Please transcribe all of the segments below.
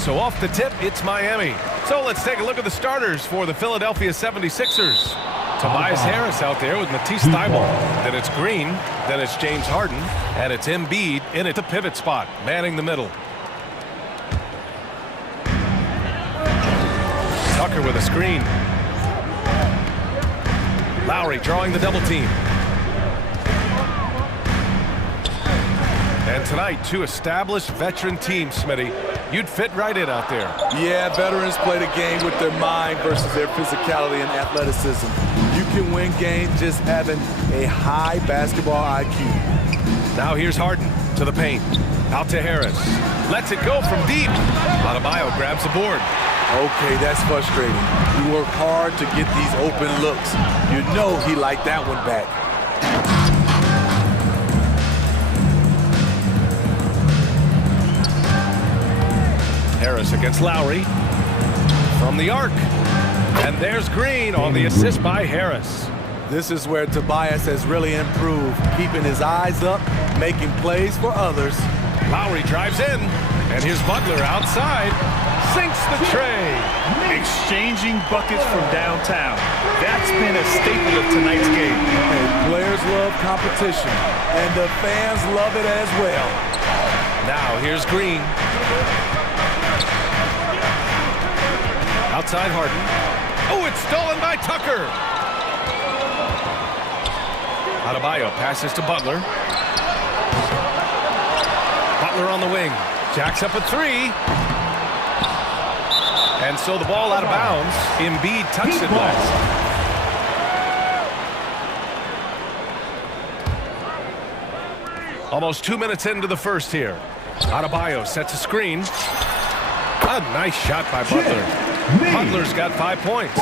And so off the tip, it's Miami. So let's take a look at the starters for the Philadelphia 76ers. Tobias Harris out there with Matisse Thybulle. Then it's Green. Then it's James Harden. And it's Embiid in at the pivot spot, manning the middle. Tucker with a screen. Lowry drawing the double team. And tonight, two established veteran teams, Smitty. You'd fit right in out there. Yeah, veterans play the game with their mind versus their physicality and athleticism. You can win games just having a high basketball IQ. Now here's Harden to the paint. Out to Harris. Lets it go from deep. Adebayo grabs the board. Okay, that's frustrating. You work hard to get these open looks. You know he liked that one back. Harris against Lowry. From the arc. And there's Green on the assist by Harris. This is where Tobias has really improved, keeping his eyes up, making plays for others. Lowry drives in, and here's Butler outside. Sinks the tray. Exchanging buckets from downtown. That's been a staple of tonight's game. And players love competition, and the fans love it as well. Now here's Green. Outside Harden. Oh, it's stolen by Tucker. Adebayo passes to Butler. Butler on the wing. Jacks up a three. And so the ball out of bounds. Embiid touched it last. Almost 2 minutes into the first here. Adebayo sets a screen. A nice shot by Butler. Butler's got 5 points.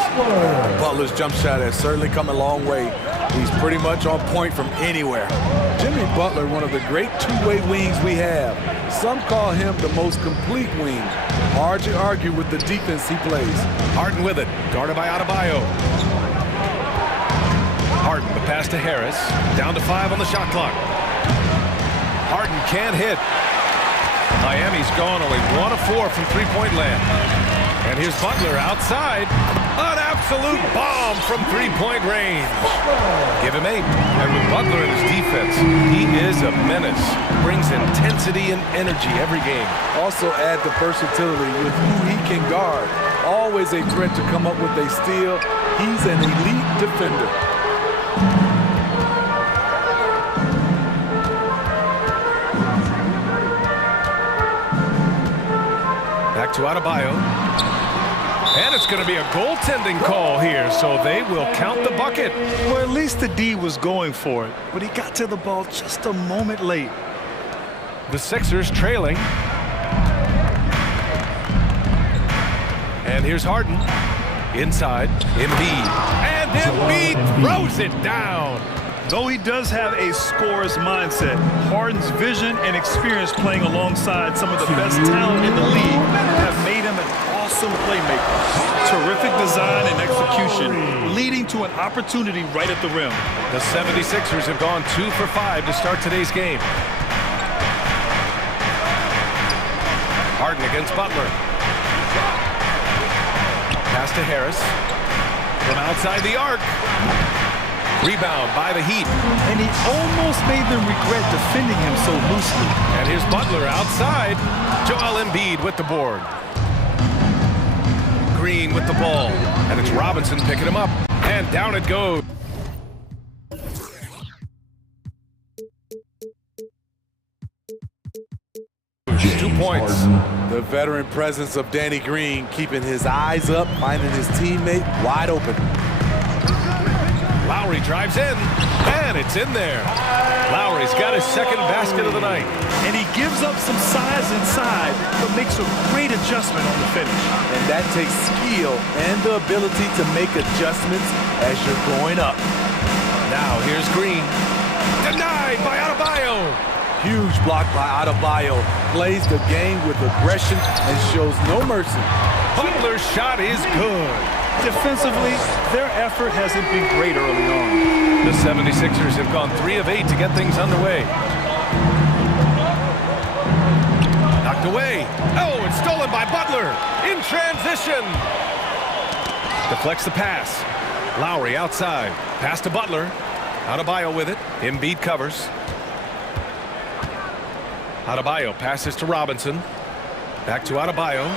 Butler's jump shot has certainly come a long way. He's pretty much on point from anywhere. Jimmy Butler, one of the great two-way wings we have. Some call him the most complete wing. Hard to argue with the defense he plays. Harden with it, guarded by Adebayo. Harden, the pass to Harris. Down to 5 on the shot clock. Harden can't hit. Miami's gone only 1 of 4 from three-point land. And here's Butler outside. An absolute bomb from three-point range. Give him 8. And with Butler in his defense, he is a menace. Brings intensity and energy every game. Also add the versatility with who he can guard. Always a threat to come up with a steal. He's an elite defender. Back to Adebayo. And it's going to be a goaltending call here, so they will count the bucket. Well, at least the D was going for it, but he got to the ball just a moment late. The Sixers trailing. And here's Harden. Inside, Embiid. And Embiid throws it down. Though he does have a scorer's mindset, Harden's vision and experience playing alongside some of the best talent in the league have made him an awesome playmaker. Terrific design and execution, leading to an opportunity right at the rim. The 76ers have gone 2 for 5 to start today's game. Harden against Butler. Pass to Harris. From outside the arc. Rebound by the Heat. And he almost made them regret defending him so loosely. And here's Butler outside. Joel Embiid with the board. Green with the ball. And it's Robinson picking him up. And down it goes. James 2 points. Harden. The veteran presence of Danny Green keeping his eyes up, finding his teammate wide open. Lowry drives in, and it's in there. Lowry's got his second basket of the night. And he gives up some size inside, but makes a great adjustment on the finish. And that takes skill and the ability to make adjustments as you're going up. Now here's Green. Denied by Adebayo. Huge block by Adebayo. Plays the game with aggression and shows no mercy. Butler's shot is good. Defensively, their effort hasn't been great early on. The 76ers have gone 3 of 8 to get things underway. Knocked away. Oh, it's stolen by Butler. In transition. Deflects the pass. Lowry outside. Pass to Butler. Adebayo with it. Embiid covers. Adebayo passes to Robinson. Back to Adebayo.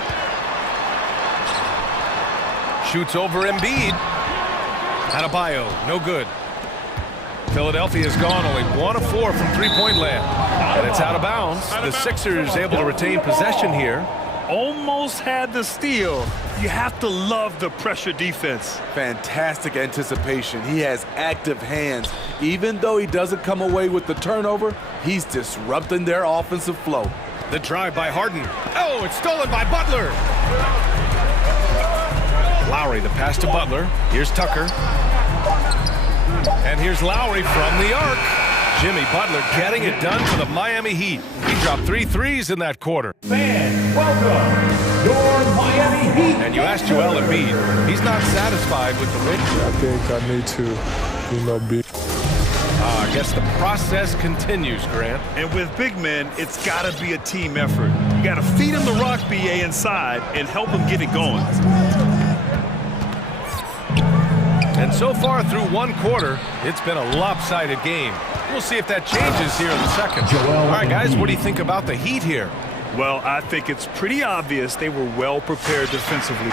Shoots over Embiid. Adebayo, no good. Philadelphia's gone only 1 of 4 from three-point land. And it's out of bounds. The Sixers able to retain possession here. Almost had the steal. You have to love the pressure defense. Fantastic anticipation. He has active hands. Even though he doesn't come away with the turnover, he's disrupting their offensive flow. The drive by Harden. Oh, it's stolen by Butler. Lowry, the pass to Butler. Here's Tucker. And here's Lowry from the arc. Jimmy Butler getting it done for the Miami Heat. He dropped 3 threes in that quarter. Fans, welcome your Miami Heat. And you asked Joel Embiid. He's not satisfied with the win. I think I need to, be. I guess the process continues, Grant. And with big men, it's got to be a team effort. You got to feed him the rock, BA, inside and help him get it going. And so far through one quarter, it's been a lopsided game. We'll see if that changes here in the second. All right, guys, what do you think about the Heat here? Well, I think it's pretty obvious they were well prepared defensively.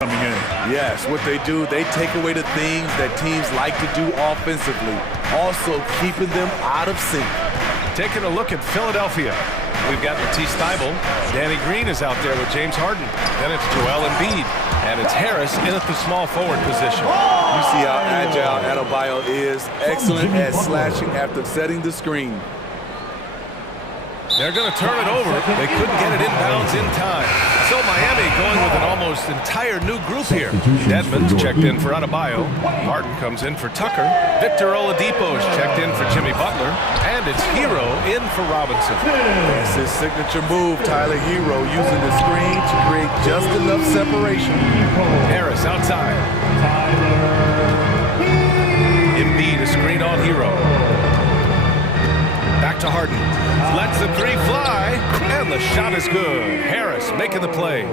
Coming in. Yes, what they do, they take away the things that teams like to do offensively, also keeping them out of sync. Taking a look at Philadelphia. We've got Matisse Thybulle. Danny Green is out there with James Harden. Then it's Joel Embiid. And it's Harris in at the small forward position. You see how agile Adebayo is, excellent at slashing after setting the screen. They're going to turn it over. They couldn't get it inbounds in time. So Miami going with an almost entire new group here. Dedmon's checked in for Adebayo. Martin comes in for Tucker. Victor Oladipo's checked in for Jimmy Butler. And it's Hero in for Robinson. That's his signature move, Tyler Hero, using the screen to create just enough separation. Harris outside. Embiid, a screen on Hero. Back to Harden. Lets the three fly, and the shot is good. Harris making the play.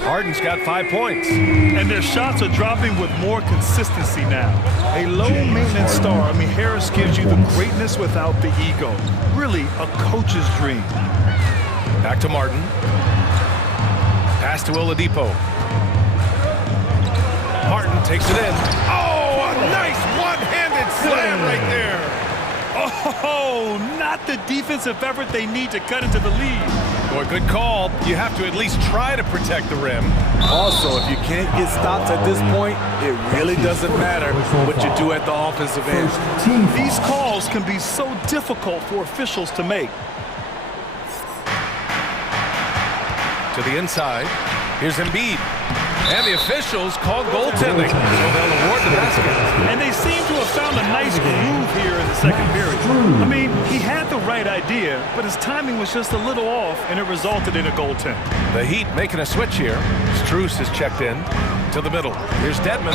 Harden's got 5 points. And their shots are dropping with more consistency now. A low-maintenance star. I mean, Harris gives you the greatness without the ego. Really a coach's dream. Back to Martin. Pass to Oladipo. Martin takes it in. Oh, a nice one-handed slam right there. Oh, not the defensive effort they need to cut into the lead. Boy, good call. You have to at least try to protect the rim. Also, if you can't get stops at this point, it really doesn't matter what you do at the offensive end. These calls can be so difficult for officials to make. To the inside. Here's Embiid. And the officials called goaltending, so they'll award the basket. And they seem to have found a nice groove here in the second period. I mean, he had the right idea, but his timing was just a little off, and it resulted in a goaltend. The Heat making a switch here. Strus is checked in to the middle. Here's Dedmon,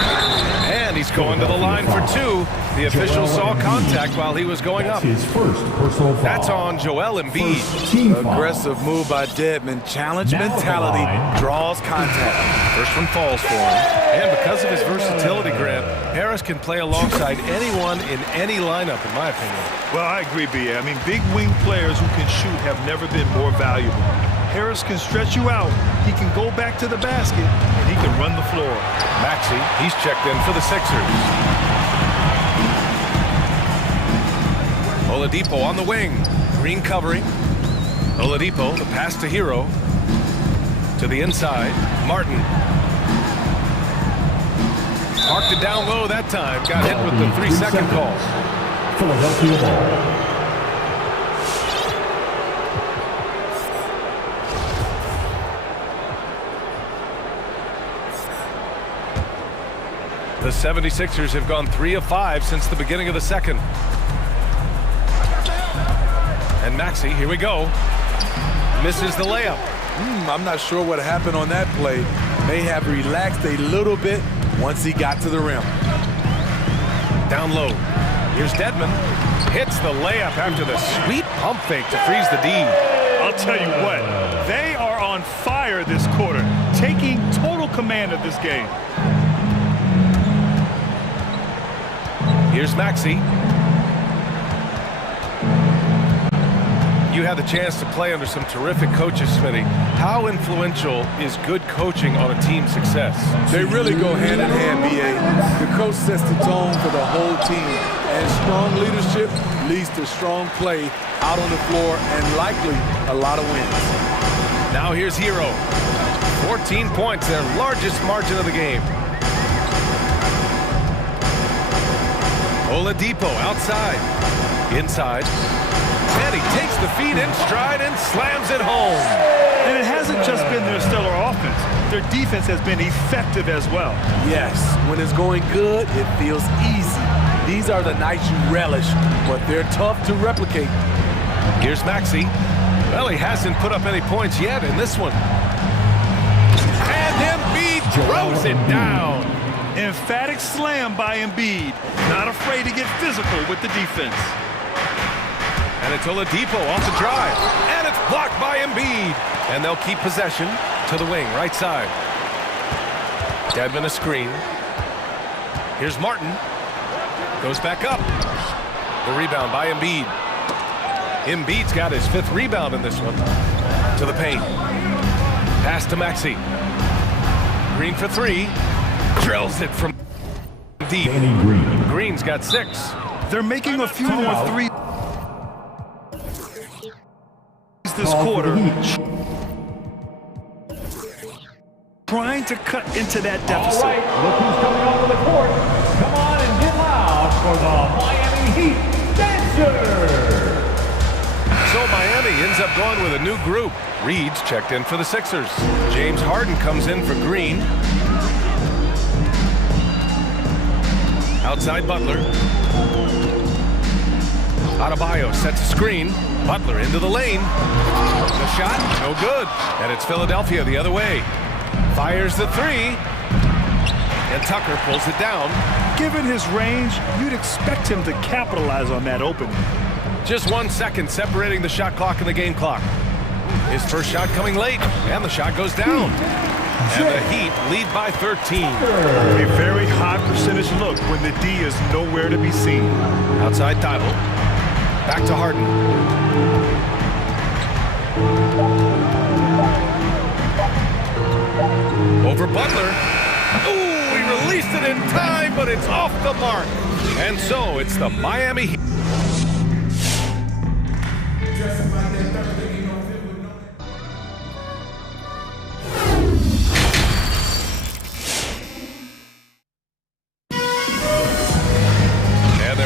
and he's going to the line for 2. The officials saw contact while he was going up. That's on Joel Embiid. Aggressive move by Dedmon. Challenge mentality draws contact. First one falls for him. And because of his versatility, Grant, Harris can play alongside anyone in any lineup, in my opinion. Well, I agree, B.A. I mean, big wing players who can shoot have never been more valuable. Harris can stretch you out, he can go back to the basket, and he can run the floor. Maxey, he's checked in for the Sixers. Oladipo on the wing. Green covering. Oladipo, the pass to Hero. To the inside. Martin. Parked it down low that time. Got hit with the 3-second call. Philadelphia ball. The 76ers have gone 3 of 5 since the beginning of the second. And Maxey, here we go, misses the layup. I'm not sure what happened on that play. May have relaxed a little bit once he got to the rim. Down low. Here's Dedmon. Hits the layup after the sweet pump fake to freeze the D. I'll tell you what, they are on fire this quarter, taking total command of this game. Here's Maxey. You had the chance to play under some terrific coaches, Smitty. How influential is good coaching on a team's success? They really go hand in hand, B.A. The coach sets the tone for the whole team, and strong leadership leads to strong play out on the floor and likely a lot of wins. Now here's Hero. 14 points, their largest margin of the game. Oladipo outside. Inside. And he takes the feet in stride and slams it home. And it hasn't just been their stellar offense. Their defense has been effective as well. Yes, when it's going good, it feels easy. These are the nights you relish, but they're tough to replicate. Here's Maxey. Well, he hasn't put up any points yet in this one. And Embiid throws it down. Emphatic slam by Embiid. Not afraid to get physical with the defense. And it's Oladipo off the drive. And it's blocked by Embiid. And they'll keep possession to the wing, right side. Dedmon a screen. Here's Martin. Goes back up. The rebound by Embiid. Embiid's got his 5th rebound in this one. To the paint. Pass to Maxey. Green for 3. Drills it from deep. Green's got 6. They're making a few more threes this quarter. Trying to cut into that deficit. All right, look who's coming onto the court. Come on and get loud for the Miami Heat Dancers. So Miami ends up going with a new group. Reed's checked in for the Sixers. James Harden comes in for Green. Outside Butler. Adebayo sets a screen. Butler into the lane. The shot, no good. And it's Philadelphia the other way. Fires the 3. And Tucker pulls it down. Given his range, you'd expect him to capitalize on that opening. Just 1 second separating the shot clock and the game clock. His first shot coming late, and the shot goes down. And the Heat lead by 13. A very high percentage look when the D is nowhere to be seen. Outside Thibault. Back to Harden. Over Butler. Ooh, he released it in time, but it's off the mark. And so it's the Miami Heat.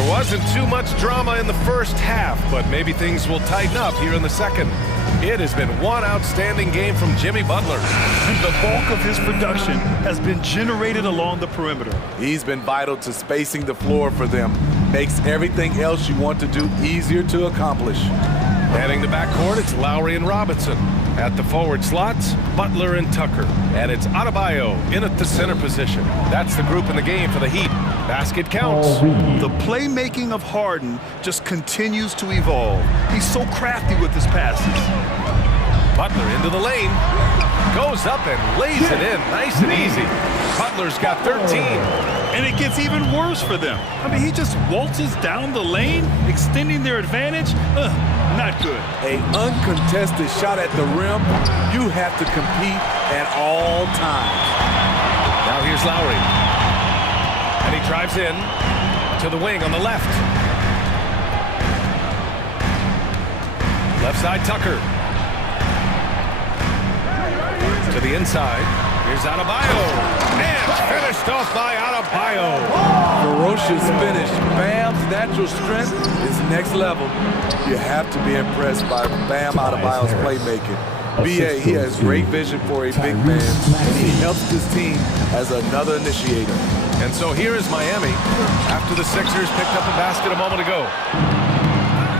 Wasn't too much drama in the first half, but maybe things will tighten up here in the second. It has been one outstanding game from Jimmy Butler. The bulk of his production has been generated along the perimeter. He's been vital to spacing the floor for them. Makes everything else you want to do easier to accomplish. Heading the backcourt, it's Lowry and Robinson. At the forward slots, Butler and Tucker. And it's Adebayo in at the center position. That's the group in the game for the Heat. Basket counts. The playmaking of Harden just continues to evolve. He's so crafty with his passes. Butler into the lane. Goes up and lays it in nice and easy. Butler's got 13. And it gets even worse for them. I mean, he just waltzes down the lane, extending their advantage. Not good. An uncontested shot at the rim, you have to compete at all times. Now here's Lowry. And he drives in to the wing on the left. Left side, Tucker. To the inside. Here's Adebayo. And finished off by Adebayo. Ferocious finish. Bam's natural strength is next level. You have to be impressed by Bam Adebayo's playmaking. BA, he has great vision for a big man, and he helps this team as another initiator. And so here is Miami after the Sixers picked up a basket a moment ago.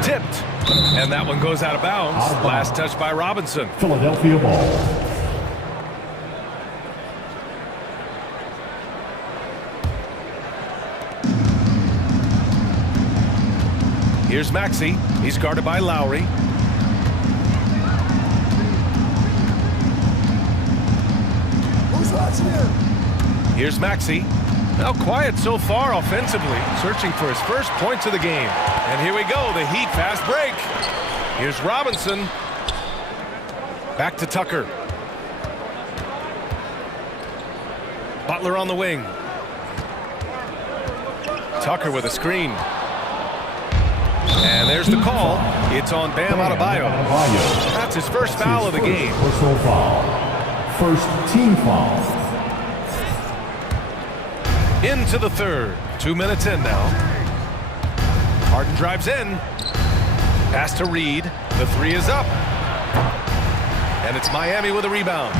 Tipped. And that one goes out of bounds. Last touch by Robinson. Philadelphia ball. Here's Maxey. He's guarded by Lowry. Who's watching him? Here's Maxey. Now quiet so far offensively, searching for his first points of the game. And here we go, the Heat fast break. Here's Robinson. Back to Tucker. Butler on the wing. Tucker with a screen. And there's the call. It's on Bam Adebayo. That's his first foul of the game. Personal foul. First team foul. Into the third. 2 minutes in now. Harden drives in. Pass to Reed. The three is up. And it's Miami with a rebound.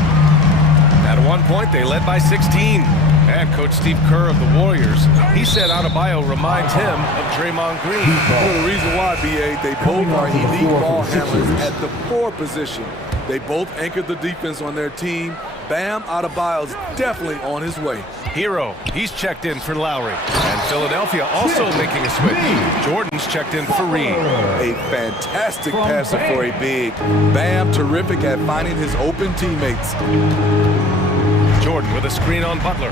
At one point, they led by 16. And Coach Steve Kerr of the Warriors, he said Adebayo reminds him of Draymond Green. Well, the reason why, BA, they both are elite ball handlers at the 4 position. They both anchored the defense on their team. Bam Adebayo's definitely on his way. Hero, he's checked in for Lowry. And Philadelphia also making a switch. Jordan's checked in for Reed. A fantastic passer for a big. Bam, terrific at finding his open teammates. Jordan with a screen on Butler.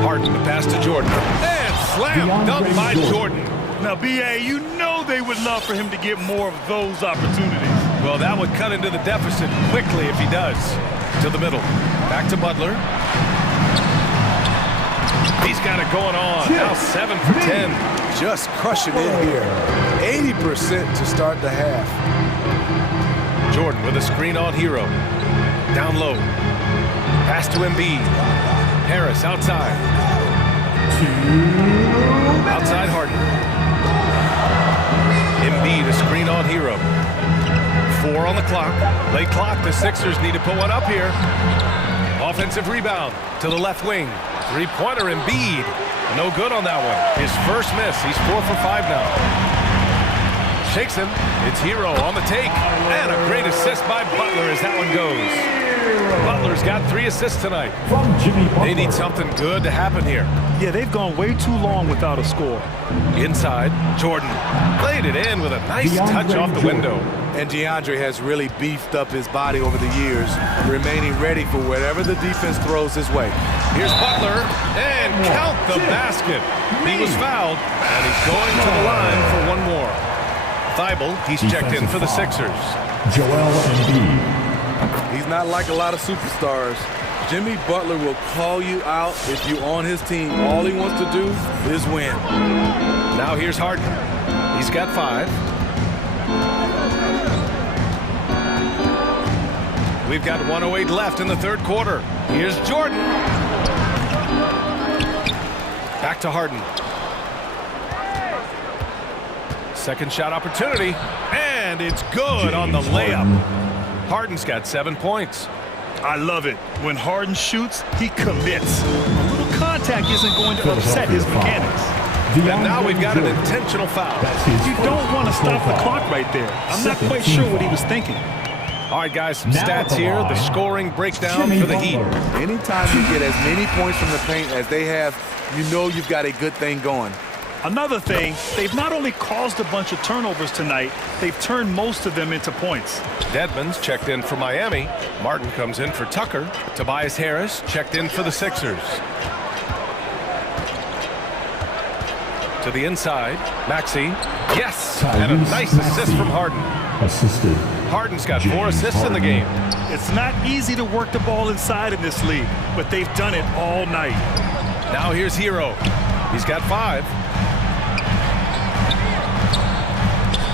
Harden the pass to Jordan. And slam dunk by Jordan. Now, BA, you know they would love for him to get more of those opportunities. Well, that would cut into the deficit quickly if he does. To the middle. Back to Butler. He's got it going on. Now 7 for 10. Just crushing in here. 80% to start the half. Jordan with a screen on Hero. Down low. Pass to Embiid. Harris outside. Outside Harden. Embiid a screen on Hero. 4 on the clock. Late clock. The Sixers need to put one up here. Offensive rebound to the left wing. Three-pointer Embiid. No good on that one. His first miss. He's 4 for 5 now. Shakes him. It's Hero on the take. And a great assist by Butler as that one goes. Butler's got 3 assists tonight. They need something good to happen here. Yeah, they've gone way too long without a score. Inside, Jordan played it in with a nice touch off the window. And DeAndre has really beefed up his body over the years, remaining ready for whatever the defense throws his way. Here's Butler, and count the basket. He was fouled, and he's going to the line for one more. Thibault, he's checked in for the Sixers. Joel Embiid. He's not like a lot of superstars. Jimmy Butler will call you out if you're on his team. All he wants to do is win. Now here's Harden. He's got 5. We've got 1:08 left in the third quarter. Here's Jordan. Back to Harden. Second shot opportunity, and it's good on the layup. Harden's got 7 points. I love it. When Harden shoots, he commits. A little contact isn't going to upset his mechanics. And now we've got an intentional foul. You don't want to stop the clock right there. I'm not quite sure what he was thinking. All right, guys, some stats here. The scoring breakdown for the Heat. Anytime you get as many points from the paint as they have, you know you've got a good thing going. Another thing, they've not only caused a bunch of turnovers tonight, they've turned most of them into points. Dedmon's checked in for Miami. Martin comes in for Tucker. Tobias Harris checked in for the Sixers. To the inside, Maxey. Yes, and a nice assist from Harden. Assisted. Harden's got 4 assists in the game. It's not easy to work the ball inside in this league, but they've done it all night. Now here's Hero. He's got 5.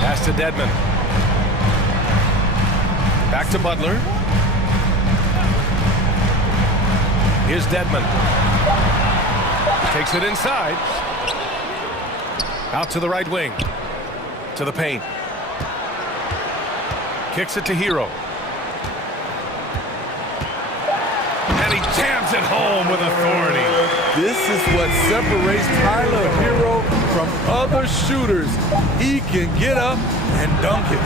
Pass to Dedmon. Back to Butler. Here's Dedmon. Takes it inside. Out to the right wing. To the paint. Kicks it to Hero. it home with authority. This is what separates Tyler Hero from other shooters. He can get up and dunk it.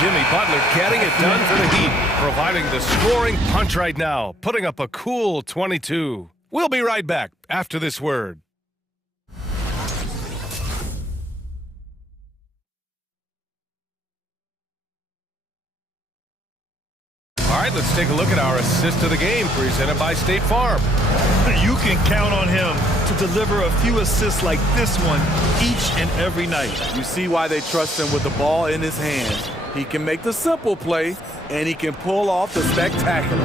Jimmy Butler getting it done for the Heat, providing the scoring punch right now, putting up a cool 22. We'll be right back after this word. All right, let's take a look at our assist of the game presented by State Farm. You can count on him to deliver a few assists like this one each and every night. You see why they trust him with the ball in his hands. He can make the simple play, and he can pull off the spectacular.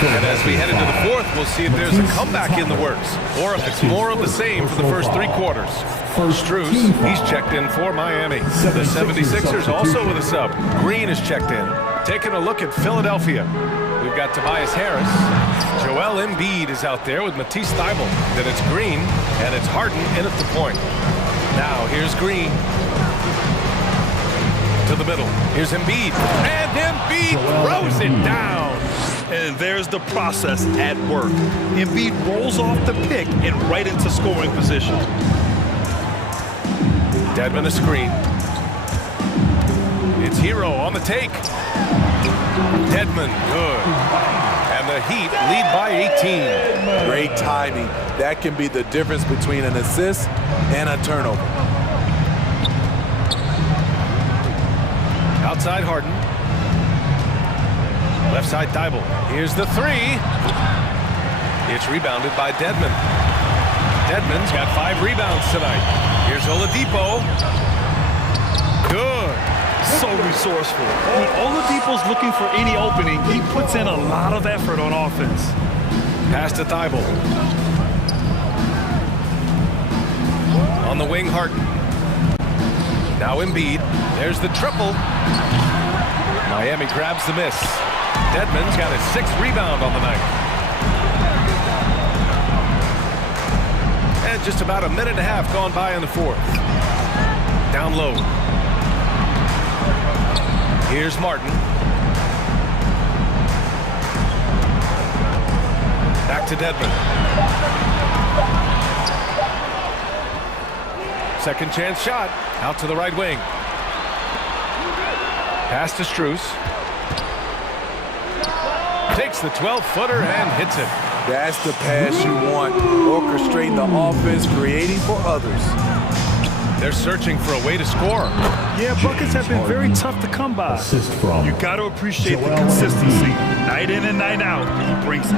And as we head into the fourth, we'll see if there's a comeback in the works, or if it's more of the same for the first three quarters. Strus, he's checked in for Miami. The 76ers also with a sub. Green is checked in. Taking a look at Philadelphia. We've got Tobias Harris. Joel Embiid is out there with Matisse Thybulle. Then it's Green, and it's Harden in at the point. Now here's Green. To the middle. Here's Embiid. And Embiid throws it down. And there's the process at work. Embiid rolls off the pick and right into scoring position. Dedmon a screen. It's Hero on the take. Dedmon, good. And the Heat lead by 18. Great timing. That can be the difference between an assist and a turnover. Outside Harden. Left side Thybulle. Here's the three. It's rebounded by Dedmon. Dedmon's got 5 rebounds tonight. Here's Oladipo. Good. So resourceful. When Oladipo's looking for any opening, he puts in a lot of effort on offense. Pass to Thybulle. On the wing, Harden. Now Embiid. There's the triple. Miami grabs the miss. Dedmon's got his 6th rebound on the night. And just about a minute and a half gone by in the fourth. Down low. Here's Martin. Back to Dedmon. Second chance shot. Out to the right wing. Pass to Strus. Takes the 12-footer and hits it. That's the pass you want. Orchestrating the offense, creating for others. They're searching for a way to score. Yeah, buckets have been very tough to come by. You got to appreciate the consistency. Night in and night out, he brings it.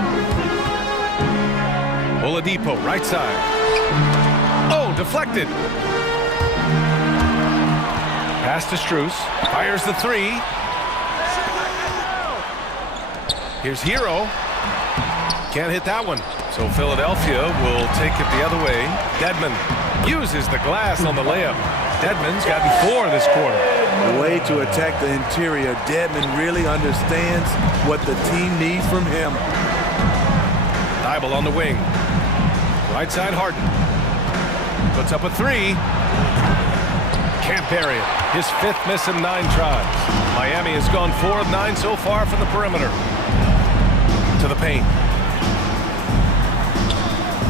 Oladipo, right side. Oh, deflected. Pass to Strus. Fires the three. Here's Hero. Can't hit that one. So Philadelphia will take it the other way. Dedmon uses the glass on the layup. Dedmon's gotten 4 this quarter. The way to attack the interior, Dedmon really understands what the team needs from him. Thybulle on the wing. Right side Harden. Puts up a 3. Can't bury it. His 5th miss in 9 tries. Miami has gone 4 of 9 so far from the perimeter. To the paint.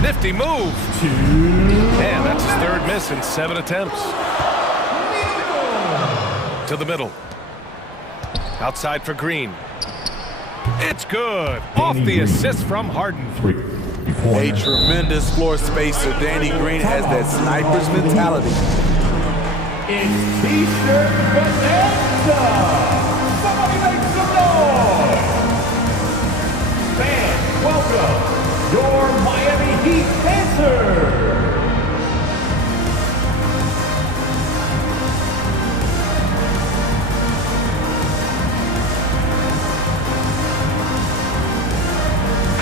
Nifty move. And that's his 3rd miss in 7 attempts. To the middle. Outside for Green. It's good. Off the assist from Harden. A tremendous floor spacer. Danny Green has that sniper's mentality. It's T-shirt bonanza. Somebody make some noise. Fans, welcome your Miami Heat dancer.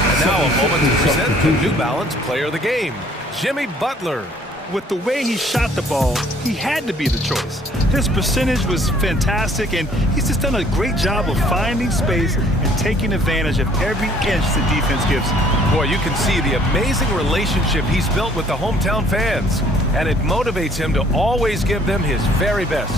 And now a moment to present the New Balance Player of the Game, Jimmy Butler. With the way he shot the ball, he had to be the choice. His percentage was fantastic, and he's just done a great job of finding space and taking advantage of every inch the defense gives him. Boy, you can see the amazing relationship he's built with the hometown fans, and it motivates him to always give them his very best.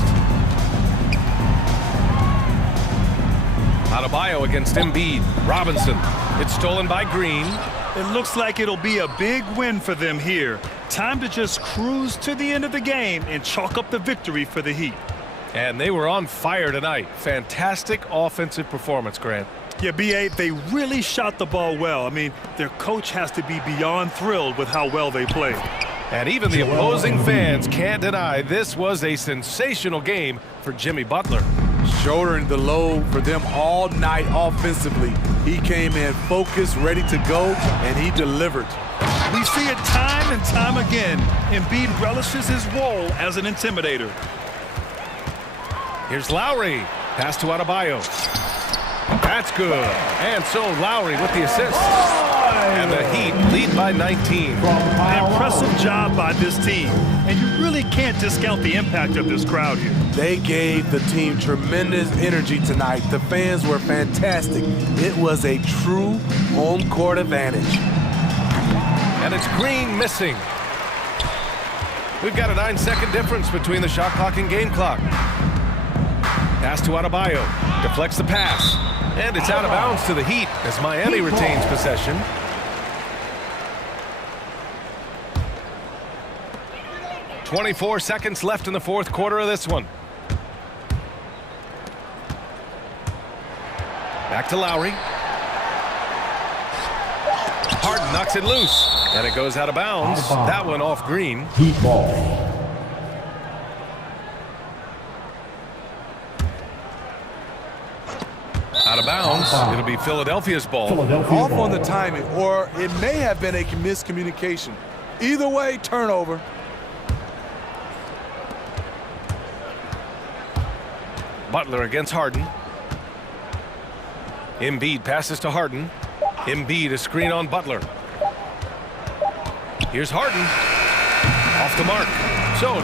Adebayo against Embiid. Robinson. It's stolen by Green. It looks like it'll be a big win for them here. Time to just cruise to the end of the game and chalk up the victory for the Heat. And they were on fire tonight. Fantastic offensive performance, Grant. Yeah, B.A., they really shot the ball well. I mean, their coach has to be beyond thrilled with how well they played. And even the opposing fans can't deny this was a sensational game for Jimmy Butler. Shouldering the load for them all night offensively. He came in focused, ready to go, and he delivered. We see it time and time again. Embiid relishes his role as an intimidator. Here's Lowry. Pass to Adebayo. That's good. And so Lowry with the assist. And the Heat lead by 19. An impressive job by this team. And you really can't discount the impact of this crowd here. They gave the team tremendous energy tonight. The fans were fantastic. It was a true home court advantage. And it's Green missing. We've got a 9-second difference between the shot clock and game clock. Pass to Adebayo. Deflects the pass. And it's out of bounds to the Heat as Miami retains possession. .24 seconds left in the fourth quarter of this one. Back to Lowry. Harden knocks it loose. And it goes out of bounds. That one off Green. Heat ball. Out of bounds. It'll be Philadelphia's ball. Off on the timing, or it may have been a miscommunication. Either way, turnover. Butler against Harden. Embiid passes to Harden. Embiid, a screen on Butler. Here's Harden. Off the mark. So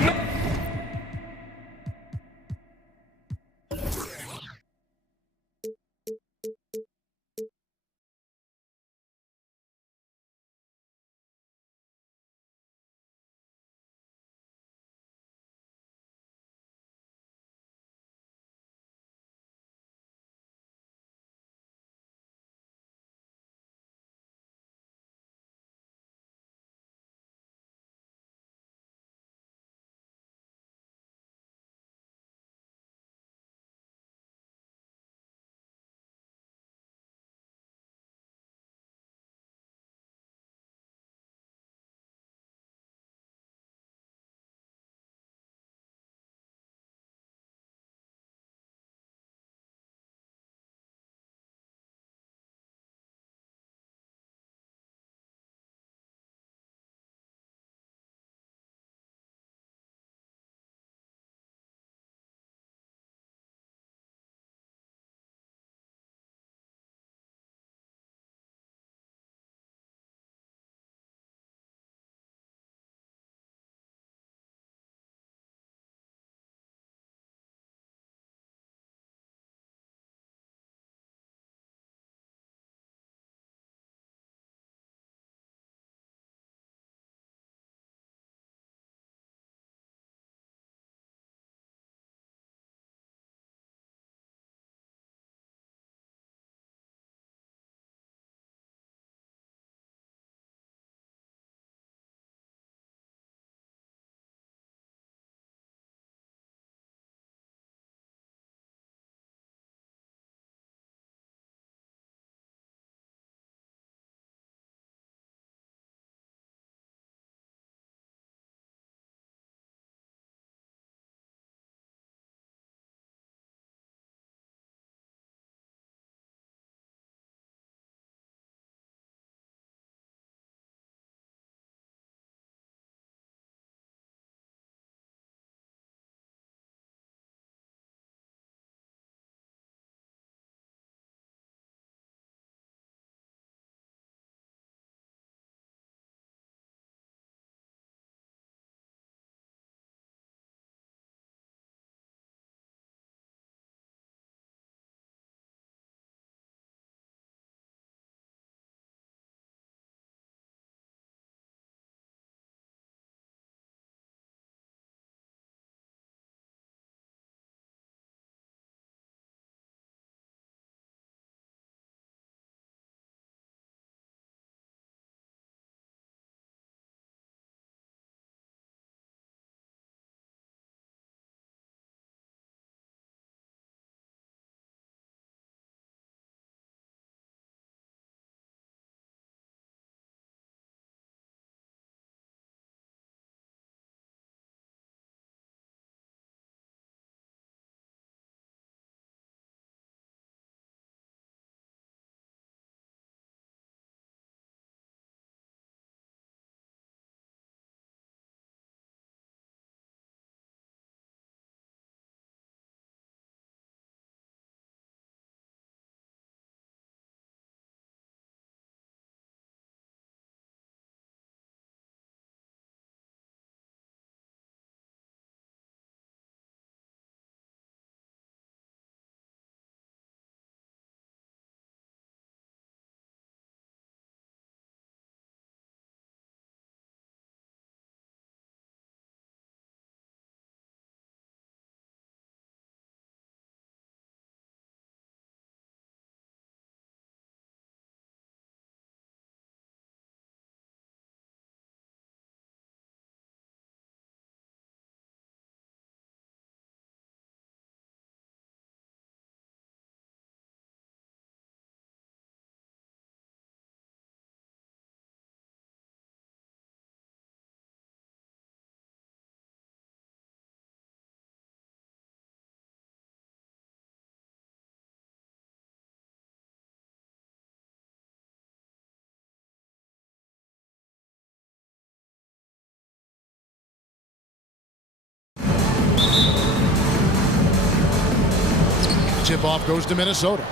tip-off goes to Minnesota.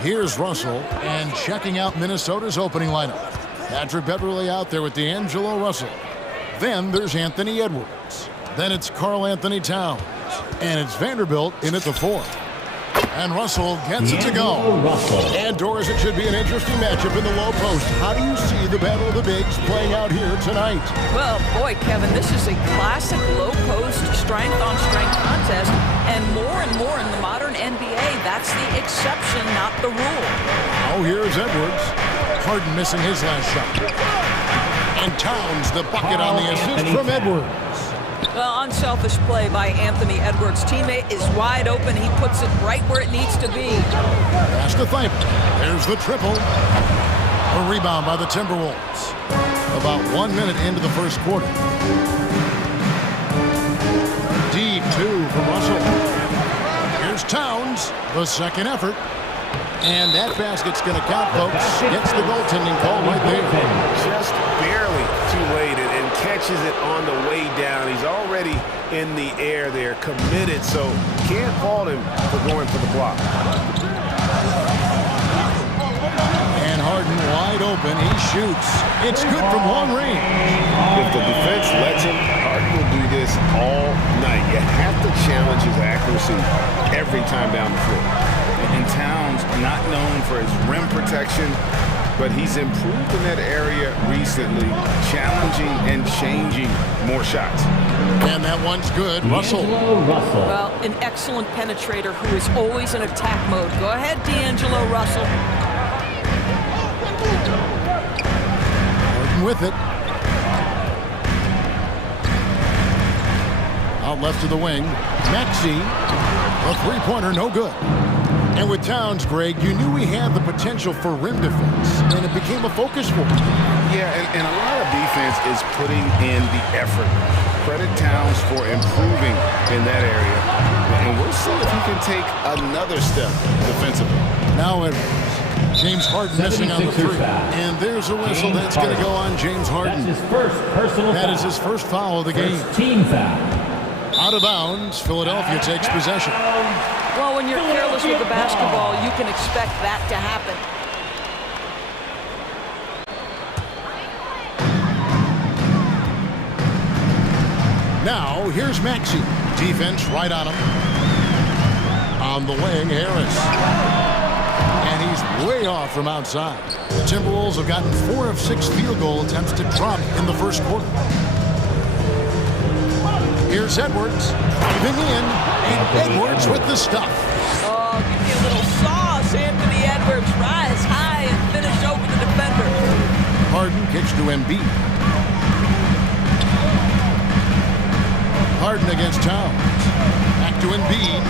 Here's Russell, and checking out Minnesota's opening lineup. Patrick Beverly out there with D'Angelo Russell. Then there's Anthony Edwards. Then it's Karl Anthony Towns. And it's Vanderbilt in at the 4. And Russell gets it to go. And Doris, it should be an interesting matchup in the low post. How do you see the battle of the bigs playing out here tonight? Well, boy, Kevin, this is a classic low post strength-on-strength contest. And more in the modern NBA, that's the exception, not the rule. Oh, here's Edwards. Harden missing his last shot. And Towns, the bucket on the assist from Edwards. Well, unselfish play by Anthony Edwards' teammate is wide open. He puts it right where it needs to be. Pass to Thybulle. There's the triple. A rebound by the Timberwolves. About 1 minute into the first quarter. Deep 2 from Russell. Here's Towns, the second effort. And that basket's going to count, folks. Gets the goaltending call right there. Just barely too late and catches it on the way down. He's already in the air there, committed, so can't fault him for going for the block. And Harden wide open. He shoots. It's good from long range. If the defense lets him, Harden will do this all night. You have to challenge his accuracy every time down the floor. And Towns, not known for his rim protection, but he's improved in that area recently, challenging and changing more shots. And that one's good. Russell. Well, an excellent penetrator who is always in attack mode. Go ahead, D'Angelo Russell. Harden with it. Out left to the wing. Maxey. A three-pointer, no good. And with Towns, Greg, you knew he had the potential for rim defense, and it became a focus for him. Yeah, and a lot of defense is putting in the effort. Credit Towns for improving in that area. And we'll see if he can take another step defensively. Now Edwards. James Harden missing on the 3. And there's a whistle. That's going to go on James Harden. That's his first personal foul. That is his first foul of the game. Team foul. Out of bounds, Philadelphia takes possession. Well, when you're careless with the basketball, you can expect that to happen. Now, here's Maxey. Defense right on him. On the wing, Harris. And he's way off from outside. The Timberwolves have gotten 4 of 6 field goal attempts to drop in the first quarter. Here's Edwards, driving in, and Edwards with the stuff. Oh, give me a little sauce, Anthony Edwards. Rise high and finish over the defender. Harden kicks to Embiid. Harden against Towns. Back to Embiid.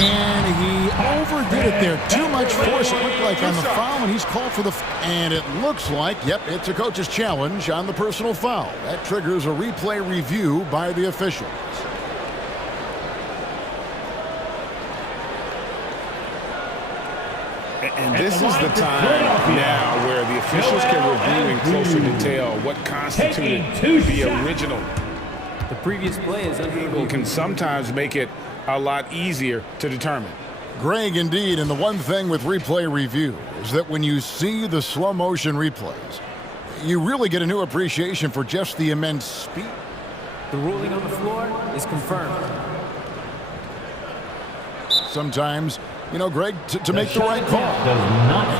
And he overdid it there. Too much force, it looked like, on the foul, and he's called for the... And it looks like, yep, it's a coach's challenge on the personal foul. That triggers a replay review by the officials. And this is the time now where the officials can review in closer detail what constituted the original. The previous play is unable. Can sometimes make it a lot easier to determine. Greg, indeed, and the one thing with replay review is that when you see the slow motion replays, you really get a new appreciation for just the immense speed. The ruling on the floor is confirmed. Sometimes, you know, Greg, to make the right call.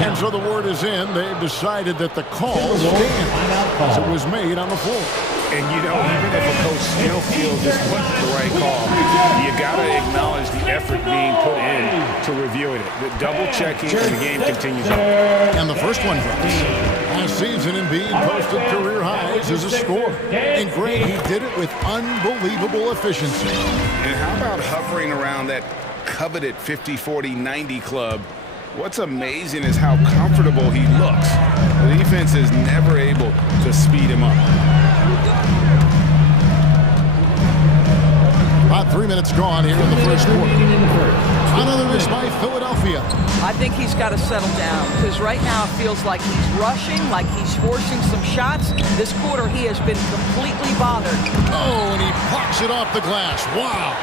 And so the word is in. They've decided that the call stands as it was made on the floor. And, you know, even if a coach still feels this wasn't the right call, you got to acknowledge the effort being put in to reviewing it. The double-checking, and the game continues on. And the first one drops. Last season, Embiid posted career highs as a scorer. And Greg, he did it with unbelievable efficiency. And how about hovering around that coveted 50-40-90 club? What's amazing is how comfortable he looks. The defense is never able to speed him up. About 3 minutes gone here in the first quarter. Another miss by Philadelphia. I think he's got to settle down because right now it feels like he's rushing, like he's forcing some shots. This quarter he has been completely bothered. Oh, and he pops it off the glass. Wow.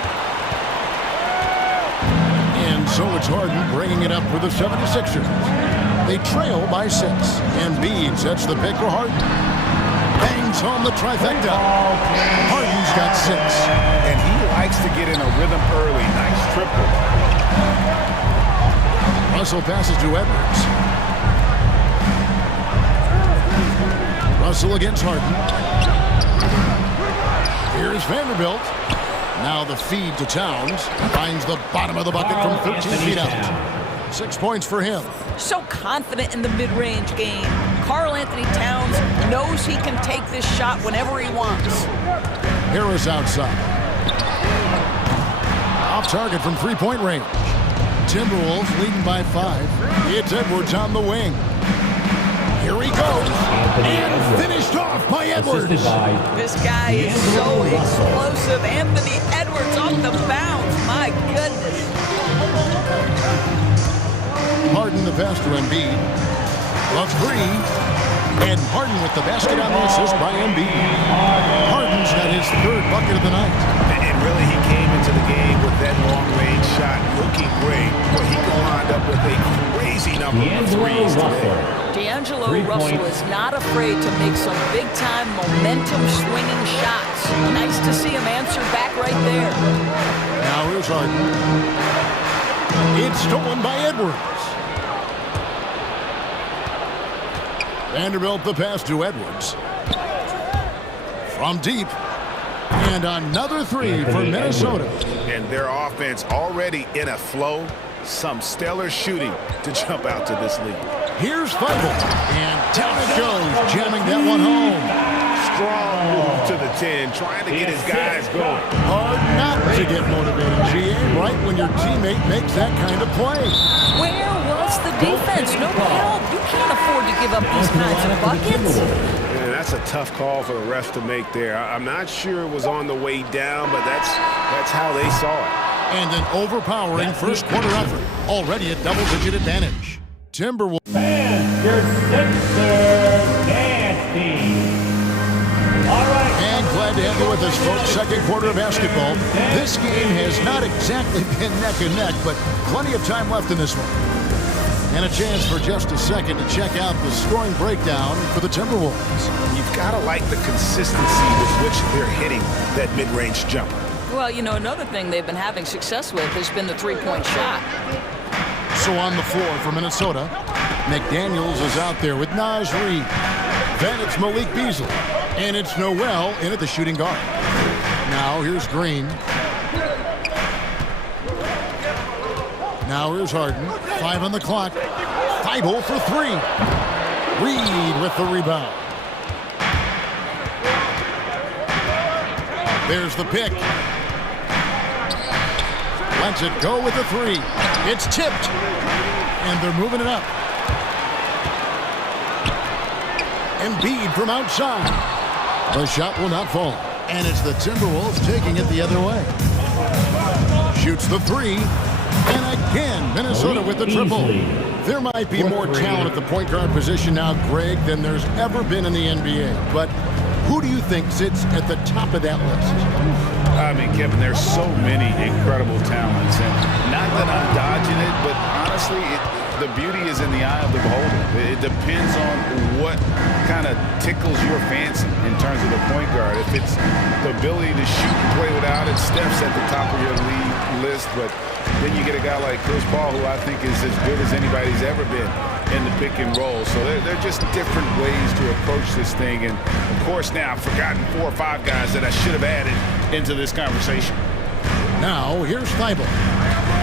And so it's Harden bringing it up for the 76ers. They trail by 6. Embiid sets the pick for Harden. Bangs home the trifecta. Harden's got 6. And he likes to get in a rhythm early. Nice triple. Russell passes to Edwards. Russell against Harden. Here's Vanderbilt. Now the feed to Towns. Finds the bottom of the bucket from 13 feet out. 6 points for him. So confident in the mid-range game. Karl Anthony Towns knows he can take this shot whenever he wants. Harris outside. Off target from three-point range. Timberwolves leading by 5. It's Edwards on the wing. Here he goes. And finished off by Edwards. This guy is so explosive. Anthony Edwards off the bounce. My goodness. Harden the pass to Embiid. Love 3. And Harden with the basket on the assist by Embiid. Harden's got his 3rd bucket of the night. And really, he came into the game with that long-range shot looking great. Well, he can wind up with a crazy number of threes today. D'Angelo Russell is not afraid to make some big-time momentum-swinging shots. Nice to see him answer back right there. Now here's Harden. It's stolen by Edwards. Vanderbilt the pass to Edwards. From deep. And another 3 for Minnesota. And their offense already in a flow. Some stellar shooting to jump out to this lead. Here's Feigl. And down it goes, jamming that one home. Strong move to the 10, trying to get his guys going. Hard not to get motivated, GA, right when your teammate makes that kind of play. Where was the defense? No help. You can't afford to give up these kinds of buckets. Yeah, that's a tough call for the ref to make there. I'm not sure it was on the way down, but that's how they saw it. And an overpowering first quarter effort. Already a double-digit advantage. Timberwolves. And your Sixers nasty. All right. And glad to have you with us, folks. Second quarter of basketball. This game has not exactly been neck and neck, but plenty of time left in this one. And a chance for just a second to check out the scoring breakdown for the Timberwolves. You've got to like the consistency with which they're hitting that mid-range jumper. Well, you know, another thing they've been having success with has been the three-point shot. So on the floor for Minnesota, McDaniels is out there with Naz Reid. Then it's Malik Beasley. And it's Noel in at the shooting guard. Now here's Green. Now here's Harden. 5 on the clock. Feigl for 3. Reid with the rebound. There's the pick. Lets it go with the 3. It's tipped. And they're moving it up. Embiid from outside. The shot will not fall. And it's the Timberwolves taking it the other way. Shoots the 3. And again, Minnesota with the triple. There might be more talent at the point guard position now, Greg, than there's ever been in the NBA. But who do you think sits at the top of that list? I mean, Kevin, there's so many incredible talents. And not that I'm dodging it, but honestly, the beauty is in the eye of the beholder. It depends on what kind of tickles your fancy in terms of the point guard. If it's the ability to shoot and play without it, Steph's at the top of your league list. But then you get a guy like Chris Paul, who I think is as good as anybody's ever been in the pick and roll. So they're just different ways to approach this thing. And, of course, now I've forgotten 4 or 5 guys that I should have added into this conversation. Now, here's Feigl.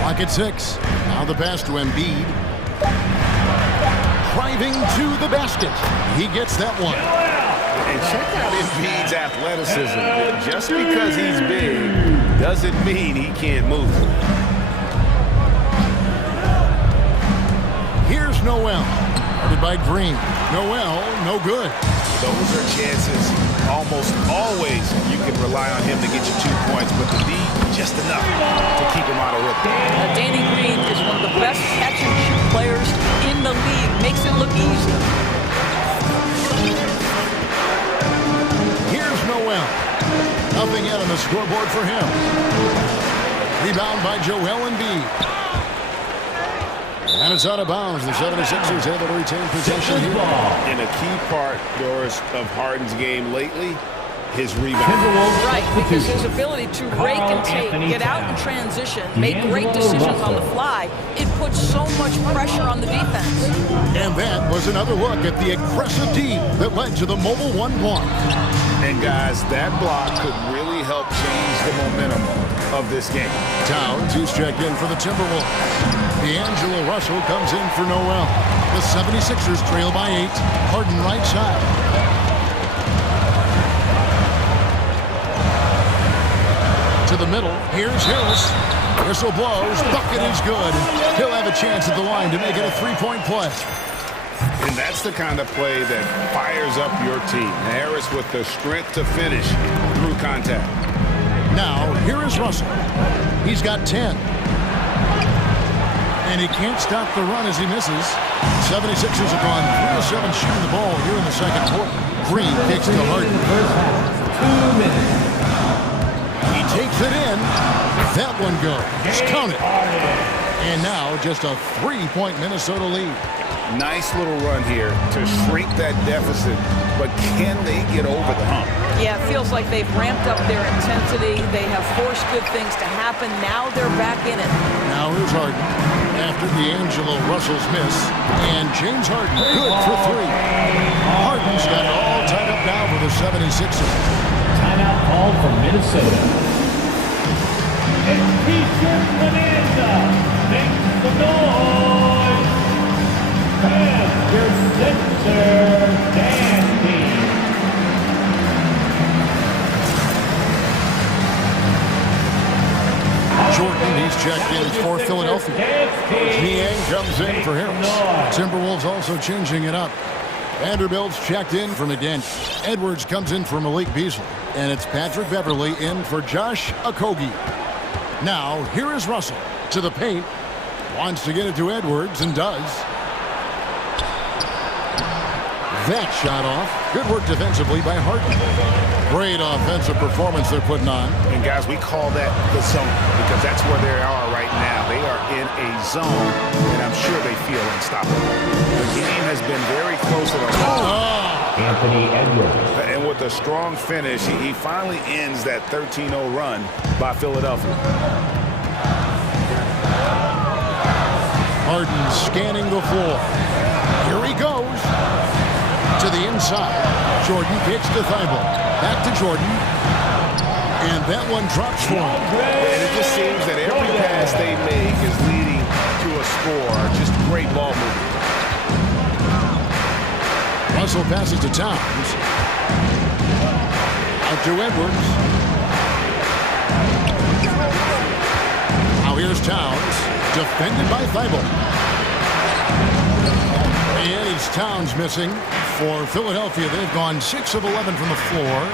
Clock at 6. Now the pass to Embiid. Driving to the basket. He gets that one. And check out Embiid's athleticism. Just because he's big doesn't mean he can't move. Here's Noel. Guarded by Green. Noel, no good. Those are chances almost always you can rely on him to get you 2 points, but the D, just enough to keep him out of rhythm. Danny Green is one of the best catch-and-shoot players in the league. Makes it look easy. Here's Noel. Nothing yet on the scoreboard for him. Rebound by Joel Embiid. And it's out of bounds. The 76ers able to retain possession here. And a key part, Doris, of Harden's game lately, his rebound. Right, because his ability to rake and take, get out in transition, make great decisions on the fly, it puts so much pressure on the defense. And that was another look at the aggressive D that led to the mobile 1 block. And guys, that block could really help change the momentum of this game. Towns, who's checked in for the Timberwolves. D'Angelo Russell comes in for Noel. The 76ers trail by 8. Harden right side. To the middle. Here's Harris. Whistle blows. Bucket is good. He'll have a chance at the line to make it a 3-point play. And that's the kind of play that fires up your team. Harris with the strength to finish through contact. Now, here is Russell. He's got 10. And he can't stop the run as he misses. 76ers have gone 3 of 7 shooting the ball here in the second quarter. Green kicks to Harden. 2 minutes. He takes it in. That one goes. Count it. And now just a 3-point Minnesota lead. Nice little run here to shrink that deficit, but can they get over the hump? Yeah, it feels like they've ramped up their intensity. They have forced good things to happen. Now they're back in it. Now here's Harden after D'Angelo Russell's miss. And James Harden good for 3. Harden's got it all tied up now for the 76ers. Timeout call for Minnesota. And T-shirt Bonanza makes the noise. And your center standing. Jordan, he's checked in for Philadelphia. Niang comes in for Harris. Timberwolves also changing it up. Vanderbilt's checked in for McDaniels. Edwards comes in for Malik Beasley. And it's Patrick Beverley in for Josh Okogie. Now, here is Russell to the paint. Wants to get it to Edwards and does. That shot off. Good work defensively by Harden. Great offensive performance they're putting on. And guys, we call that the zone because that's where they are right now. They are in a zone, and I'm sure they feel unstoppable. The game has been very close to the Anthony Edwards. And with a strong finish, he finally ends that 13-0 run by Philadelphia. Harden scanning the floor. Here he goes. To the inside. Jordan kicks to Thibault. Back to Jordan. And that one drops for him. And it just seems that every pass they make is leading to a score. Just great ball movement. Russell passes to Towns. Out to Edwards. Now here's Towns. Defended by Thibault. And it's Towns missing. For Philadelphia, they've gone 6 of 11 from the floor.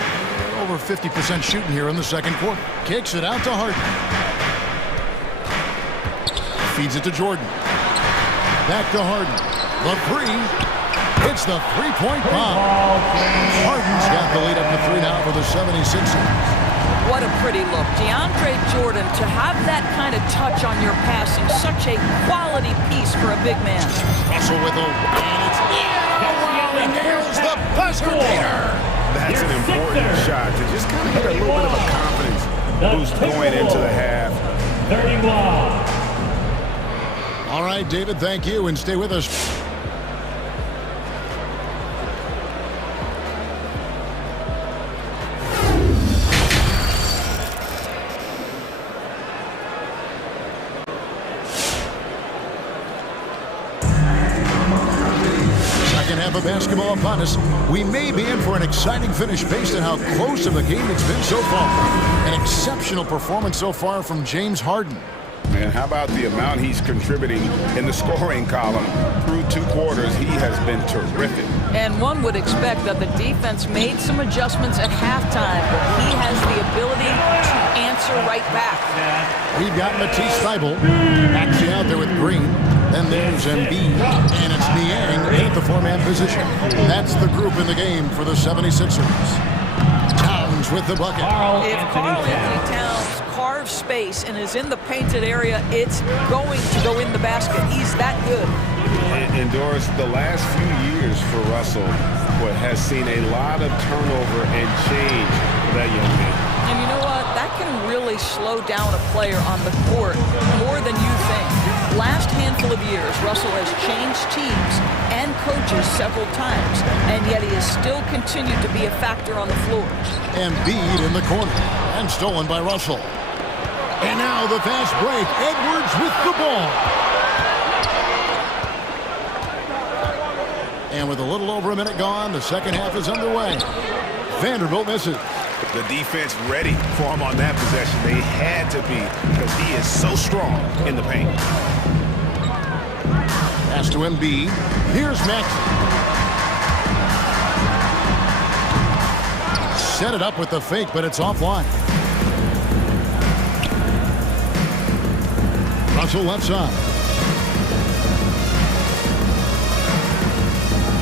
Over 50% shooting here in the second quarter. Kicks it out to Harden. Feeds it to Jordan. Back to Harden. The 3. It's the 3-point bomb. Harden's got the lead up to 3 now for the 76ers. What a pretty look. DeAndre Jordan, to have that kind of touch on your passing, such a quality piece for a big man. Russell with a... And it's in. He nails the buzzer beater. That's an important shot to just kind of get a little bit of a confidence boost going into the half. 31. All right, David, thank you, and stay with us. Of basketball upon us. We may be in for an exciting finish based on how close of a game it's been so far. An exceptional performance so far from James Harden. And how about the amount he's contributing in the scoring column through 2 quarters? He has been terrific. And one would expect that the defense made some adjustments at halftime, but he has the ability to answer right back. We've got Matisse Thybulle actually out there with Green. Then there's Embiid, and it's Niang at the 4-man position. That's the group in the game for the 76ers. Towns with the bucket. If Karl Anthony Towns carves space and is in the painted area, it's going to go in the basket. He's that good. And Doris, the last few years for Russell has seen a lot of turnover and change for that young man. And you know what? That can really slow down a player on the court more than you think. Last handful of years, Russell has changed teams and coaches several times, and yet he has still continued to be a factor on the floor. Embiid in the corner, and stolen by Russell. And now the fast break. Edwards with the ball. And with a little over a minute gone, the second half is underway. Vanderbilt misses. The defense ready for him on that possession. They had to be, because he is so strong in the paint. Pass to Embiid. Here's Maxey. Set it up with the fake, but it's offline. Russell left side.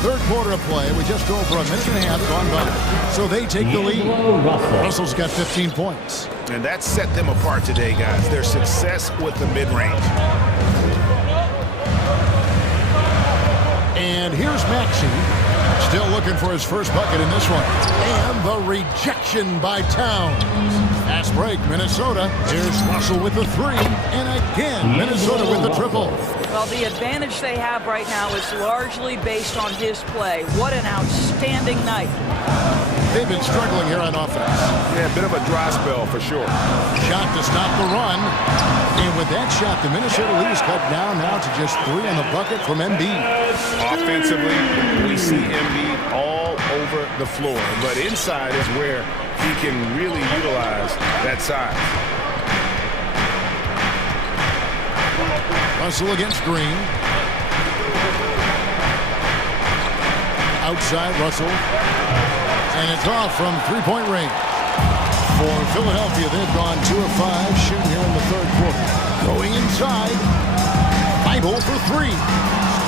Third quarter of play with just over a minute and a half gone by. So they take the lead. Russell's got 15 points. And that set them apart today, guys. Their success with the mid-range. And here's Maxey. Still looking for his first bucket in this one. And the rejection by Towns. Fast break, Minnesota. Here's Russell with the 3. And again, Minnesota with the triple. Well, the advantage they have right now is largely based on his play. What an outstanding night. They've been struggling here on offense. Yeah, a bit of a dry spell for sure. Shot to stop the run. And with that shot, the Minnesota lead is cut down now to just 3 on the bucket from Embiid. Offensively, we see Embiid all over the floor. But inside is where he can really utilize that size. Russell against Green. Outside Russell. And it's off from 3-point range. For Philadelphia, they've gone 2 of 5 shooting here in the third quarter. Going inside. Thybulle for 3.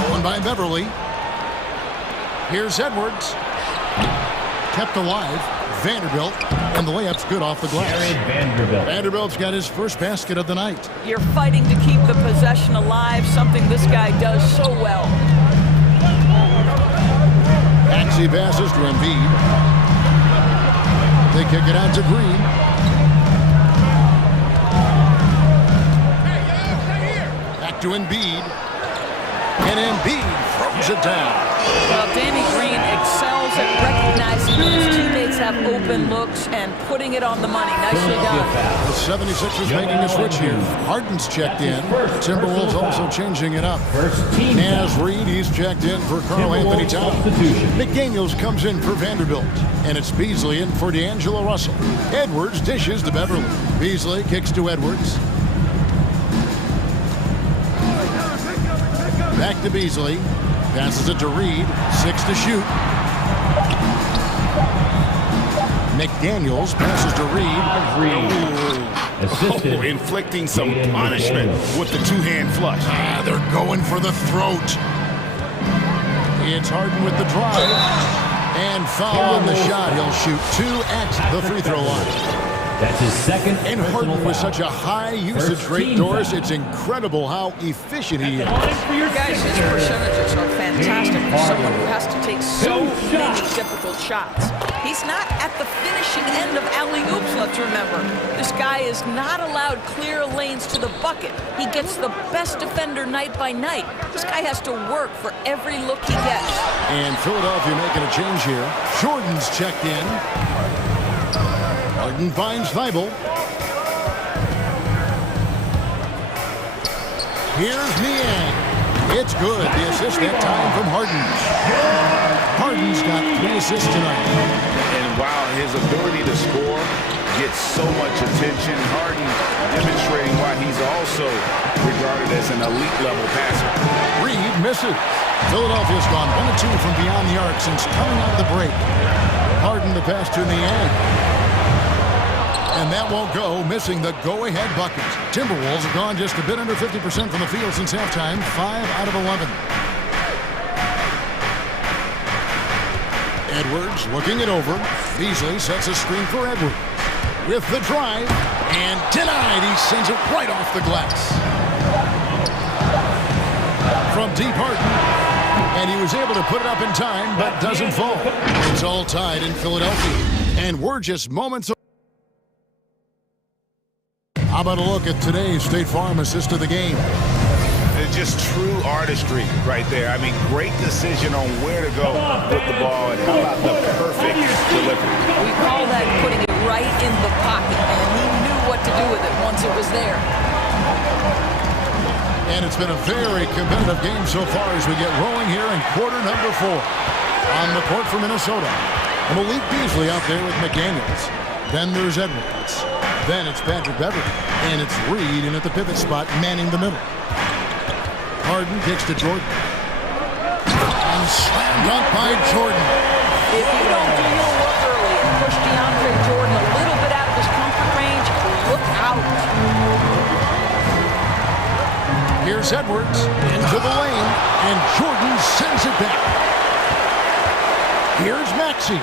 Stolen by Beverly. Here's Edwards. Kept alive. Vanderbilt. And the layup's good off the glass. Vanderbilt's got his first basket of the night. You're fighting to keep the possession alive, something this guy does so well. Maxey passes to Embiid. They kick it out to Green. Back to Embiid. And Embiid throws it down. Well, Danny Green excels at recognizing when his teammates have open looks and putting it on the money. Nicely done. The 76ers making a switch here. Harden's checked in. Timberwolves also changing it up. Naz Reid, he's checked in for Karl Anthony Towns. McDaniels comes in for Vanderbilt. And it's Beasley in for D'Angelo Russell. Edwards dishes to Beverly. Beasley kicks to Edwards. Back to Beasley. Passes it to Reed. 6 to shoot. McDaniels passes to Reed. Inflicting some punishment with the 2-hand flush. They're going for the throat. It's Harden with the drive. And foul on the shot. He'll shoot 2 at the free throw line. That's his second. And Harden with such a high usage rate, Doris, it's incredible how efficient he is. Guys, his percentages are fantastic for someone who has to take so many difficult shots. He's not at the finishing end of alley-oops, let's remember. This guy is not allowed clear lanes to the bucket. He gets the best defender night by night. This guy has to work for every look he gets. And Philadelphia making a change here. Jordan's checked in. Harden finds Thybulle. Here's Niang. It's good. The assist that time from Harden. Harden's got 3 assists tonight. And while his ability to score gets so much attention. Harden demonstrating why he's also regarded as an elite-level passer. Reed misses. Philadelphia's gone 1 of 2 from beyond the arc since coming out of the break. Harden the pass to Niang. And that won't go, missing the go-ahead bucket. Timberwolves have gone just a bit under 50% from the field since halftime, 5 out of 11. Edwards looking it over. Beasley sets a screen for Edwards. With the drive, and denied. He sends it right off the glass. From deep Harden, and he was able to put it up in time, but doesn't fall. It's all tied in Philadelphia, and we're just moments away. How about a look at today's State Farm assist of the game? It's just true artistry right there. I mean, great decision on where to go with the ball, and how about the perfect delivery. We call that putting it right in the pocket, and he knew what to do with it once it was there. And it's been a very competitive game so far as we get rolling here in quarter number 4. On the court for Minnesota, Malik Beasley out there with McDaniels. Then there's Edwards. Then it's Patrick Beverly. And it's Reed in at the pivot spot, manning the middle. Harden kicks to Jordan. And slam dunk by Jordan. If you don't do your work early and push DeAndre Jordan a little bit out of his comfort range, look out. Here's Edwards into the lane, and Jordan sends it back. Here's Maxey,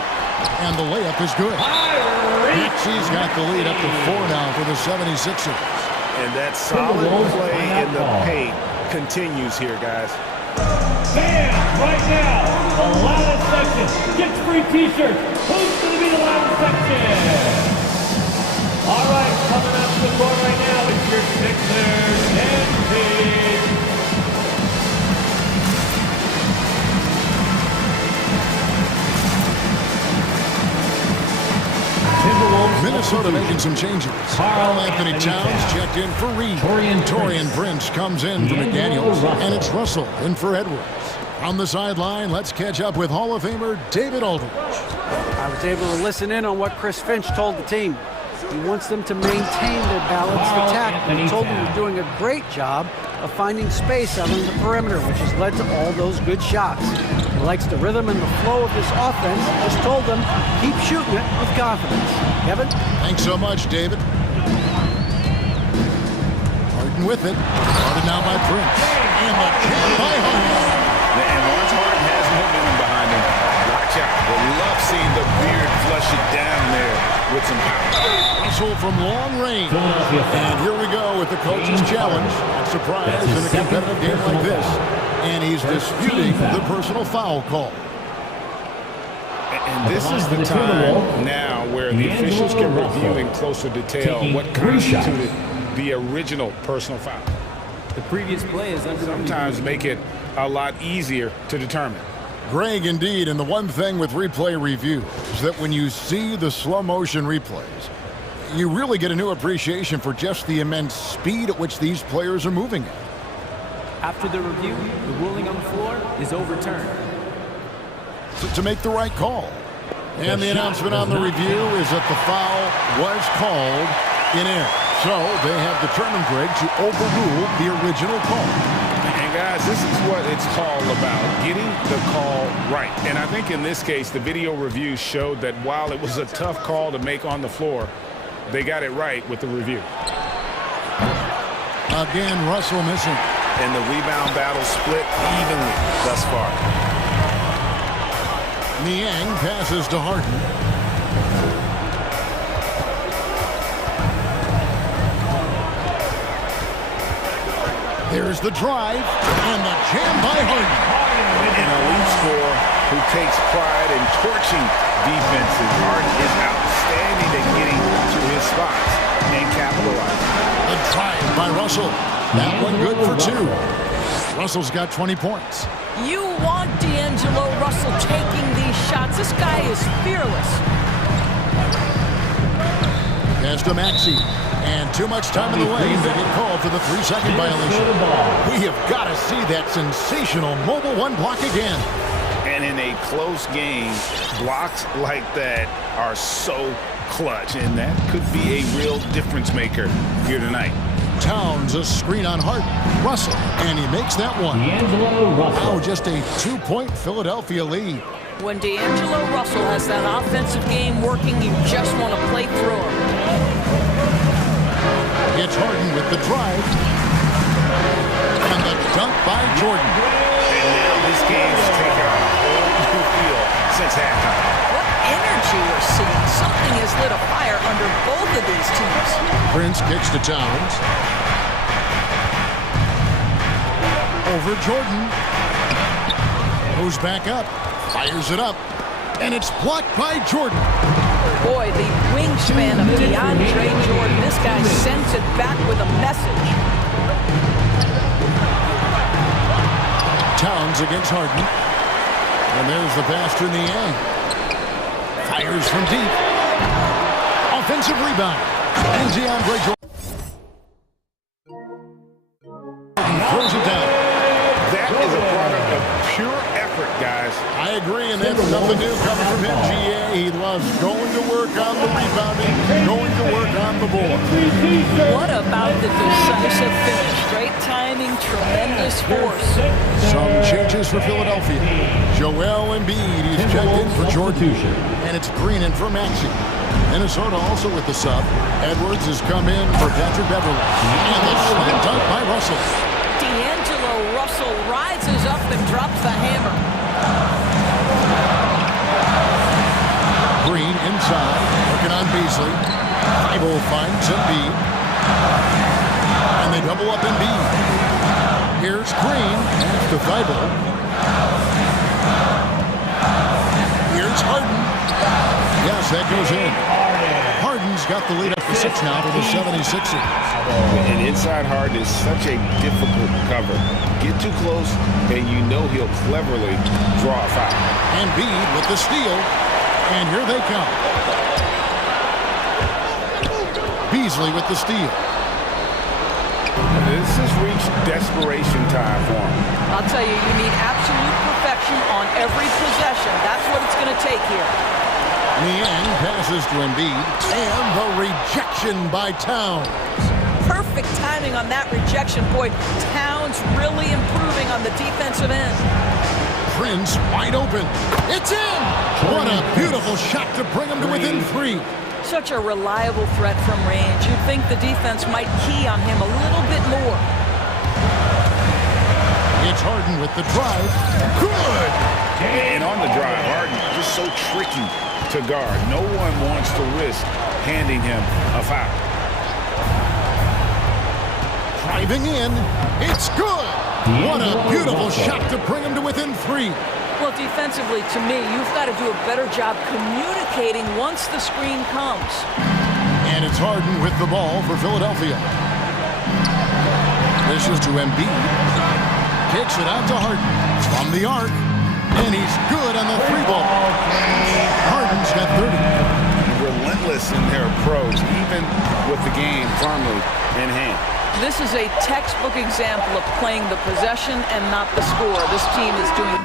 and the layup is good. Maxey's got the lead up to 4 now for the 76ers. And that solid play in the paint continues here, guys. Fans, right now, the loudest section gets free t-shirts. Who's going to be the loudest section? All right, coming up to the court right now is your Sixers and Minnesota making some changes. Karl Anthony Towns checked in for Reed. Torian Prince comes in for McDaniels. And it's Russell in for Edwards. On the sideline, let's catch up with Hall of Famer David Aldridge. I was able to listen in on what Chris Finch told the team. He wants them to maintain their balanced attack. And he told them they're doing a great job of finding space out on the perimeter, which has led to all those good shots. He likes the rhythm and the flow of this offense. Just told them, keep shooting it with confidence. Kevin? Thanks so much, David. Harden with it. Started now by Prince. And the jam by Harden. And once Harden has momentum behind him, watch out. We'll love seeing the beard flush it down there with some power. Russell from long range. And here we go with the coach's challenge. Not surprised in a competitive game like this. And he's disputing the personal foul call. And this is the time now where the officials can review in closer detail what constituted the original personal foul. The previous play is under sometimes make it a lot easier to determine. Greg, indeed, and the one thing with replay review is that when you see the slow motion replays, you really get a new appreciation for just the immense speed at which these players are moving at. After the review, the ruling on the floor is overturned. To make the right call. And the announcement on the review is that the foul was called in error. So they have determined, Greg, to overrule the original call. And guys, this is what it's all about, getting the call right. And I think in this case, the video review showed that while it was a tough call to make on the floor, they got it right with the review. Again, Russell missing. And the rebound battle split evenly thus far. Niang passes to Harden. There's the drive, and the jam by Harden. An elite scorer who takes pride in torching defenses. Harden is outstanding at getting to his spots and capitalizing. A drive by Russell. That one good for 2. Russell's got 20 points. You want D'Angelo Russell taking these shots. This guy is fearless. Pass to Maxey. And too much time in the lane. They get called for the 3-second violation. We have got to see that sensational mobile 1 block again. And in a close game, blocks like that are so clutch, and that could be a real difference maker here tonight. Towns, a screen on Harden. Russell, and he makes that one. D'Angelo Russell. Now just a 2-point Philadelphia lead. When D'Angelo Russell has that offensive game working, you just want to play through him. It's Harden with the drive. And the dunk by Jordan. And now this game's taken on a whole new feel since halftime. What energy we're seeing. Something has lit a fire under both of these teams. Prince kicks to Towns. Over Jordan. Goes back up. Fires it up. And it's blocked by Jordan. Boy, the wingspan of DeAndre Jordan. This guy sends it back with a message. Towns against Harden. And there's the pass to Niang. Fires from deep. Offensive rebound. And DeAndre Jordan throws it down. That is a product of pure effort, guys. I agree, and that's nothing new coming from him, GA. He loves going to work on the rebounding, going to work on the board. What about the decisive finish? Great timing, tremendous force. Some changes for Philadelphia. Joel Embiid is checked in for Jordan. And it's Green in for Maxey. Minnesota also with the sub. Edwards has come in for Patrick Beverly. And the slam dunk by Russell. D'Angelo Russell rises up and drops the hammer. Green inside, working on Beasley. Thibault finds Embiid. And they double up Embiid. Here's Green, to Thibault. Here's Harden. Yes, that goes in. Harden's got the lead up to 6 now for the 76ers. And inside Harden is such a difficult cover. Get too close, and you know he'll cleverly draw a foul. Embiid with the steal. And here they come. Beasley with the steal. This has reached desperation time for him. I'll tell you, you need absolute perfection on every possession. That's what it's going to take here. Niang passes to Embiid. And the rejection by Towns. Perfect timing on that rejection. Boy, Towns really improving on the defensive end. Prince wide open. It's in! What a beautiful shot to bring him to within 3. Such a reliable threat from range. You'd think the defense might key on him a little bit more. It's Harden with the drive. Good! And on the drive, Harden just so tricky to guard. No one wants to risk handing him a foul. Driving in. It's good! What a beautiful shot to bring him to within 3. Well, defensively, to me, you've got to do a better job communicating once the screen comes. And it's Harden with the ball for Philadelphia. This is to Embiid. Kicks it out to Harden. From the arc. And he's good on the 3-ball. Harden's got 30. Relentless in their approach, even with the game firmly in hand. This is a textbook example of playing the possession and not the score. This team is doing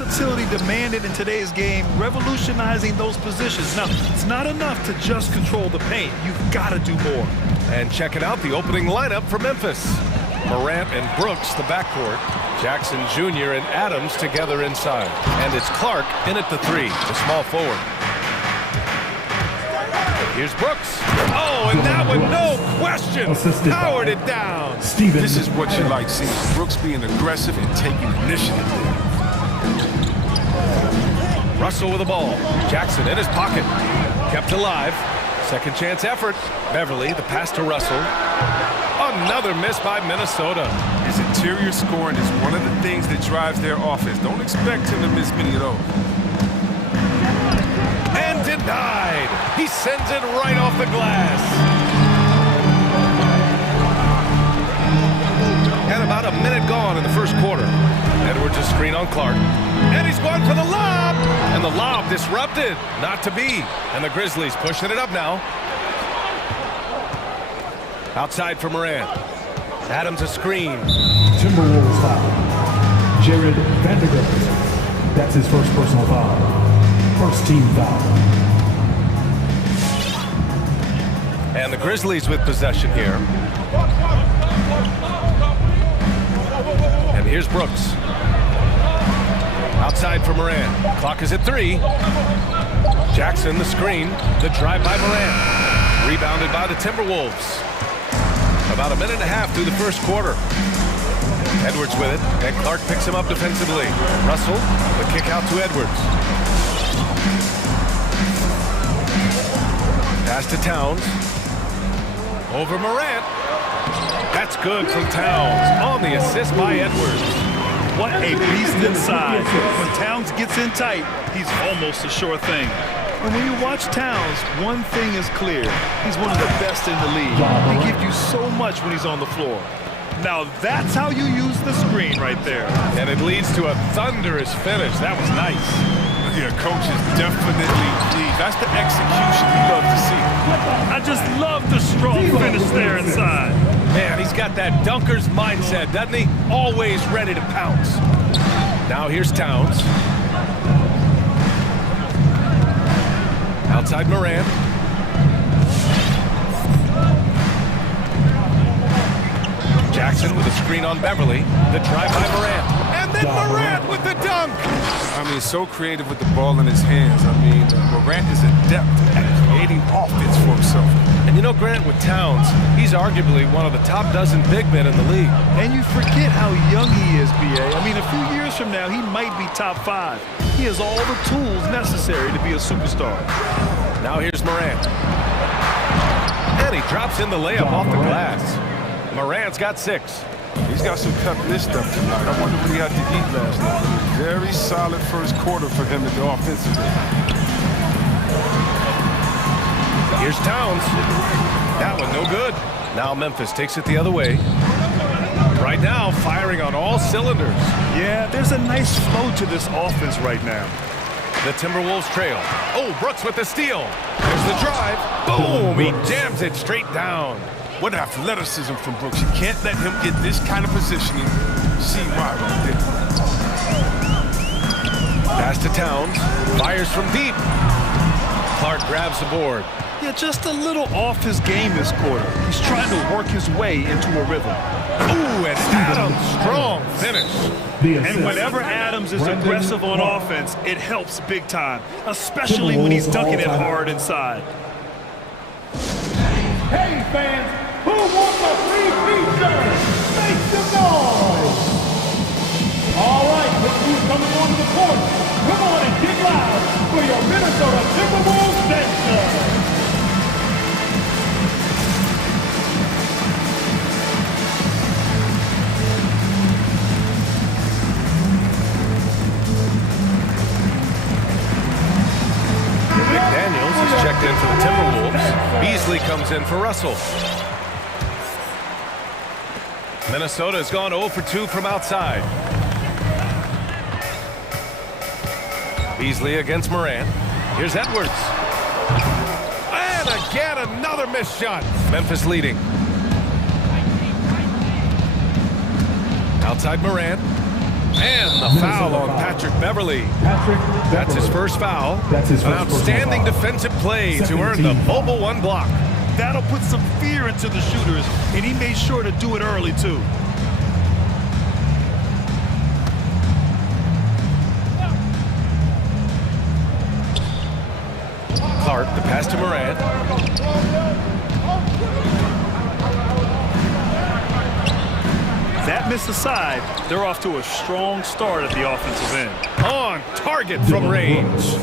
Versatility demanded in today's game, revolutionizing those positions. Now, it's not enough to just control the paint. You've got to do more. And checking out the opening lineup for Memphis. Morant and Brooks, the backcourt. Jackson Jr. and Adams together inside. And it's Clark in at the 3, the small forward. Here's Brooks. Oh, and that one, no question, powered it down. This is what you like seeing. Brooks being aggressive and taking initiative. Russell with the ball. Jackson in his pocket. Kept alive. Second chance effort. Beverly, the pass to Russell. Another miss by Minnesota. His interior scoring is one of the things that drives their offense. Don't expect him to miss many of those. And denied. He sends it right off the glass. And about a minute gone in the first quarter. Edwards a screen on Clark. And he's going for the lob. And the lob disrupted. Not to be. And the Grizzlies pushing it up now. Outside for Moran. Adams a screen. Timberwolves foul. Jared Vanderbilt. That's his first personal foul. First team foul. And the Grizzlies with possession here. And here's Brooks. Outside for Moran. Clock is at 3. Jackson the screen. The drive by Moran. Rebounded by the Timberwolves. About a minute and a half through the first quarter. Edwards with it, and Clark picks him up defensively. Russell, the kick out to Edwards. Pass to Towns. Over Morant. That's good from Towns on the assist by Edwards. What a beast inside. When Towns gets in tight, he's almost a sure thing. And when you watch Towns, one thing is clear. He's one of the best in the league. He gives you so much when he's on the floor. Now that's how you use the screen right there. And it leads to a thunderous finish. That was nice. Yeah, coach is definitely pleased. That's the execution we love to see. I just love the strong finish there inside. Man, he's got that dunker's mindset, doesn't he? Always ready to pounce. Now here's Towns. Outside Moran. Jackson with a screen on Beverly. The drive by Moran. And then Moran with the dunk. I mean, so creative with the ball in his hands. I mean, Morant is adept at creating offense for himself. And you know, Grant, with Towns, he's arguably one of the top dozen big men in the league. And you forget how young he is, B.A. I mean, a few years from now, he might be top 5. He has all the tools necessary to be a superstar. Now here's Moran. And he drops in the layup off the glass. Moran's got 6. He's got some cut this stuff tonight. I wonder what he had to eat last night. Very solid first quarter for him at the offensive end. Here's Towns. That one no good. Now Memphis takes it the other way. Right now, firing on all cylinders. Yeah, there's a nice flow to this offense right now. The Timberwolves trail. Oh, Brooks with the steal. There's the drive. Boom! He jams it straight down. What athleticism from Brooks. You can't let him get this kind of positioning. See why right there. Pass to Towns. Fires from deep. Clark grabs the board. Yeah, just a little off his game this quarter. He's trying to work his way into a rhythm. Ooh, and Adams, strong finish. And whenever Adams is aggressive on offense, it helps big time, especially when he's dunking it hard inside. Hey fans, who wants a free t-shirt? Make some noise! All right, look who's coming onto the court. Come on and get loud for your Minnesota Timberwolves Dancers! McDaniels is checked in for the Timberwolves. Beasley comes in for Russell. Minnesota has gone 0 for 2 from outside. Beasley against Moran. Here's Edwards. And again, another missed shot. Memphis leading. Outside Moran. And the foul on Patrick Beverly. That's his first foul. An outstanding defensive play to earn the mobile one block. That'll put some fear into the shooters, and he made sure to do it early, too. Clark, the pass to Morant. That missed aside, they're off to a strong start at the offensive end. On target from range.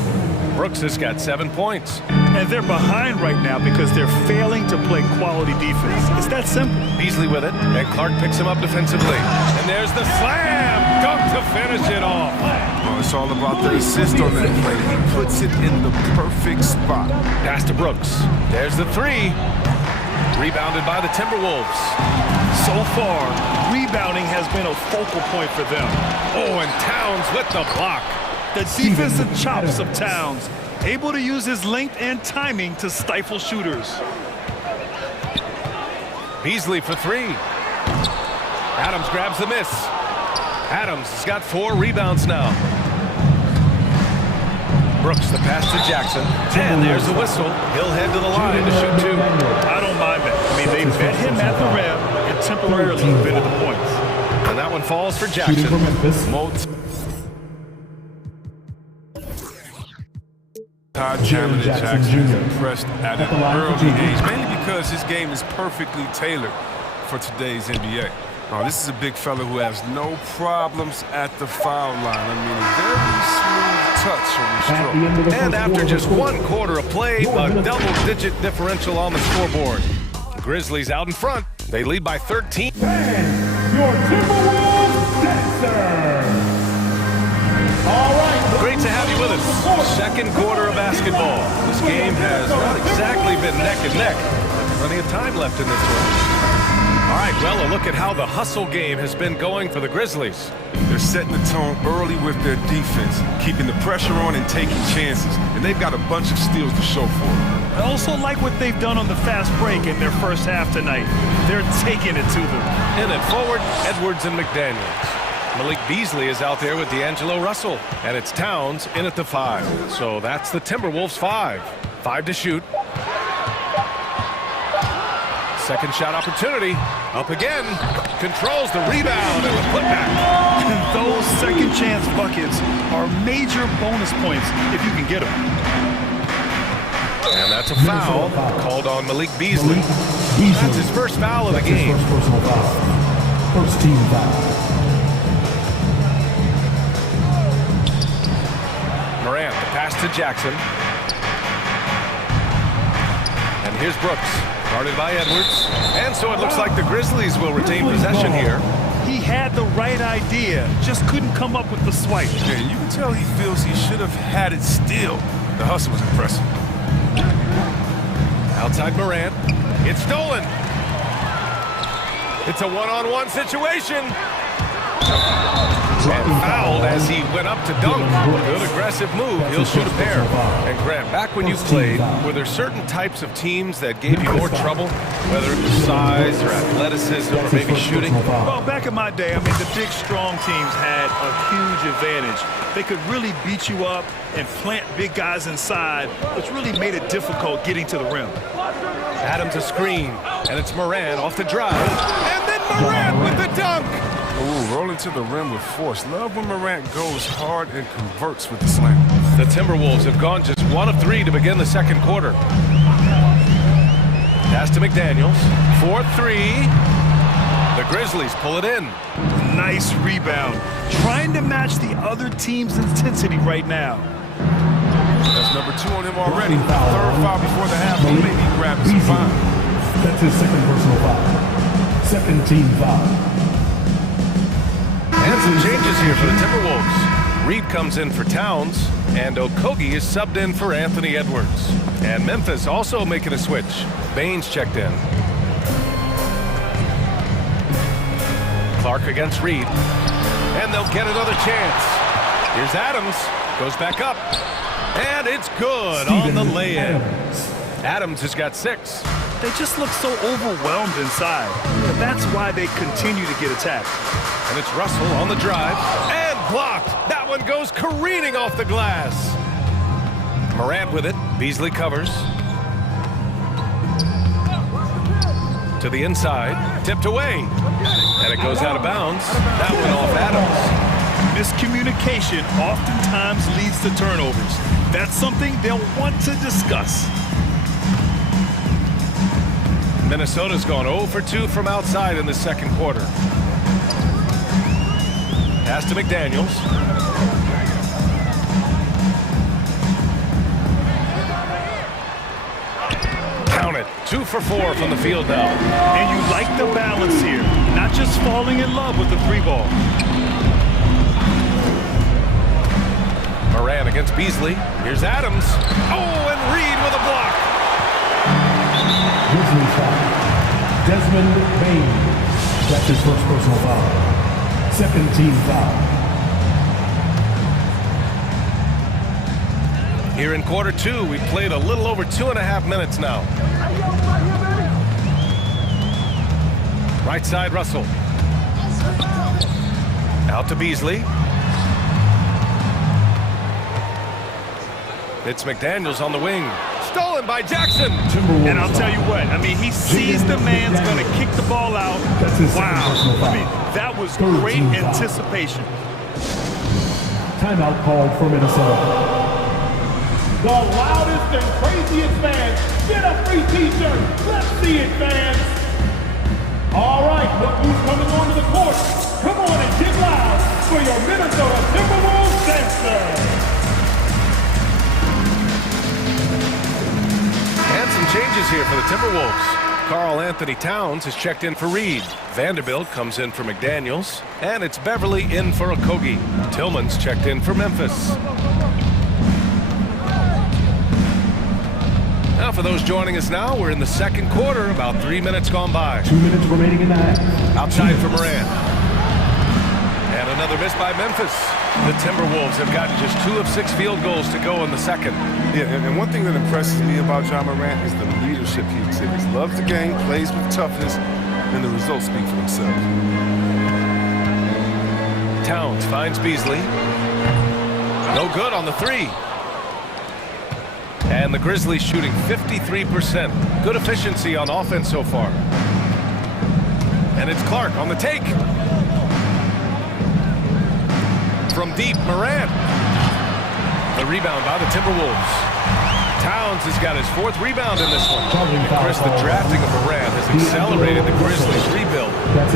Brooks has got 7 points. And they're behind right now because they're failing to play quality defense. It's that simple. Beasley with it, and Clark picks him up defensively. And there's the slam! Dunk to finish it off. Well, it's all about the assist on that play. He puts it in the perfect spot. Pass to Brooks. There's the three. Rebounded by the Timberwolves. So far, rebounding has been a focal point for them. Oh, and Towns with the block. The defensive chops of Towns, able to use his length and timing to stifle shooters. Beasley for three. Adams grabs the miss. Adams has got 4 rebounds now. Brooks, the pass to Jackson. And there's the whistle. He'll head to the line to shoot 2. I don't mind that. I mean, they met him at the rim and temporarily prevented the points. And that one falls for Jackson. Todd Jackson is impressed at an early age, mainly because his game is perfectly tailored for today's NBA. This is a big fella who has no problems at the foul line. I mean, a very smooth touch on the stroke. And after just 1 quarter of play, a double-digit differential on the scoreboard. Grizzlies out in front. They lead by 13. Your Timberwolves dancer. All right. Great to have you with us. Second quarter of basketball. This game has not exactly been neck and neck. Plenty of time left in this one. All right, well, a look at how the hustle game has been going for the Grizzlies. They're setting the tone early with their defense, keeping the pressure on and taking chances. And they've got a bunch of steals to show for it. I also like what they've done on the fast break in their first half tonight. They're taking it to them. In and forward, Edwards and McDaniels. Malik Beasley is out there with D'Angelo Russell. And it's Towns in at the 5. So that's the Timberwolves 5. 5 to shoot. Second shot opportunity. Up again. Controls the rebound and the putback. And those second chance buckets are major bonus points if you can get them. And that's a foul called on Malik Beasley. That's his first foul of the game. First team foul. Morant, the pass to Jackson. And here's Brooks, guarded by Edwards. And so it looks like the Grizzlies will retain possession here. He had the right idea, just couldn't come up with the swipe. Yeah, you can tell he feels he should have had it still. The hustle was impressive. Outside Morant. It's stolen. It's a one-on-one situation. And fouled as he went up to dunk. Good aggressive move. He'll shoot a pair. And Grant, back when you played, were there certain types of teams that gave you more trouble? Whether it was size or athleticism or maybe shooting? Well, back in my day, I mean, the big, strong teams had a huge advantage. They could really beat you up and plant big guys inside, which really made it difficult getting to the rim. Adams a screen, and it's Morant off the drive. And then Morant with the dunk! Ooh, rolling to the rim with force. Love when Morant goes hard and converts with the slam. The Timberwolves have gone just 1 of 3 to begin the second quarter. Pass to McDaniels. 4-3. The Grizzlies pull it in. Nice rebound. Trying to match the other team's intensity right now. That's number 2 on him already. Third foul before the half. He may be grabbing some foul. That's his second personal foul. Second team foul. And some changes here for the Timberwolves. Reed comes in for Towns, and Okogie is subbed in for Anthony Edwards. And Memphis also making a switch. Baines checked in. Clark against Reed. And they'll get another chance. Here's Adams. Goes back up. And it's good on the lay-in. Adams has got 6. They just look so overwhelmed inside. That's why they continue to get attacked. And it's Russell on the drive. And blocked. That one goes careening off the glass. Morant with it. Beasley covers. To the inside. Tipped away. And it goes out of bounds. That one off Adams. Miscommunication oftentimes leads to turnovers. That's something they'll want to discuss. Minnesota's gone 0 for 2 from outside in the second quarter. Pass to McDaniels. Count it. 2 for 4 from the field now. And you like the balance here. Not just falling in love with the 3-ball. Moran against Beasley. Here's Adams. Oh, and Reed with a block. Grizzlies foul. Desmond Bain. That's his first personal foul. Second team foul. Here in quarter 2, we've played a little over 2.5 minutes now. Right side, Russell. Out to Beasley. It's McDaniels on the wing. Stolen by Jackson. And I'll tell you what, I mean, he sees the man's going to kick the ball out. Wow. I mean, that was great anticipation. Timeout called for Minnesota. The loudest and craziest fans. Get a free t-shirt. Let's see it, fans. All right, look who's coming onto the court. Come on and get loud for your Minnesota Timberwolves dancer. And some changes here for the Timberwolves. Karl Anthony Towns is checked in for Reed. Vanderbilt comes in for McDaniels. And it's Beverly in for Okogie. Tillman's checked in for Memphis. Now for those joining us now, we're in the second quarter, about 3 minutes gone by. 2 minutes remaining in the half. Outside for Moran. And another miss by Memphis. The Timberwolves have gotten just 2 of 6 field goals to go in the second. Yeah, and one thing that impresses me about John Morant is the leadership he exhibits. Loves the game, plays with toughness, and the results speak for themselves. Towns finds Beasley. No good on the 3. And the Grizzlies shooting 53%. Good efficiency on offense so far. And it's Clark on the take. From deep, Morant. The rebound by the Timberwolves. Towns has got his 4th rebound in this one. And Chris, the drafting of Morant has accelerated the Grizzlies' rebuild.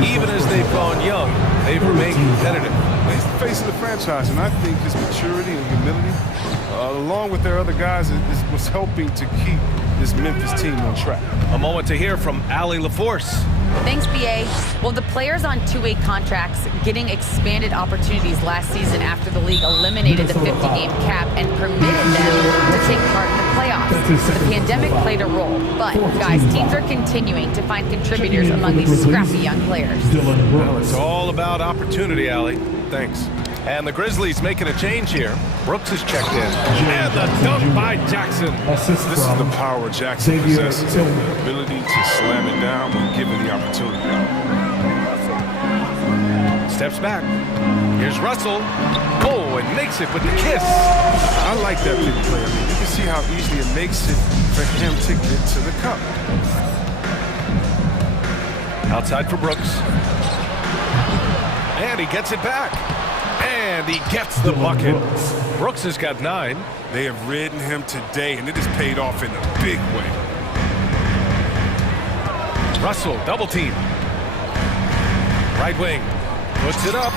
Even as they've gone young, they've remained competitive. He's the face of the franchise, and I think his maturity and humility, along with their other guys, was helping to keep this Memphis team on track. A moment to hear from Allie LaForce. Thanks, BA. Well, the players on 2-way contracts getting expanded opportunities last season after the league eliminated the 50-game cap and permitted them to take part in the playoffs. The pandemic played a role, but, guys, teams are continuing to find contributors among these scrappy young players. Well, it's all about opportunity, Allie. Thanks. And the Grizzlies making a change here. Brooks is checked in. And the dunk by Jackson. This is the power Jackson possesses. The ability to slam it down when given the opportunity. Steps back. Here's Russell. Oh, and makes it with the kiss. I like that big play. I mean, you can see how easily it makes it for him to get to the cup. Outside for Brooks. And he gets it back. And he gets the bucket. Brooks has got 9. They have ridden him today, and it has paid off in a big way. Russell, double team. Right wing. Puts it up.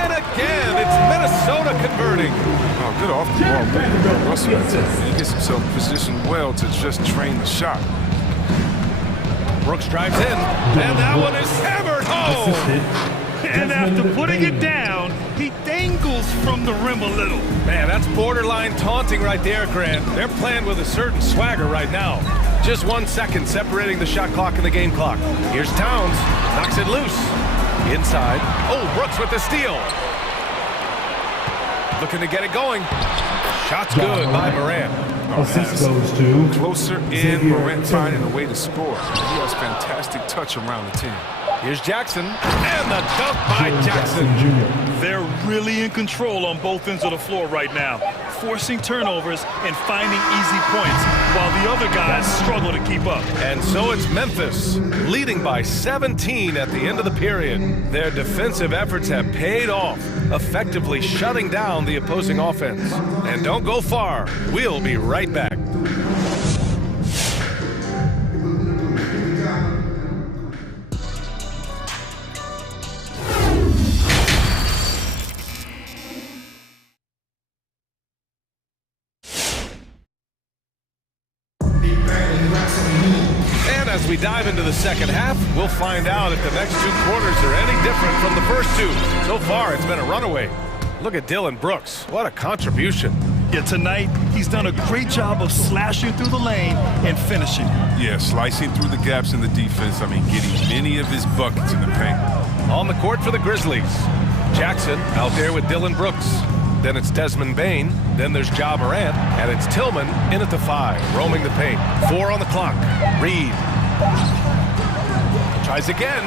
And again, it's Minnesota converting. Oh, good off the ball. Russell, he gets himself positioned well to just train the shot. Brooks drives in. And that one is hammered home. And after putting it down, he dangles from the rim a little. Man, that's borderline taunting right there, Grant. They're playing with a certain swagger right now. Just 1 second separating the shot clock and the game clock. Here's Towns. Knocks it loose. Inside. Oh, Brooks with the steal. Looking to get it going. Shot's good by Morant. Assist goes to closer in, Morant finding a way to score. He has fantastic touch around the team. Here's Jackson, and the dunk by Jackson. They're really in control on both ends of the floor right now, forcing turnovers and finding easy points while the other guys struggle to keep up. And so it's Memphis, leading by 17 at the end of the period. Their defensive efforts have paid off, effectively shutting down the opposing offense. And don't go far. We'll be right back. As we dive into the second half, we'll find out if the next two quarters are any different from the first two. So far, it's been a runaway. Look at Dylan Brooks. What a contribution. Yeah, tonight, he's done a great job of slashing through the lane and finishing. Yeah, slicing through the gaps in the defense. I mean, getting many of his buckets in the paint. On the court for the Grizzlies. Jackson out there with Dylan Brooks. Then it's Desmond Bain. Then there's Ja Morant. And it's Tillman in at the 5, roaming the paint. 4 on the clock. Reed. Tries again,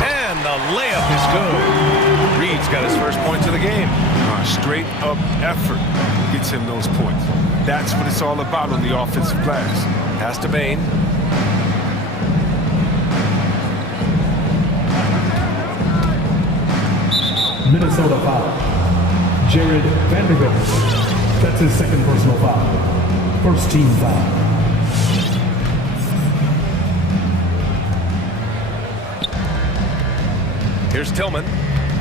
and the layup is good. Reed's got his first points of the game. Straight up effort gets him those points. That's what it's all about on the offensive glass. Pass to Bain. Minnesota foul. Jared Vanderbilt. That's his second personal foul. First team foul. Here's Tillman.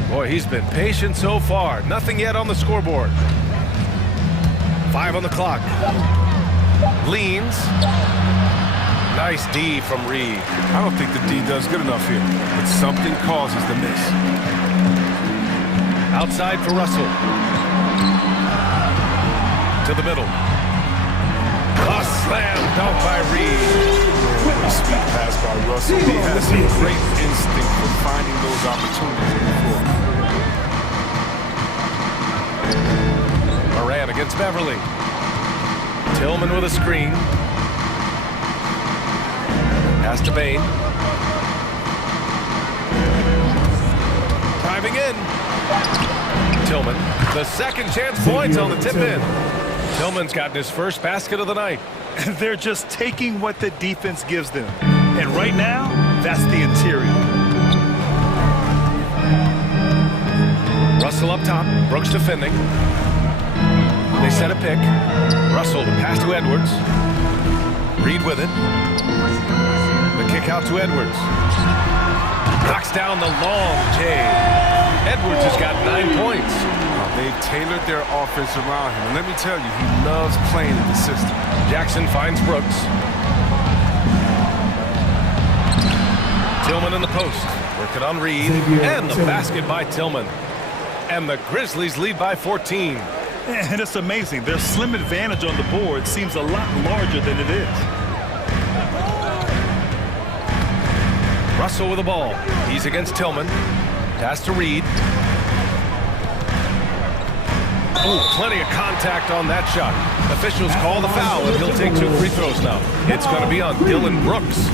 Boy, he's been patient so far. Nothing yet on the scoreboard. 5 on the clock. Leans. Nice D from Reed. I don't think the D does good enough here, but something causes the miss. Outside for Russell. To the middle. A slam dunk by Reed. Sweet pass by Russell. He has a great instinct for finding those opportunities on the floor. Moran against Beverly. Tillman with a screen. Pass to Bain. Driving in. Tillman. The second chance points on the tip in. Tillman's gotten his first basket of the night. They're just taking what the defense gives them. And right now, that's the interior. Russell up top. Brooks defending. They set a pick. Russell to pass to Edwards. Reed with it. The kick out to Edwards. Knocks down the long J. Edwards has got 9 points. They've tailored their offense around him. And let me tell you, he loves playing in the system. Jackson finds Brooks. Tillman in the post. Working on Reed. And the basket by Tillman. And the Grizzlies lead by 14. And it's amazing. Their slim advantage on the board seems a lot larger than it is. Russell with the ball. He's against Tillman. Pass to Reed. Ooh, plenty of contact on that shot. Officials call the foul, and he'll take 2 free throws now. It's going to be on Dylan Brooks.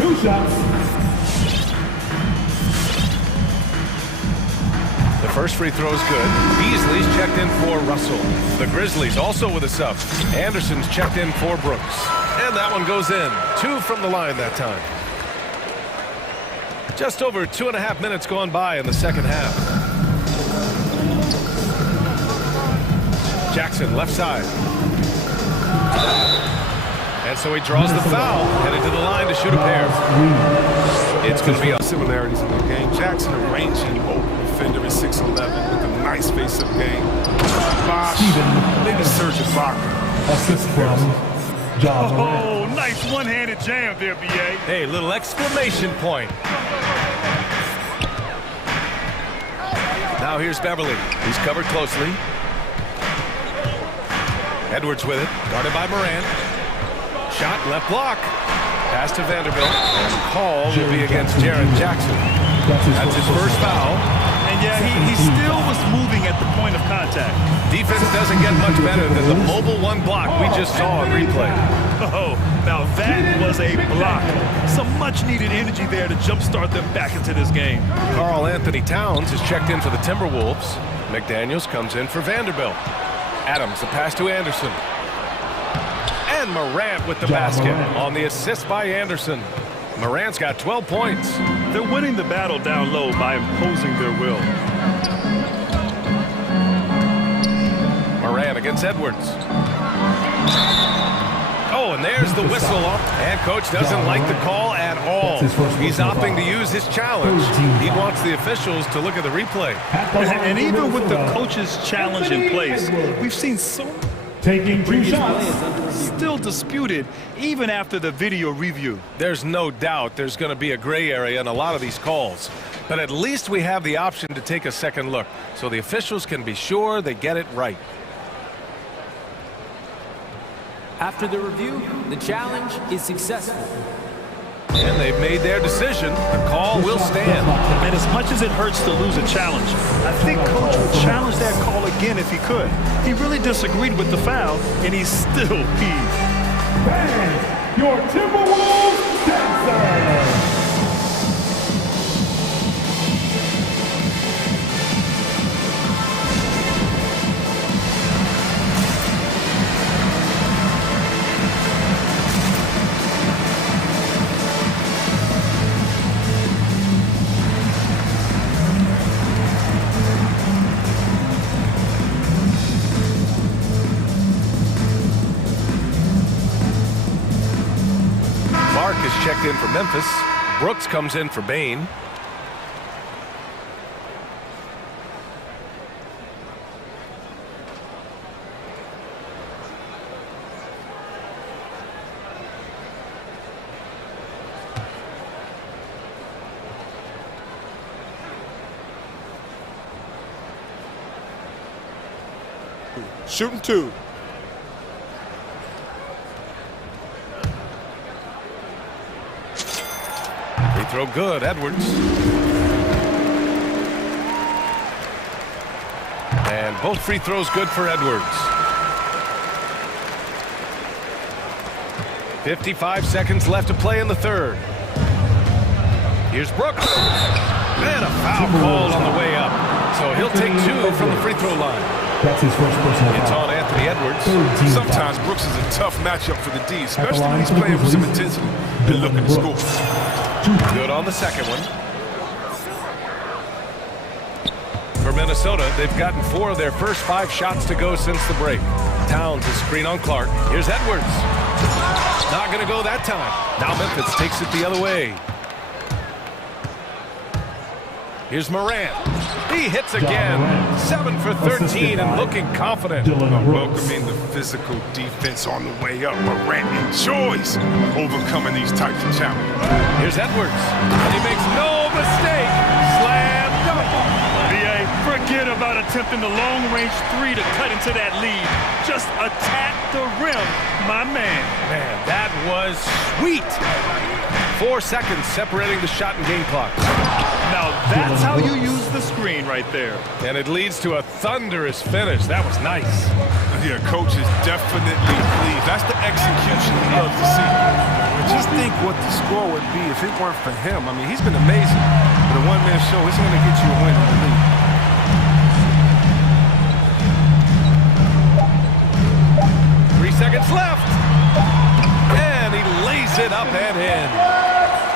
2 shots. The first free throw is good. Beasley's checked in for Russell. The Grizzlies also with a sub. Anderson's checked in for Brooks. And that one goes in. 2 from the line that time. Just over 2.5 minutes gone by in the second half. Jackson, left side. And so he draws the foul, headed to the line to shoot a pair. It's going to be similarities in the game. Jackson arranging open defender at 6'11" with a nice face-up game. Bosh, maybe Serge Ibaka. Assist from Ja Morant. Oh, nice one-handed jam there, B.A. Hey, little exclamation point. Now here's Beverly. He's covered closely. Edwards with it, guarded by Moran. Shot, left block. Pass to Vanderbilt. And call will be against Jaren Jackson. That's his first foul. And yeah, he still was moving at the point of contact. Defense doesn't get much better than the mobile 1 block we just saw on replay. Oh, now that was a block. Some much-needed energy there to jumpstart them back into this game. Karl Anthony Towns is checked in for the Timberwolves. McDaniels comes in for Vanderbilt. Adams, the pass to Anderson. And Morant with the basket on the assist by Anderson. Morant's got 12 points. They're winning the battle down low by imposing their will. Morant against Edwards. Oh, and there's the whistle. And coach doesn't like the call at all. He's opting to use his challenge. He wants the officials to look at the replay. And even with the coach's challenge in place, we've seen so taking 2 shots. Still disputed even after the video review. There's no doubt there's going to be a gray area in a lot of these calls. But at least we have the option to take a second look, so the officials can be sure they get it right. After the review, the challenge is successful. And they've made their decision. The call will stand. And as much as it hurts to lose a challenge, I think Coach would challenge that call again if he could. He really disagreed with the foul, and he's still peeved. Bang! Your Timberwolves dancer! Checked in for Memphis. Brooks comes in for Bain. Shooting 2. Throw good, Edwards. And both free throws good for Edwards. 55 seconds left to play in the third. Here's Brooks. And a foul called on the way up. So he'll take 2 from the free throw line. That's his first personal foul. It's on Anthony Edwards. Sometimes Brooks is a tough matchup for the D, especially when he's playing with some intensity and looking to score. Good on the second one. For Minnesota, they've gotten 4 of their first 5 shots to go since the break. Towns is screen on Clark. Here's Edwards. Not going to go that time. Now Memphis takes it the other way. Here's Morant. He hits again. 7 for 13 and looking confident. Welcoming the physical defense on the way up. Morant enjoys overcoming these types of challenges. Here's Edwards. And he makes no mistake. Slam dunk. BA, forget about attempting the long-range 3 to cut into that lead. Just attack the rim, my man. Man, that was sweet. 4 seconds separating the shot and game clock. Now that's how you use the screen right there. And it leads to a thunderous finish. That was nice. Yeah, coach is definitely pleased. That's the execution he loves to see. And just think what the score would be if it weren't for him. I mean, he's been amazing. But a one-man show, it's going to get you a win in the league. 3 seconds left. And he lays it up and in.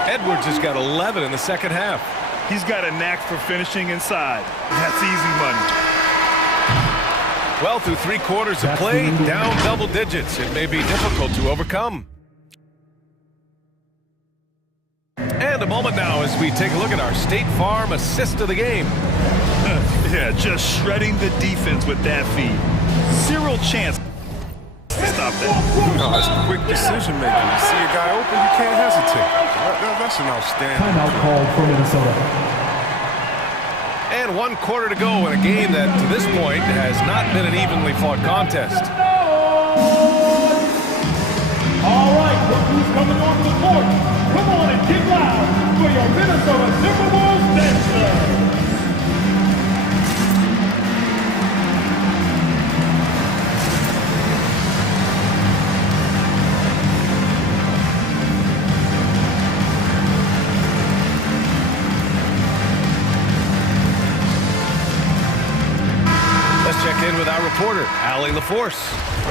Edwards has got 11 in the second half. He's got a knack for finishing inside. That's easy money. Well, through 3 quarters of play, down double digits. It may be difficult to overcome. And a moment now as we take a look at our State Farm assist of the game. Yeah, just shredding the defense with that feed. Zero chance to stop that. No, that's a quick decision making. You see a guy open, you can't hesitate. That's an outstanding. Timeout called for Minnesota. And 1 quarter to go in a game that, to this point, has not been an evenly fought contest. All right, look who's coming onto the court. Come on and get loud for your Minnesota Timberwolves dancer. quarter. Allie LaForce.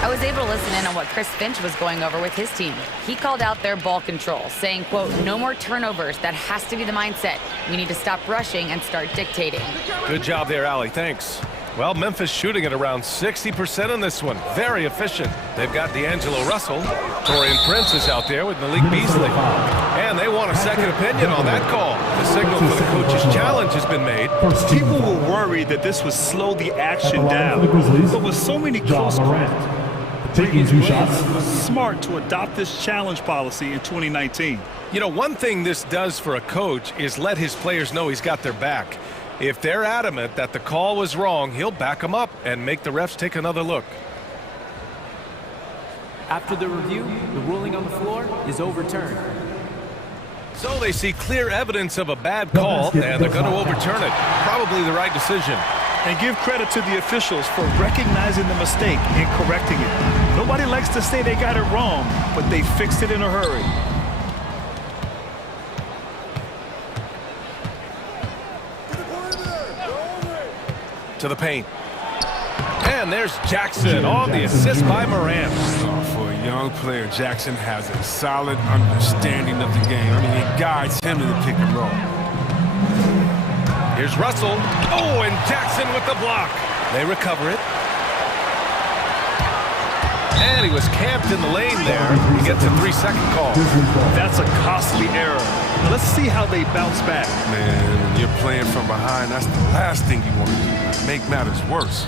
I was able to listen in on what Chris Finch was going over with his team. He called out their ball control, saying, quote, no more turnovers. That has to be the mindset. We need to stop rushing and start dictating. Good job there, Allie. Thanks. Well, Memphis shooting at around 60% in this one. Very efficient. They've got D'Angelo Russell. Torian Prince is out there with Malik Beasley. And they want a second opinion on that call. The signal for the coach's challenge has been made. People were worried that this would slow the action down. But with so many close calls, taking 2 shots. it was smart to adopt this challenge policy in 2019. You know, one thing this does for a coach is let his players know he's got their back. If they're adamant that the call was wrong, he'll back them up and make the refs take another look. After the review, the ruling on the floor is overturned. So they see clear evidence of a bad call, and they're going to overturn it. Probably the right decision. And give credit to the officials for recognizing the mistake and correcting it. Nobody likes to say they got it wrong, but they fixed it in a hurry. To the paint. And there's Jackson on the assist by Moran. For a young player, Jackson has a solid understanding of the game. I mean, it guides him in the pick and roll. Here's Russell. Oh, and Jackson with the block. They recover it. And he was camped in the lane there. He gets a 3-second call. That's a costly error. Let's see how they bounce back. Man, when you're playing from behind, that's the last thing you want to do. Make matters worse.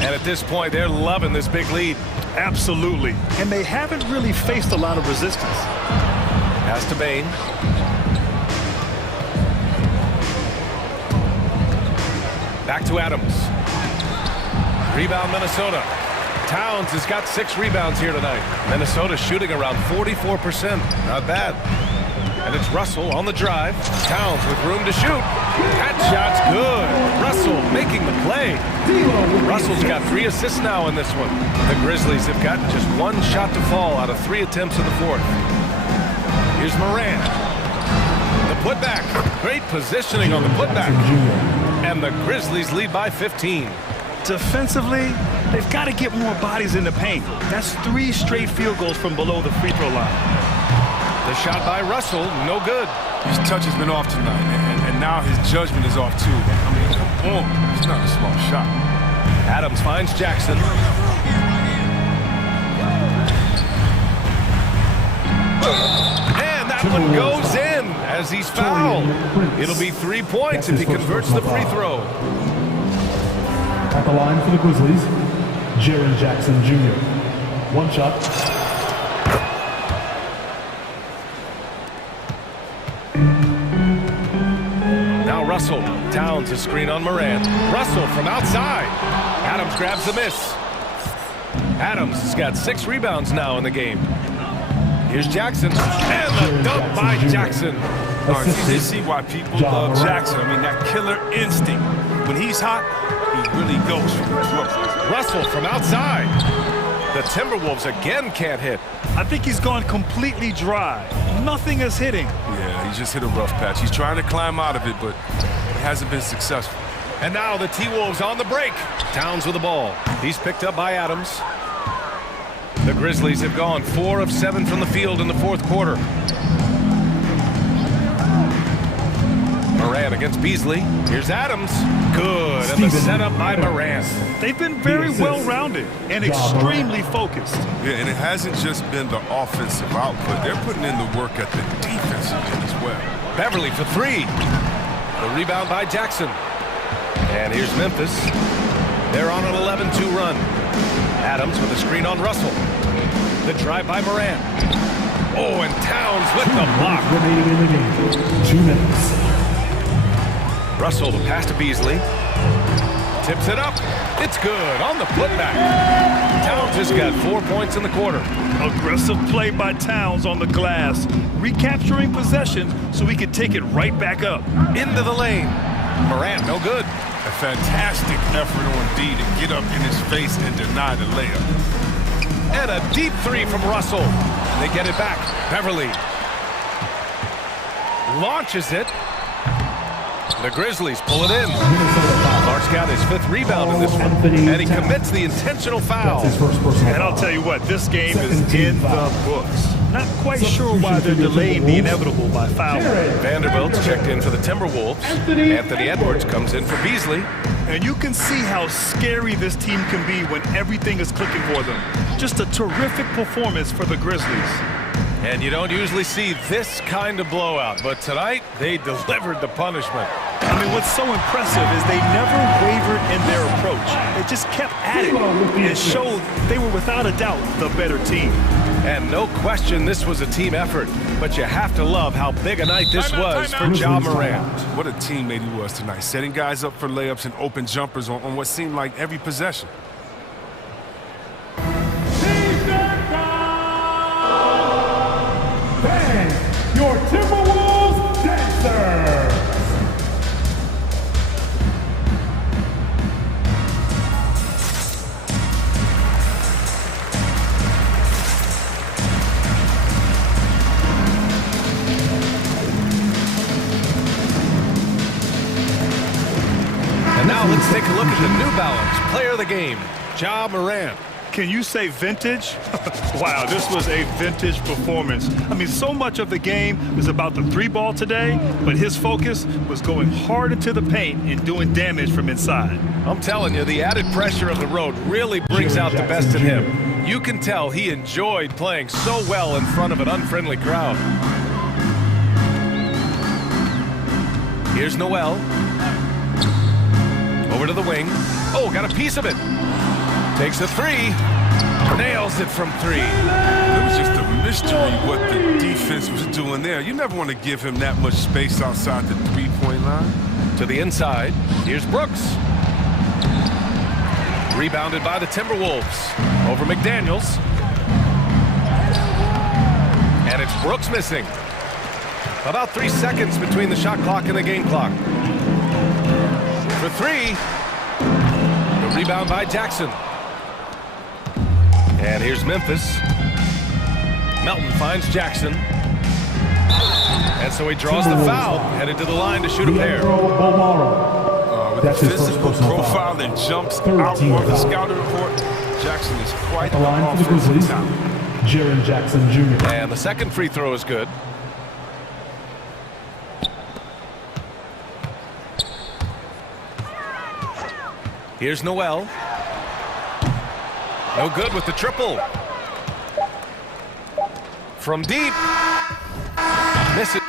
And at this point, they're loving this big lead. Absolutely. And they haven't really faced a lot of resistance. Pass to Bain. Back to Adams. Rebound Minnesota. Towns has got 6 rebounds here tonight. Minnesota shooting around 44%. Not bad. And it's Russell on the drive. Towns with room to shoot. That shot's good. Russell making the play. Russell's got 3 assists now in this one. The Grizzlies have gotten just 1 shot to fall out of 3 attempts in the 4th. Here's Moran. The putback. Great positioning on the putback. And the Grizzlies lead by 15. Defensively, they've got to get more bodies in the paint. That's 3 straight field goals from below the free throw line. The shot by Russell, no good. His touch has been off tonight, and now his judgment is off too. I mean, come on. It's not a small shot. Adams finds Jackson. And that one goes in as he's fouled. It'll be 3 points if he converts the free throw. At the line for the Grizzlies, Jaren Jackson Jr. 1 shot. Now Russell. Towns a screen on Moran. Russell from outside. Adams grabs the miss. Adams has got 6 rebounds now in the game. Here's Jackson. And the dunk by Jackson. You see why people love Jackson. I mean, that killer instinct. When he's hot, he really goes for the throw. Russell from outside. The Timberwolves again can't hit. I think he's gone completely dry. Nothing is hitting. Yeah, he just hit a rough patch. He's trying to climb out of it, but it hasn't been successful. And now the T-Wolves on the break. Towns with the ball. He's picked up by Adams. The Grizzlies have gone 4 of 7 from the field in the 4th quarter. Moran against Beasley. Here's Adams. Good. And the setup by Moran. They've been very well-rounded and extremely focused. Yeah, and it hasn't just been the offensive output. They're putting in the work at the defensive end as well. Beverly for 3. The rebound by Jackson. And here's Memphis. They're on an 11-2 run. Adams with a screen on Russell. The drive by Moran. Oh, and Towns with the block. Remaining in the game. 2 minutes. Russell, the pass to Beasley. Tips it up. It's good on the putback. Towns just got 4 points in the quarter. Aggressive play by Towns on the glass. Recapturing possession so he could take it right back up. Into the lane. Moran, no good. A fantastic effort on D to get up in his face and deny the layup. And a deep 3 from Russell. They get it back. Beverly launches it. The Grizzlies pull it in. Clark's got his 5th rebound in this one, and he commits the intentional foul. And I'll tell you what, this game is in the books. Not quite sure why they're delaying the inevitable by fouling. Vanderbilt's checked in for the Timberwolves. Anthony Edwards comes in for Beasley. And you can see how scary this team can be when everything is clicking for them. Just a terrific performance for the Grizzlies. And you don't usually see this kind of blowout, but tonight they delivered the punishment. I mean, what's so impressive is they never wavered in their approach. They just kept at it and showed they were without a doubt the better team. And no question this was a team effort, but you have to love how big a night this was for Ja Morant. What a teammate he was tonight, setting guys up for layups and open jumpers on what seemed like every possession. Your Timberwolves dancers. And now let's take a look at the New Balance player of the game, Ja Morant. Can you say vintage? Wow, this was a vintage performance. I mean, so much of the game was about the 3-ball today, but his focus was going hard into the paint and doing damage from inside. I'm telling you, the added pressure of the road really brings out the best in him. You can tell he enjoyed playing so well in front of an unfriendly crowd. Here's Noel. Over to the wing. Oh, got a piece of it. Takes a 3. Nails it from 3. It was just a mystery what the defense was doing there. You never want to give him that much space outside the 3-point line. To the inside. Here's Brooks. Rebounded by the Timberwolves. Over McDaniels. And it's Brooks missing. About 3 seconds between the shot clock and the game clock. For 3. The rebound by Jackson. And here's Memphis. Melton finds Jackson. And so he draws the foul, headed to the line to shoot a pair. With the physical profile that jumps out of the scouting report, Jackson is quite an offensive talent. Jaren Jackson Jr. And the second free throw is good. Here's Noel. No good with the triple. From deep. Miss it.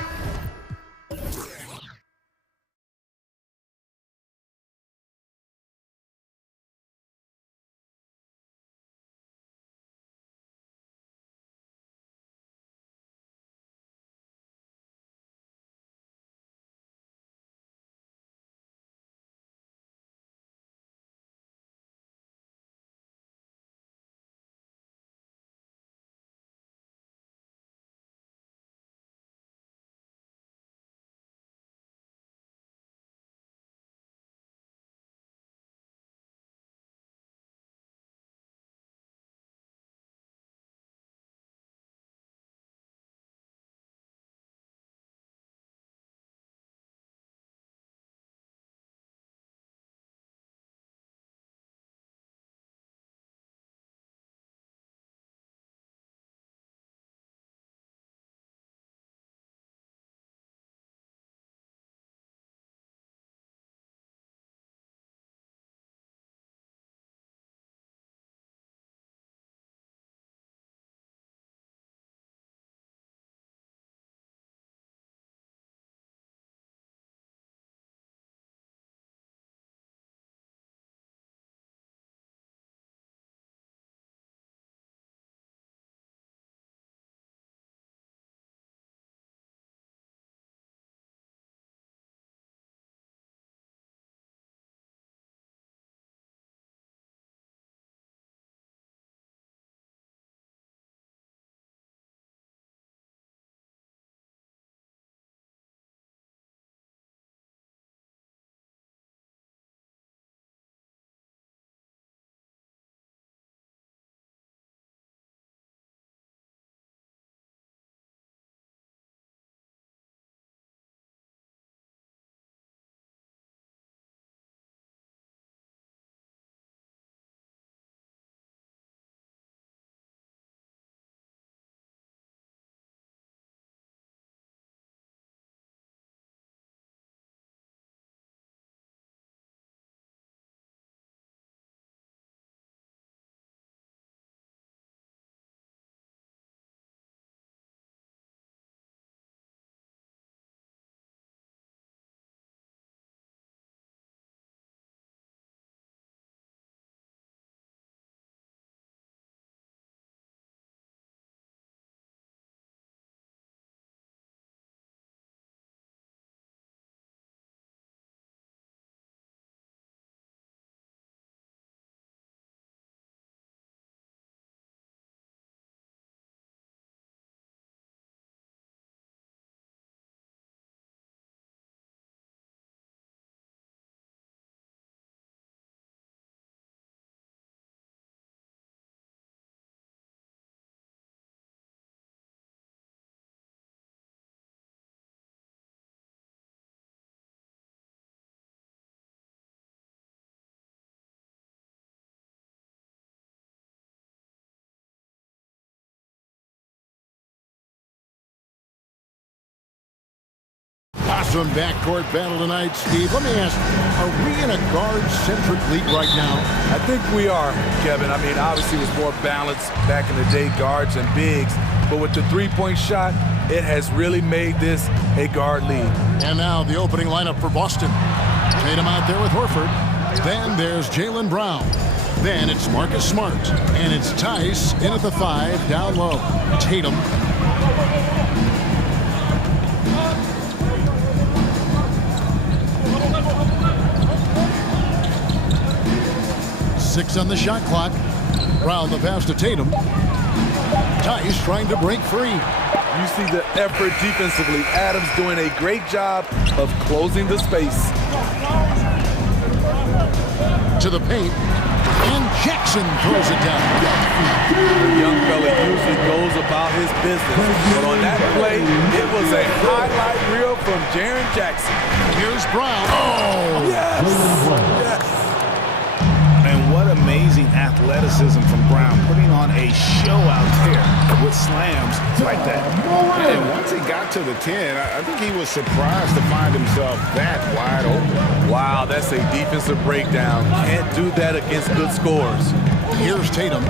Some backcourt battle tonight, Steve. Let me ask you, are we in a guard-centric league right now? I think we are, Kevin. I mean, obviously it was more balanced back in the day, guards and bigs. But with the three-point shot, it has really made this a guard league. And now the opening lineup for Boston. Tatum out there with Horford. Then there's Jaylen Brown. Then it's Marcus Smart. And it's Tice in at the 5, down low. Tatum. Six on the shot clock. Brown the pass to Tatum. Tice trying to break free. You see the effort defensively. Adams doing a great job of closing the space. To the paint. And Jackson throws it down. The young fella usually goes about his business. But on that play, it was a highlight reel from Jaren Jackson. Here's Brown. Oh! Yes! Yes! And what amazing athleticism from Brown, putting on a show out there with slams like that. And once he got to the 10, I think he was surprised to find himself that wide open. Wow, that's a defensive breakdown. Can't do that against good scores. Here's Tatum,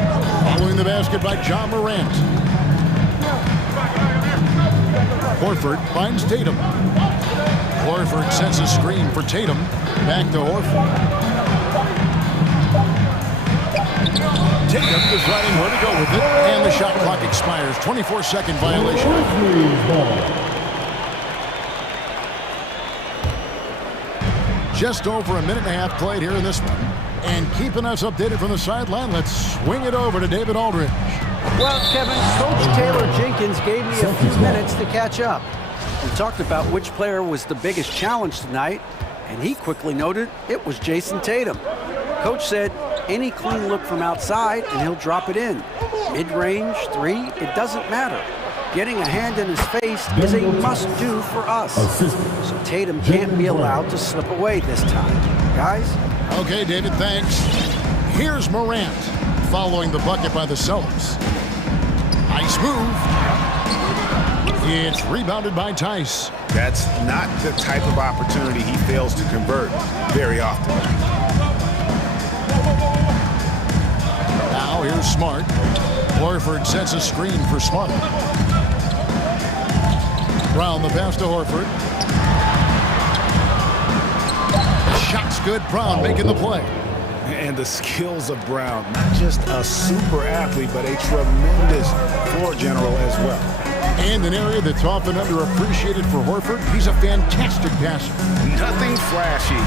following the basket by John Morant. Horford finds Tatum. Horford sends a screen for Tatum. Back to Horford. Tatum deciding where to go with it, and the shot clock expires. 24-second violation. Just over a minute and a half played here in this one. And keeping us updated from the sideline, let's swing it over to David Aldridge. Well, Kevin, Coach Taylor Jenkins gave me a few minutes to catch up. We talked about which player was the biggest challenge tonight, and he quickly noted it was Jason Tatum. Coach said, any clean look from outside and he'll drop it in. Mid-range, three, it doesn't matter. Getting a hand in his face is a must-do for us. So Tatum can't be allowed to slip away this time. Guys? Okay, David, thanks. Here's Morant, following the bucket by the Celtics. Nice move. It's rebounded by Tice. That's not the type of opportunity he fails to convert very often. Now here's Smart. Horford sets a screen for Smart. Brown the pass to Horford. Shot's good. Brown making the play. And the skills of Brown, not just a super athlete, but a tremendous floor general as well. And an area that's often underappreciated for Horford, he's a fantastic passer. Nothing flashy.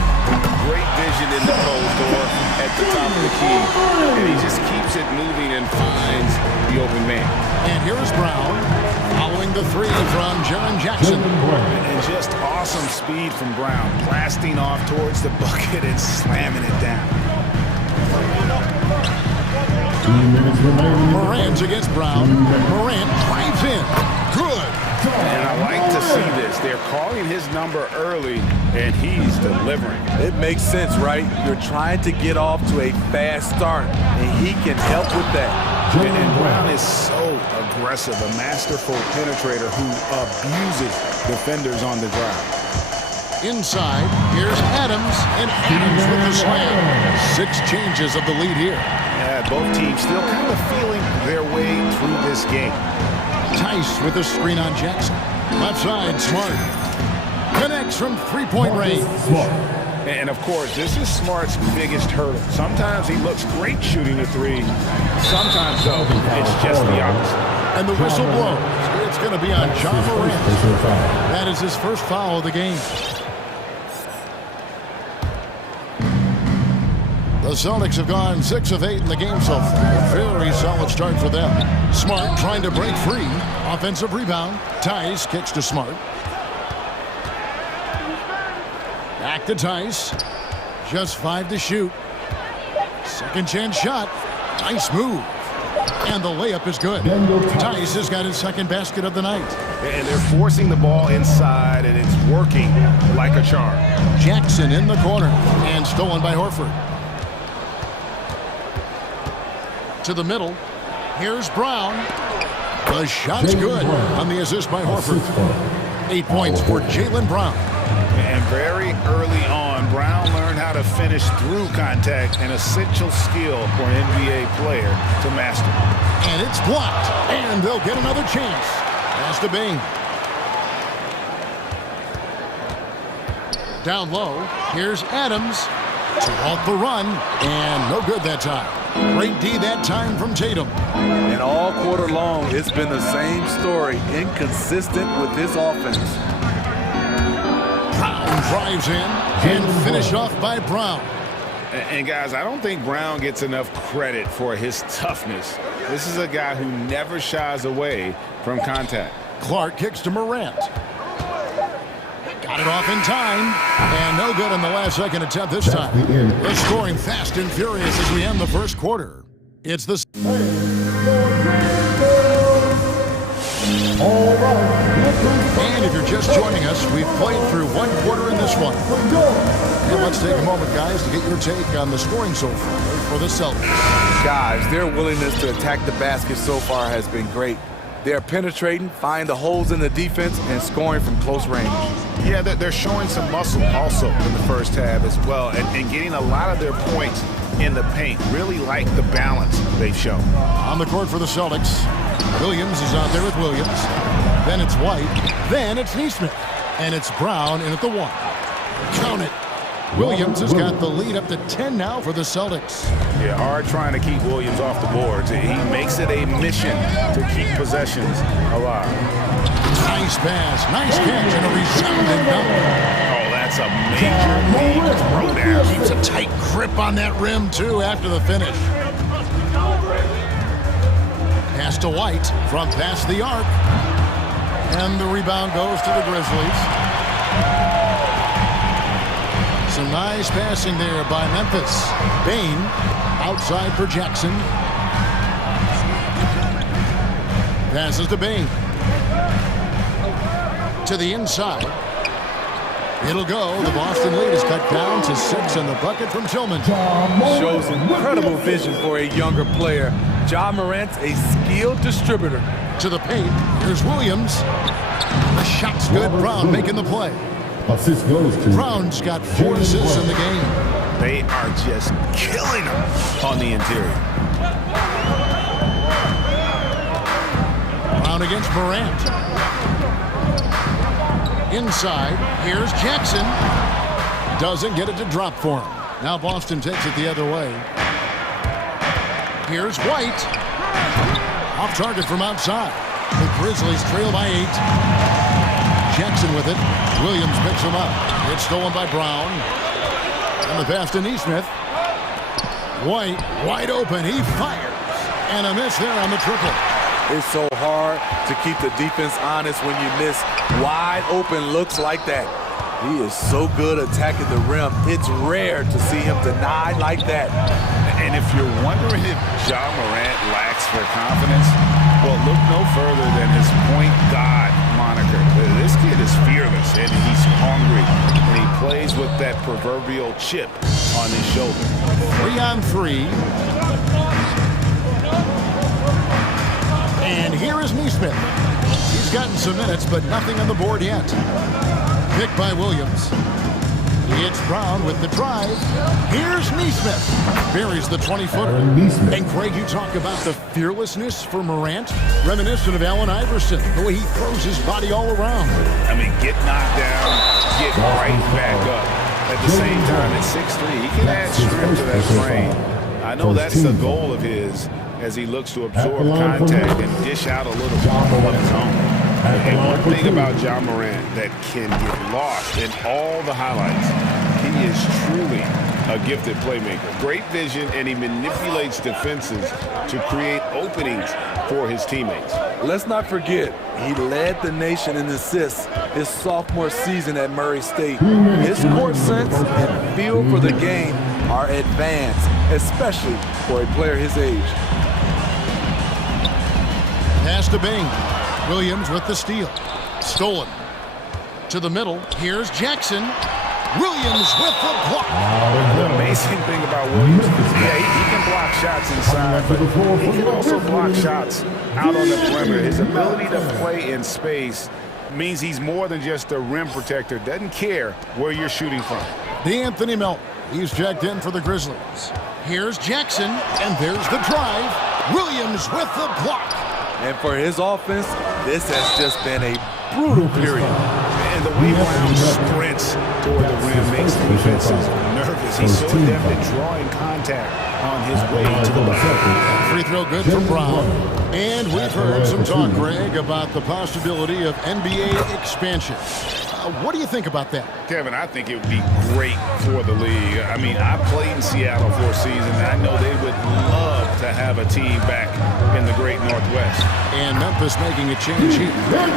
Great vision in the post or at the top of the key. And he just keeps it moving and finds the open man. And here's Brown, following the three from Jaren Jackson. And just awesome speed from Brown, blasting off towards the bucket and slamming it down. Morant against Brown. Morant drives in. Good. And I like to see this. They're calling his number early, and he's delivering. It makes sense, right? You're trying to get off to a fast start, and he can help with that. And Brown is so aggressive, a masterful penetrator who abuses defenders on the drive. Inside, here's Adams, and Adams with the slam. 6 changes of the lead here. Yeah, both teams still kind of feeling their way through this game. Tice with a screen on Jackson. Left side, Smart. Connects from three-point range. And of course, this is Smart's biggest hurdle. Sometimes he looks great shooting a three. Sometimes, though, it's just the opposite. And the whistle blows. It's going to be on John Morant. That is his first foul of the game. The Celtics have gone 6 of 8 in the game so far. Very solid start for them. Smart trying to break free. Offensive rebound. Tice kicks to Smart. Back to Tice. Just 5 to shoot. Second chance shot. Nice move. And the layup is good. Tice has got his second basket of the night. And they're forcing the ball inside, and it's working like a charm. Jackson in the corner. And stolen by Horford. To the middle. Here's Brown. The shot's good on the assist by Horford. 8 points for Jaylen Brown. And very early on, Brown learned how to finish through contact, an essential skill for an NBA player to master. And it's blocked, and they'll get another chance. Pass to Bing. Down low, here's Adams to halt the run, and no good that time. Great D that time from Tatum. And all quarter long, it's been the same story, inconsistent with this offense. Brown drives in and finished off by Brown. And guys, I don't think Brown gets enough credit for his toughness. This is a guy who never shies away from contact. Clark kicks to Morant. Got it off in time, and no good in the last second attempt this time. They're scoring fast and furious as we end the first quarter. It's the... And if you're just joining us, we've played through one quarter in this one. And let's take a moment, guys, to get your take on the scoring so far for the Celtics. Guys, their willingness to attack the basket so far has been great. They're penetrating, finding the holes in the defense, and scoring from close range. Yeah, they're showing some muscle also in the first half as well, and getting a lot of their points in the paint. Really like the balance they've shown. On the court for the Celtics, Williams is out there with Williams. Then it's White. Then it's Neesmith. And it's Brown in at the 1. Count it. Williams has got the lead up to 10 now for the Celtics. Yeah, hard trying to keep Williams off the boards. He makes it a mission to keep possessions alive. Nice pass, nice catch, and a resounding dunk. Oh, that's a major league throwdown. Keeps a tight grip on that rim, too, after the finish. Pass to White from past the arc. And the rebound goes to the Grizzlies. Some nice passing there by Memphis. Bain outside for Jackson. Passes to Bain. To the inside. It'll go. The Boston lead is cut down to 6 in the bucket from Tillman. Shows incredible vision for a younger player. Ja Morant's a skilled distributor. To the paint. Here's Williams. The shot's good. Brown making the play. Assist goes to Brown's got 4 assists in the game. They are just killing him on the interior. Brown against Morant. Inside, here's Jackson. Doesn't get it to drop for him. Now Boston takes it the other way. Here's White. Off target from outside. The Grizzlies trail by 8. Jackson with it. Williams picks him up. It's stolen by Brown. And the pass to Neesmith. White, wide open. He fires. And a miss there on the triple. It's so hard to keep the defense honest when you miss wide open looks like that. He is so good attacking the rim. It's rare to see him denied like that. And if you're wondering if Ja Morant lacks for confidence, well, look no further than his point guard moniker. This kid is fearless, and he's hungry, and he plays with that proverbial chip on his shoulder. 3 on 3. And here is Neesmith. He's gotten some minutes, but nothing on the board yet. Picked by Williams. It's Brown with the drive. Here's Neesmith. Buries the 20-footer. And Craig, you talk about the fearlessness for Morant, reminiscent of Allen Iverson, the way he throws his body all around. I mean, get knocked down, get right back up. At the same time, at 6'3", he can add strength to that frame. I know that's the goal of his as he looks to absorb contact and dish out a little ball of his own. And one thing about Ja Morant that can get lost in all the highlights, he is truly a gifted playmaker. Great vision, and he manipulates defenses to create openings for his teammates. Let's not forget, he led the nation in assists his sophomore season at Murray State. His court sense and feel for the game are advanced, especially for a player his age. Pass to Bing. Williams with the steal. Stolen. To the middle. Here's Jackson. Williams with the block. The amazing thing about Williams, yeah, he can block shots inside, but he can also block shots out on the perimeter. His ability to play in space Means he's more than just a rim protector. Doesn't care where you're shooting from. D'Anthony Melton. He's checked in for the Grizzlies. Here's Jackson, and there's the drive. Williams with the block. And for his offense, this has just been a brutal period. And the way Brown sprints toward the rim makes defenses nervous. He's so adept at drawing contact on his way to the line. Free throw good for Brown. And we've heard some talk, Greg, about the possibility of NBA expansion. What do you think about that? Kevin, I think it would be great for the league. I mean, I played in Seattle for a season, and I know they would love to have a team back in the great Northwest. And Memphis making a change here.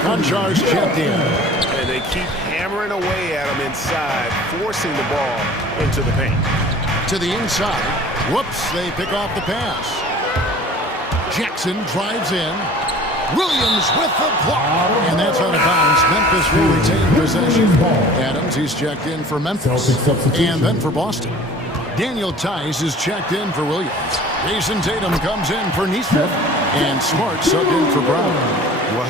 Konchar's checked in. And they keep hammering away at him inside, forcing the ball into the paint. To the inside. Whoops, they pick off the pass. Jackson drives in. Williams with the block. And that's out of bounds. Memphis will retain possession. Adams, he's checked in for Memphis. And then for Boston. Daniel Tice is checked in for Williams. Jason Tatum comes in for Nesmith. And Smart subbed in for Brown. Well,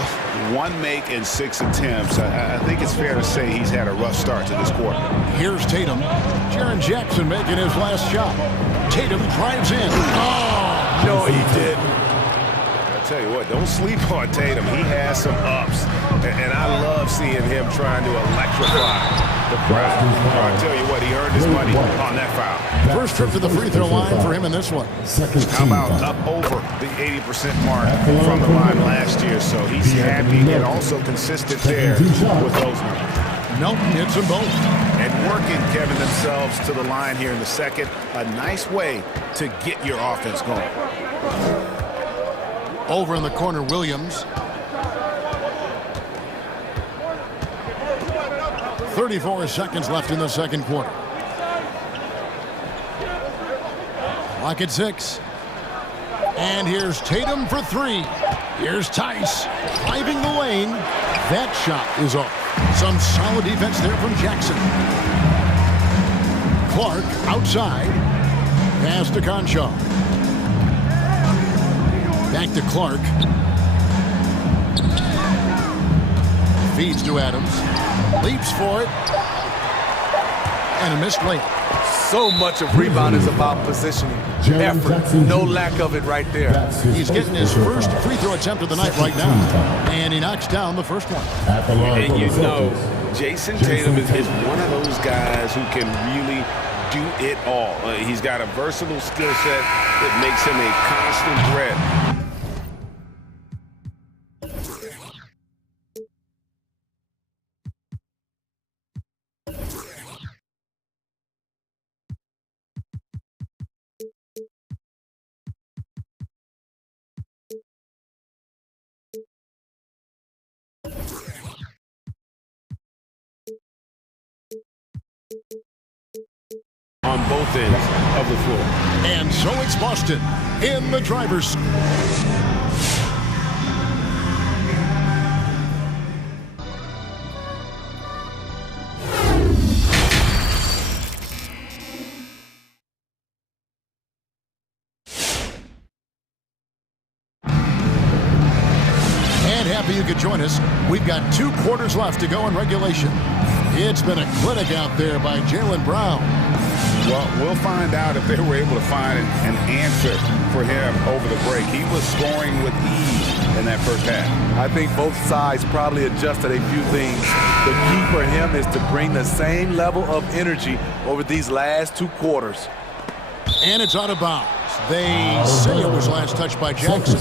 1 make and 6 attempts. I think it's fair to say he's had a rough start to this quarter. Here's Tatum. Jaren Jackson making his last shot. Tatum drives in. Oh, no, he didn't. Tell you what, don't sleep on Tatum. He has some ups, and I love seeing him trying to electrify the crowd. I tell you what, he earned his money on that foul. First trip to the free throw line for him in this one. How about up over the 80% mark from the line last year? So he's happy and also consistent there with those numbers. Nope, hits them both. And working, Kevin, themselves to the line here in the second. A nice way to get your offense going. Over in the corner, Williams. 34 seconds left in the second quarter. Clock at 6. And here's Tatum for 3. Here's Tice driving the lane. That shot is off. Some solid defense there from Jackson. Clark outside. Pass to Conchar. Back to Clark. Feeds to Adams. Leaps for it. And a missed layup. So much of rebound is about positioning. Effort. No lack of it right there. He's getting his first free throw attempt of the night right now. And he knocks down the first one. And you know, Jason Tatum is one of those guys who can really do it all. He's got a versatile skill set that makes him a constant threat. On both ends of the floor. And so it's Boston in the driver's seat. And happy you could join us. We've got 2 quarters left to go in regulation. It's been a clinic out there by Jaylen Brown. Well, we'll find out if they were able to find an answer for him over the break. He was scoring with ease in that first half. I think both sides probably adjusted a few things. The key for him is to bring the same level of energy over these last 2 quarters. And it's out of bounds. They say it was last touched by Jackson.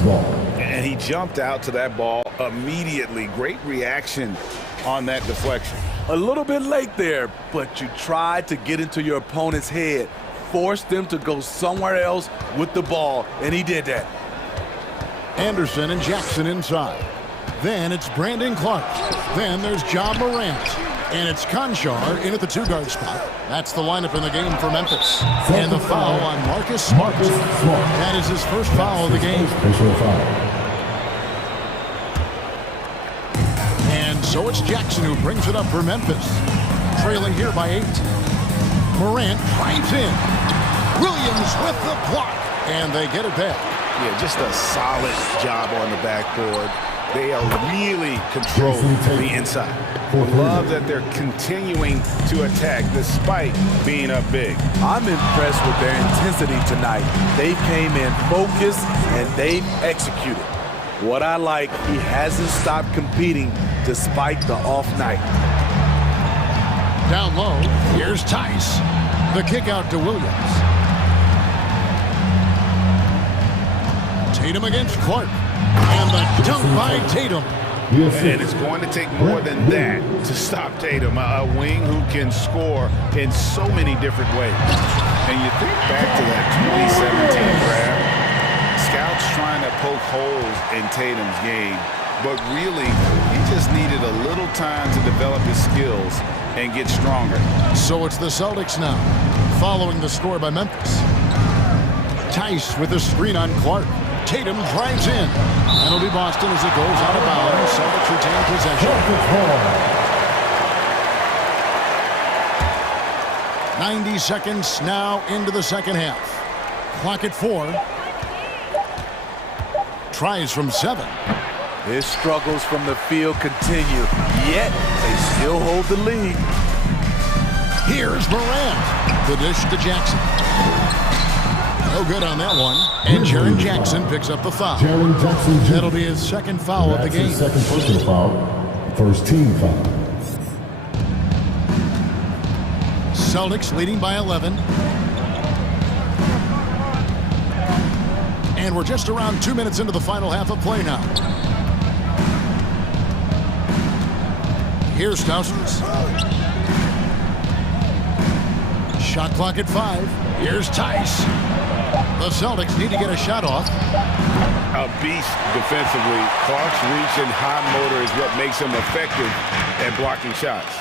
And he jumped out to that ball immediately. Great reaction on that deflection. A little bit late there, but you tried to get into your opponent's head. Force them to go somewhere else with the ball, and he did that. Anderson and Jackson inside. Then it's Brandon Clark. Then there's John Morant. And it's Conchar in at the 2-guard spot. That's the lineup in the game for Memphis. And the foul on Marcus Smart. That is his first foul of the game. And so it's Jackson who brings it up for Memphis. Trailing here by 8. Morant drives in. Williams with the block. And they get it back. Yeah, just a solid job on the backboard. They are really controlling the inside. Love that they're continuing to attack despite being up big. I'm impressed with their intensity tonight. They came in focused and they've executed. What I like, he hasn't stopped competing despite the off night. Down low, here's Tice. The kick out to Williams. Tatum against Clark. And the dunk by Tatum. And it's going to take more than that to stop Tatum, a wing who can score in so many different ways. And you think back to that 2017 grab, scouts trying to poke holes in Tatum's game, but really, he just needed a little time to develop his skills and get stronger. So it's the Celtics now, following the score by Memphis. Tice with a screen on Clark. Tatum drives in. And it'll be Boston as it goes out of bounds. Celtics retain possession. 90 seconds now into the second half. Clock at 4. Tries from 7. His struggles from the field continue, yet they still hold the lead. Here's Morant. The dish to Jackson. No good on that one. And Jaren Jackson picks up the foul. That'll be his second foul of the game. Second personal foul, first team foul. Celtics leading by 11. And we're just around 2 minutes into the final half of play now. Here's Stauskas. Shot clock at 5. Here's Tice. The Celtics need to get a shot off. A beast defensively. Clark's reach and high motor is what makes him effective at blocking shots.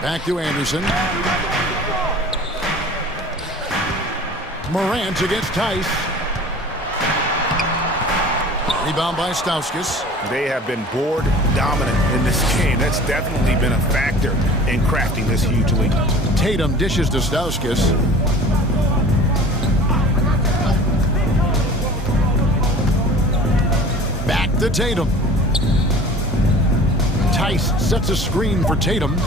Back to Anderson. Morant against Tice. Rebound by Stauskas. They have been board dominant in this game. That's definitely been a factor in crafting this huge lead. Tatum dishes to Stauskas. Back to Tatum. Tice sets a screen for Tatum.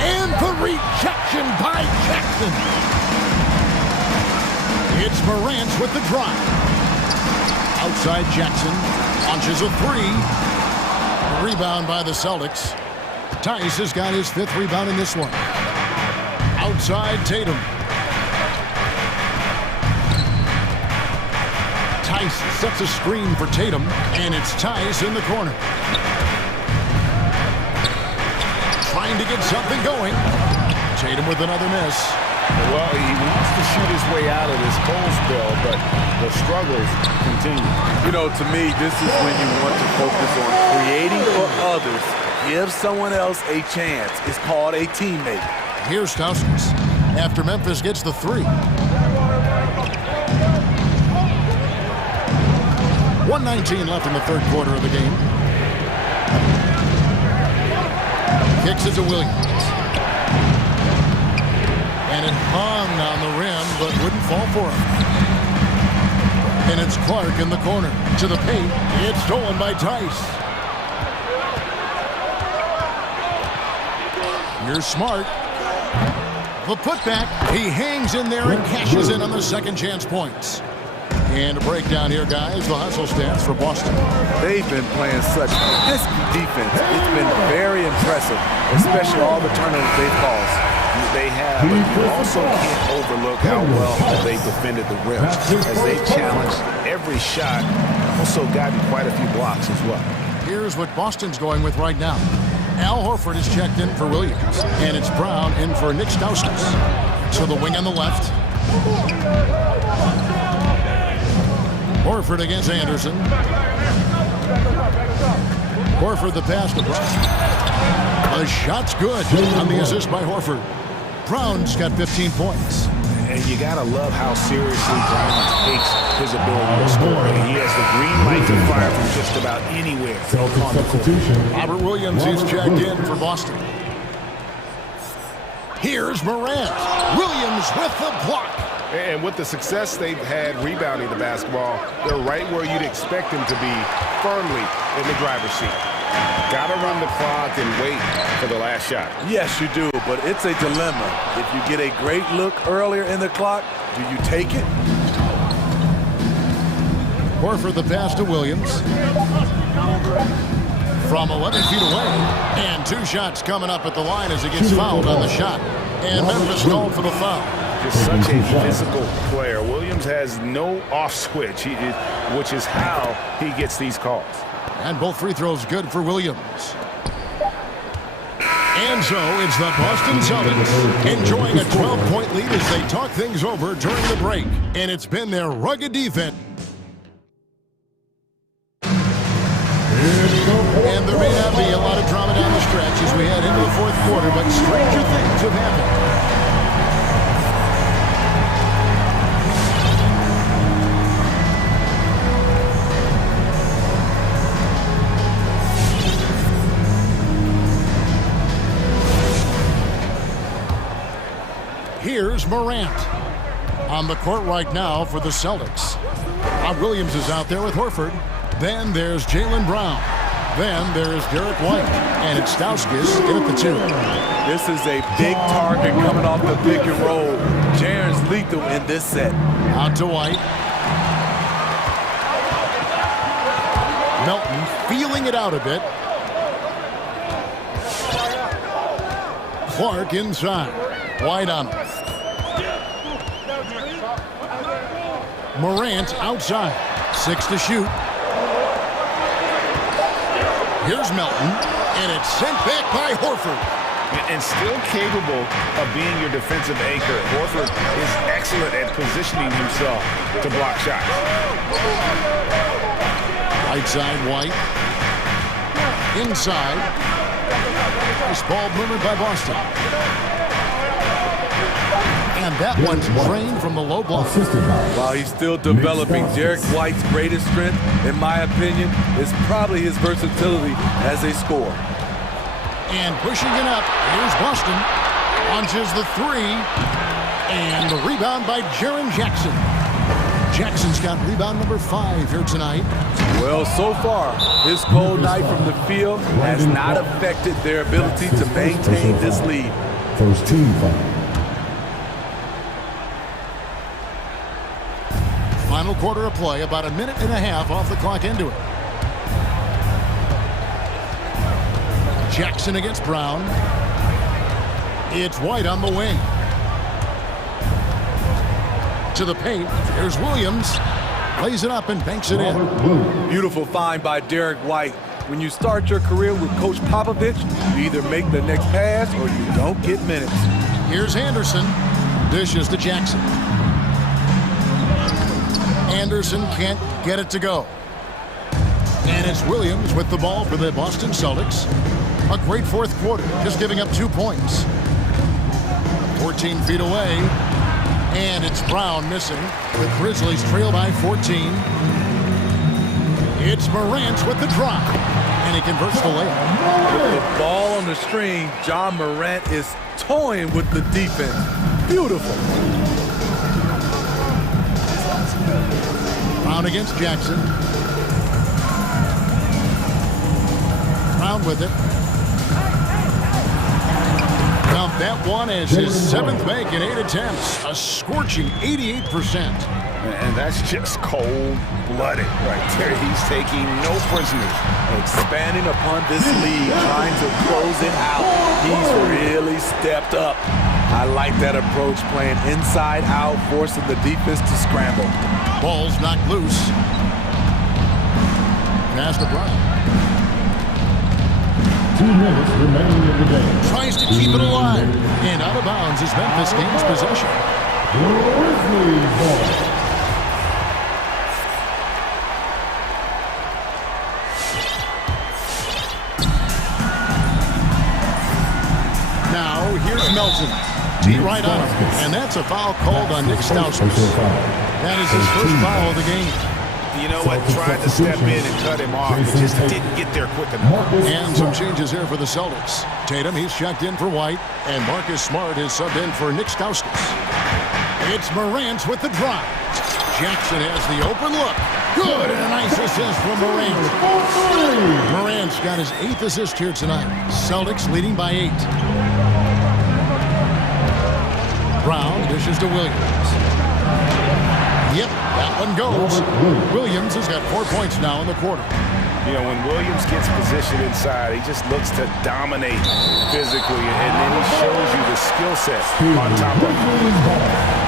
And the rejection by Jackson. It's Morant with the drive. Outside Jackson launches a 3. Rebound by the Celtics. Tice has got his 5th rebound in this one. Outside Tatum. Tice sets a screen for Tatum, and it's Tice in the corner. Trying to get something going. Tatum with another miss. Well, he wants to shoot his way out of this cold spell, but the struggles continue. You know, to me, this is when you want to focus on creating for others. Give someone else a chance. It's called a teammate. Here's Stauskas after Memphis gets the 3. 1:19 left in the third quarter of the game. Kicks it to Williams. And it hung on the rim, but wouldn't fall for him. And it's Clark in the corner. To the paint. It's stolen by Tice. Here's Smart. The putback. He hangs in there and cashes in on the second chance points. And a breakdown here, guys. The hustle stats for Boston. They've been playing such pesky defense. It's been very impressive, especially all the turnovers they've caused. They have, but you also can't overlook how well they defended the rim. As they challenged every shot, also gotten quite a few blocks as well. Here's what Boston's going with right now. Al Horford is checked in for Williams, and it's Brown in for Nick Stauskas. So the wing on the left. Horford against Anderson. Horford the pass to Brown. The shot's good on the assist by Horford. Brown's got 15 points. And you gotta love how seriously Brown takes his ability to score. He has the green light to fire from just about anywhere. Robert Williams is checked in for Boston. Here's Morant. Williams with the block. And with the success they've had rebounding the basketball, they're right where you'd expect them to be, firmly in the driver's seat. Got to run the clock and wait for the last shot. Yes, you do, but it's a dilemma. If you get a great look earlier in the clock, do you take it? Horford the pass to Williams. From 11 feet away. And 2 shots coming up at the line as he gets fouled on the shot. And Memphis called for the foul. Just such a physical player. Williams has no off switch, which is how he gets these calls. And both free throws good for Williams. And so it's the Boston Celtics enjoying a 12-point lead as they talk things over during the break. And it's been their rugged defense. And there may not be a lot of drama down the stretch as we head into the fourth quarter, but stranger things have happened. Here's Morant on the court right now for the Celtics. Williams is out there with Horford. Then there's Jaylen Brown. Then there's Derek White. And it's Stauskas in at the 2. This is a big target coming off the pick and roll. Jaren's lethal in this set. Out to White. Melton feeling it out a bit. Clark inside. White on him. Morant outside. 6 to shoot. Here's Melton, and it's sent back by Horford. And still capable of being your defensive anchor. Horford is excellent at positioning himself to block shots. Right side, White. Inside. Nice ball movement by Boston. And that one's drained from the low block. While he's still developing, Derek White's greatest strength, in my opinion, is probably his versatility as a scorer. And pushing it up, here's Boston. Launches the 3. And the rebound by Jaren Jackson. Jackson's got rebound number 5 here tonight. Well, so far, his cold night from the field has not affected their ability to maintain this lead. First team foul. Final quarter of play, about a minute and a half off the clock into it. Jackson against Brown. It's White on the wing. To the paint. Here's Williams. Lays it up and banks it in. Beautiful find by Derek White. When you start your career with Coach Popovich, you either make the next pass or you don't get minutes. Here's Anderson. Dishes to Jackson. Anderson can't get it to go. And it's Williams with the ball for the Boston Celtics. A great fourth quarter, just giving up 2 points. 14 feet away. And it's Brown missing. The Grizzlies trail by 14. It's Morant with the drop. And he converts the layup. With the ball on the string, John Morant is toying with the defense. Beautiful. Brown against Jackson. Brown with it. Now that one is his 7th make in 8 attempts. A scorching 88%. And that's just cold-blooded right there. He's taking no prisoners. Expanding upon this lead, trying to close it out. He's really stepped up. I like that approach, playing inside out, forcing the defense to scramble. Ball's knocked loose. Pass to Brown. 2 minutes remaining in the game. Tries to keep it alive. And out of bounds as Memphis gains possession. Grizzlies ball. Now here's Melton. Tee right on him. And that's a foul called on Nick Stauskas. That is his first foul of the game. You know what? Tried to step in and cut him off, but just didn't get there quick enough. And some changes here for the Celtics. Tatum, he's checked in for White. And Marcus Smart is subbed in for Nick Stauskas. It's Morant with the drive. Jackson has the open look. Good, and a nice assist from Morant. Morant's got his 8th assist here tonight. Celtics leading by 8. Brown dishes to Williams. Yep, that one goes. Williams has got 4 points now in the quarter. You know, when Williams gets positioned inside, he just looks to dominate physically, and then he shows you the skill set on top of him.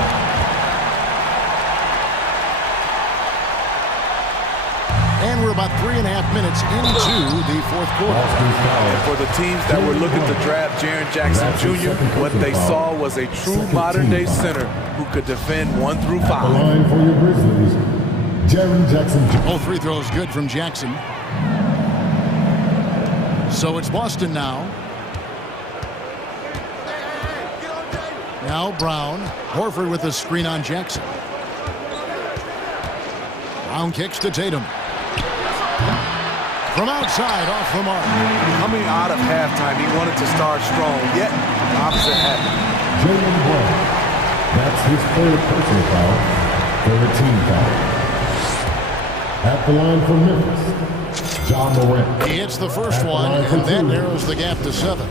And we're about 3.5 minutes into the fourth quarter. And for the teams that were looking to draft Jaren Jackson Jr., what they saw was a true modern-day center who could defend 1 through 5. Line for your Grizzlies, Jaren Jackson Jr. All 3 throws good from Jackson. So it's Boston now. Now Brown. Horford with a screen on Jackson. Brown kicks to Tatum. From outside, off the mark. Coming out of halftime, he wanted to start strong, yet the opposite happened. Jaylen Brown. That's his 3rd personal foul for a team foul. At the line for Memphis, Ja Morant. He hits the first one, and that narrows the gap to 7.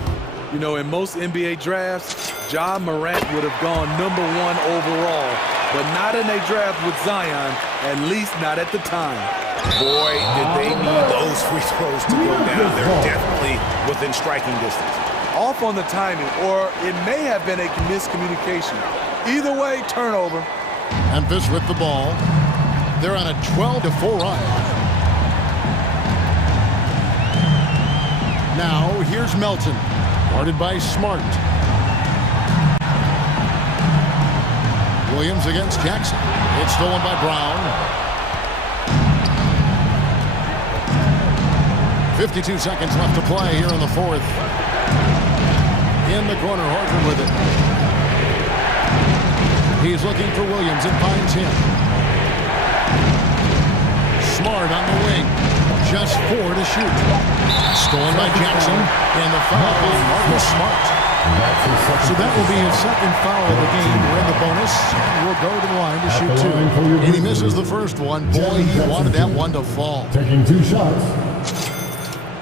You know, in most NBA drafts, Ja Morant would have gone number 1 overall, but not in a draft with Zion, at least not at the time. Boy, did they need those free throws to go down. They're definitely within striking distance. Off on the timing, or it may have been a miscommunication. Either way, turnover. Memphis with the ball. They're on a 12-4 run. Now, here's Melton. Guarded by Smart. Williams against Jackson. It's stolen by Brown. 52 seconds left to play here in the fourth. In the corner, Horford with it. He's looking for Williams and finds him. Smart on the wing. Just 4 to shoot. Stolen by Jackson. And the foul on Marcus Smart. So that will be his 2nd foul of the game. We're in the bonus. And we'll go to the line to shoot 2. And he misses the first one. Boy, he wanted that one to fall. Taking 2 shots.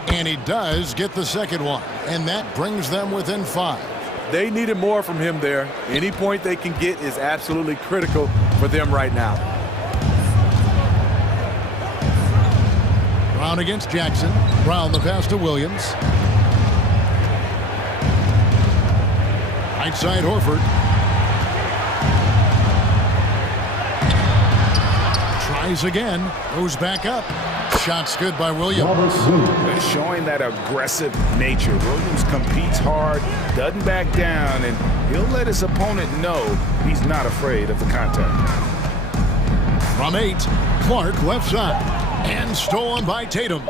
And he does get the second one. And that brings them within 5. They needed more from him there. Any point they can get is absolutely critical for them right now. Brown against Jackson. Brown the pass to Williams. Right side Horford. Tries again. Goes back up. Shot's good by Williams. Showing that aggressive nature. Williams competes hard, doesn't back down, and he'll let his opponent know he's not afraid of the contact. From 8, Clark left side. And stolen by Tatum.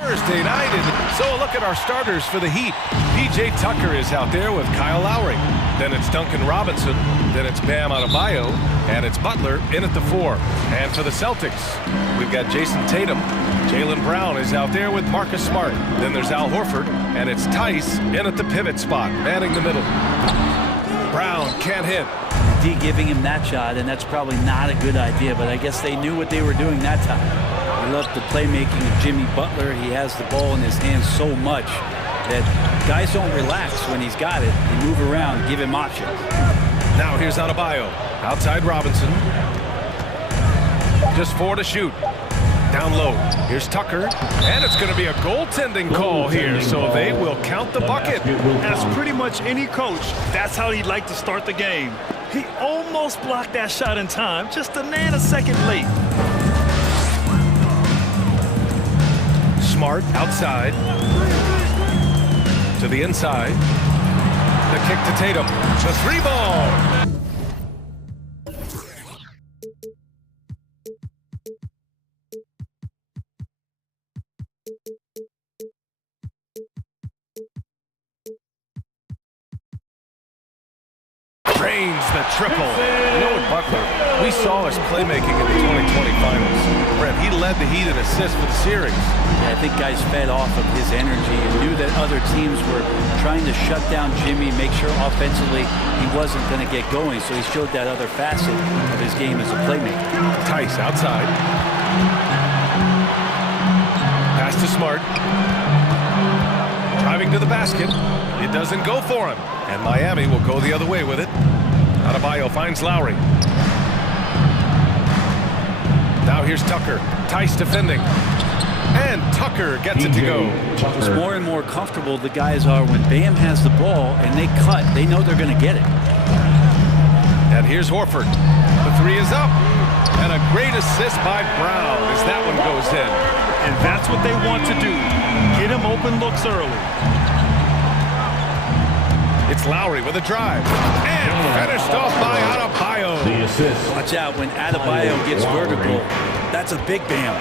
Thursday night, so a look at our starters for the Heat. P.J. Tucker is out there with Kyle Lowry. Then it's Duncan Robinson. Then it's Bam Adebayo. And it's Butler in at the 4. And for the Celtics, we've got Jason Tatum. Jaylen Brown is out there with Marcus Smart. Then there's Al Horford. And it's Tice in at the pivot spot, manning the middle. Brown can't hit. D giving him that shot, and that's probably not a good idea, but I guess they knew what they were doing that time. I love the playmaking of Jimmy Butler. He has the ball in his hands so much that guys don't relax when he's got it. They move around, give him options. Now here's Adebayo. Outside Robinson. Just 4 to shoot. Down low. Here's Tucker. And it's going to be a goaltending call here, so they will count the bucket. As pretty much any coach, that's how he'd like to start the game. He almost blocked that shot in time, just a nanosecond late. Smart outside. To the inside. The kick to Tatum. The 3 ball. Drains the triple. You know what, Butler? We saw his playmaking in the 2020 finals. Brent, he led the Heat in assists for the series. Yeah, I think guys fed off of his energy and knew that other teams were trying to shut down Jimmy, make sure offensively he wasn't going to get going, so he showed that other facet of his game as a playmaker. Tice outside. Pass to Smart. Driving to the basket. It doesn't go for him. And Miami will go the other way with it. Adebayo finds Lowry. Now here's Tucker. Tice defending. And Tucker gets it to go. It's more and more comfortable the guys are when Bam has the ball and they cut, they know they're going to get it. And here's Horford. The 3 is up. And a great assist by Brown as that one goes in. And that's what they want to do. Get him open looks early. It's Lowry with a drive. And finished off by Adebayo. The assist. Watch out when Adebayo gets vertical. That's a big Bam.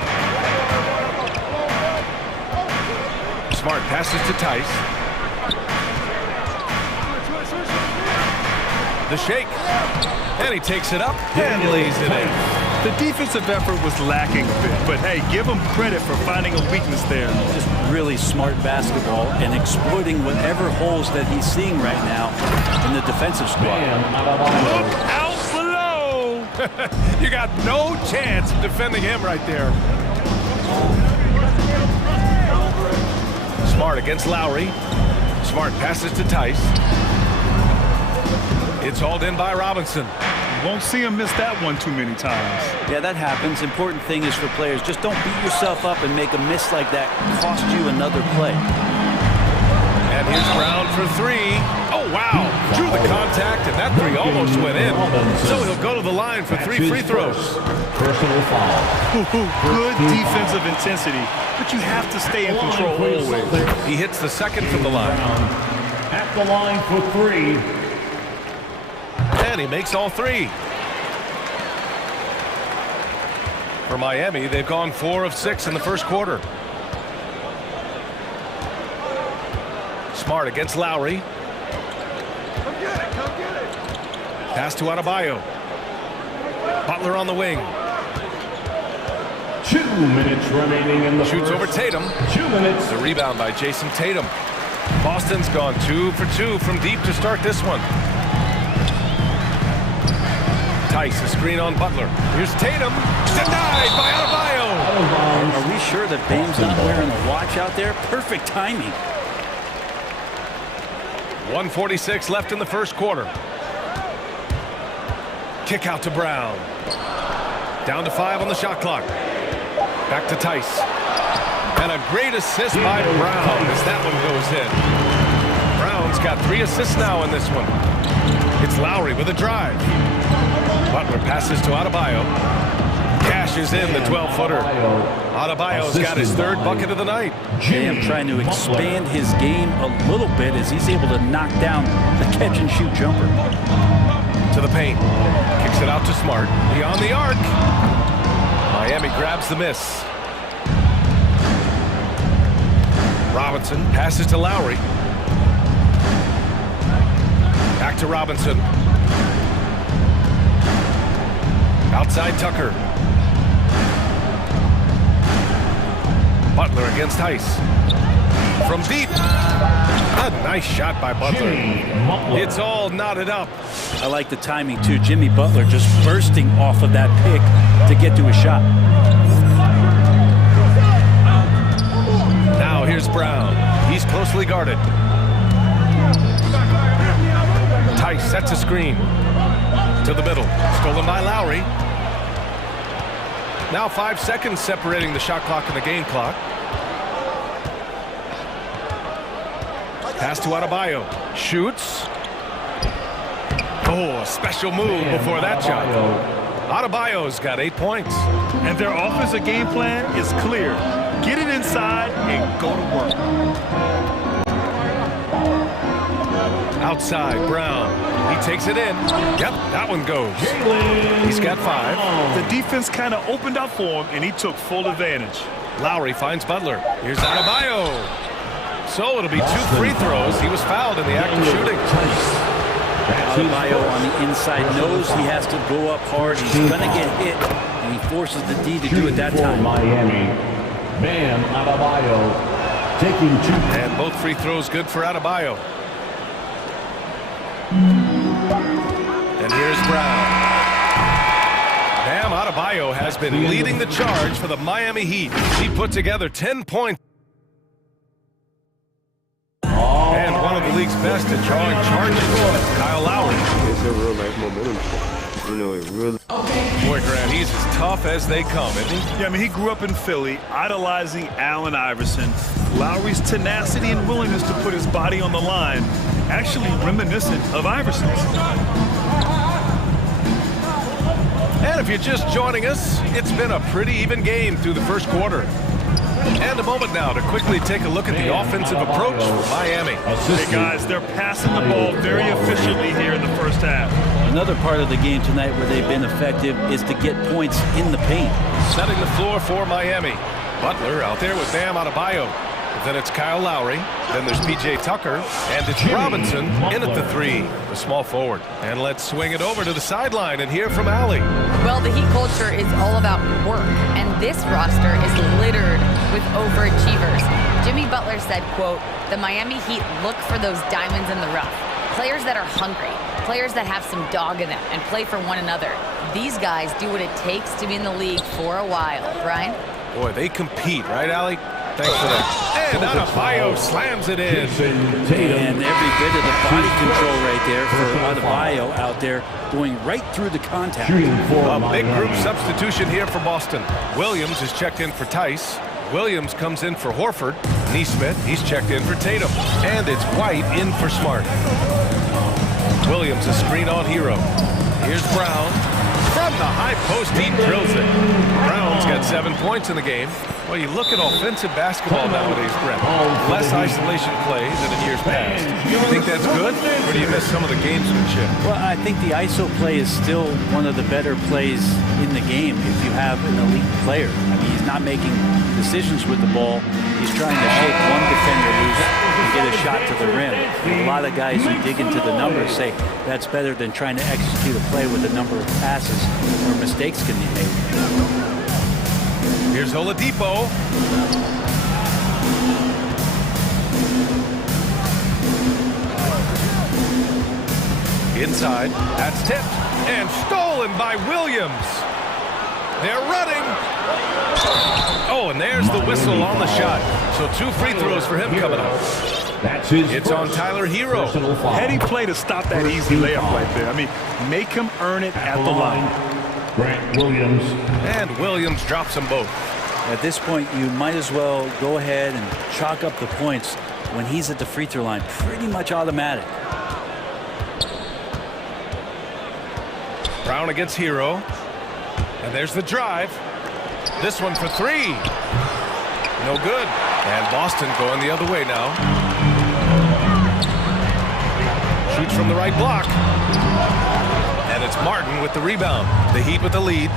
Smart passes to Tice. The shake. And he takes it up and lays it in. The defensive effort was lacking a bit, but hey, give him credit for finding a weakness there. Just really smart basketball and exploiting whatever holes that he's seeing right now in the defensive squad. Look out below! You got no chance of defending him right there. Smart against Lowry. Smart passes to Tice. It's hauled in by Robinson. Won't see him miss that one too many times. Yeah, that happens. Important thing is for players, just don't beat yourself up and make a miss like that cost you another play. And here's Brown for 3. Oh, wow. Drew the contact, and that 3 almost went in. So he'll go to the line for 3 free throws. Personal foul. Good defensive intensity, but you have to stay in control always. He hits the second from the line. At the line for 3. And he makes all 3. For Miami, they've gone 4 of 6 in the first quarter. Smart against Lowry. Pass to Adebayo. Butler on the wing. 2 minutes remaining in the Shoots first. over Tatum. 2 minutes. The rebound by Jason Tatum. Boston's gone 2 for 2 from deep to start this one. Tice, a screen on Butler. Here's Tatum. Denied by Adebayo. Are we sure that Bam's not wearing a watch out there? Perfect timing. 1:46 left in the first quarter. Kick out to Brown. Down to 5 on the shot clock. Back to Tice. And a great assist by Brown as that one goes in. Brown's got 3 assists now in this one. It's Lowry with a drive. Butler passes to Adebayo. Cashes in the 12-footer. Adebayo's got his 3rd bucket of the night. Bam trying to expand his game a little bit as he's able to knock down the catch-and-shoot jumper. To the paint. Kicks it out to Smart. Beyond the arc. Miami grabs the miss. Robinson passes to Lowry. Back to Robinson. Outside Tucker. Butler against Heiss. From deep. A nice shot by Butler. It's all knotted up. I like the timing, too. Jimmy Butler just bursting off of that pick to get to a shot. Now here's Brown. He's closely guarded. Tice sets a screen. To the middle. Stolen by Lowry. Now 5 seconds separating the shot clock and the game clock. Pass to Adebayo. Shoots. Oh, a special move before that shot. Adebayo's got 8 points. And their offensive game plan is clear. Get it inside and go to work. Outside, Brown. He takes it in. Yep, that one goes. He's got 5. The defense kind of opened up for him, and he took full advantage. Lowry finds Butler. Here's Adebayo. So it'll be 2 free throws. He was fouled in the act of shooting. Adebayo on the inside knows he has to go up hard. He's going to get hit, and he forces the D to do it that time. Miami. Bam Adebayo taking 2. And both free throws good for Adebayo. And here's Brown. Bam Adebayo has been leading the charge for the Miami Heat. He put together 10 points. And one of the league's best at drawing charges, Kyle Lowry. It's a real nice momentum. You know, it really. Boy, Grant, he's as tough as they come, isn't he? Yeah, I mean, he grew up in Philly, idolizing Allen Iverson. Lowry's tenacity and willingness to put his body on the line, actually reminiscent of Iverson's. And if you're just joining us, it's been a pretty even game through the first quarter. And a moment now to quickly take a look at the offensive approach for Miami. Hey guys, they're passing the ball very efficiently here in the first half. Another part of the game tonight where they've been effective is to get points in the paint. Setting the floor for Miami. Butler out there with Bam Adebayo. Then it's Kyle Lowry. Then there's P.J. Tucker. And it's Robinson in at the 3, the small forward. And let's swing it over to the sideline and hear from Allie. Well, the Heat culture is all about work, and this roster is littered with overachievers. Jimmy Butler said, quote, "The Miami Heat look for those diamonds in the rough. Players that are hungry, players that have some dog in them and play for one another. These guys do what it takes to be in the league for a while." Brian? Boy, they compete, right, Allie? Thanks for that. And Adebayo slams it in. And every bit of the body control right there for Adebayo out there going right through the contact. A big group substitution here for Boston. Williams is checked in for Tice. Williams comes in for Horford. Neesmith, he's checked in for Tatum. And it's White in for Smart. Williams a screen on Hero. Here's Brown. From the high post, he drills it. Brown's got 7 points in the game. Well, you look at offensive basketball nowadays, Brett. Less isolation play than in years past. You think that's good, or do you miss some of the gamesmanship? Well, I think the ISO play is still one of the better plays in the game if you have an elite player. I mean, he's not making decisions with the ball. He's trying to shake one defender loose and get a shot to the rim. And a lot of guys who dig into the numbers say that's better than trying to execute a play with a number of passes where mistakes can be made. Here's Oladipo. Inside, that's tipped and stolen by Williams. They're running. Oh, and there's the whistle on the shot. So 2 free throws for him coming up. It's on Tyler Hero. Heady play to stop that easy layup right there. I mean, make him earn it at the line. Grant Williams. And Williams drops them both. At this point, you might as well go ahead and chalk up the points when he's at the free throw line. Pretty much automatic. Brown against Hero. And there's the drive. This one for 3. No good. And Boston going the other way now. Shoots from the right block. And it's Martin with the rebound. The Heat with the lead.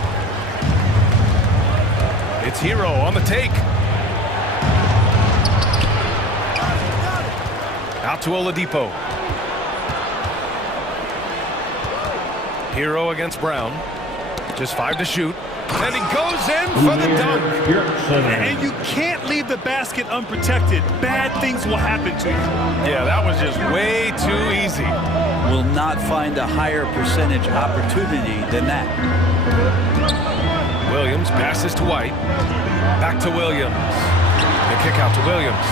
It's Hero on the take. Out to Oladipo. Hero against Brown. Just 5 to shoot. And he goes in for the dunk. And you can't leave the basket unprotected. Bad things will happen to you. Yeah, that was just way too easy. Will not find a higher percentage opportunity than that. Williams passes to White. Back to Williams. The kick out to Williams.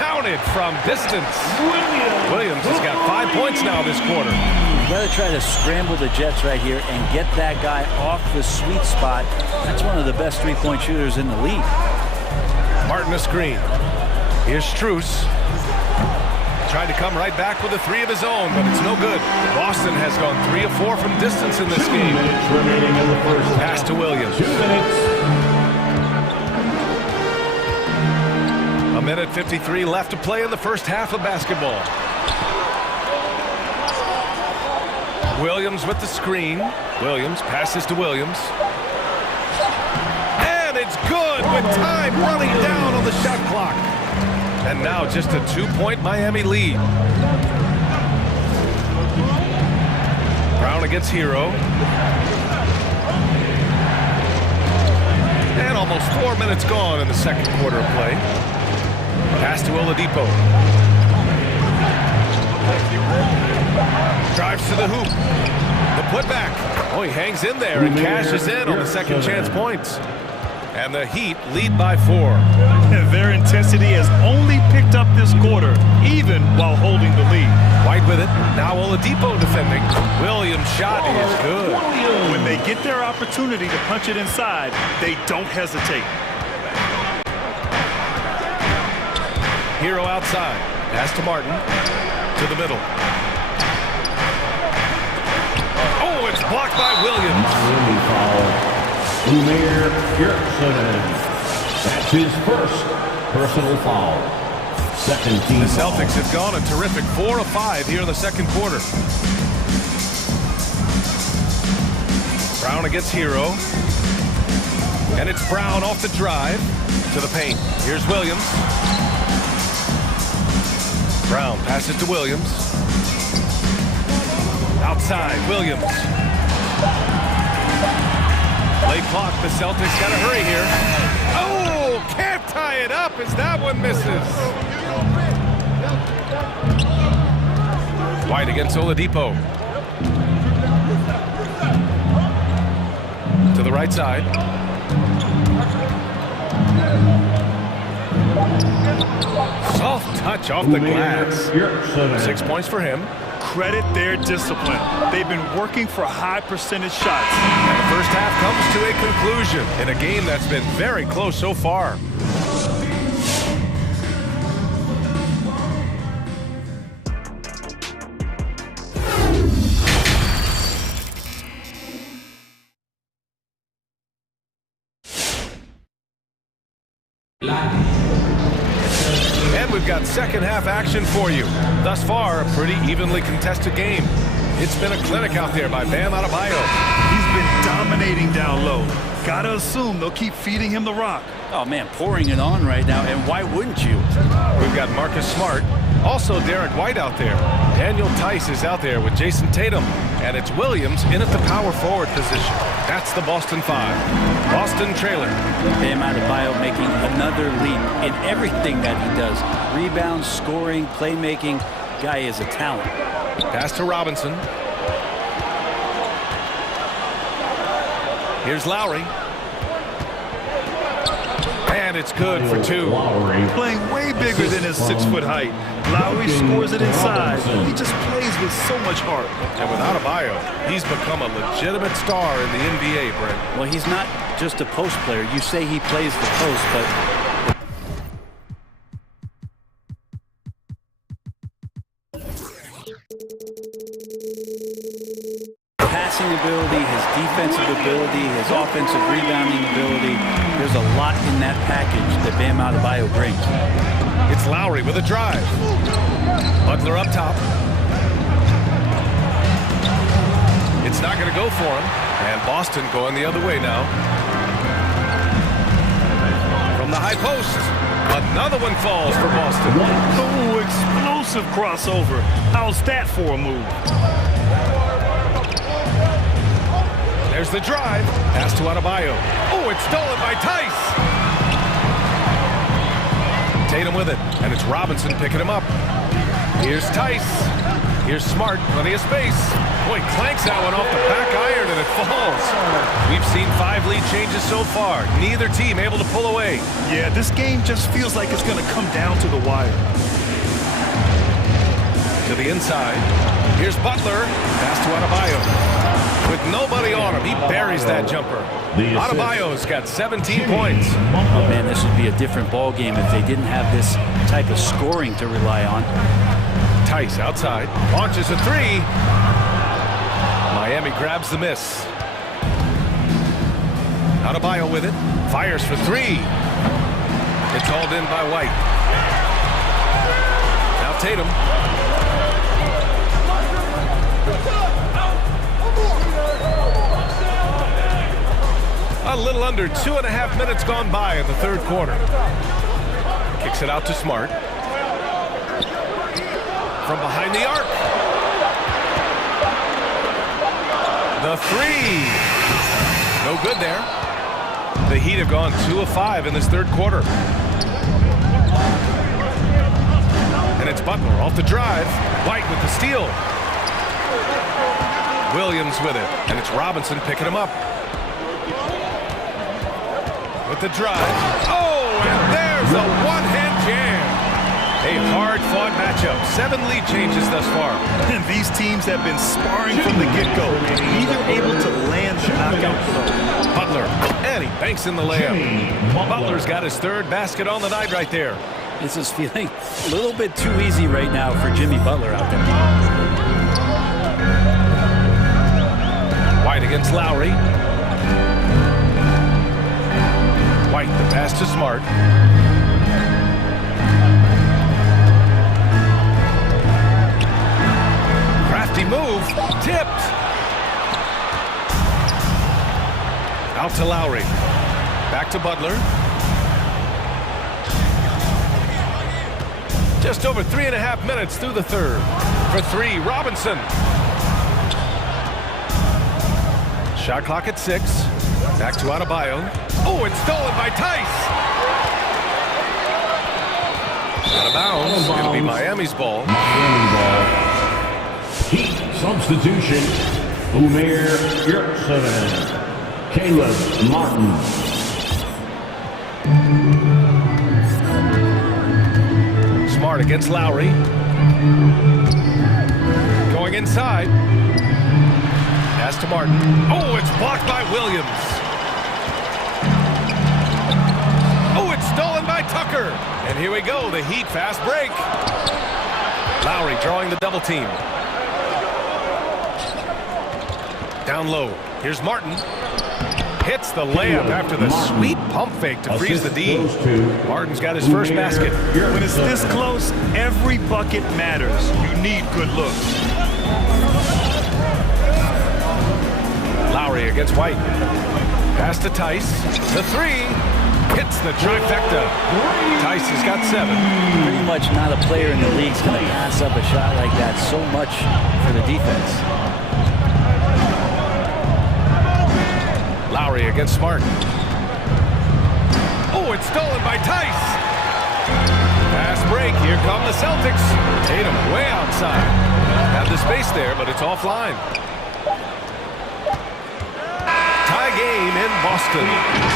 Counted from distance. Williams has got 5 points now this quarter. You got to try to scramble the Jets right here and get that guy off the sweet spot. That's one of the best three-point shooters in the league. Martin a screen. Here's Strus. Tried to come right back with a 3 of his own, but it's no good. Boston has gone 3 of 4 from distance in this game. 2 minutes remaining in the first half. Pass to Williams. 2 minutes. A minute 53 left to play in the first half of basketball. Williams with the screen. Williams passes to Williams. And it's good with time running down on the shot clock. And now just a 2-point Miami lead. Brown against Hero. And almost 4 minutes gone in the second quarter of play. Pass to Oladipo. Drives to the hoop. The putback. Oh, he hangs in there and cashes in on the second chance points. And the Heat lead by 4. Their intensity has only picked up this quarter, even while holding the lead. White with it. Now Oladipo defending. Williams' shot is good. When they get their opportunity to punch it inside, they don't hesitate. Hero outside. Pass to Martin. To the middle. Oh, it's blocked by Williams. That's his first personal foul. Second team. The Celtics have gone a terrific 4 of 5 here in the second quarter. Brown against Hero. And it's Brown off the drive to the paint. Here's Williams. Brown passes to Williams. Outside, Williams. Late clock, the Celtics got to hurry here. Oh, can't tie it up as that one misses. White against Oladipo. To the right side. Soft touch off the glass. 6 points for him. Credit their discipline. They've been working for high percentage shots. And the first half comes to a conclusion in a game that's been very close so far. And we've got second half action for you. Thus far, a pretty evenly contested game. It's been a clinic out there by Bam Adebayo. He's been dominating down low. Gotta assume they'll keep feeding him the rock. Oh, man, pouring it on right now, and why wouldn't you? We've got Marcus Smart. Also Derek White out there. Daniel Tice is out there with Jason Tatum. And it's Williams in at the power forward position. That's the Boston 5. Boston trailer. Bam Adebayo making another leap in everything that he does. Rebounds, scoring, playmaking. Guy is a talent. Pass to Robinson. Here's Lowry. And it's good for 2. Playing way bigger than his 6-foot height. Lowry scores it inside. He just plays with so much heart. And without Adebayo, he's become a legitimate star in the NBA, Brent. Well, he's not just a post player. You say he plays the post, but passing ability, his defensive ability, his offensive rebounding ability. There's a lot in that package that Bam Adebayo brings. It's Lowry with a drive. Butler up top. It's not going to go for him. And Boston going the other way now. From the high post. Another one falls for Boston. Oh, explosive crossover. How's that for a move? There's the drive. Pass to Adebayo. Oh, it's stolen by Tice. Tatum with it, and it's Robinson picking him up. Here's Tice. Here's Smart, plenty of space. Boy, clanks that one off the back iron, and it falls. We've seen 5 lead changes so far. Neither team able to pull away. Yeah, this game just feels like it's going to come down to the wire. To the inside. Here's Butler. Pass to Adebayo. With nobody on him, he buries that jumper. Adebayo's got 17 points. Oh, man, this would be a different ball game if they didn't have this type of scoring to rely on. Tice outside. Launches a 3. Miami grabs the miss. Adebayo with it. Fires for 3. It's hauled in by White. Now Tatum. A little under 2.5 minutes gone by in the third quarter. Kicks it out to Smart. From behind the arc. The 3. No good there. The Heat have gone 2 of 5 in this third quarter. And it's Butler off the drive. White with the steal. Williams with it. And it's Robinson picking him up. With the drive. Oh, and there's a one-hand jam. A hard-fought matchup. 7 lead changes thus far. And these teams have been sparring from the get-go. Neither able to land the knockout blow. Butler, and he banks in the layup. Butler's got his 3rd basket on the night right there. This is feeling a little bit too easy right now for Jimmy Butler out there. White against Lowry. White, the pass to Smart. Crafty move, tipped. Out to Lowry. Back to Butler. Just over 3.5 minutes through the third. For 3, Robinson. Shot clock at 6. Back to Adebayo. Oh, it's stolen by Tice. Out of bounds. It'll be Miami's ball. Miami ball. Heat substitution. Umair Yurtseven. Caleb Martin. Smart against Lowry. Going inside. Pass to Martin. Oh, it's blocked by Williams. Oh, it's stolen by Tucker. And here we go, the Heat fast break. Lowry drawing the double team. Down low. Here's Martin. Hits the layup after the sweet pump fake to freeze the D. Martin's got his first basket. When it's this close, every bucket matters. You need good looks. Lowry against White. Pass to Tice. The 3. Hits the trifecta. Tice has got 7. Pretty much not a player in the league's going to pass up a shot like that so much for the defense. Lowry against Smart. Oh, it's stolen by Tice. Fast break. Here come the Celtics. Tatum way outside. Have the space there, but it's offline. Tie game in Boston.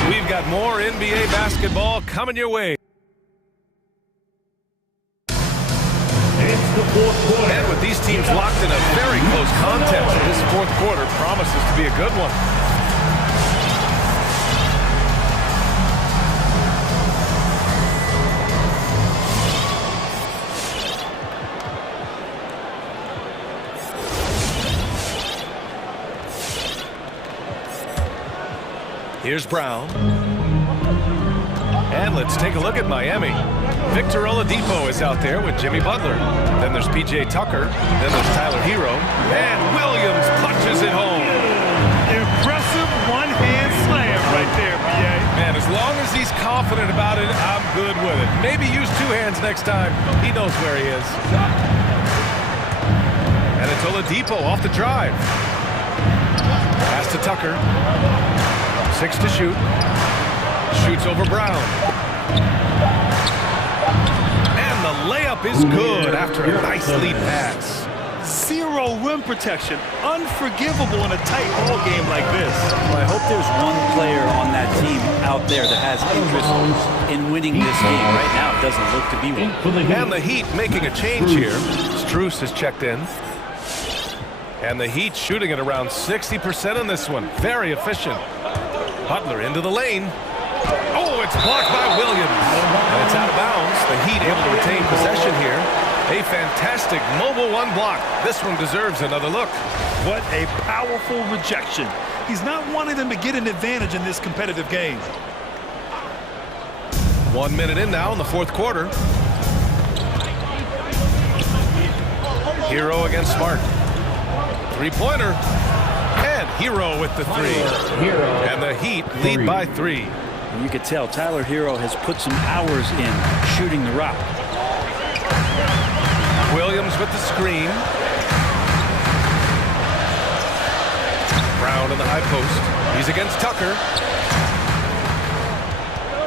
We've got more NBA basketball coming your way. And with these teams locked in a very close contest, this fourth quarter promises to be a good one. Here's Brown. And let's take a look at Miami. Victor Oladipo is out there with Jimmy Butler. Then there's P.J. Tucker. Then there's Tyler Hero. And Williams punches it home. Impressive one-hand slam right there, B.A. Man, as long as he's confident about it, I'm good with it. Maybe use two hands next time. He knows where he is. And it's Oladipo off the drive. Pass to Tucker. 6 to shoot. Shoots over Brown. And the layup is good after a nice lead pass. Zero rim protection. Unforgivable in a tight ball game like this. Well, I hope there's one player on that team out there that has interest in winning this game. Right now, it doesn't look to be one. And the Heat making a change here. Strus has checked in. And the Heat shooting at around 60% in this one. Very efficient. Butler into the lane. Oh, it's blocked by Williams. And it's out of bounds. The Heat able to retain possession here. A fantastic mobile one block. This one deserves another look. What a powerful rejection. He's not wanting them to get an advantage in this competitive game. 1 minute in now in the fourth quarter. Hero against Smart. Three-pointer. And Hero with the three. And the Heat lead by 3. You could tell Tyler Hero has put some hours in shooting the rock. Williams with the screen. Brown in the high post. He's against Tucker.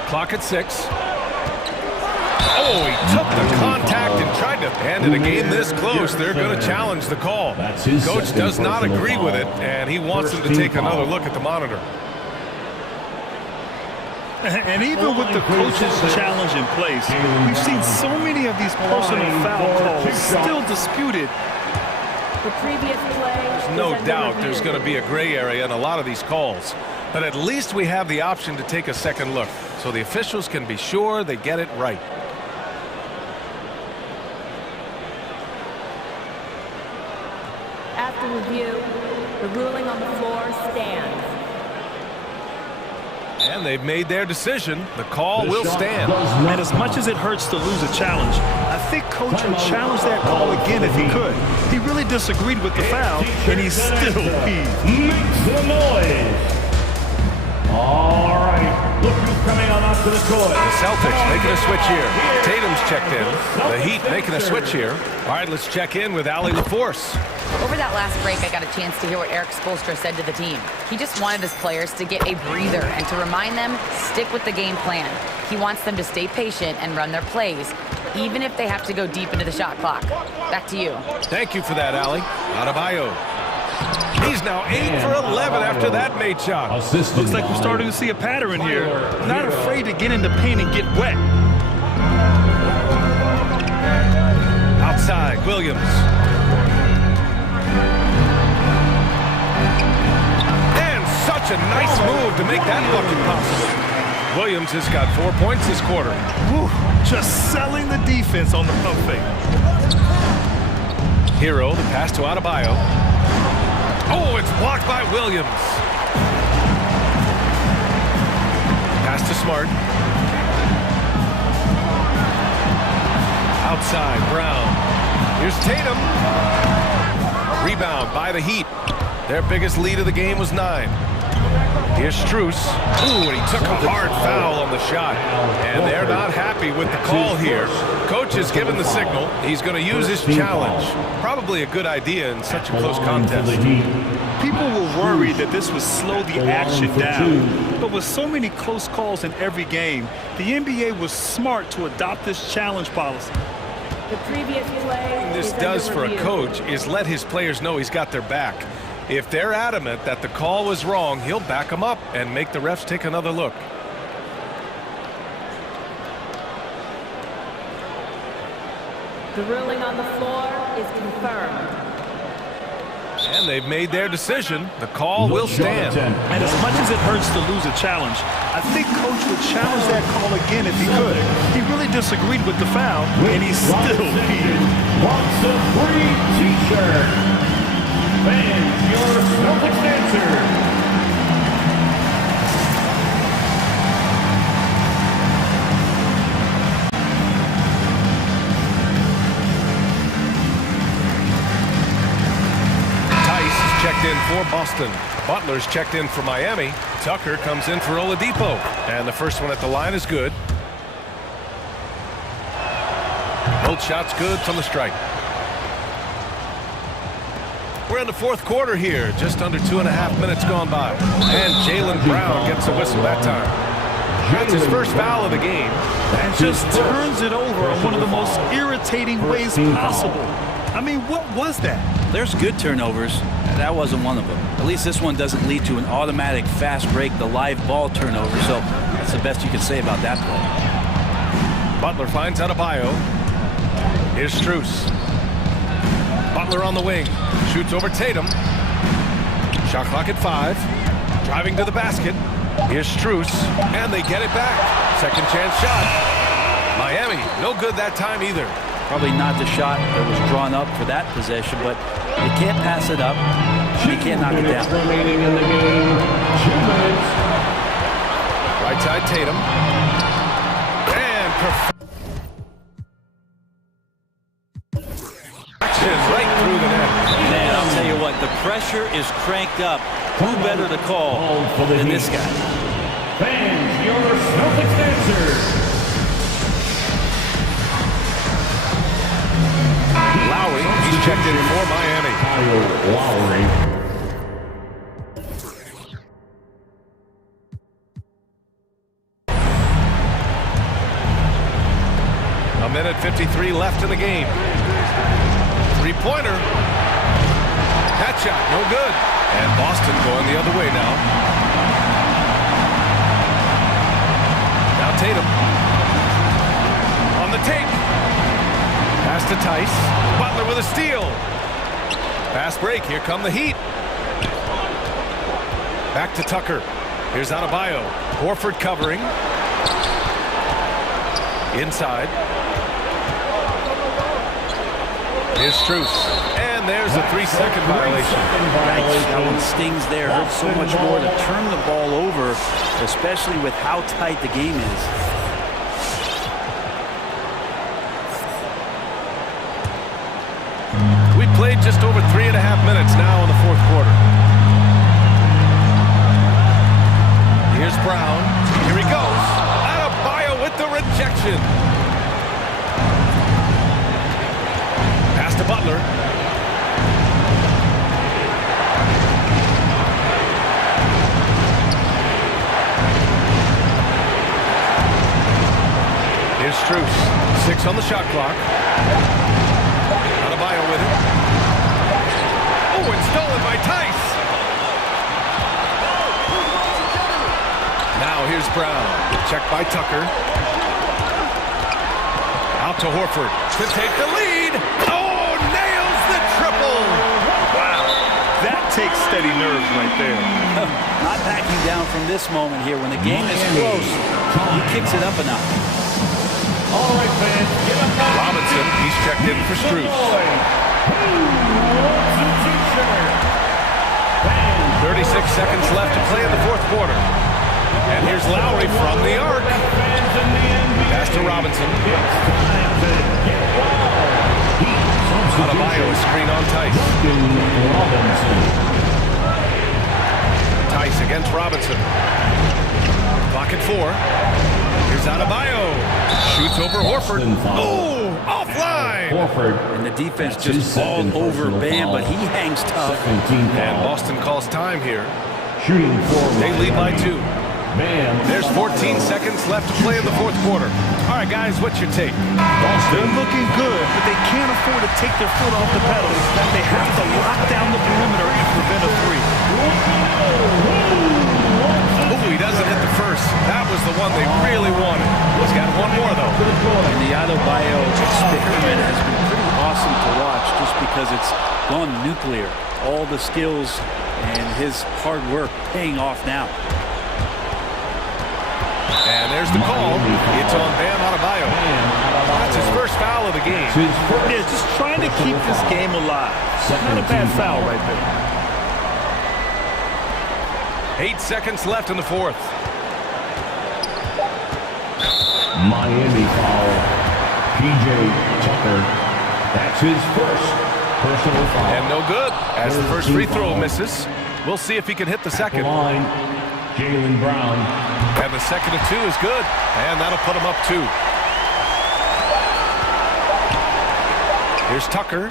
Clock at 6. Oh, he took the contact and tried to. And in a game this close, they're going to challenge the call. Coach does not agree with it, and he wants them to take another look at the monitor. And even with the coach's challenge in place, we've seen so many of these personal foul calls still disputed. The previous play. There's no doubt there's going to be a gray area in a lot of these calls. But at least we have the option to take a second look, so the officials can be sure they get it right. After review, the ruling on the floor stands. And they've made their decision. The call will stand. And as much as it hurts to lose a challenge, I think Coach would challenge that call again if he could. He really disagreed with the foul, and he's still peeved. Make some noise. All right, look who's coming on up to the court. The Celtics making a switch here. Tatum's checked in. The Heat making a switch here. All right, let's check in with Allie LaForce. Over that last break, I got a chance to hear what Eric Spoelstra said to the team. He just wanted his players to get a breather and to remind them, stick with the game plan. He wants them to stay patient and run their plays, even if they have to go deep into the shot clock. Back to you. Thank you for that, Allie. Adebayo. He's now 8 for 11 after that made shot. Looks like we're starting to see a pattern here. Not afraid to get in the paint and get wet. Outside, Williams. And such a nice move to make that bucket possible. Williams has got 4 points this quarter. Whew, just selling the defense on the pump fake. Hero, the pass to Adebayo. Oh, it's blocked by Williams. Pass to Smart. Outside, Brown. Here's Tatum. Rebound by the Heat. Their biggest lead of the game was 9. Here's Strus. Ooh, and he took a hard foul on the shot. And they're not happy with the call here. Coach has given the signal. He's going to use his challenge. Probably a good idea in such a close contest. People were worried that this would slow the action down. But with so many close calls in every game, the NBA was smart to adopt this challenge policy. The previous play. This does for a coach is let his players know he's got their back. If they're adamant that the call was wrong, he'll back them up and make the refs take another look. The ruling on the floor is confirmed. And they've made their decision. The call will stand. And as much as it hurts to lose a challenge, I think Coach would challenge that call again if he could. He really disagreed with the foul, and he's still peeved. Wants a free t-shirt. Fans, your Celtics answer. Checked in for Boston. Butler's checked in for Miami. Tucker comes in for Oladipo. And the first one at the line is good. Both shots good from the strike. We're in the fourth quarter here, just under 2.5 minutes gone by. And Jaylen Brown gets a whistle that time. That's his first foul of the game. And just turns it over in one of the most irritating ways possible. I mean, what was that? There's good turnovers. That wasn't one of them. At least this one doesn't lead to an automatic fast break, the live ball turnover, so that's the best you can say about that play. Butler finds Adebayo. Here's Strus. Butler on the wing. Shoots over Tatum. Shot clock at 5. Driving to the basket. Here's Strus. And they get it back. Second chance shot. Miami, no good that time either. Probably not the shot that was drawn up for that possession, but you can't pass it up. You can't knock it down. Remaining in the game, 2 minutes. Right side Tatum. And perfection right through the net. Man, I'll tell you what, the pressure is cranked up. Who better to call than this guy? Fans, your Celtics answers. Lowry, he's checked in for Miami. Lowry. A minute 53 left in the game. Three-pointer. That shot, no good. And Boston going the other way now. Now Tatum. On the take. Pass to Tice. Butler with a steal. Fast break. Here come the Heat. Back to Tucker. Here's Adebayo. Horford covering. Inside. Here's Strus. And there's a 3-second violation. Yikes, that one stings there. Hurts so much more to turn the ball over, especially with how tight the game is. We played just over 3.5 minutes now in the fourth quarter. Here's Brown. Here he goes. Adebayo with the rejection. Pass to Butler. Here's Strus. 6 on the shot clock. Adebayo with it. Oh, it's stolen by Tice. Now here's Brown. Checked by Tucker. Out to Horford to take the lead. Oh, nails the triple. Wow. That takes steady nerves right there. Not backing down from this moment here. When the game is close, he kicks it up a notch. All right, fans, get up now. Robinson, he's checked in for Strus. 36 seconds left to play in the fourth quarter. And here's Lowry from the arc. Pass to Robinson. Adebayo, a screen on Tice. Tice against Robinson. Clock at 4. Here's Adebayo. Shoots over Horford. Oh, offline. And the defense just all over Bam, but he hangs tough. And Boston calls time here. Shooting for They lead by 2. There's 14 seconds left to play in the fourth quarter. All right, guys, what's your take? They're looking good, but they can't afford to take their foot off the pedal. They have to lock down the perimeter and prevent a 3. Oh, he doesn't hit the first. That was the one they really wanted. He's got one more, though. And the Adebayo experiment has been pretty awesome to watch just because it's gone nuclear. All the skills and his hard work paying off now. And there's the call. It's on Bam Adebayo. That's his first foul of the game. Yeah, just trying to keep this game alive. Not a bad foul right there. 8 seconds left in the fourth. Miami foul. P.J. Tucker. That's his first personal foul. And no good as the first free throw misses. We'll see if he can hit the second. Line, Jaylen Brown. And the second of 2 is good. And that'll put him up 2. Here's Tucker.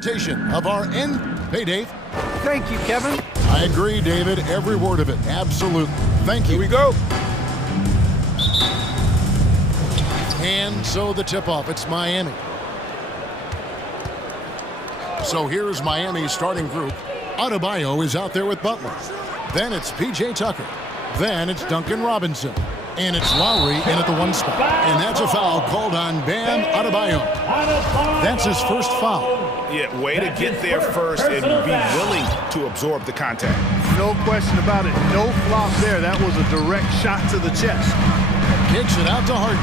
Of our end. Hey, Dave. Thank you, Kevin. I agree, David. Every word of it. Absolutely. Thank you. Here we go. And so the tip-off. It's Miami. So here's Miami's starting group. Adebayo is out there with Butler. Then it's P.J. Tucker. Then it's Duncan Robinson. And it's Lowry in at the one spot. And that's a foul called on Bam Adebayo. That's his first foul. Yeah, way to get there first and be willing to absorb the contact. No question about it. No flop there. That was a direct shot to the chest. Kicks it out to Harden.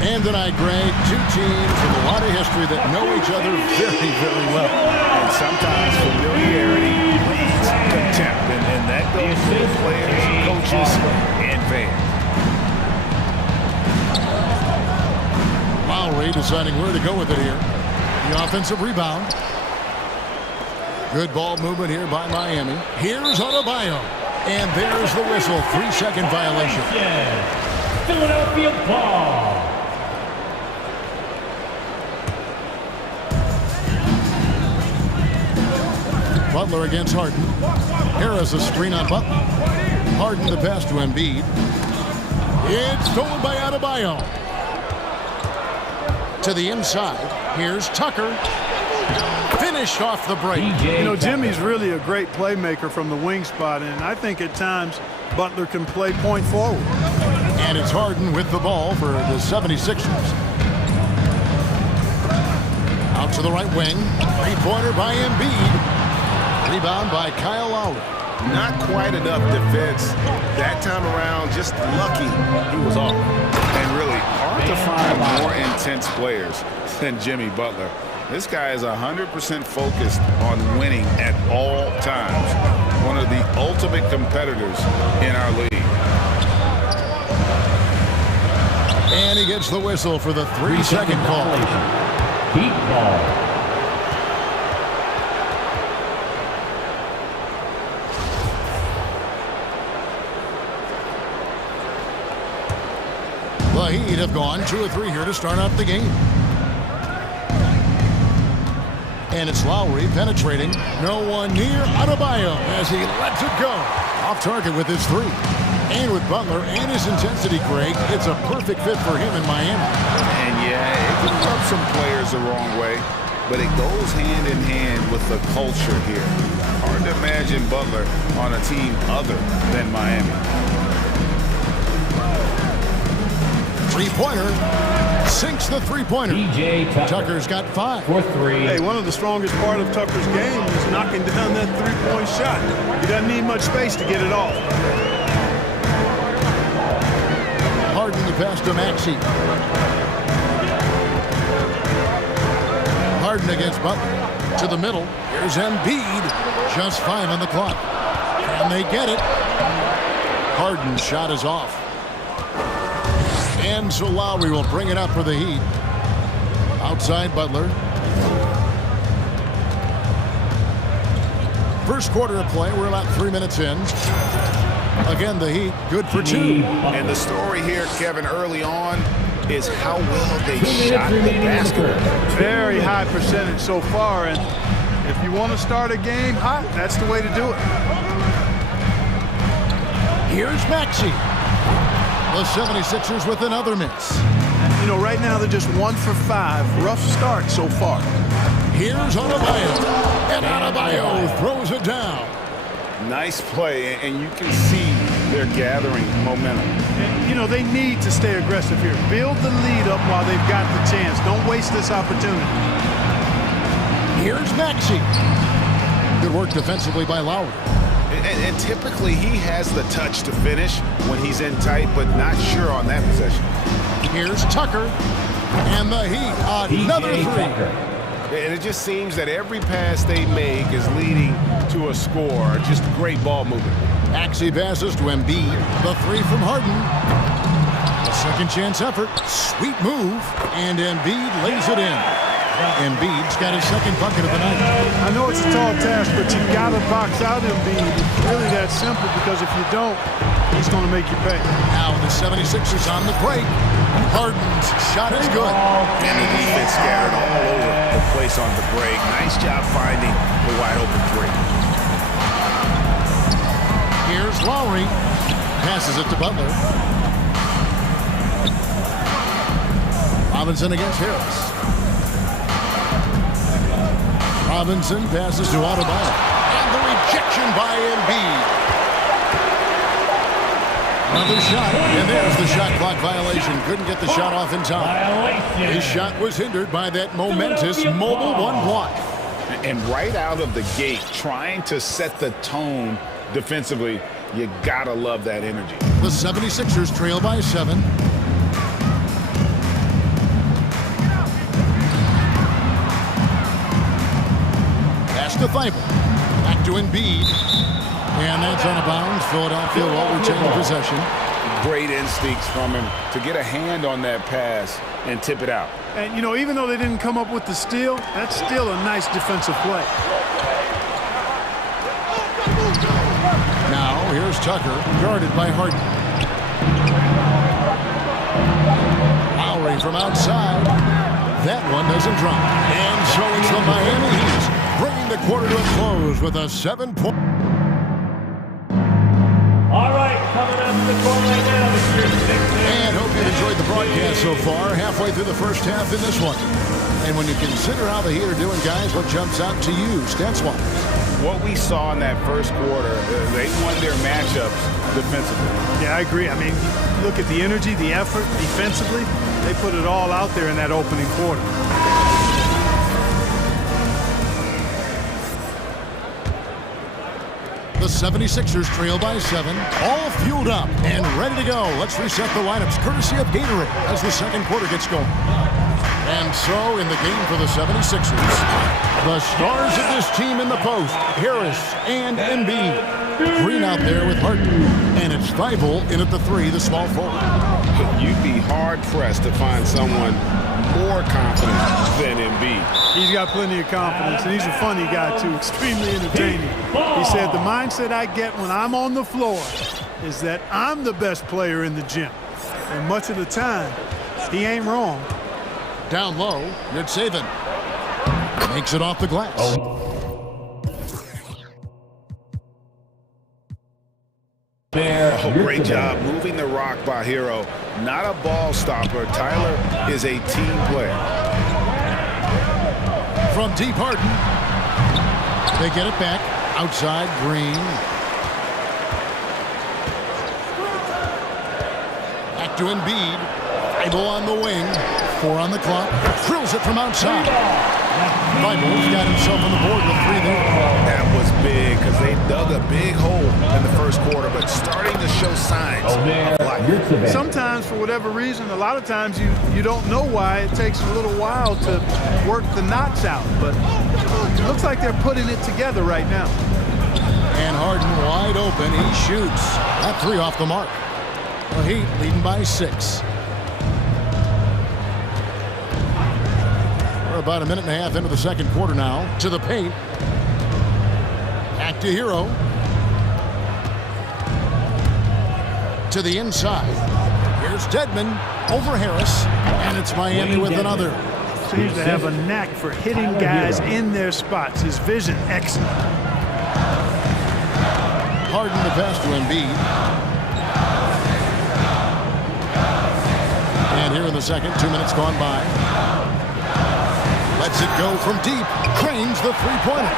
And tonight, Greg, two teams with a lot of history that know each other very, very well. And sometimes familiarity breeds contempt, and that goes for the players, coaches, and fans. Lowry deciding where to go with it here. The offensive rebound. Good ball movement here by Miami. Here's Adebayo. And there's the whistle. 3-second violation. Philadelphia ball. Butler against Harden. Harris a screen on Butler. Harden the pass to Embiid. It's stolen by Adebayo. To the inside. Here's Tucker. Finished off the break. You know, Jimmy's really a great playmaker from the wing spot, and I think at times Butler can play point forward. And it's Harden with the ball for the 76ers. Out to the right wing. Three-pointer by Embiid. Rebound by Kyle Lowry. Not quite enough defense that time around. Just lucky he was off. And really hard to find more intense players than Jimmy Butler. This guy is 100% focused on winning at all times. One of the ultimate competitors in our league. And he gets the whistle for the 3-second call. Heat ball. The Heat have gone 2 of 3 here to start out the game. And it's Lowry penetrating. No one near Adebayo as he lets it go. Off target with his 3. And with Butler and his intensity, Greg, it's a perfect fit for him in Miami. And yeah, it can rub some players the wrong way, but it goes hand in hand with the culture here. Hard to imagine Butler on a team other than Miami. Three-pointer. Sinks the three-pointer. Tucker's got 5. For 3. Hey, one of the strongest part of Tucker's game is knocking down that three-point shot. He doesn't need much space to get it off. Harden the pass to Maxey. Harden against Butler. To the middle. Here's Embiid. Just 5 on the clock. And they get it. Harden's shot is off. And so Lowry will bring it up for the Heat. Outside Butler. First quarter of play. We're about 3 minutes in. Again, the Heat good for 2. And the story here, Kevin, early on is how well they shot the basketball. Very high percentage so far, and if you want to start a game hot, that's the way to do it. Here's Maxey. The 76ers with another miss. You know, right now they're just 1 for 5. Rough start so far. Here's Adebayo. And Adebayo throws it down. Nice play, and you can see they're gathering momentum. And, you know, they need to stay aggressive here. Build the lead up while they've got the chance. Don't waste this opportunity. Here's Maxey. Good work defensively by Lowry. And typically he has the touch to finish when he's in tight, but not sure on that possession. Here's Tucker. And the Heat, another 3. And it just seems that every pass they make is leading to a score. Just great ball movement. Maxey passes to Embiid. The 3 from Harden. A second chance effort. Sweet move. And Embiid lays it in. Embiid's got his second bucket of the night. I know it's a tall task, but you got to box out Embiid. It's really that simple, because if you don't, It's going to make you pay. Now the 76ers on the break. Harden's shot is good. And the defense scattered all over the place on the break. Nice job finding the wide open three. Here's Lowry. Passes it to Butler. Robinson against Harris. Robinson passes to Adebayo. And the rejection by Embiid. Another shot, and there's the shot clock violation. Couldn't get the shot off in time. His shot was hindered by that momentous mobile one block. And right out of the gate, trying to set the tone defensively, you gotta love that energy. The 76ers trail by 7. Pass to Thibault. Back to Embiid. And that's out of bounds. Philadelphia will retain possession. Great instincts from him to get a hand on that pass and tip it out. And, you know, even though they didn't come up with the steal, that's still a nice defensive play. Now, here's Tucker, guarded by Harden. Lowry from outside. That one doesn't drop. And so it's the Miami Heat, bringing the quarter to a close with a 7-point. All right, coming up to the court right now, Mr. And hope you've enjoyed the broadcast so far. Halfway through the first half in this one. And when you consider how the Heat are doing, guys, what jumps out to you, stats-wise? What we saw in that first quarter, they won their matchups defensively. Yeah, I agree. I mean, look at the energy, the effort defensively. They put it all out there in that opening quarter. The 76ers trail by 7, all fueled up and ready to go. Let's reset the lineups courtesy of Gatorade as the second quarter gets going. And so in the game for the 76ers, the stars of this team in the post, Harris and Embiid. Green out there with Harden. And it's Thibault in at the 3, the small forward. You'd be hard-pressed to find someone more confident than Embiid. He's got plenty of confidence, and he's a funny guy, too, extremely entertaining. He said, the mindset I get when I'm on the floor is that I'm the best player in the gym. And much of the time, he ain't wrong. Down low, Nitsaven makes it off the glass. Oh, great job moving the rock by Hero. Not a ball stopper. Tyler is a team player. From deep, Harden. They get it back. Outside, Green. Back to Embiid. Thibault on the wing. 4 on the clock. Drills it from outside. Thibault's got himself on the board with 3 there. That was big because they dug a big hole in the first quarter, but starting to show signs of life. Sometimes, for whatever reason, a lot of times you don't know why. It takes a little while to work the knots out, but it looks like they're putting it together right now. And Harden wide open. He shoots. That 3 off the mark. The Heat leading by 6. We're about a minute and a half into the second quarter now. To the paint. Back to Hero. To the inside. Here's Dedmon over Harris. And it's Miami with another. Seems to have a knack for hitting guys in their spots. His vision, excellent. Harden the pass to Embiid. And here in the second, 2 minutes gone by. Lets it go from deep. Cranes the three-pointer.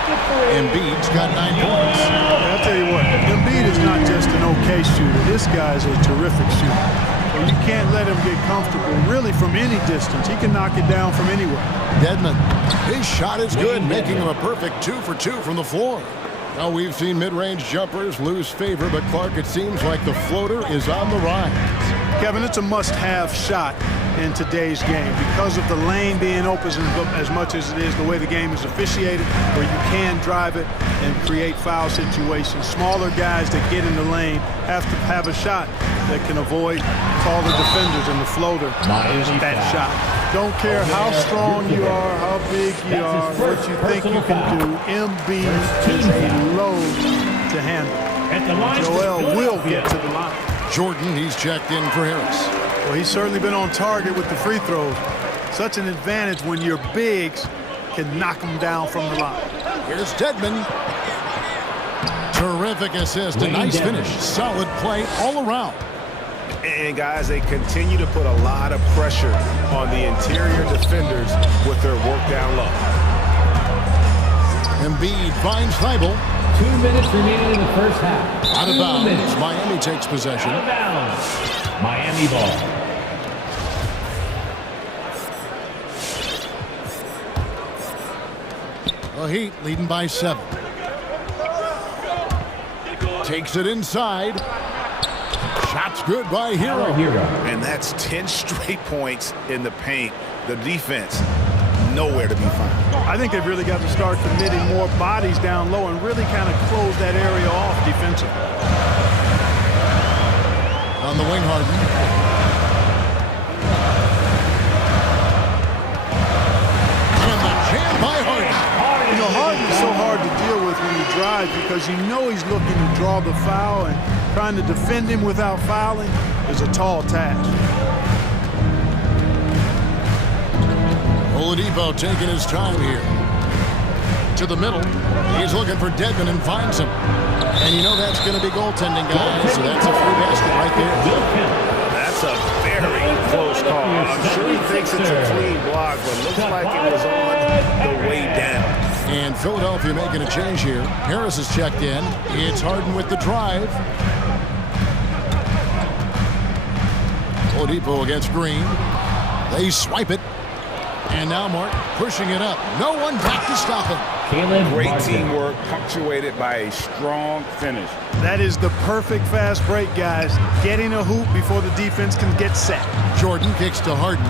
Embiid's got 9 points. I'll tell you what, Embiid is not just an okay shooter. This guy's a terrific shooter. Well, you can't let him get comfortable really from any distance. He can knock it down from anywhere. Dedmon, his shot is good, making him a perfect 2 for 2 from the floor. Now we've seen mid-range jumpers lose favor, but Clark, it seems like the floater is on the rise. Kevin, it's a must-have shot in today's game because of the lane being open as much as it is, the way the game is officiated, where you can drive it and create foul situations. Smaller guys that get in the lane have to have a shot that can avoid taller defenders, and the floater is that shot. Don't care how strong you are, how big you are, what you think you can do, Embiid is a load to handle. Joel will get to the line. Jordan, he's checked in for Harris. Well, he's certainly been on target with the free throws. Such an advantage when your bigs can knock them down from the line. Here's Dedmon. Terrific assist, a nice finish. Solid play all around. And guys, they continue to put a lot of pressure on the interior defenders with their work down low. Embiid finds Thibault. 2 minutes remaining in the first half. Out of bounds. Miami takes possession. Out of bounds. Miami ball. The Heat leading by 7. Takes it inside. Shot's good by Hero. And that's 10 straight points in the paint. The defense, nowhere to be found. I think they've really got to start committing more bodies down low and really kind of close that area off defensively. On the wing, Harden. And the jam by Harden. You know, Harden is so hard to deal with when he drives because you know he's looking to draw the foul, and trying to defend him without fouling is a tall task. Oladipo taking his time here. To the middle. He's looking for Dedmon and finds him. And you know that's going to be goaltending, guys. So that's a free basket right there. That's a very close call. I'm sure he thinks it's a clean block, but looks like it was on the way down. And Philadelphia making a change here. Harris is checked in. It's Harden with the drive. Oladipo against Green. They swipe it. And now Mark pushing it up. No one back to stop him. Great teamwork punctuated by a strong finish. That is the perfect fast break, guys. Getting a hoop before the defense can get set. Jordan kicks to Harden.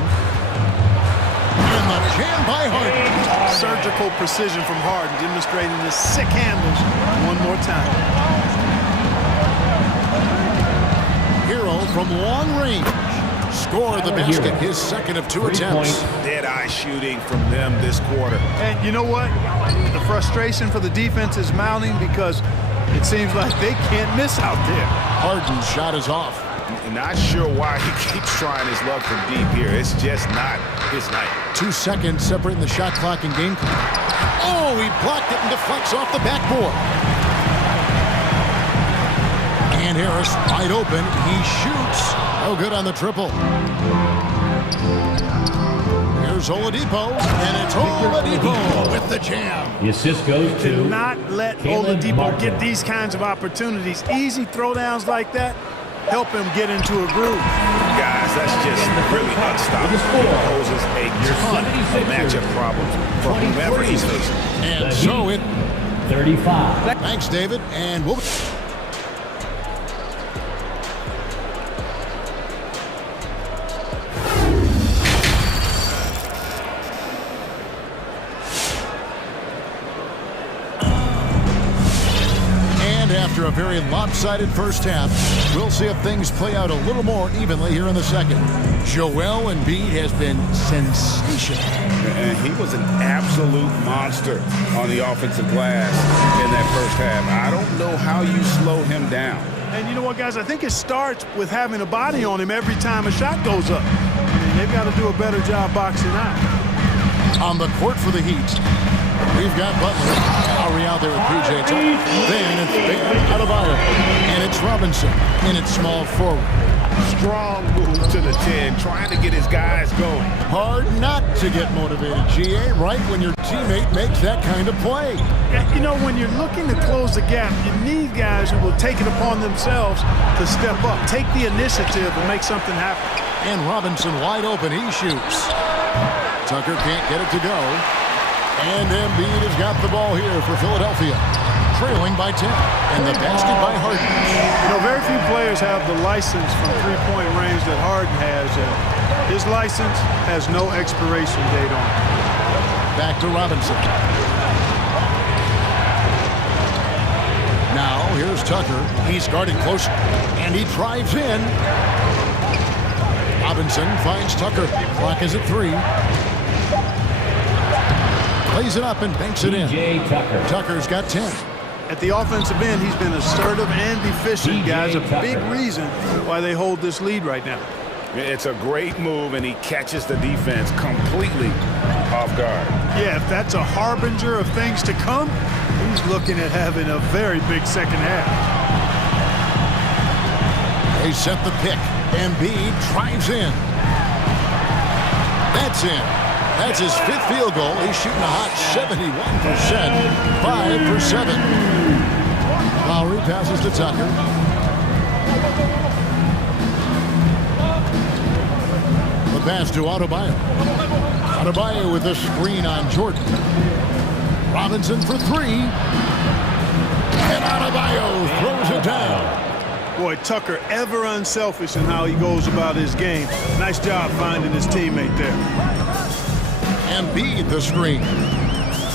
And the jam by Harden. Surgical precision from Harden, demonstrating his sick handles one more time. Hero from long range. Score the basket, his second of 2 attempts. Dead-eye shooting from them this quarter. And you know what? The frustration for the defense is mounting because it seems like they can't miss out there. Harden's shot is off. Not sure why he keeps trying his luck from deep here. It's just not his night. 2 seconds separating the shot clock and game clock. Oh, he blocked it and deflects off the backboard. And Harris wide open. He shoots. No good on the triple. Here's Oladipo, and it's Oladipo with the jam. The assist goes to... Do not let Oladipo get these kinds of opportunities. Easy throwdowns like that help him get into a groove. Guys, that's just really unstoppable. It poses a ton of matchup problems for whomever he's facing. And so it... 35. Thanks, David, and we'll... After a very lopsided first half, we'll see if things play out a little more evenly here in the second. Joel Embiid has been sensational. And he was an absolute monster on the offensive glass in that first half. I don't know how you slow him down. And you know what, guys? I think it starts with having a body on him every time a shot goes up. I mean, they've got to do a better job boxing out. On the court for the Heat, we've got Butler. Lowry out there with P.J. Tucker. Then it's Bam out of Iowa. And it's Robinson in its small forward. Strong move to the 10, trying to get his guys going. Hard not to get motivated, G.A., right when your teammate makes that kind of play. You know, when you're looking to close the gap, you need guys who will take it upon themselves to step up, take the initiative and make something happen. And Robinson wide open, he shoots. Tucker can't get it to go. And Embiid has got the ball here for Philadelphia. Trailing by 10. And the basket by Harden. You know, very few players have the license from three-point range that Harden has. And his license has no expiration date on it. Back to Robinson. Now, here's Tucker. He's guarded close. And he drives in. Robinson finds Tucker. Clock is at 3. Plays it up and banks it in. Tucker. Tucker's got 10. At the offensive end, he's been assertive and efficient, guys. A big reason why they hold this lead right now. It's a great move, and he catches the defense completely off guard. Yeah, if that's a harbinger of things to come, he's looking at having a very big second half. They set the pick. Embiid drives in. That's in. That's his 5th field goal. He's shooting a hot 71%. 5 for 7. Lowry passes to Tucker. The pass to Adebayo. Adebayo with a screen on Jordan. Robinson for 3. And Adebayo throws it down. Boy, Tucker ever unselfish in how he goes about his game. Nice job finding his teammate there. Embiid the screen.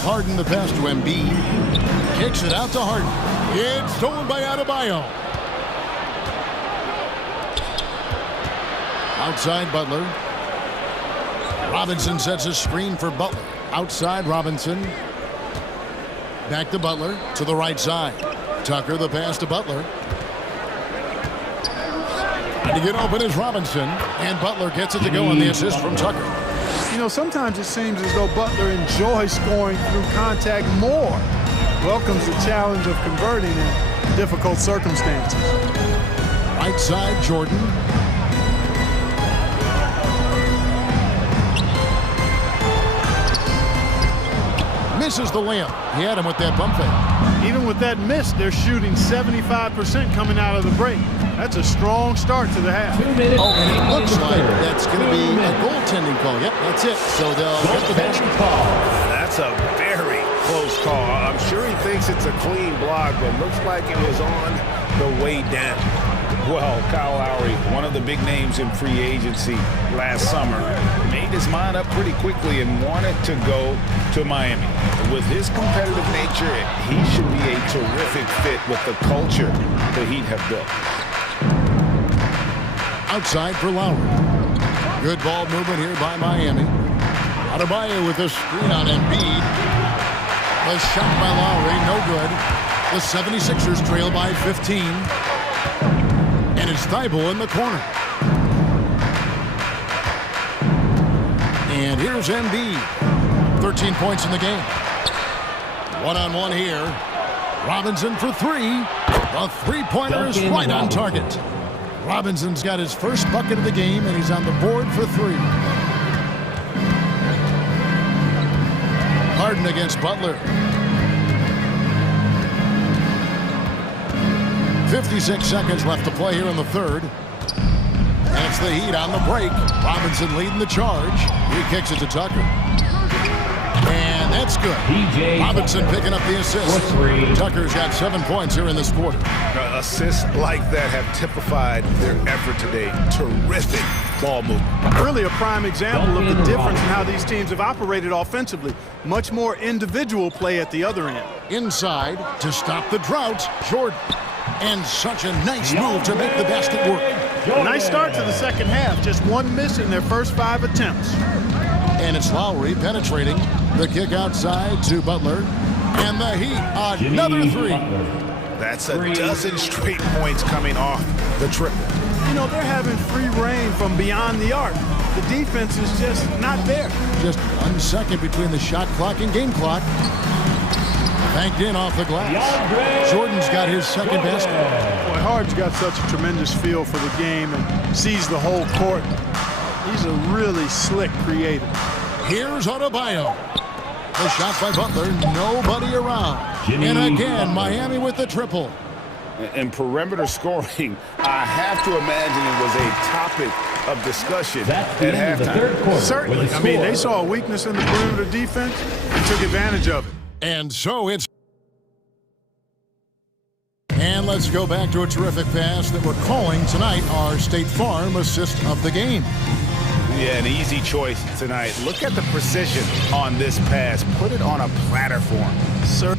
Harden the pass to Embiid. Kicks it out to Harden. It's stolen by Adebayo. Outside Butler. Robinson sets a screen for Butler. Outside Robinson. Back to Butler to the right side. Tucker the pass to Butler. And to get open is Robinson. And Butler gets it to go on the assist from Tucker. You know, sometimes it seems as though Butler enjoys scoring through contact more. Welcomes the challenge of converting in difficult circumstances. Right side, Jordan. Misses the layup. He had him with that bump fake. Even with that miss, they're shooting 75% coming out of the break. That's a strong start to the half. Oh, and it looks like that's going to be a goaltending call. Yep, that's it. So they'll get the basket. That's a very close call. I'm sure he thinks it's a clean block, but looks like it was on the way down. Well, Kyle Lowry, one of the big names in free agency last summer, made his mind up pretty quickly and wanted to go to Miami. With his competitive nature, he should be a terrific fit with the culture the Heat have built. Outside for Lowry. Good ball movement here by Miami. Adebayo with a screen on Embiid. The shot by Lowry, no good. The 76ers trail by 15. And it's Thibault in the corner. And here's Embiid. 13 points in the game. One-on-one here. Robinson for 3. A three-pointer is right on target. Robinson's got his first bucket of the game, and he's on the board for 3. Harden against Butler. 56 seconds left to play here in the third. And it's the Heat on the break. Robinson leading the charge. He kicks it to Tucker. And that's good. Robinson picking up the assist. Tucker's got 7 points here in this quarter. Assists like that have typified their effort today. Terrific ball movement. Really a prime example of the difference in how these teams have operated offensively. Much more individual play at the other end. Inside to stop the drought, Jordan. And such a nice move to make the basket work. Nice start to the second half. Just one miss in their first 5 attempts. And it's Lowry penetrating. The kick outside to Butler. And the Heat, another 3. That's a dozen straight points coming off the triple. You know, they're having free reign from beyond the arc. The defense is just not there. Just 1 second between the shot clock and game clock. Banked in off the glass. Jordan's got his second basket. Boy, Harden's got such a tremendous feel for the game and sees the whole court. He's a really slick creator. Here's Adebayo. The shot by Butler, nobody around. And again, Miami with the triple. In perimeter scoring, I have to imagine it was a topic of discussion at halftime. Certainly. I mean, they saw a weakness in the perimeter defense and took advantage of it. And so it's... And let's go back to a terrific pass that we're calling tonight our State Farm assist of the game. Yeah, an easy choice tonight. Look at the precision on this pass. Put it on a platter for him. Sir.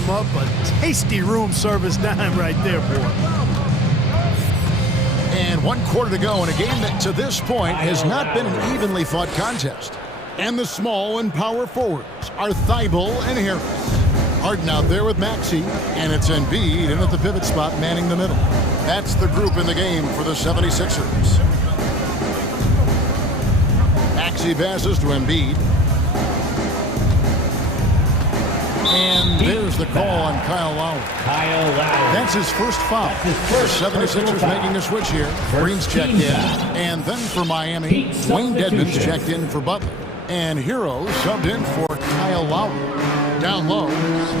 him up. A tasty room service dime right there, boy. And 1 quarter to go in a game that to this point has not been an evenly fought contest. And the small and power forwards are Thibault and Harris. Harden out there with Maxey, and it's Embiid in at the pivot spot manning the middle. That's the group in the game for the 76ers. Maxey passes to Embiid. And there's the call on Kyle Lowry. That's his first foul. The 76ers making a switch here. Green's checked in. And then for Miami, Wayne Dedmon's checked in for Butler. And Hero subbed in for Kyle Lowry. Down low,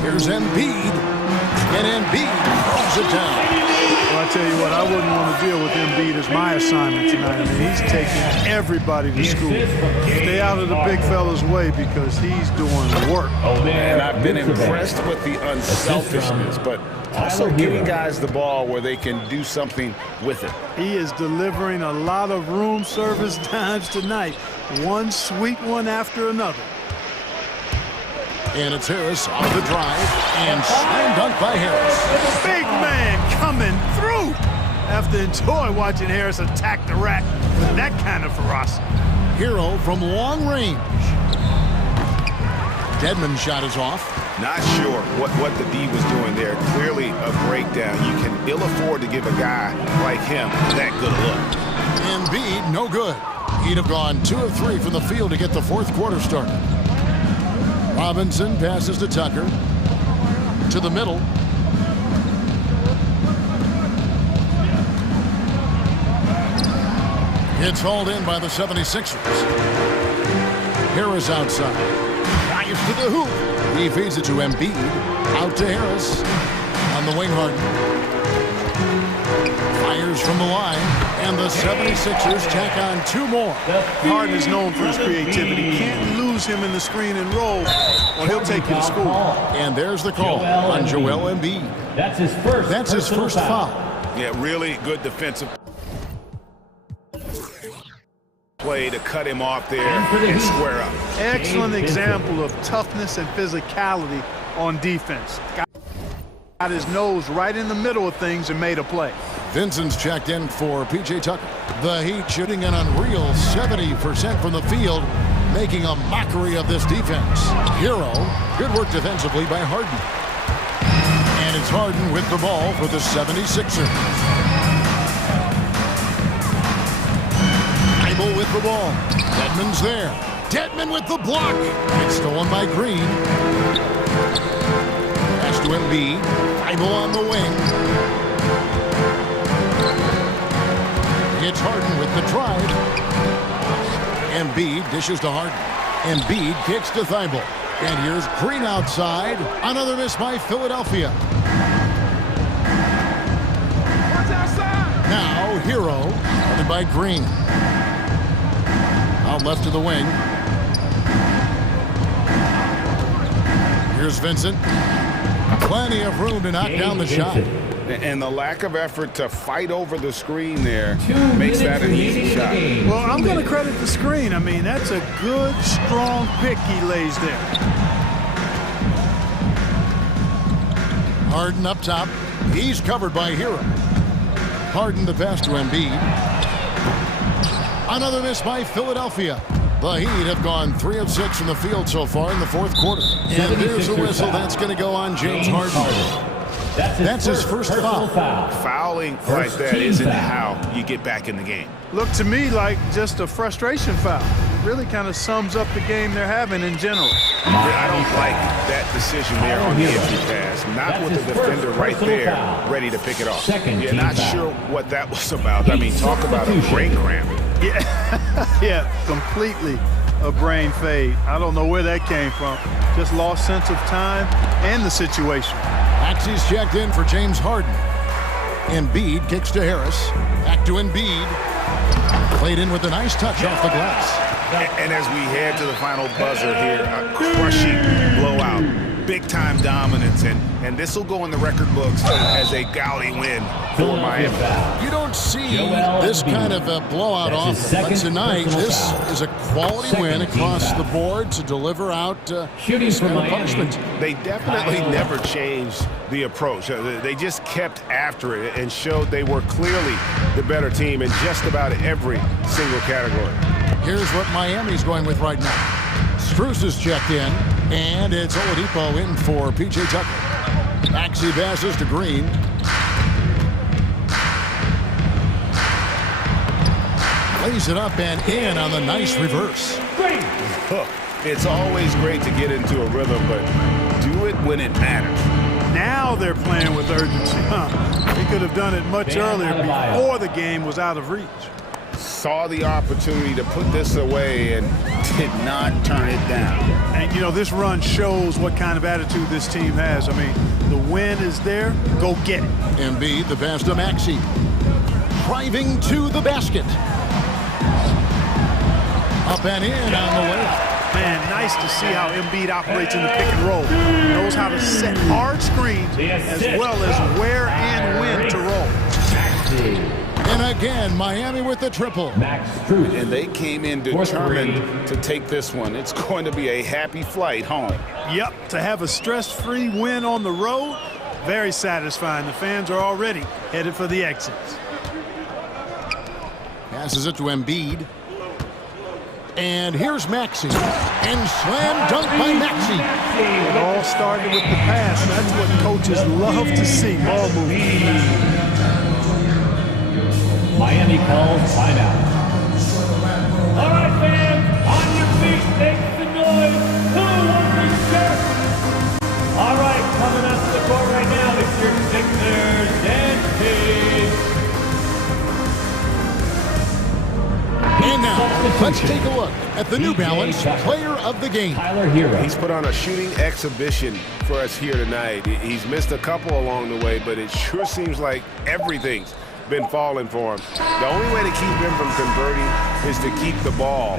here's Embiid. And Embiid throws it down. Well, I tell you what, I wouldn't want to deal with Embiid as my assignment tonight. I mean, he's taking everybody to school. Stay out of the big fella's way because he's doing work. And I've been impressed with the unselfishness, but also getting guys the ball where they can do something with it. He is delivering a lot of room service dimes tonight. One sweet one after another. And it's Harris on the drive, and slam dunk by Harris. Big man coming through. Have to enjoy watching Harris attack the rack with that kind of ferocity. Hero from long range. Dedmon's shot is off. Not sure what the D was doing there. Clearly a breakdown. You can ill afford to give a guy like him that good a look. Embiid, no good. He'd have gone 2 of 3 from the field to get the 4th quarter started. Robinson passes to Tucker. To the middle. It's hauled in by the 76ers. Harris outside. Drives to the hoop. He feeds it to Embiid. Out to Harris. On the wing, Harden. Fires from the line. And the 76ers tack on 2 more. Harden is known for his creativity. Can't lose him in the screen and roll, or he'll take you to school. And there's the call on Joel Embiid. That's his first foul. Yeah, really good defensive play to cut him off there and square up. Excellent example of toughness and physicality on defense. Got his nose right in the middle of things and made a play. Vincent's checked in for P.J. Tucker. The Heat shooting an unreal 70% from the field, making a mockery of this defense. Hero, good work defensively by Harden. And it's Harden with the ball for the 76ers. Thibault with the ball. Dedmon's there. Dedmon with the block. It's stolen by Green. Pass to Embiid. Thibault on the wing. It's Harden with the drive. Embiid dishes to Harden. Embiid kicks to Thibault. And here's Green outside. Another miss by Philadelphia. Now Hero, guarded by Green. Out left to the wing. Here's Vincent. Plenty of room to knock down the shot. And the lack of effort to fight over the screen there makes that an easy shot. Well, I'm going to credit the screen. I mean, that's a good, strong pick he lays there. Harden up top. He's covered by Hero. Harden the pass to Embiid. Another miss by Philadelphia. The Heat have gone 3 of 6 from the field so far in the 4th quarter. And there's a whistle that's going to go on James Harden. That's his first foul. Fouling like that isn't how you get back in the game. Looked to me like just a frustration foul. It really kind of sums up the game they're having in general. I don't like that decision there on the entry pass. Not with the defender right there ready to pick it off. You're not sure what that was about. I mean, talk about a brain cramp. Yeah, yeah, completely a brain fade. I don't know where that came from. Just lost sense of time and the situation. Maxey's checked in for James Harden. Embiid kicks to Harris. Back to Embiid. Played in with a nice touch off the glass. And as we head to the final buzzer here, a crushing blowout big-time dominance, and this will go in the record books as a gaudy win for Miami. You don't see this kind of a blowout often, but tonight this is a quality win across the board to deliver out this kind of punishment. They definitely never changed the approach. They just kept after it and showed they were clearly the better team in just about every single category. Here's what Miami's going with right now. Strus is checked in, and it's Oladipo in for P.J. Tucker. Maxey passes to Green. Lays it up and in on the nice reverse. Look, it's always great to get into a rhythm, but do it when it matters. Now they're playing with urgency. They could have done it much earlier before the game was out of reach. Saw the opportunity to put this away and did not turn it down. And, you know, this run shows what kind of attitude this team has. I mean, the win is there. Go get it. Embiid, the pass to Maxey. Driving to the basket. Up and in on the layup. Man, nice to see how Embiid operates in the pick and roll. Knows how to set hard screens as well as where and when to roll. And again, Miami with the triple. And they came in determined to take this one. It's going to be a happy flight home. Yep, to have a stress-free win on the road, very satisfying. The fans are already headed for the exits. Passes it to Embiid. And here's Maxey. And slam dunk by Maxey. It all started with the pass. That's what coaches love to see. Ball moving. Miami calls timeout. All right, fans, on your feet, make some noise. Who wants this shirt? All right, coming up to the court right now, it's your Sixers and Kings. And now, let's take a look at the New Balance Player of the Game. He's put on a shooting exhibition for us here tonight. He's missed a couple along the way, but it sure seems like everything's been falling for him. The only way to keep him from converting is to keep the ball.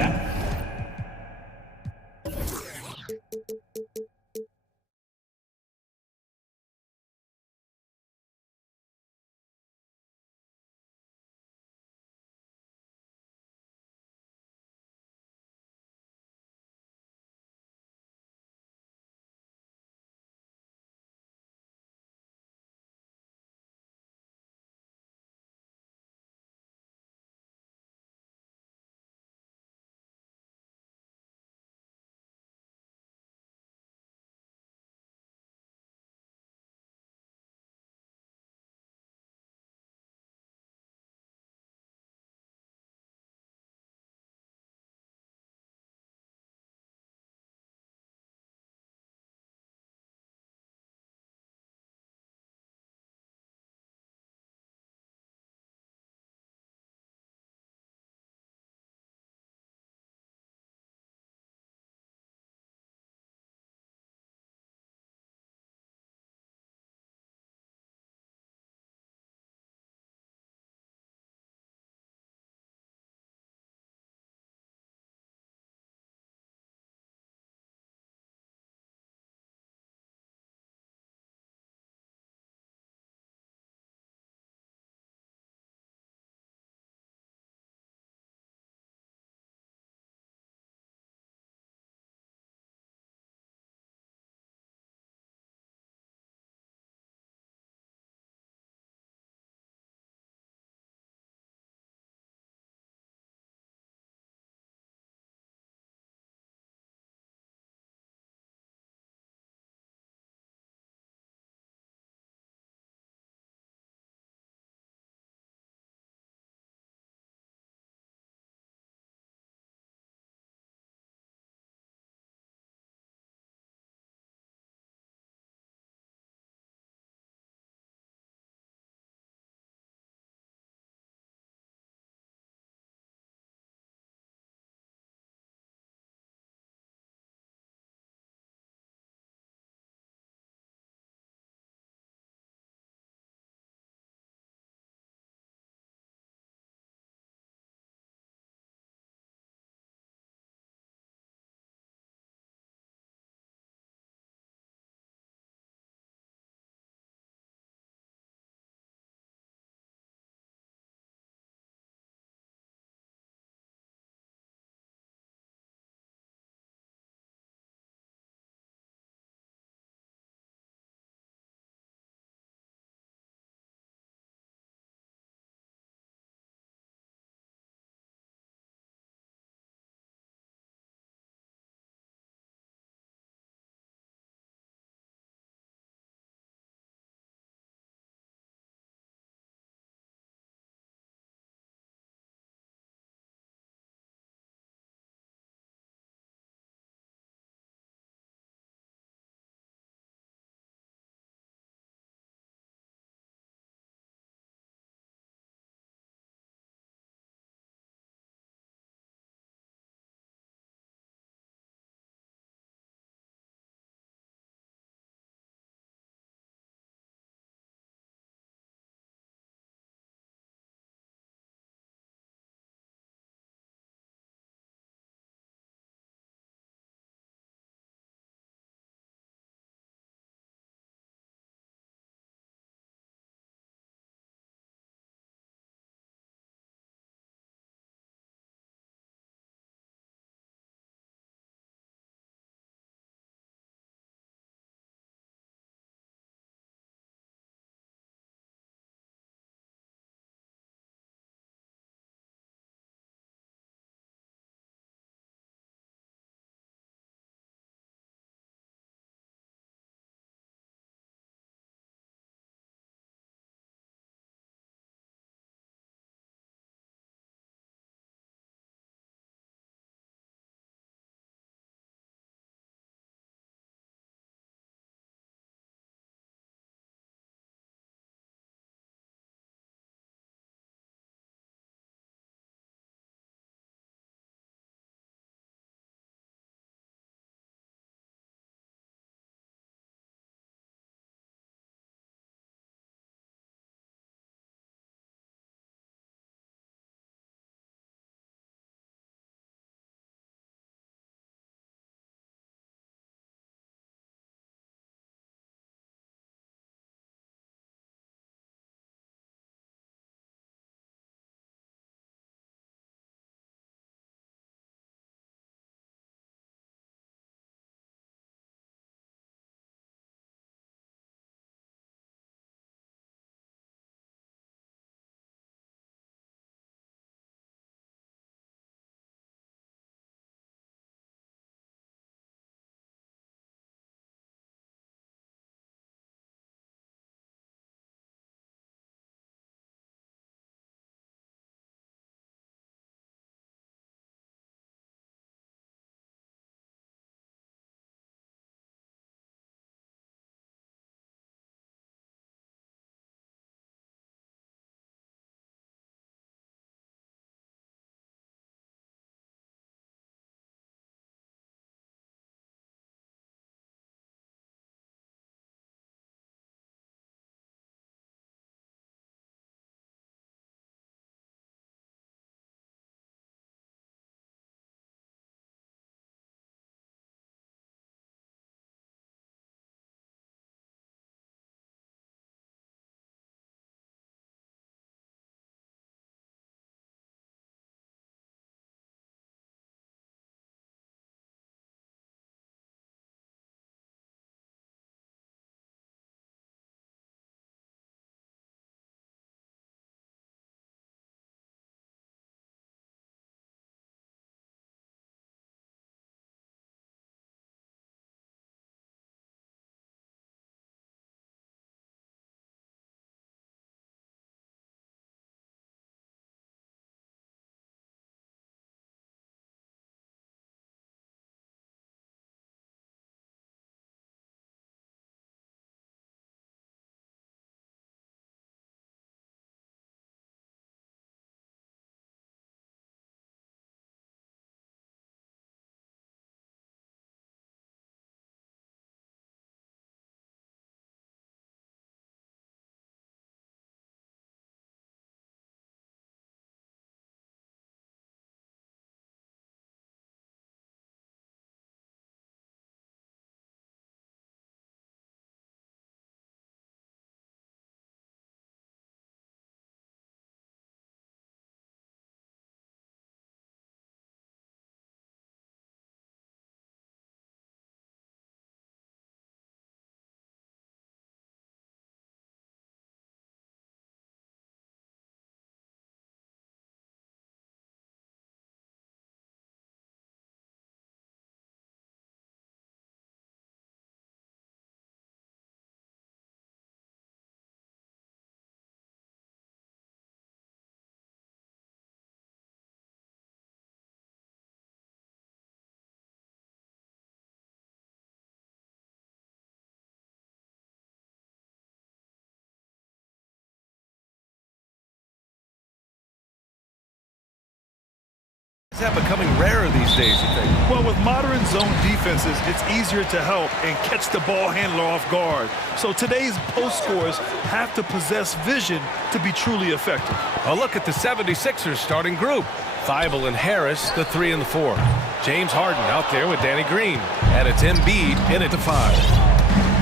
that becoming rarer these days, you think? Well, with modern zone defenses, it's easier to help and catch the ball handler off guard. So today's post scorers have to possess vision to be truly effective. A look at the 76ers starting group. Thibault and Harris, the 3 and the 4. James Harden out there with Danny Green. And it's Embiid in at the 5.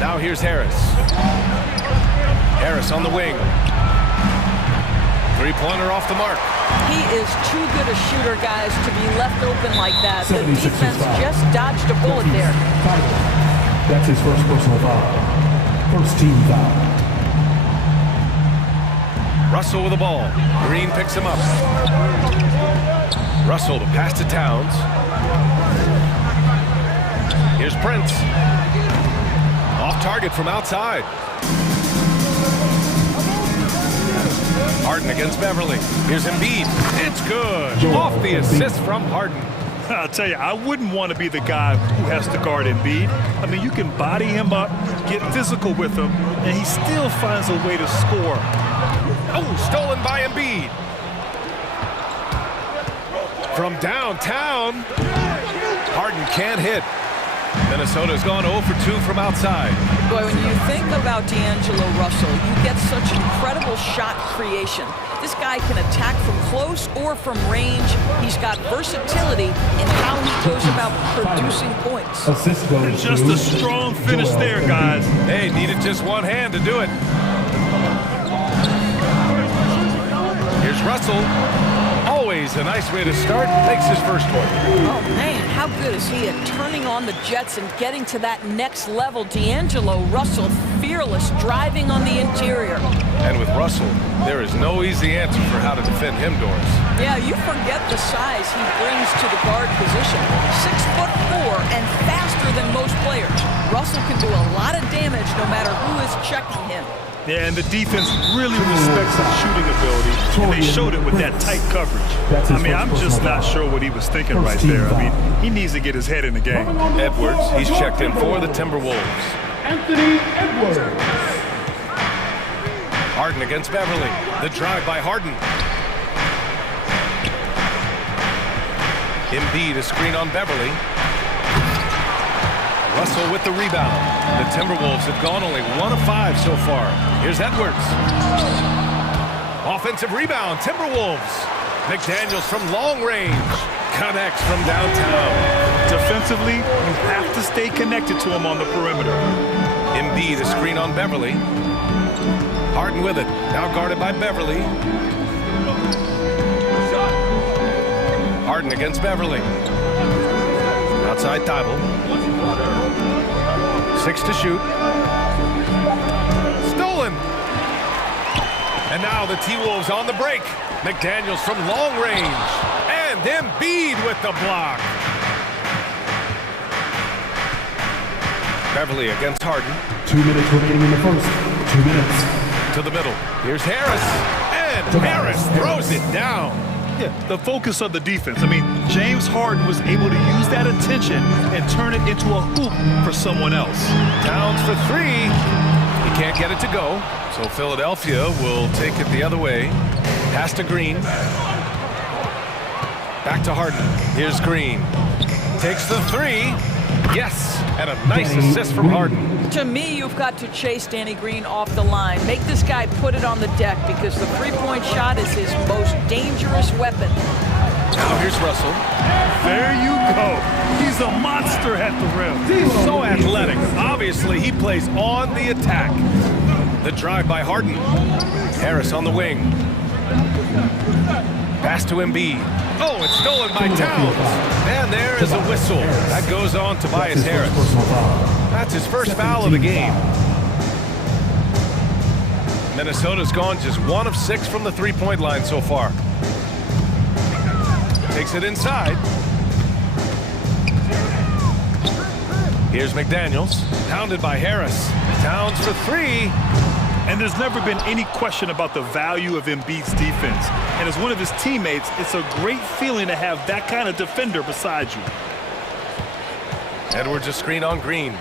Now here's Harris. Harris on the wing. Three-pointer off the mark. He is too good a shooter, guys, to be left open like that. The defense just dodged a bullet there. That's his first personal foul. First team foul. Russell with the ball. Green picks him up. Russell to pass to Towns. Here's Prince. Off target from outside. Harden against Beverly. Here's Embiid. It's good. Off the assist from Harden. I'll tell you, I wouldn't want to be the guy who has to guard Embiid. I mean, you can body him up, get physical with him, and he still finds a way to score. Oh, stolen by Embiid. From downtown, Harden can't hit. Minnesota's gone 0 for 2 from outside. Boy, when you think about D'Angelo Russell, you get such incredible shot creation. This guy can attack from close or from range. He's got versatility in how he goes about producing points. Just a strong finish there, guys. They needed just one hand to do it. Here's Russell. Always a nice way to start. Makes his first one. Oh, man, how good is he at turning on the Jets and getting to that next level? D'Angelo Russell, fearless, driving on the interior. And with Russell, there is no easy answer for how to defend him, Doris. Yeah, you forget the size he brings to the guard position. 6'4" and faster than most players. Russell can do a lot of damage no matter who is checking him. Yeah, and the defense really respects his shooting ability, and they showed it with that tight coverage. I mean, I'm just not sure what he was thinking right there. I mean, he needs to get his head in the game. Edwards, he's checked in for the Timberwolves. Anthony Edwards. Harden against Beverly. The drive by Harden. Embiid, a screen on Beverly. Russell with the rebound. The Timberwolves have gone only 1 of 5 so far. Here's Edwards. Offensive rebound, Timberwolves. McDaniels from long range. Connects from downtown. Defensively, you have to stay connected to him on the perimeter. Embiid, a screen on Beverly. Harden with it. Now guarded by Beverly. Harden against Beverly. Outside Thibault. 6 to shoot. Stolen. And now the T-Wolves on the break. McDaniels from long range. And Embiid with the block. Beverly against Harden. 2 minutes remaining in the first. 2 minutes. To the middle. Here's Harris. And Harris throws it down. Yeah, the focus of the defense. I mean, James Harden was able to use that attention and turn it into a hoop for someone else. Towns for 3. He can't get it to go. So Philadelphia will take it the other way. Pass to Green. Back to Harden. Here's Green. Takes the 3. Yes, and a nice assist from Harden. To me, you've got to chase Danny Green off the line. Make this guy put it on the deck because the three-point shot is his most dangerous weapon. Now here's Russell. There you go. He's a monster at the rim. He's so athletic. Obviously, he plays on the attack. The drive by Harden. Harris on the wing. Pass to Embiid. Oh, it's stolen by Towns. And there is a whistle. That goes on Tobias Harris. That's his first foul of the game. Minnesota's gone just 1 of 6 from the three-point line so far. Takes it inside. Here's McDaniels. Pounded by Harris. Towns for 3. And there's never been any question about the value of Embiid's defense. And as one of his teammates, it's a great feeling to have that kind of defender beside you. Edwards a screen on Green.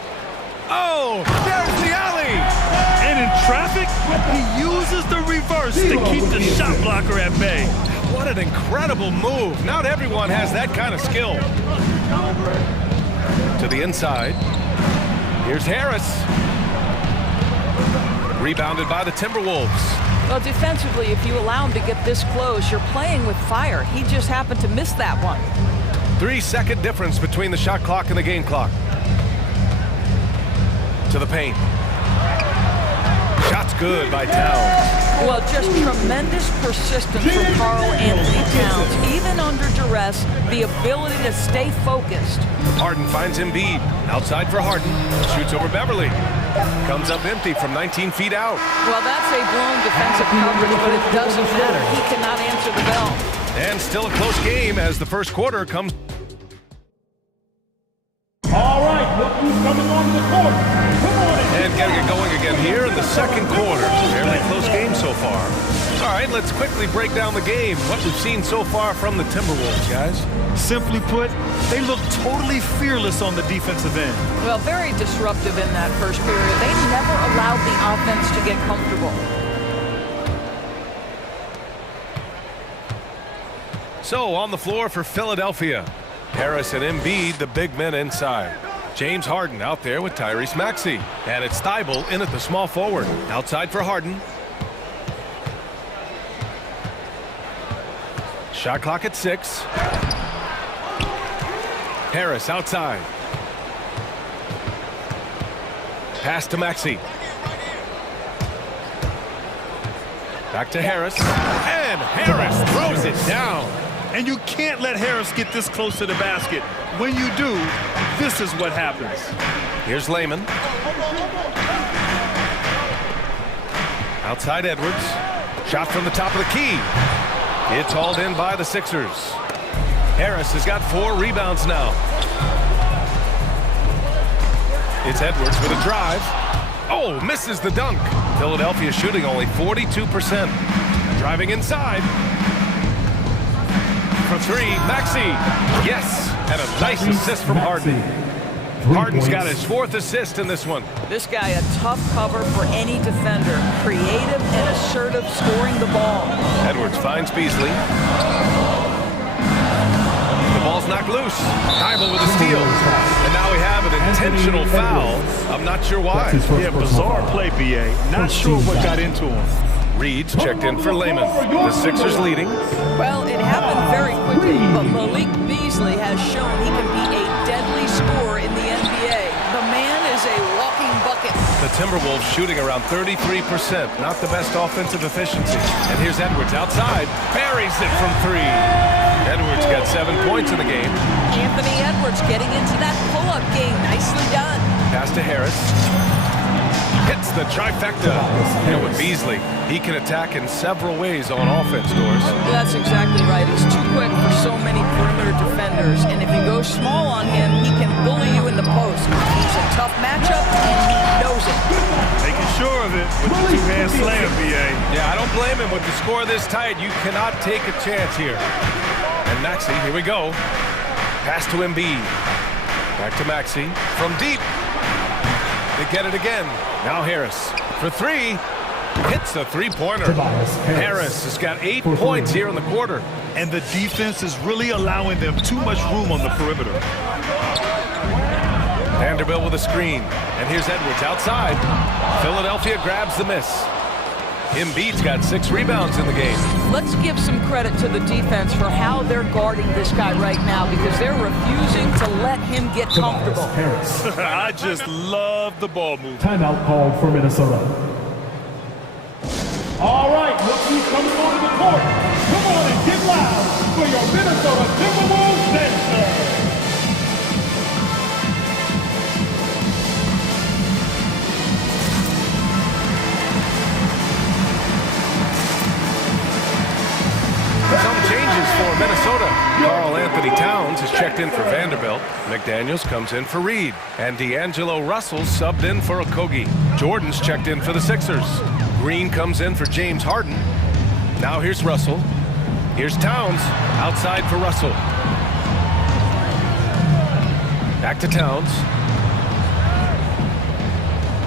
Oh, there's the alley! And in traffic, he uses the reverse to keep the shot blocker at bay. What an incredible move. Not everyone has that kind of skill. To the inside. Here's Harris. Rebounded by the Timberwolves. Well, defensively, if you allow him to get this close, you're playing with fire. He just happened to miss that one. 3-second difference between the shot clock and the game clock. To the paint. Shot's good by Towns. Well, just tremendous persistence from Karl Anthony Towns. Even under duress, the ability to stay focused. Harden finds Embiid. Outside for Harden. Shoots over Beverly. Comes up empty from 19 feet out. Well, that's a blown defensive coverage, but it doesn't matter. He cannot answer the bell. And still a close game as the first quarter comes. All right, look who's coming on the court. Come on in. And getting it going again here in the second quarter. Fairly close game so far. All right, let's quickly break down the game. What we've seen so far from the Timberwolves, guys. Simply put, they look totally fearless on the defensive end. Well, very disruptive in that first period. They never allowed the offense to get comfortable. So, on the floor for Philadelphia. Harris and Embiid, the big men inside. James Harden out there with Tyrese Maxey. And it's Thibault in at the small forward. Outside for Harden. Shot clock at 6. Harris outside. Pass to Maxey. Back to Harris. And Harris throws it down. And you can't let Harris get this close to the basket. When you do, this is what happens. Here's Layman. Outside Edwards. Shot from the top of the key. It's hauled in by the Sixers. Harris has got 4 rebounds now. It's Edwards with a drive. Oh, misses the dunk. Philadelphia shooting only 42%. Driving inside. For 3, Maxey. Yes, and a nice assist from Harden. Harden's got his 4th assist in this one. This guy a tough cover for any defender. Creative and assertive scoring the ball. Edwards finds Beasley. The ball's knocked loose. Thibault with a steal. And now we have an intentional foul. I'm not sure why. Yeah, bizarre play, B.A. Not sure what got into him. Reed's checked in for Layman. The Sixers leading. Well, it happened very quickly, but Malik Beasley has shown he can be a deadly scorer in the NBA. The man is a walking bucket. The Timberwolves shooting around 33%. Not the best offensive efficiency. And here's Edwards outside. Buries it from 3. Edwards got 7 points in the game. Anthony Edwards getting into that pull-up game. Nicely done. Pass to Harris. Hits the trifecta. And with Beasley, he can attack in several ways on offense, Doris. That's exactly right. He's too quick for so many perimeter defenders. And if you go small on him, he can bully you in the post. He's a tough matchup, and he knows it. Making sure of it with the two-hand slam, B.A. Yeah, I don't blame him with the score this tight. You cannot take a chance here. And Maxey, here we go. Pass to Embiid. Back to Maxey. From deep. They get it again. Now Harris for 3. Hits the 3-pointer. Harris has got 8 points here in the quarter. And the defense is really allowing them too much room on the perimeter. Vanderbilt with a screen. And here's Edwards outside. Philadelphia grabs the miss. Embiid's got 6 rebounds in the game. Let's give some credit to the defense for how they're guarding this guy right now because they're refusing to let him get comfortable. I just love the ball move. Timeout called for Minnesota. All right, look who's coming onto the court. Come on and get loud for your Minnesota Timberwolves Dancers. Some changes for Minnesota. Karl Anthony Towns has checked in for Vanderbilt. McDaniels comes in for Reed. And D'Angelo Russell subbed in for Okogie. Jordan's checked in for the Sixers. Green comes in for James Harden. Now here's Russell. Here's Towns. Outside for Russell. Back to Towns.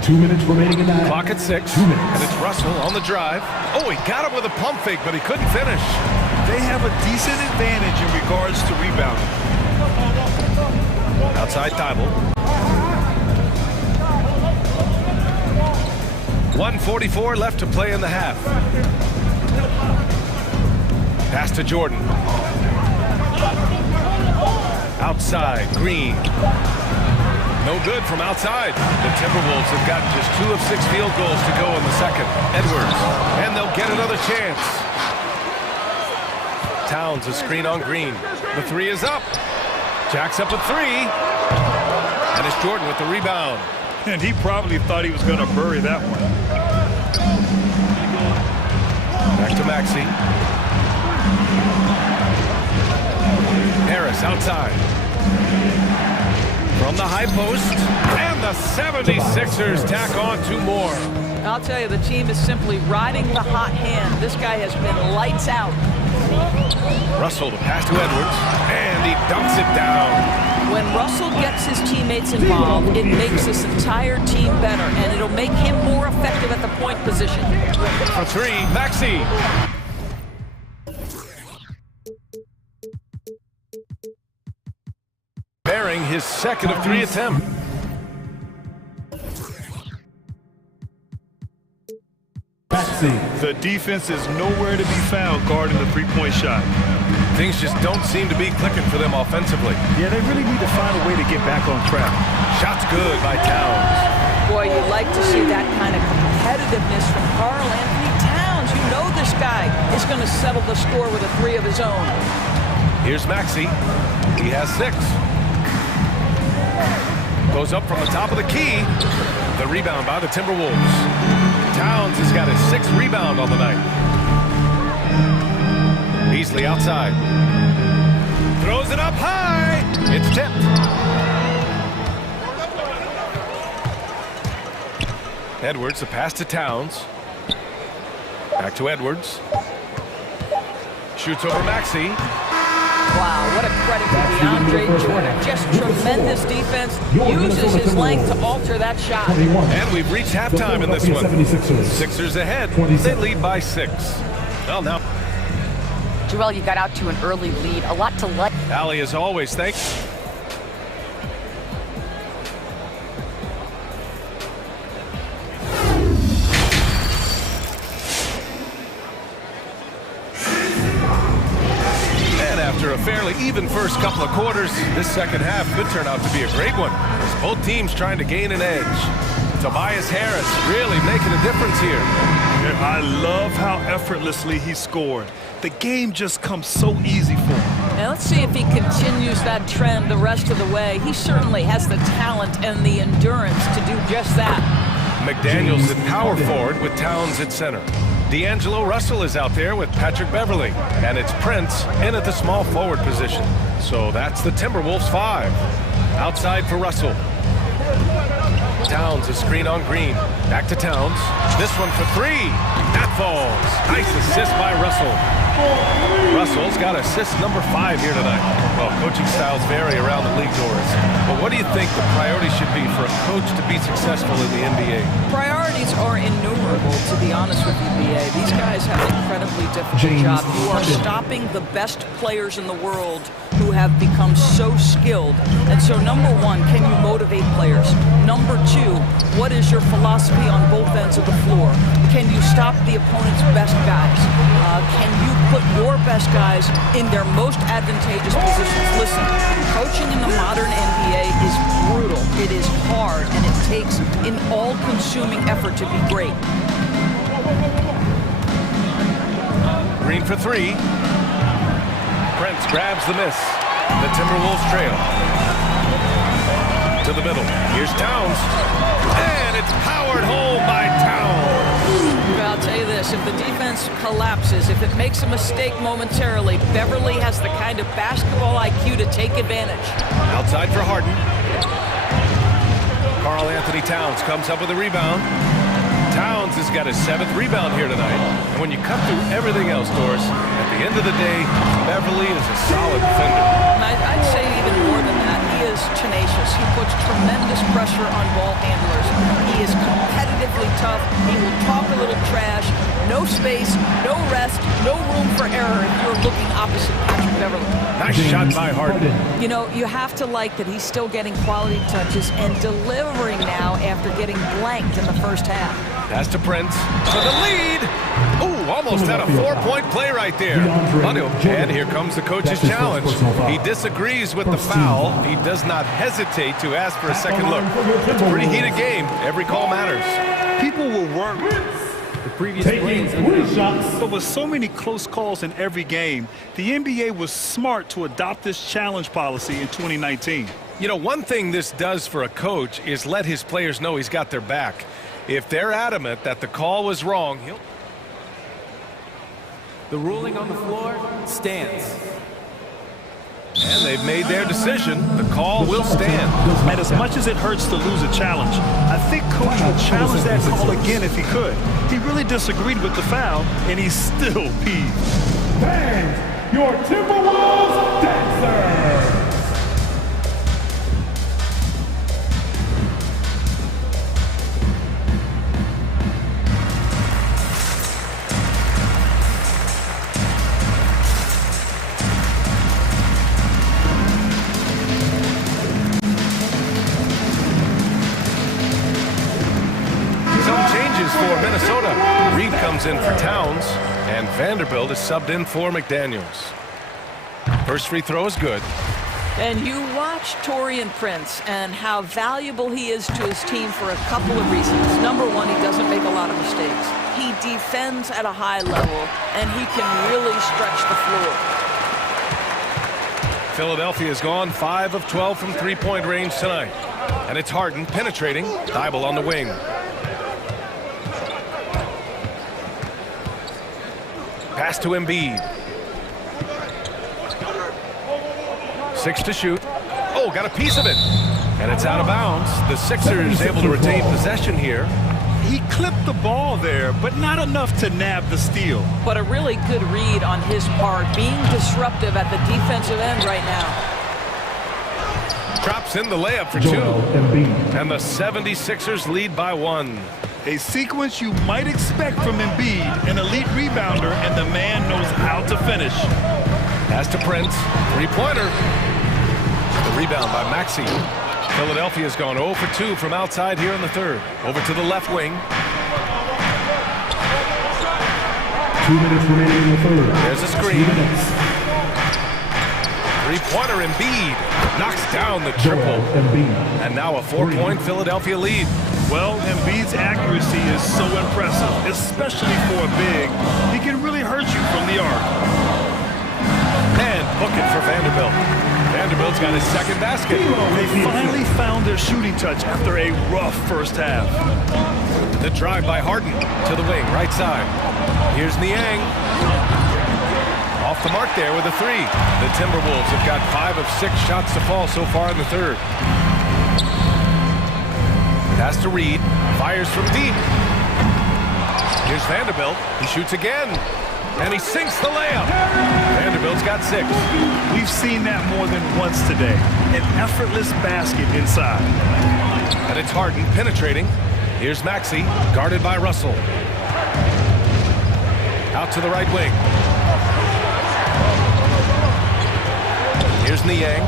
2 minutes remaining in that. Clock at 6. 2 minutes. And it's Russell on the drive. Oh, he got him with a pump fake, but he couldn't finish. they have a decent advantage in regards to rebounding. Outside Thibault. 1:44 left to play in the half. Pass to Jordan. Outside, Green. No good from outside. The Timberwolves have gotten just 2 of 6 field goals to go in the second. Edwards, and they'll get another chance. Towns a screen on Green. The 3 is up. Jacks up a 3. And it's Jordan with the rebound. And he probably thought he was going to bury that one. Back to Maxey. Harris outside. From the high post. And the 76ers tack on 2 more. I'll tell you, the team is simply riding the hot hand. This guy has been lights out. Russell to pass to Edwards. And he dunks it down. When Russell gets his teammates involved, it makes this entire team better, and it'll make him more effective at the point position. For 3, Maxey. Bearing his second of 3 attempt. The defense is nowhere to be found guarding the three-point shot. Things just don't seem to be clicking for them offensively. Yeah, they really need to find a way to get back on track. Shot's good by Towns. Boy, you like to see that kind of competitiveness from Karl Anthony Towns. You know this guy is going to settle the score with a 3 of his own. Here's Maxey. He has 6. Goes up from the top of the key. The rebound by the Timberwolves. Towns has got his 6th rebound on the night. Beasley outside. Throws it up high. It's tipped. Edwards, the pass to Towns. Back to Edwards. Shoots over Maxey. Wow, what a credit to DeAndre Jordan. Just tremendous defense. Uses his length to alter that shot. And we've reached halftime in this one. Sixers ahead. They lead by 6. Well, now. Joel, you got out to an early lead. A lot to like. Allie, as always, thanks. After a fairly even first couple of quarters, this second half could turn out to be a great one, as both teams trying to gain an edge. Tobias Harris really making a difference here. I love how effortlessly he scored. The game just comes so easy for him. Now let's see if he continues that trend the rest of the way. He certainly has the talent and the endurance to do just that. McDaniels at power forward with Towns at center. D'Angelo Russell is out there with Patrick Beverly, and it's Prince in at the small forward position. So that's the Timberwolves 5. Outside for Russell. Towns a screen on Green. Back to Towns. This one for 3. That falls. Nice assist by Russell. Russell's got assist number 5 here tonight. Well, coaching styles vary around the league, Doris. But what do you think the priority should be for a coach to be successful in the NBA? Priorities are innumerable, to be honest with you, BA. These guys have an incredibly difficult job. You are stopping the best players in the world who have become so skilled. And so, number 1, can you motivate players? Number 2, what is your philosophy on both ends of the floor? Can you stop the opponent's best guys? Can you put your best guys in their most advantageous positions? Listen, coaching in the modern NBA is brutal. It is hard, and it takes an all-consuming effort to be great. Green for 3. Prince grabs the miss. The Timberwolves trail. To the middle. Here's Towns. And it's powered home by Towns. I'll tell you this, if the defense collapses, if it makes a mistake momentarily, Beverly has the kind of basketball IQ to take advantage. Outside for Harden. Karl Anthony Towns comes up with a rebound. Towns has got his 7th rebound here tonight. And when you cut through everything else, Doris, at the end of the day, Beverly is a solid defender. I'd say even more than that. He is tenacious. He puts tremendous pressure on ball handlers. He is competitively tough. He will talk a little trash, No space, no rest, no room for error if you're looking opposite Patrick Beverly. Nice shot by Harden. You know, you have to like that he's still getting quality touches and delivering now after getting blanked in the first half. Pass to Prince for the lead. Ooh, almost had a 4-point play right there. And here comes the coach's challenge. He disagrees with the foul. He does not hesitate to ask for a second look. It's a pretty heated game. Every call matters. People will work The previous plays, but with so many close calls in every game, the NBA was smart to adopt this challenge policy in 2019. You know, one thing this does for a coach is let his players know he's got their back. If they're adamant that the call was wrong, he'll... the ruling on the floor stands. And they've made their decision. The call will stand. And as much as it hurts to lose a challenge, I think Coach would challenge that call again if he could. He really disagreed with the foul, and he's still peeved. Fans, your Timberwolves dancer! For Minnesota, Reed comes in for Towns, and Vanderbilt is subbed in for McDaniels. First free throw is good. And you watch Taurean Prince and how valuable he is to his team for a couple of reasons. Number one, he doesn't make a lot of mistakes. He defends at a high level, and he can really stretch the floor. Philadelphia's gone 5 of 12 from three-point range tonight. And it's Harden penetrating. Thibault on the wing. Pass to Embiid. 6 to shoot. Oh, got a piece of it. And it's out of bounds. The Sixers able to retain possession here. He clipped the ball there, but not enough to nab the steal. But a really good read on his part, being disruptive at the defensive end right now. Drops in the layup for 2. And the 76ers lead by 1. A sequence you might expect from Embiid, an elite rebounder, and the man knows how to finish. Pass to Prince. Three-pointer. The rebound by Maxey. Philadelphia's gone 0 for 2 from outside here in the third. Over to the left wing. 2 minutes remaining in the third. There's a screen. Three-pointer Embiid knocks down the triple. And now a 4-point Philadelphia lead. Well, Embiid's accuracy is so impressive, especially for a big. He can really hurt you from the arc. And book it for Vanderbilt. Vanderbilt's got his second basket. They finally found their shooting touch after a rough first half. The drive by Harden to the wing, right side. Here's Niang. Off the mark there with a 3. The Timberwolves have got 5 of 6 shots to fall so far in the third. Pass to Reed. Fires from deep. Here's Vanderbilt. He shoots again. And he sinks the layup. Vanderbilt's got 6. We've seen that more than once today. An effortless basket inside. And it's Harden penetrating. Here's Maxey, guarded by Russell. Out to the right wing. Here's Niang.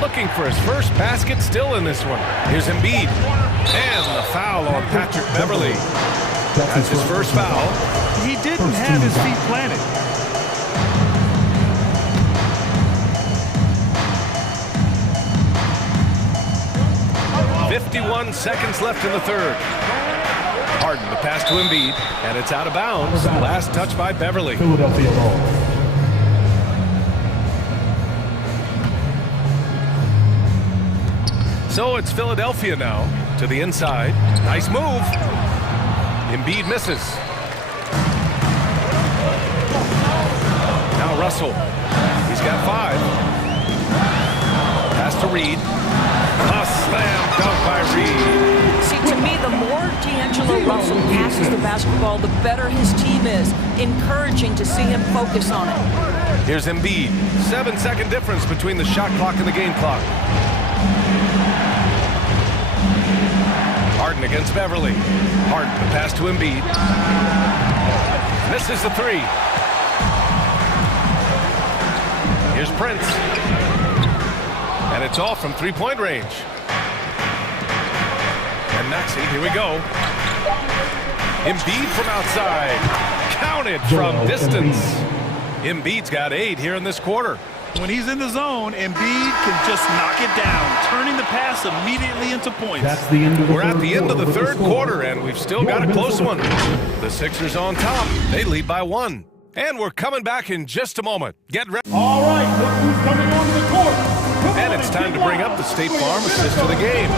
Looking for his first basket still in this one. Here's Embiid. And the foul on Patrick Beverly. That's his first foul. He didn't have his feet planted. .51 seconds left in the third. Harden, the pass to Embiid, and it's out of bounds. Last touch by Beverly. Philadelphia ball. So it's Philadelphia now to the inside. Nice move. Embiid misses. Now Russell. He's got 5. Pass to Reed. A slam dunk by Reed. See, to me, the more D'Angelo Russell passes the basketball, the better his team is. Encouraging to see him focus on it. Here's Embiid. 7-second difference between the shot clock and the game clock. Harden against Beverly. Harden, the pass to Embiid. Misses the three. Here's Prince. And it's off from three-point range. And Maxey, here we go. Embiid from outside. Counted from distance. Embiid's got 8 here in this quarter. When he's in the zone, Embiid can just knock it down, turning the pass immediately into points. We're at the end of the third quarter, and we've still got a close one. The Sixers on top. They lead by 1. And we're coming back in just a moment. Get ready. All right, look who's coming onto the court. And it's time to bring up the State Farm assist of the game.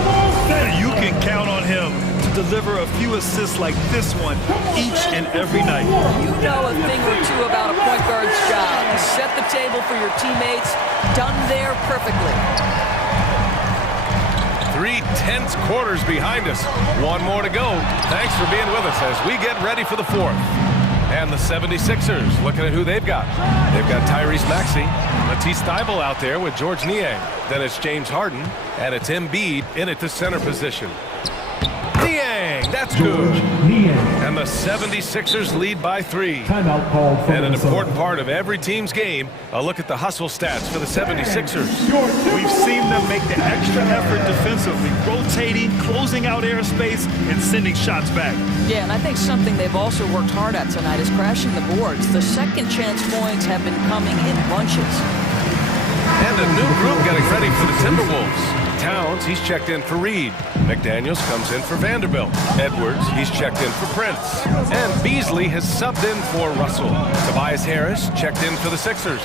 And you can count on him to deliver a few assists like this one each and every night. You know a thing or two about a point guard's job. You set the table for your teammates. Done there perfectly. 3 tense quarters behind us. 1 more to go. Thanks for being with us as we get ready for the 4th. And the 76ers, looking at who they've got. They've got Tyrese Maxey, Matisse Thybulle out there with George Niang. Then it's James Harden, and it's Embiid in at the center position. Niang, that's good. And the 76ers lead by 3. Timeout called for and an important part of every team's game, a look at the hustle stats for the 76ers. We've seen them make the extra effort defensively, rotating, closing out airspace, and sending shots back. Yeah, and I think something they've also worked hard at tonight is crashing the boards. The second chance points have been coming in bunches. And a new group getting ready for the Timberwolves. Towns, he's checked in for Reed. McDaniels comes in for Vanderbilt. Edwards, he's checked in for Prince. And Beasley has subbed in for Russell. Tobias Harris checked in for the Sixers.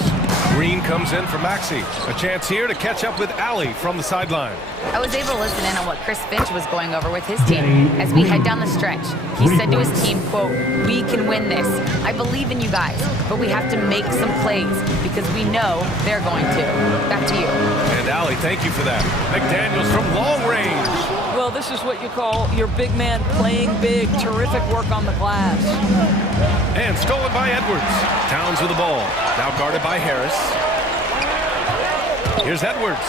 Green comes in for Maxey. A chance here to catch up with Allie from the sideline. I was able to listen in on what Chris Finch was going over with his team as we head down the stretch. He said to his team, quote, "We can win this. I believe in you guys, but we have to make some plays because we know they're going to." Back to you. And Allie, thank you for that. McDaniels from long range. Well, this is what you call your big man playing big. Terrific work on the glass. And stolen by Edwards. Towns with the ball. Now guarded by Harris. Here's Edwards.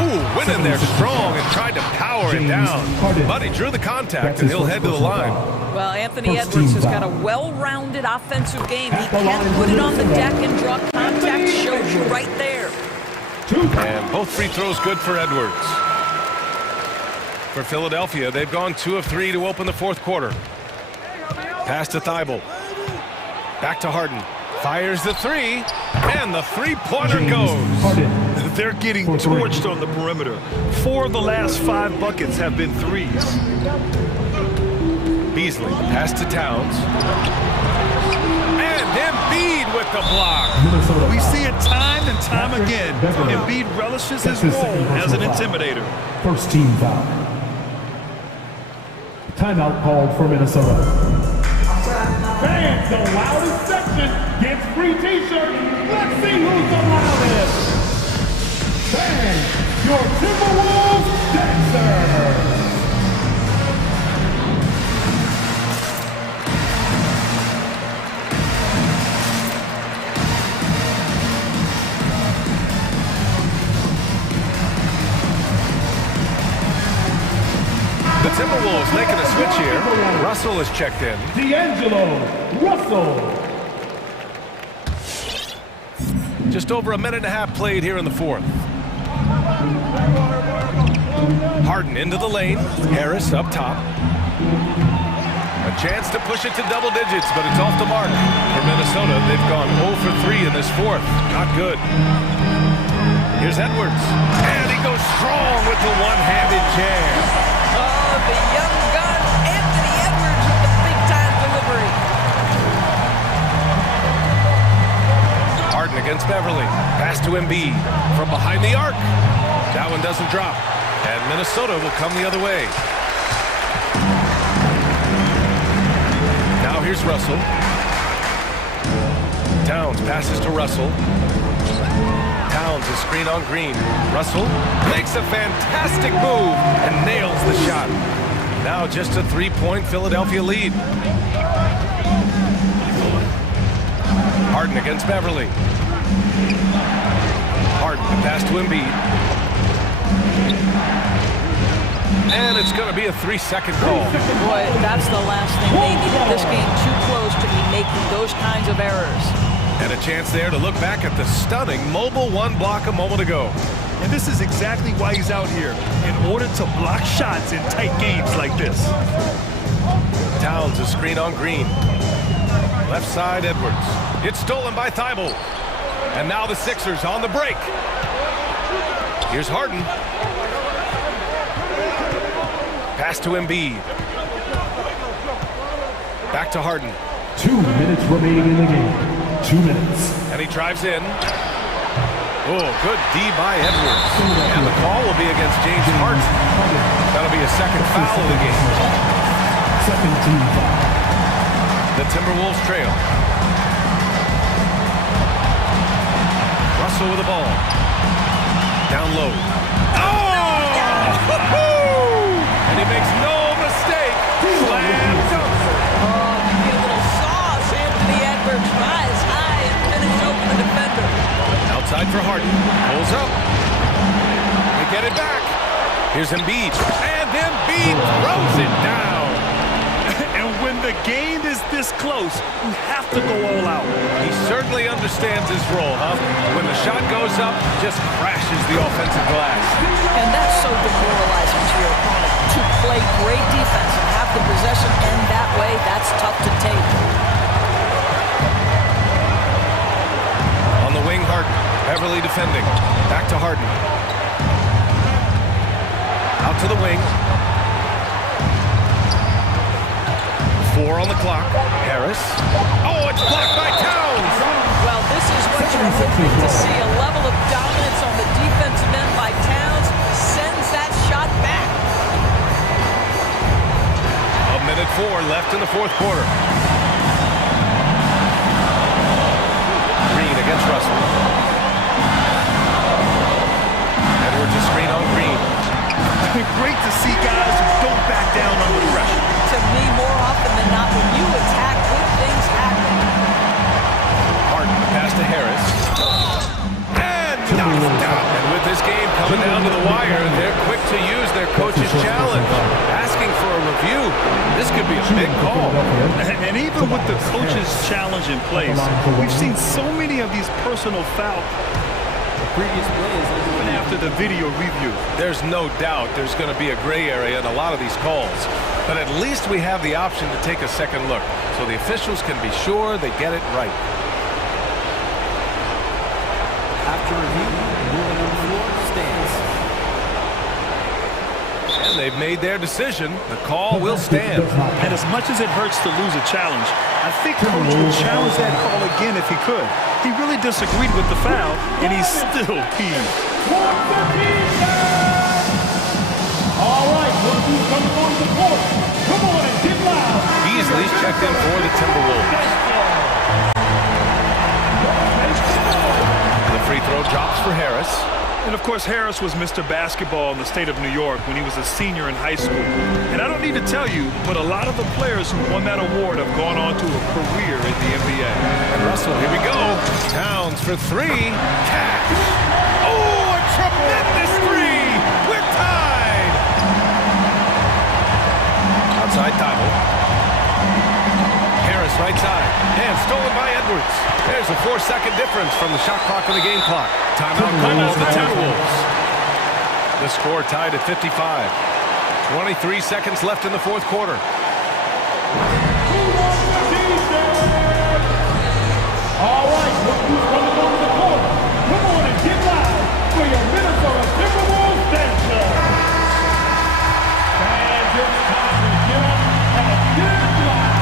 Ooh, went in there strong and tried to power it down. But he drew the contact, and he'll head to the line. Well, Anthony Edwards has got a well-rounded offensive game. He can put it on the deck and draw contact. Shows you right there. And both free throws good for Edwards. For Philadelphia, they've gone 2 of 3 to open the 4th quarter. Pass to Thybulle. Back to Harden. Fires the 3, and the three-pointer goes. They're getting torched on the perimeter. 4 of the last 5 buckets have been threes. Beasley, pass to Towns. And Embiid with the block. We see it time and time again. Embiid relishes his role as an intimidator. First team foul. Timeout called for Minnesota. Fans, the loudest section gets free t-shirt. Let's see who's the loudest. Fans, your Timberwolves dancers. The Timberwolves making a switch here. Russell is checked in. D'Angelo Russell. Just over a minute and a half played here in the 4th. Harden into the lane. Harris up top. A chance to push it to double digits, but it's off the mark. For Minnesota, they've gone 0 for 3 in this 4th. Not good. Here's Edwards. And he goes strong with the one-handed jam. Oh, the young gun, Anthony Edwards with the big-time delivery. Harden against Beverly. Pass to Embiid from behind the arc. That one doesn't drop. And Minnesota will come the other way. Now here's Russell. Towns passes to Russell. Towns is screen on Green. Russell makes a fantastic move and nails the shot. Now just a 3-point Philadelphia lead. Harden against Beverly. Harden, pass to Embiid. And it's going to be a 3-second call. Boy, that's the last thing they needed. This game too close to be making those kinds of errors. And a chance there to look back at the stunning mobile one block a moment ago. And this is exactly why he's out here, in order to block shots in tight games like this. Towns, a screen on Green. Left side, Edwards. It's stolen by Thibault. And now the Sixers on the break. Here's Harden. Pass to Embiid. Back to Harden. 2 minutes remaining in the game. 2 minutes. And he drives in. Oh, good D by Edwards. And the call will be against James Harden. That'll be a second foul of the game. Second team foul. The Timberwolves trail. Russell with the ball. Down low. Oh! And he makes no mistake. Slam dunk. Oh, maybe a little sauce. Anthony Edwards rise high and finish over the defender. Outside for Harden. Pulls up. They get it back. Here's Embiid. And Embiid throws it down. And when the game is this close, you have to go all out. He certainly understands his role, huh? When the shot goes up, just crashes the offensive glass. And that's so demoralizing to your opponent. To play great defense and have the possession end that way, that's tough to take. On the wing, Harden. Beverly defending. Back to Harden. Out to the wing. 4 on the clock. Harris. Oh, it's blocked by Towns. Well, this is what you're hoping to see. A level of dominance on the defensive end by Towns sends that shot back. 1:04 left in the fourth quarter. Green against Russell. Edwards a screen on Green. Great to see guys who don't back down under pressure. To me, more often than not, when you attack, good things happen. Harden pass to Harris. And knocked out. And with this game coming down to the wire, they're quick to use their coach's challenge. Asking for a review. This could be a big call. And even with the coach's challenge in place, we've seen so many of these personal fouls. Previous plays, even after the video review. There's no doubt there's going to be a gray area in a lot of these calls. But at least we have the option to take a second look, so the officials can be sure they get it right. after review, the ruling on the floor stands. And they've made their decision. The call will stand. And as much as it hurts to lose a challenge, I think Coach would challenge that call again if he could. He really disagreed with the foul, and he's still peeved. All right, look who's coming on the court. Come on and get loud. Beasley's checked in for the Timberwolves. The free throw drops for Harris. And of course, Harris was Mr. Basketball in the state of New York when he was a senior in high school. And I don't need to tell you, but a lot of the players who won that award have gone on to a career in the NBA. And Russell, here we go. Towns for three. Catch. Oh, a tremendous three. We're tied. Outside Thibault. Harris right side. And stolen by Edwards. There's a 4-second difference from the shot clock and the game clock. Timeout call the Timberwolves. The score tied at 55. 23 seconds left in the fourth quarter. All right, look who's coming on the court. Come on and get loud for your Minnesota Timberwolves dancer. And it's time to get up and get loud.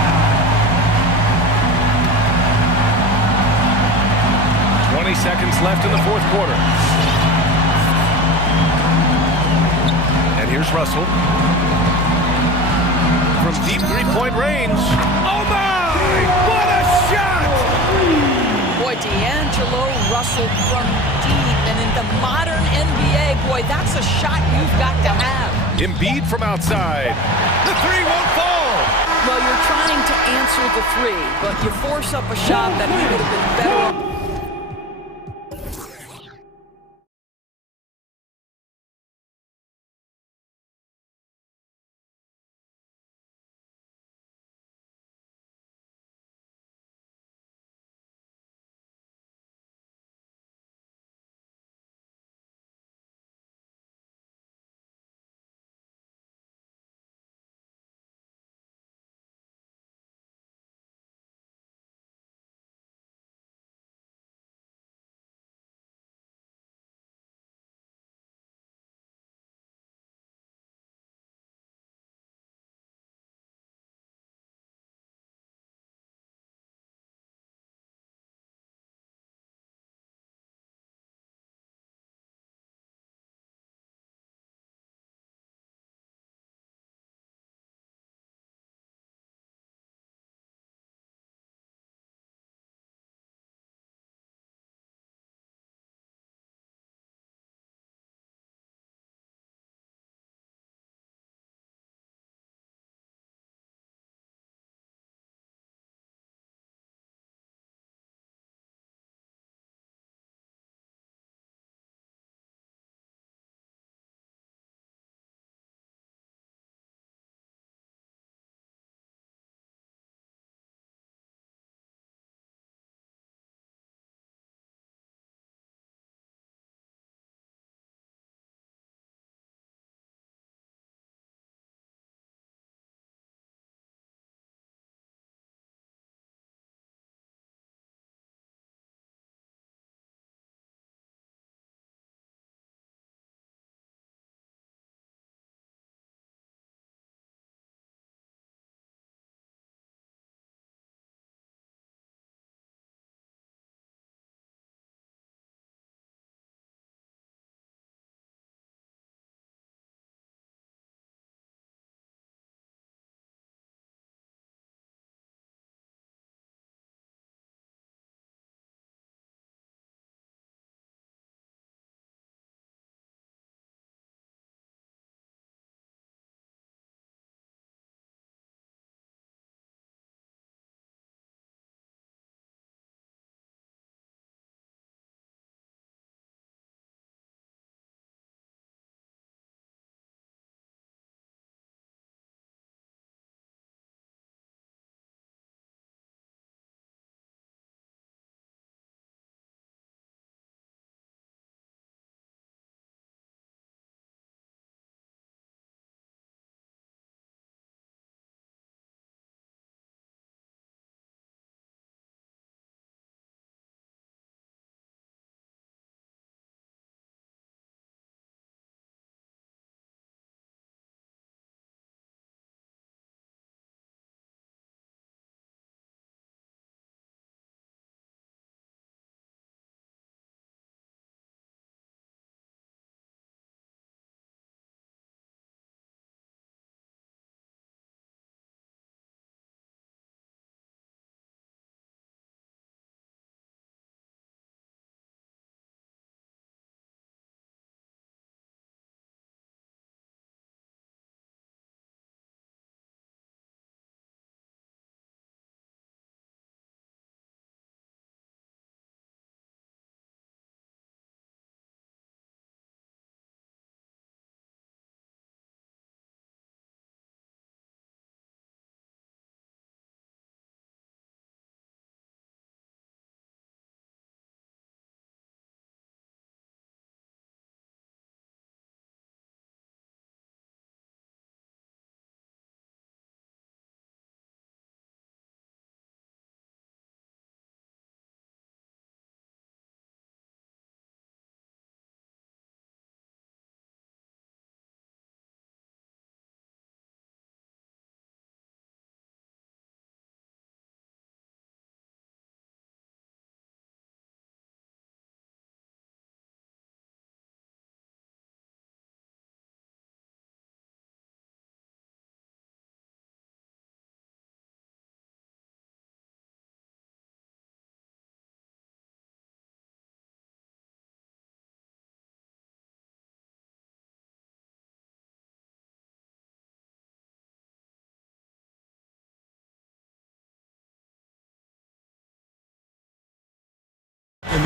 20 seconds left in the fourth quarter. And here's Russell. From deep three-point range. Oh my! What a shot! Boy, D'Angelo Russell from deep. And in the modern NBA, boy, that's a shot you've got to have. Embiid from outside. The three won't fall. Well, you're trying to answer the three, but you force up a shot that he would have been better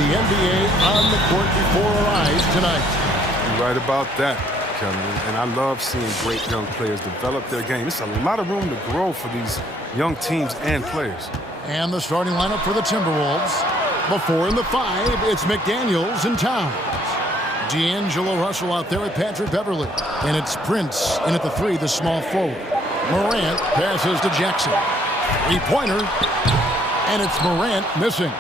the NBA on the court before our eyes tonight. You're right about that, Kevin. And I love seeing great young players develop their game. It's a lot of room to grow for these young teams and players. And the starting lineup for the Timberwolves. Before in the 5, it's McDaniels and Towns. D'Angelo Russell out there with Patrick Beverly. And it's Prince in at the 3, the small forward. Morant passes to Jackson. Three-pointer. And it's Morant missing.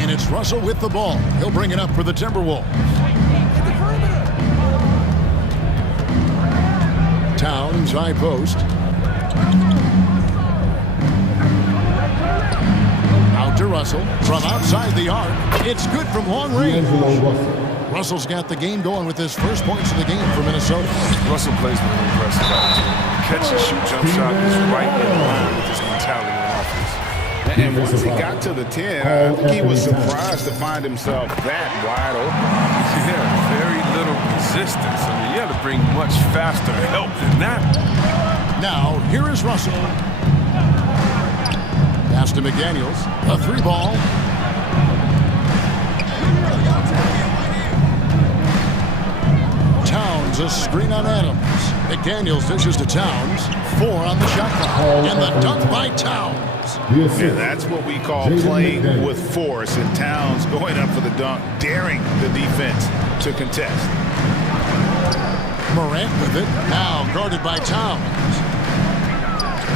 And it's Russell with the ball. He'll bring it up for the Timberwolves. Towns, high post. Out to Russell. From outside the arc. It's good from long range. Russell's got the game going with his first points of the game for Minnesota. Russell plays with an impressive attitude. Catch and shoot jump shot is right in line with his mentality on offense. And once he got to the 10, I think he was surprised to find himself that wide open. Yeah, very little resistance. I mean, you had to bring much faster help than that. Now, here is Russell. Pass to McDaniels. A 3-ball. Towns, a screen on Adams. McDaniels dishes to Towns. 4 on the shot clock. And the dunk by Towns. And that's what we call playing with force. And Towns going up for the dunk, daring the defense to contest. Morant with it. Now guarded by Towns.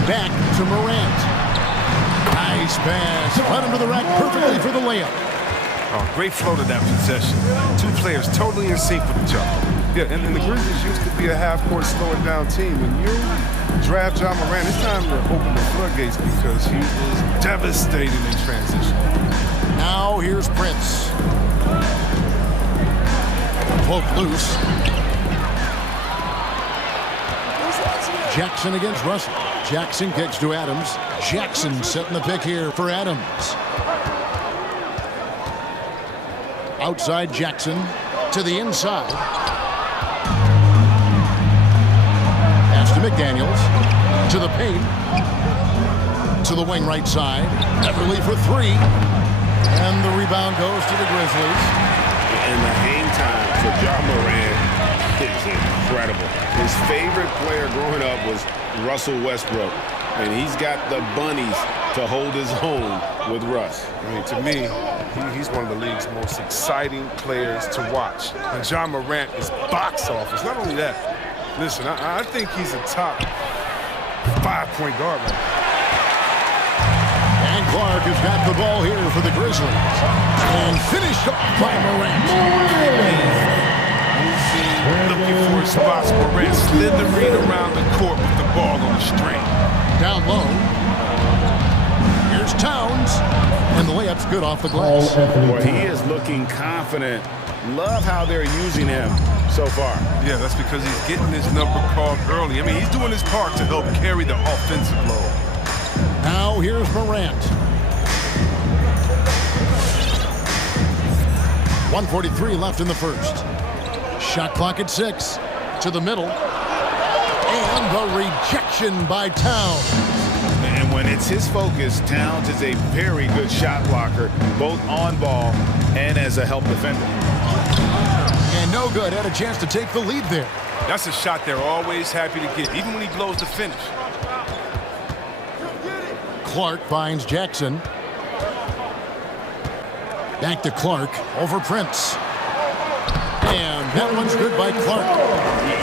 Back to Morant. Nice pass. Led him to the rack perfectly for the layup. Oh, great flow to that possession. 2 players totally in sync with each other. Yeah, and the Grizzlies used to be a half-court slow-it-down team. When you draft Ja Morant, it's time to open the floodgates because he is devastating in transition. Now here's Prince. Poke loose. Jackson against Russell. Jackson kicks to Adams. Jackson setting the pick here for Adams. Outside Jackson to the inside. Pass to McDaniels. To the paint. To the wing right side. Beverly for 3. And the rebound goes to the Grizzlies. And the hang time for Ja Morant is incredible. His favorite player growing up was Russell Westbrook. And he's got the bunnies to hold his own with Russ. I mean, to me, he's one of the league's most exciting players to watch. And Ja Morant is box office. Not only that, listen, I think he's a top 5-point guard right now. And Clark has got the ball here for the Grizzlies. And finished off by Morant. Looking for spots. Morant slithering around the court with the ball on the string. Down low. Here's Towns. And the layup's good off the glass. Boy, he is looking confident. Love how they're using him so far. Yeah, that's because he's getting his number called early. I mean, he's doing his part to help carry the offensive load. Now here's Morant. 1:43 left in the first. Shot clock at 6. To the middle. And the rejection by Towns. And when it's his focus, Towns is a very good shot blocker, both on ball and as a help defender. And no good. Had a chance to take the lead there. That's a shot they're always happy to get, even when he blows the finish. Clark finds Jackson. Back to Clark. Over Prince. And that one's good by Clark.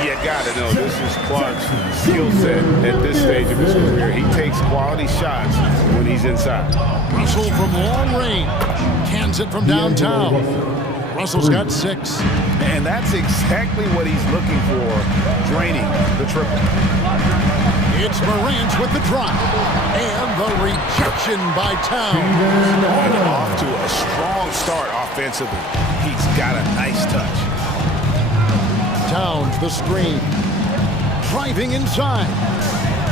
You gotta know, this is Clark's skill set at this stage of his career. He takes quality shots when he's inside. Russell from long range. Cans it from downtown. Russell's got 6. And that's exactly what he's looking for, draining the triple. It's Morant with the drop. And the rejection by Towns. And off to a strong start offensively. He's got a nice touch. Towns, the screen. Driving inside.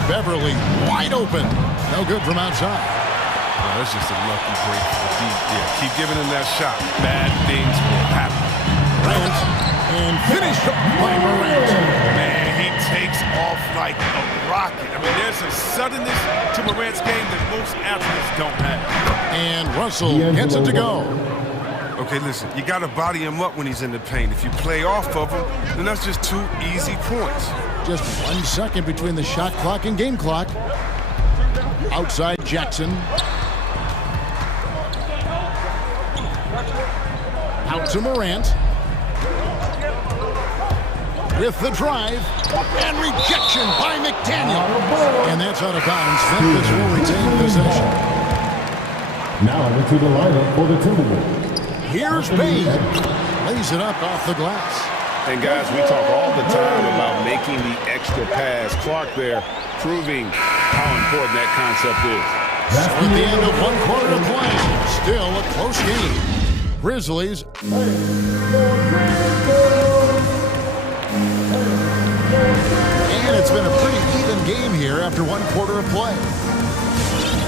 Beverly wide open. No good from outside. Oh, that's just a lucky break for the deep. Yeah, keep giving him that shot. Bad things will happen. Morant. And finished off by Morant. Man, he takes off like a rocket. I mean, there's a suddenness to Morant's game that most athletes don't have. And Russell gets it to go. Okay, listen, you got to body him up when he's in the paint. If you play off of him, then that's just 2 easy points. Just 1 second between the shot clock and game clock. Outside Jackson. Out to Morant. With the drive. And rejection by McDaniel. And that's out of bounds. Memphis will retain possession. Now into the lineup for the Timberwolves. Here's Bain. Lays it up off the glass. And guys, we talk all the time about making the extra pass. Clark there proving how important that concept is. So at the end of 1 quarter to play, still a close game. Grizzlies. And it's been a pretty even game here after 1 quarter of play.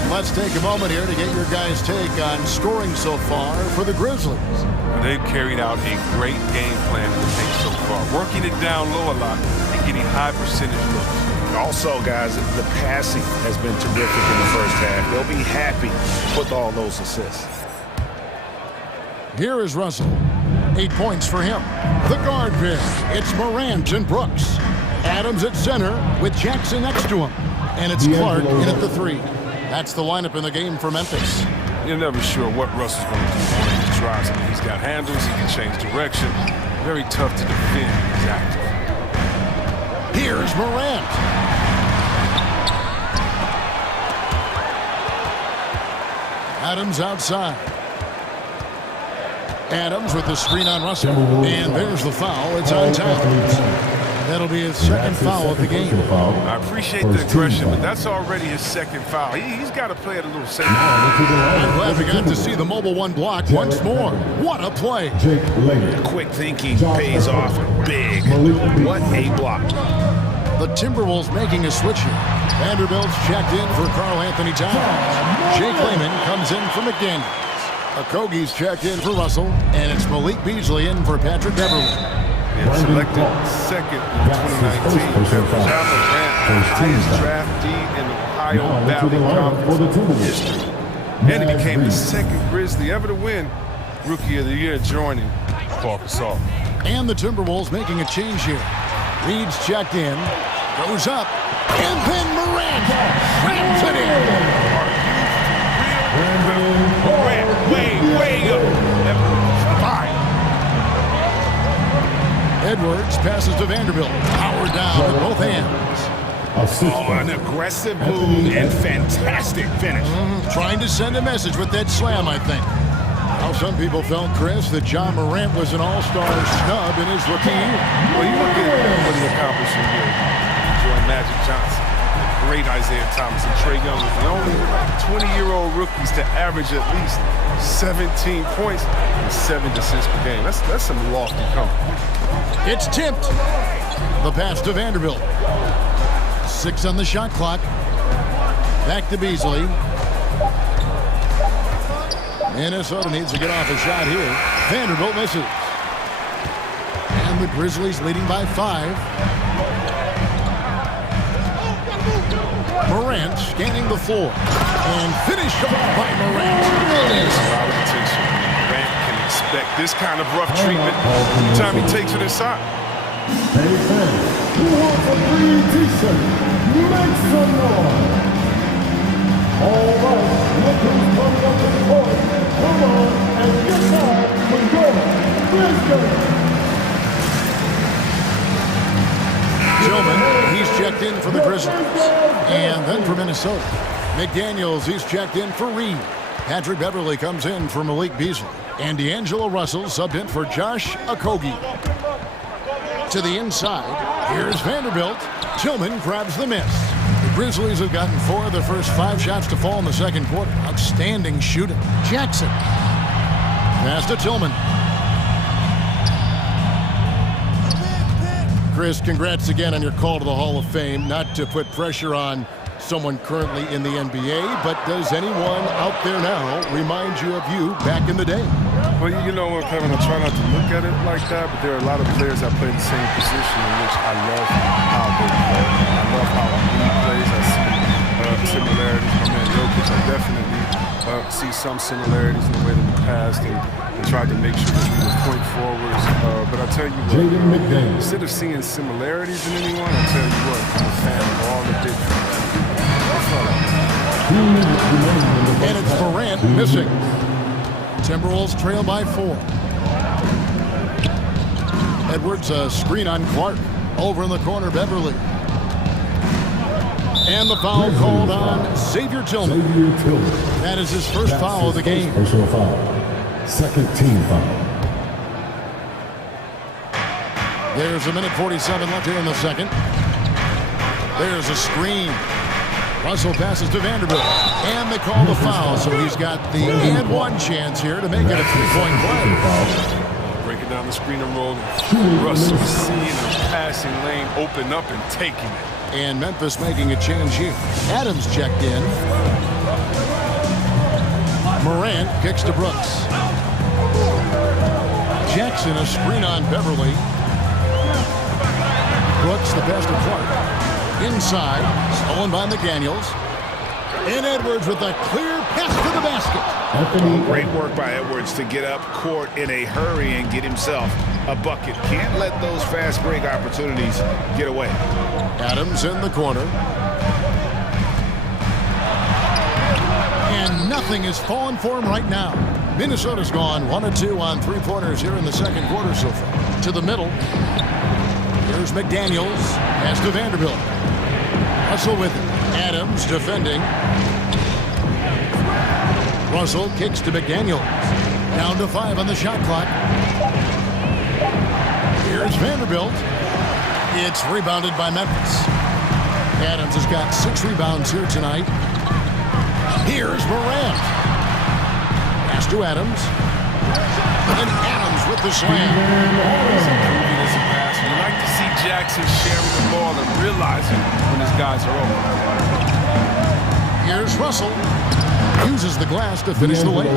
Let's take a moment here to get your guys' take on scoring so far for the Grizzlies. They've carried out a great game plan in the paint so far, working it down low a lot and getting high percentage looks. Also, guys, the passing has been terrific in the first half. They'll be happy with all those assists. Here is Russell. 8 points for him. The guard pair. It's Morant and Brooks. Adams at center with Jackson next to him. And it's Clark in at the 3. That's the lineup in the game for Memphis. You're never sure what Russell's going to do when he drives. I mean, he's got handles, he can change direction. Very tough to defend when he's active. Here's Morant. Adams outside. Adams with the screen on Russell. And there's the foul. It's on Towns. That'll be his second foul of the game. I appreciate the aggression, but that's already his second foul. He's got to play it a little safer. I'm glad we got to see the mobile 1 block once more. What a play. Quick thinking pays off big. What a block. The Timberwolves making a switch here. Vanderbilt's checked in for Karl Anthony Towns. Jake Layman comes in for McDaniels. Okogie's checked in for Russell. And it's Malik Beasley in for Patrick Beverley. Selected second in 2019. Ja Morant, highest draftee in Ohio Valley Conference history. And he became the second Grizzly ever to win Rookie of the Year, joining Paul Gasol. And the Timberwolves making a change here. Reed's checked in, goes up, and then Morant slams it in. Morant, way up. Edwards passes to Vanderbilt. Powered down with both hands. Oh, an aggressive move and fantastic finish. Trying to send a message with that slam, I think. Now, some people felt, Chris, that Ja Morant was an all-star snub in his rookie year. Well, you look at what he accomplished in here. Joined Magic Johnson, the great Isaiah Thomas, and Trae Young was the only 20-year-old rookies to average at least 17 points and 7 assists per game. That's some lofty comfort. It's tipped. The pass to Vanderbilt. 6 on the shot clock. Back to Beasley. Minnesota needs to get off a shot here. Vanderbilt misses. And the Grizzlies leading by 5. Morant scanning the floor. And finished off by Morant. There's a lot of potential. Morant can expect this kind of rough treatment anytime he takes it inside. Hey fans, who wants a green t-shirt? Make some noise. All right, look who's coming up to the court. Come on and get down for goal. Tillman, he's checked in for the Grizzlies. And then for Minnesota. McDaniels, he's checked in for Reed. Patrick Beverley comes in for Malik Beasley. And D'Angelo Russell subbed in for Josh Okogie. To the inside, here's Vanderbilt. Tillman grabs the miss. The Grizzlies have gotten 4 of their first 5 shots to fall in the second quarter. Outstanding shooting. Jackson. Pass to Tillman. Chris, congrats again on your call to the Hall of Fame. Not to put pressure on someone currently in the NBA, but does anyone out there now remind you of you back in the day? Well, you know what, Kevin, I try not to look at it like that, but there are a lot of players that play the same position in which I love how they play. I love how he plays. I see similarities. My man Jokic, I definitely see some similarities in the way that we passed and tried to make sure that we were point forwards. But I'll tell you what, instead of seeing similarities in anyone, I'll tell you what, I'm a fan of all the different. And it's Morant missing. Timberwolves trail by 4. Edwards, a screen on Clark. Over in the corner, Beverly. And the foul called on Xavier Tillman. That is his first foul of the game. Personal foul. Second team foul. There's a minute 47 left here in the second. There's a screen. Russell passes to Vanderbilt. And they call the foul, so he's got the and one chance here to make it a 3-point play. Breaking down the screen and roll. Russell seeing the passing lane open up and taking it. And Memphis making a change here. Adams checked in. Morant kicks to Brooks. Jackson, a screen on Beverly. Brooks, the pass to Clark. Inside, stolen by McDaniels. And Edwards with a clear pass to the basket. Great work by Edwards to get up court in a hurry and get himself a bucket. Can't let those fast break opportunities get away. Adams in the corner. And nothing is falling for him right now. Minnesota's gone 1 of 2 on three-pointers here in the second quarter so far. To the middle. Here's McDaniels. Pass to Vanderbilt. Russell with it. Adams defending. Russell kicks to McDaniels. Down to 5 on the shot clock. Here's Vanderbilt. It's rebounded by Memphis. Adams has got 6 rebounds here tonight. Here's Morant. Pass to Adams. And Adams with the slam. You like to see Jackson sharing the ball and realizing when his guys are open. Here's Russell. Uses the glass to finish the lane.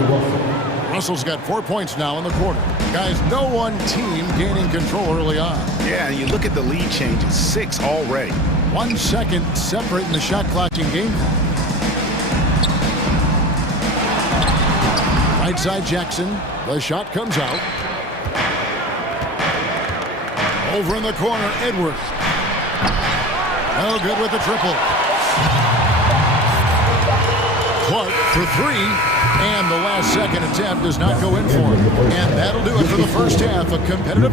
Russell's got 4 points now in the quarter. Guys, no one team gaining control early on. Yeah, and you look at the lead changes. 6 already. 1 second separating the shot clock and game clock. Right side Jackson. The shot comes out. Over in the corner, Edwards. Oh, good with the triple. Clark for 3. And the last second attempt does not go in for him. And that'll do it for the first half. A competitive.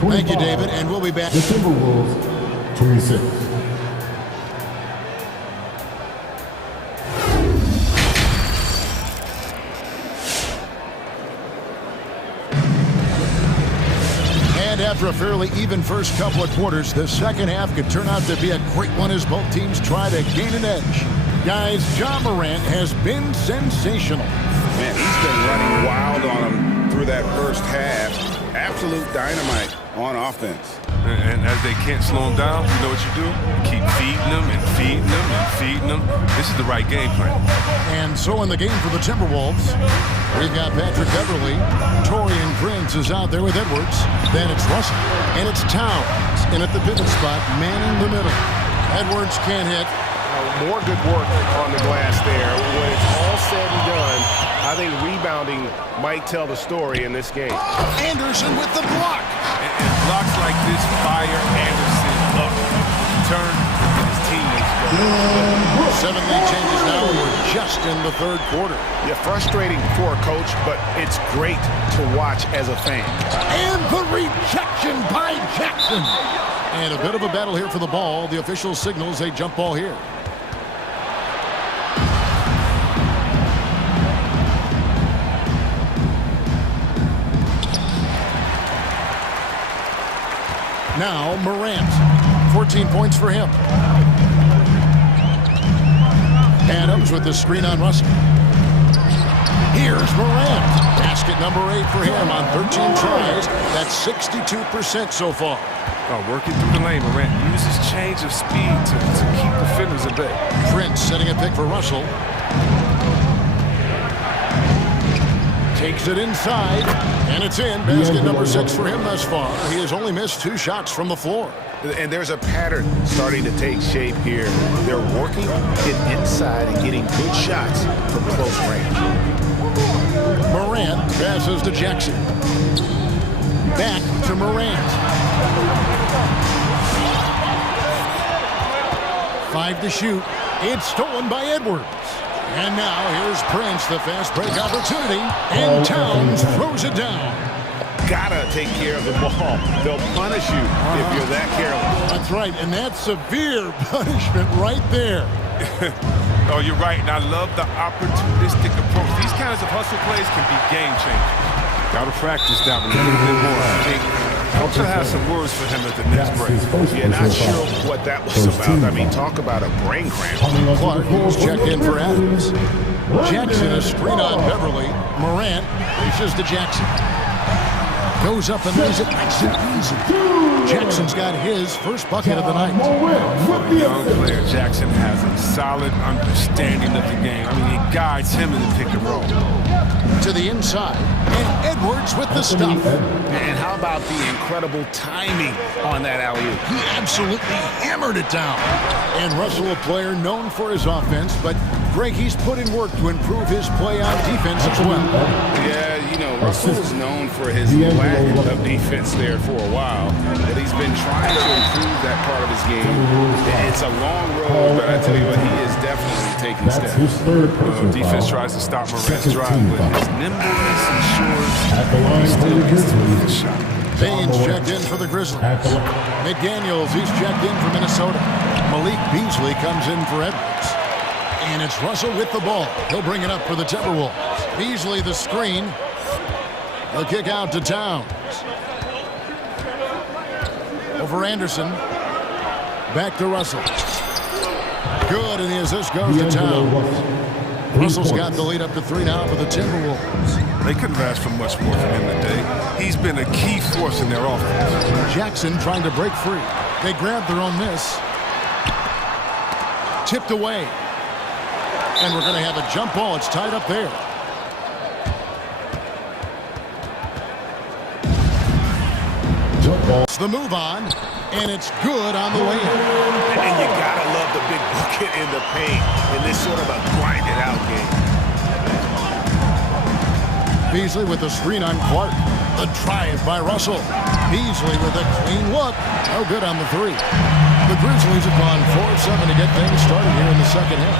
Thank you, David, and we'll be back. The Timberwolves, 26. And after a fairly even first couple of quarters, the second half could turn out to be a great one as both teams try to gain an edge. Guys, Ja Morant has been sensational. Man, he's been running wild on him through that first half. Absolute dynamite on offense. And as they can't slow him down, you know what you do? You keep feeding them and feeding them and feeding them. This is the right game plan. And so in the game for the Timberwolves, we've got Patrick Beverly. Torian Prince is out there with Edwards. Then it's Russell. And it's Towns in at the pivot spot, manning the middle. Edwards can't hit. More good work on the glass there. When it's all said and done, I think rebounding might tell the story in this game. Anderson with the block. And blocks like this fire Anderson up. Turn and his teammates go. 7 lead changes now. We're just in the third quarter. Yeah, frustrating for a coach, but it's great to watch as a fan. And the rejection by Jackson. And a bit of a battle here for the ball. The official signals a jump ball here. Now Morant, 14 points for him. Adams with the screen on Russell. Here's Morant. Basket number 8 for him on 13 tries. That's 62% so far. Working through the lane, Morant uses change of speed to keep defenders at bay. Prince setting a pick for Russell. Takes it inside. And it's in. Basket number 6 for him thus far. He has only missed 2 shots from the floor. And there's a pattern starting to take shape here. They're working it inside and getting good shots from close range. Morant passes to Jackson. Back to Morant. 5 to shoot. It's stolen by Edwards. And now here's Prince, the fast break opportunity. And Towns throws it down. Gotta take care of the ball. They'll punish you if you're that careless. That's right, and that's severe punishment right there. Oh, you're right, and I love the opportunistic approach. These kinds of hustle plays can be game changers. Got to practice that one a little bit more. I think Coach will have some words for him at the next break. Yeah, not sure what that was about. I mean, talk about a brain cramp. Clark is checked in for Adams. Jackson, a screen on Beverly. Morant reaches to Jackson. Goes up and lays it nice and easy. Jackson's got his first bucket of the night. For a young player, Jackson has a solid understanding of the game. I mean, it guides him in the pick and roll. To the inside, and Edwards with the stuff. And how about the incredible timing on that alley-oop? He absolutely hammered it down. And Russell, a player known for his offense, but Greg, he's put in work to improve his play on defense as well. Yeah, you know, Russell is known for his lack of defense there for a while, but he's been trying to improve that part of his game. It's a long road, but I tell you what, he is definitely taking steps. Defense tries to stop Morant's drive, but his nimbleness ensures he still gets to move the shot. Baines checked in for the Grizzlies. McDaniels, he's checked in for Minnesota. Malik Beasley comes in for Edwards. And it's Russell with the ball. He'll bring it up for the Timberwolves. Beasley the screen. The kick out to Towns. Over Anderson. Back to Russell. Good, and the assist goes to Towns. Russell's got the lead up to 3 now for the Timberwolves. They couldn't ask for much more from him today. He's been a key force in their offense. Jackson trying to break free. They grabbed their own miss. Tipped away. And we're going to have a jump ball. It's tied up there. It's the move on, and it's good on the way in. And you gotta love the big bucket in the paint in this sort of a grinded out game. Beasley with the screen on Clark. The drive by Russell. Beasley with a clean look. No good on the 3. The Grizzlies have gone 4-7 to get things started here in the second half.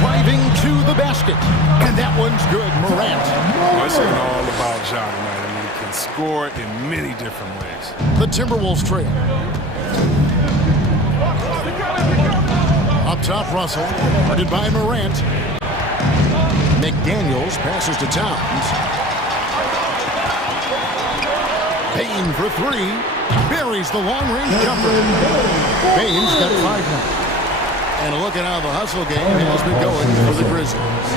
Driving to the basket. And that one's good. Morant. Well, it's all about Ja tonight. I mean, he can score in many different ways. The Timberwolves trail. Up top, Russell. Guarded by Morant. McDaniels passes to Towns. Payne for 3. Buries the long-range jumper. Baines got 5 now. And a look at how the hustle game has been going for the Grizzlies.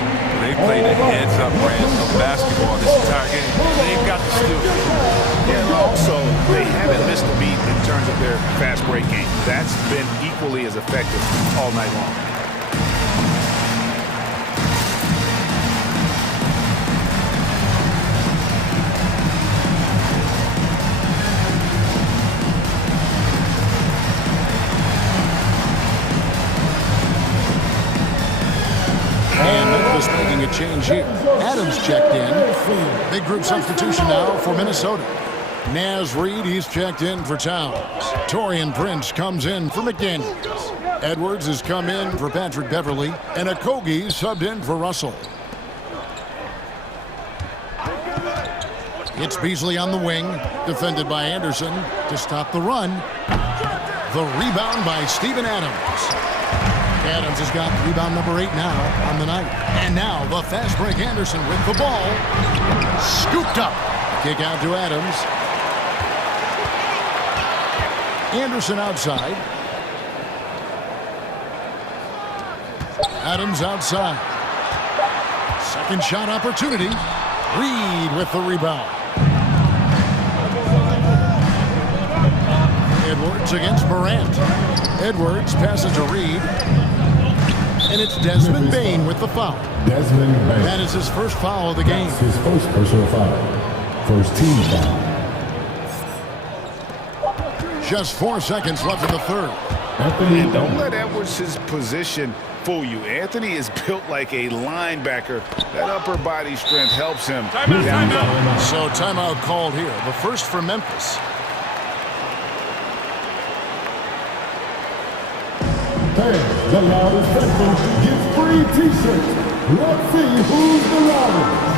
They played a heads-up brand of basketball this entire game. They've got the skill. Yeah, also, they haven't missed a beat in terms of their fast break game. That's been equally as effective all night long. Making a change here. Adams checked in. Big group substitution now for Minnesota. Naz Reid, he's checked in for Towns. Taurean Prince comes in for McDaniels. Edwards has come in for Patrick Beverly. And Okogie subbed in for Russell. It's Beasley on the wing. Defended by Anderson to stop the run. The rebound by Steven Adams. Adams has got rebound number 8 now on the night. And now the fast break Anderson with the ball. Scooped up. Kick out to Adams. Anderson outside. Adams outside. Second shot opportunity. Reid with the rebound. Edwards against Morant. Edwards passes to Reid. And it's Desmond Bane with the foul. Desmond Bane. That is his first foul of the game. That's his first personal foul. First team foul. Just 4 seconds left in the third. And don't let Edwards' position fool you. Anthony is built like a linebacker. That upper body strength helps him. So timeout called here. The first for Memphis. And the loudest section gets free t-shirts. Let's see who's the loudest.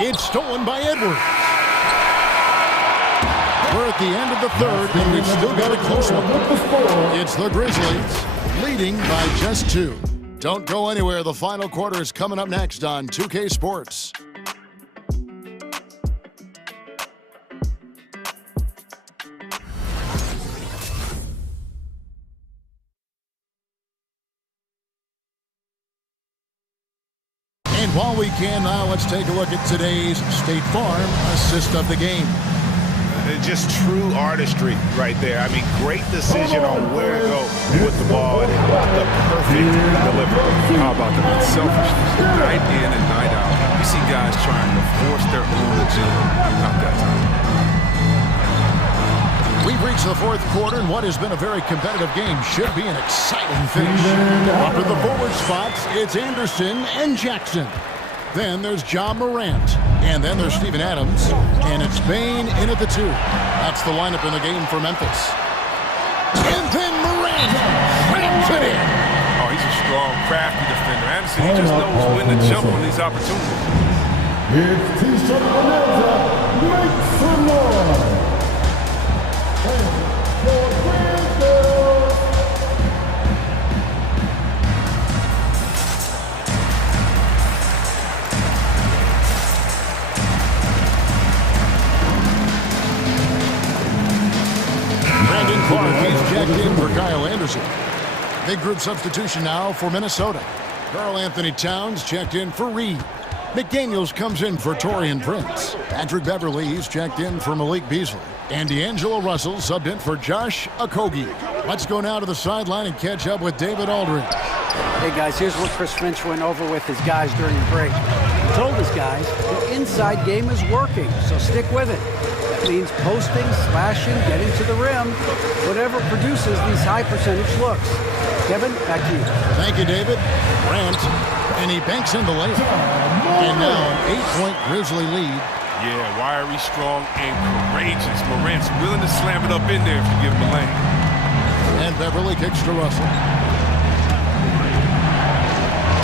It's stolen by Edwards. We're at the end of the third, and we've still got a close one. It's the Grizzlies leading by just 2. Don't go anywhere. The final quarter is coming up next on 2K Sports. And while we can now, let's take a look at today's State Farm assist of the game. Just true artistry right there. I mean, great decision on where to go with the ball and the perfect delivery. How about the unselfishness? Night in and night out. You see guys trying to force their own agenda. Not that time. We've reached the fourth quarter, and what has been a very competitive game should be an exciting finish. Up in the forward spots, it's Anderson and Jackson. Then there's John Morant. And then there's Steven Adams. And it's Bain in at the 2. That's the lineup in the game for Memphis. And then Morant slams it in. Oh, he's a strong, crafty defender. Anderson, he just knows when to jump on these opportunities. It's T-shirt Bonanza. Make some noise. He's checked in for Kyle Anderson. Big group substitution now for Minnesota. Karl Anthony Towns checked in for Reed. McDaniels comes in for Taurean Prince. Patrick Beverly, he's checked in for Malik Beasley. And D'Angelo Russell subbed in for Josh Okogie. Let's go now to the sideline and catch up with David Aldridge. Hey guys, here's what Chris Finch went over with his guys during the break. He told his guys the inside game is working, so stick with it. That means posting, slashing, getting to the rim, whatever produces these high percentage looks. Kevin, back to you. Thank you, David. Grant, and he banks in the layup. And now, 8-point Grizzly lead. Yeah, wiry, strong, and courageous. Morant's willing to slam it up in there if you give him a lane. And Beverly kicks to Russell.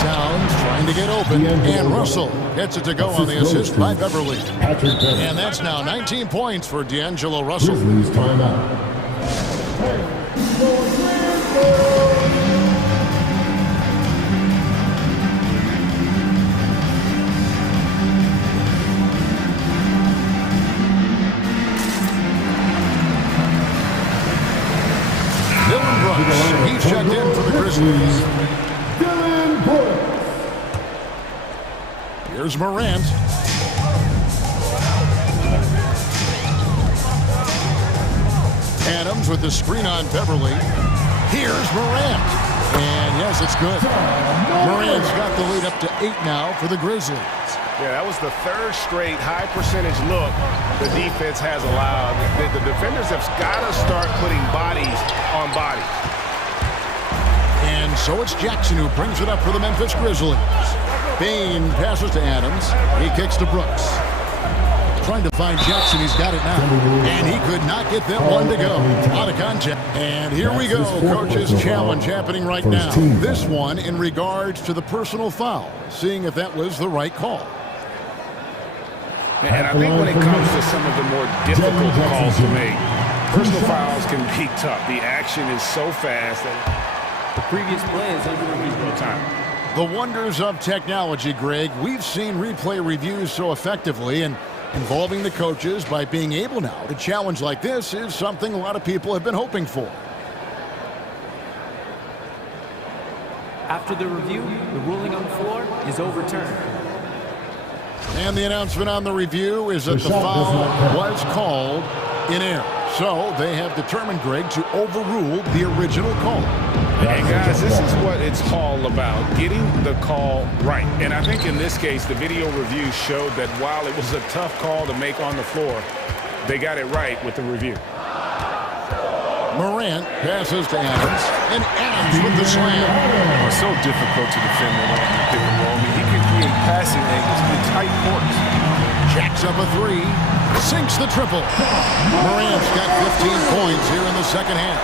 Towns trying to get open, and Russell gets it to go on the assist by Beverly. And that's now 19 points for D'Angelo Russell. Grizzlies timeout. Dylan Brooks, he's checked in for the Grizzlies. Dylan Brooks. Here's Morant. Adams with the screen on Beverly. Here's Morant. And yes, it's good. Morant's got the lead up to 8 now for the Grizzlies. Yeah, that was the third straight high percentage look the defense has allowed. The defenders have got to start putting bodies on bodies. And so it's Jackson who brings it up for the Memphis Grizzlies. Bain passes to Adams. He kicks to Brooks. Trying to find Jackson. He's got it now. And he could not get that one to go. Out of contact. And here we go. Coach's challenge happening right now. This one in regards to the personal foul. Seeing if that was the right call. And I think when it comes to some of the more difficult calls to make, personal fouls can be tough. The action is so fast that The previous play is under review. Time. The wonders of technology, Greg. We've seen replay reviews so effectively, and involving the coaches by being able now to challenge like this is something a lot of people have been hoping for. After the review, the ruling on the floor is overturned. And the announcement on the review is that the foul was called in error. So they have determined, Greg, to overrule the original call. And guys, this is what it's all about, getting the call right. And I think in this case, the video review showed that while it was a tough call to make on the floor, they got it right with the review. Morant passes to Adams, and Adams with the slam. It's so difficult to defend Morant in the pick and roll. I mean, he can create passing angles in tight corners. Jacks up a three, sinks the triple. Morant's got 15 points here in the second half.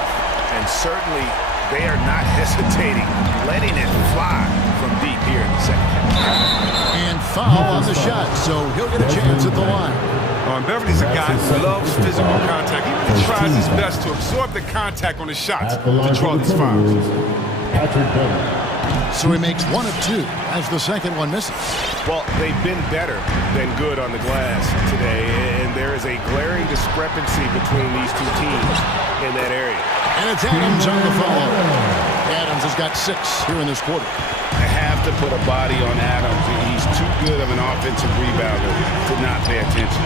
And certainly they are not hesitating, letting it fly from deep here in the second half. And foul on the shot, so he'll get a chance at the line. Beverly's a guy who loves physical contact. He tries his best to absorb the contact on his shots to draw these fouls. So he makes 1 of 2 as the second one misses. Well, they've been better than good on the glass today, and there is a glaring discrepancy between these two teams in that area. And it's Adams on the follow. Adams has got 6 here in this quarter. I have to put a body on Adams. He's too good of an offensive rebounder to not pay attention.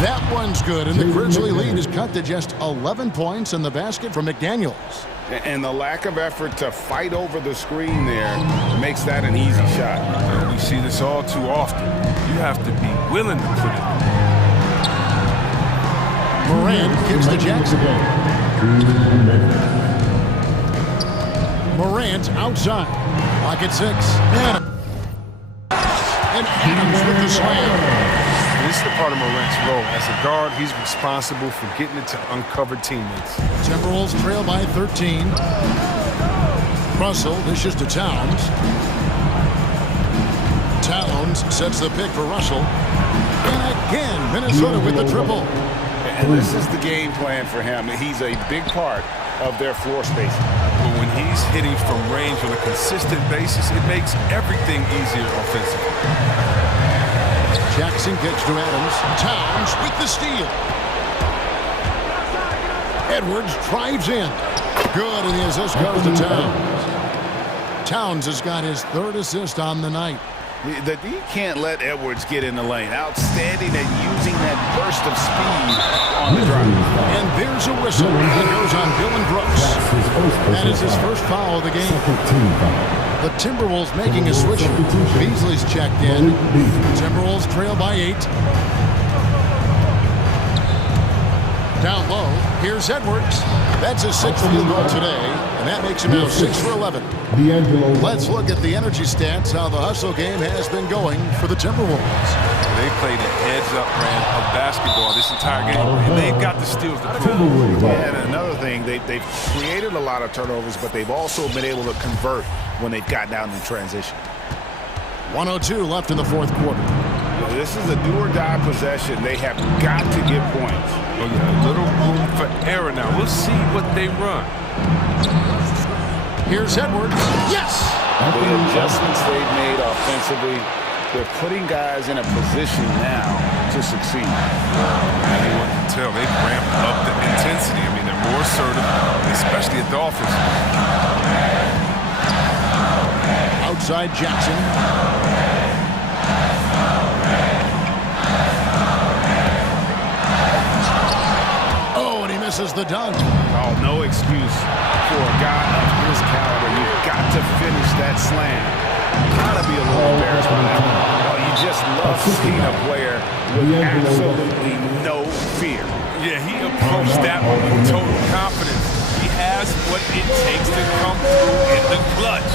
That one's good, and the Grizzly lead is cut to just 11 points in the basket from McDaniels. And the lack of effort to fight over the screen there makes that an easy shot. We see this all too often. You have to be willing to put it in. Morant gives to Jackson. Morant outside. Pocket 6. And Adams with the slam. This is the part of Morant's role. As a guard, he's responsible for getting it to uncovered teammates. Timberwolves trail by 13. Russell dishes to Towns. Towns sets the pick for Russell. And again, Minnesota with the triple. And this is the game plan for him. He's a big part of their floor spacing. But when he's hitting from range on a consistent basis, it makes everything easier offensively. Jackson gets to Adams. Towns with the steal. Edwards drives in. Good, and the assist goes to Towns. Towns has got his 3rd assist on the night. You can't let Edwards get in the lane. Outstanding at using that burst of speed on the drive. And there's a whistle. It goes on Dylan Brooks. That is his first foul of the game. The Timberwolves making a switch. Beasley's checked in. Timberwolves trail by 8. Down low, here's Edwards. That's his 6th field goal today, and that makes him now 6 for 11. Let's look at the energy stats, how the hustle game has been going for the Timberwolves. They played a heads-up brand of basketball this entire game, and they've got the steals to prove it. And another thing, they've created a lot of turnovers, but they've also been able to convert when they've got down in transition. 1:02 left in the 4th quarter. This is a do-or-die possession. They have got to get points. Oh, yeah, a little room for error now. We'll see what they run. Here's Edwards. Yes! The adjustments they've made offensively, they're putting guys in a position now to succeed. Anyone can tell they've ramped up the intensity. I mean, they're more assertive, especially at the offense. Outside Jackson. Oh, and he misses the dunk. Oh, no excuse for a guy of his caliber. You've got to finish that slam. Gotta be a little embarrassed by that. Oh, you just love seeing a player with absolutely no fear. Yeah, he approached that one with total confidence. He has what it takes to come through in the clutch.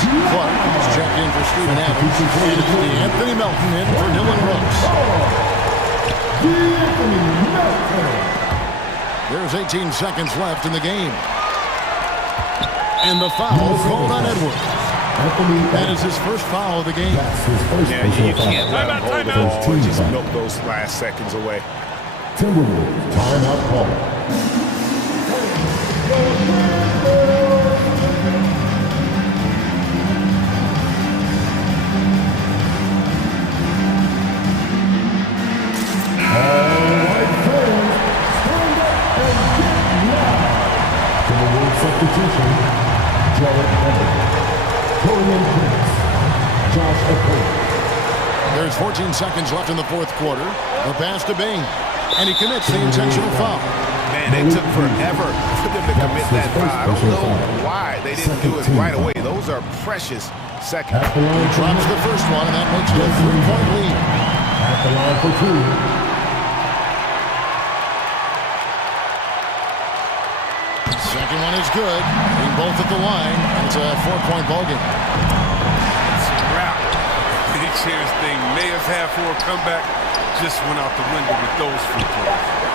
Clark is checked in for Steven Adams. And it's the Anthony Melton in for Dylan Brooks. There's 18 seconds left in the game. And the foul called on Edwards. That is his first foul of the game. Yeah, you can't let him hold the ball and just milk those last seconds away. Timberwolves timeout call. Substitution, Jared Prince, Josh Okoye. There's 14 seconds left in the fourth quarter. The pass to Bing, and he commits the intentional foul. Man, it took forever for them to commit that foul. I don't know why they didn't do it right away. Those are precious seconds. He drops the first one, and that makes it a 3-point lead. At the line for two. Second one is good. Being both at the line, and it's a 4-point ball game. It's a wrap. Each year's thing may have had for a comeback, just went out the window with those free throws.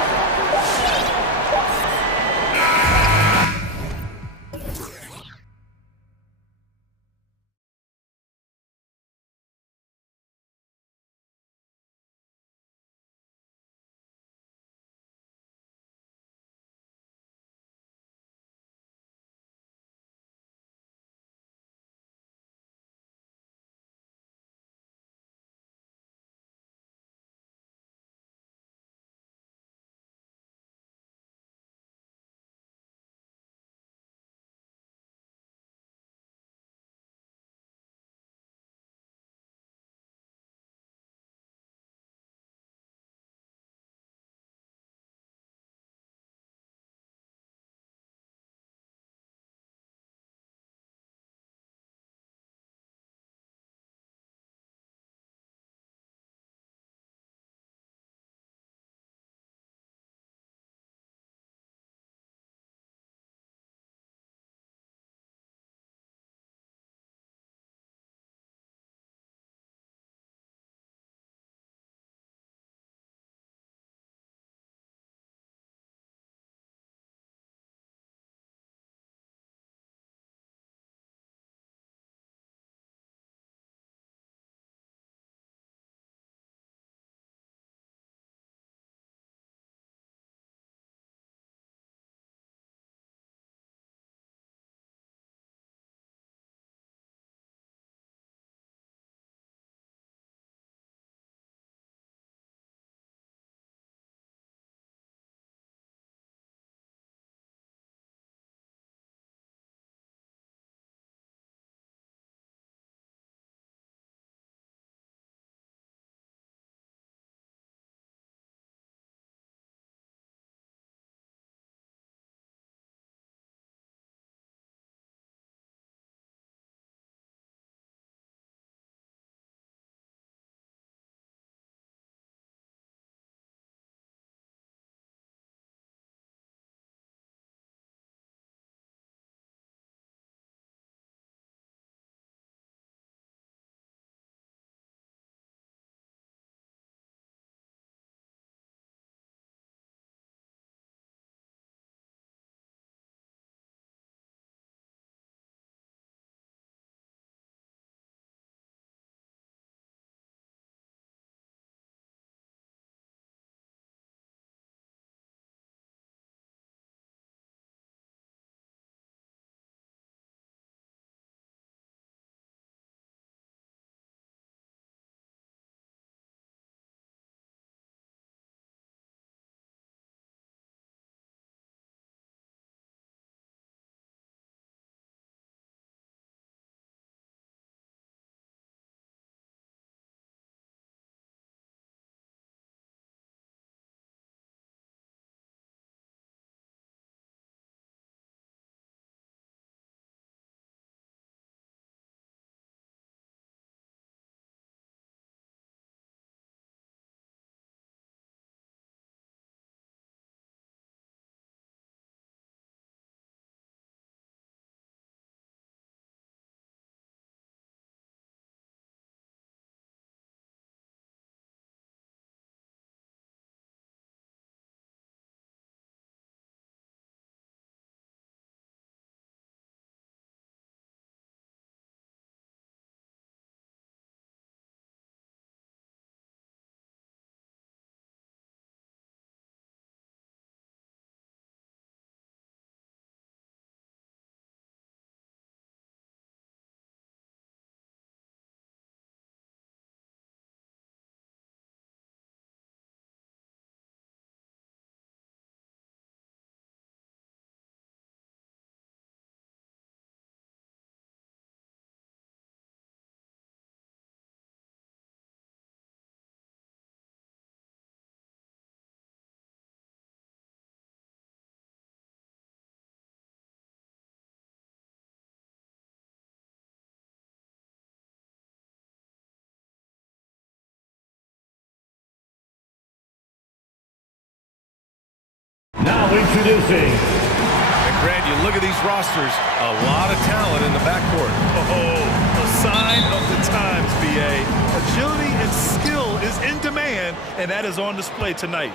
introducing. And Grant, you look at these rosters, a lot of talent in the backcourt. Oh, a sign of the times, BA. Agility and skill is in demand, and that is on display tonight.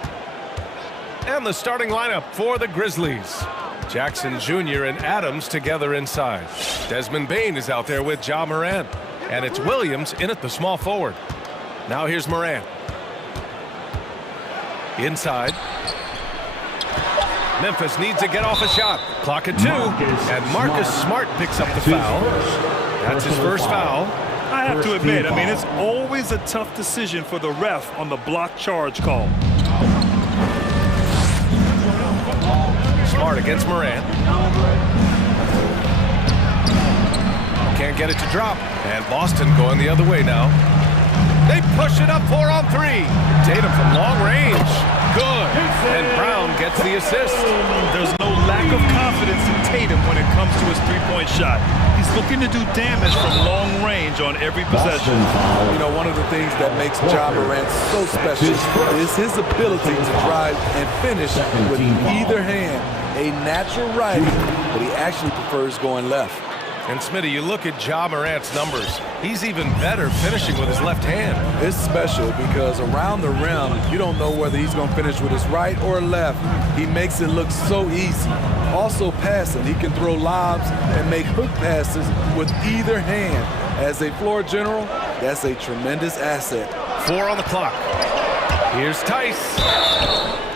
And the starting lineup for the Grizzlies. Jackson Jr. and Adams together inside. Desmond Bane is out there with Ja Morant. And it's Williams in at the small forward. Now here's Morant. Inside. Memphis needs to get off a shot. Clock at 2. And Marcus Smart picks up the foul. That's his first foul. I have to admit, I mean, it's always a tough decision for the ref on the block charge call. Smart against Morant. Can't get it to drop. And Boston going the other way now. They push it up 4 on 3. Tatum from long range. Good. And Brown gets the assist. There's no lack of confidence in Tatum when it comes to his three-point shot. He's looking to do damage from long range on every possession. You know, one of the things that makes Ja Morant so special is his ability to drive and finish with either hand. A natural righty, but he actually prefers going left. And Smitty, you look at Ja Morant's numbers. He's even better finishing with his left hand. It's special because around the rim, you don't know whether he's going to finish with his right or left. He makes it look so easy. Also passing, he can throw lobs and make hook passes with either hand. As a floor general, that's a tremendous asset. 4 on the clock. Here's Tice.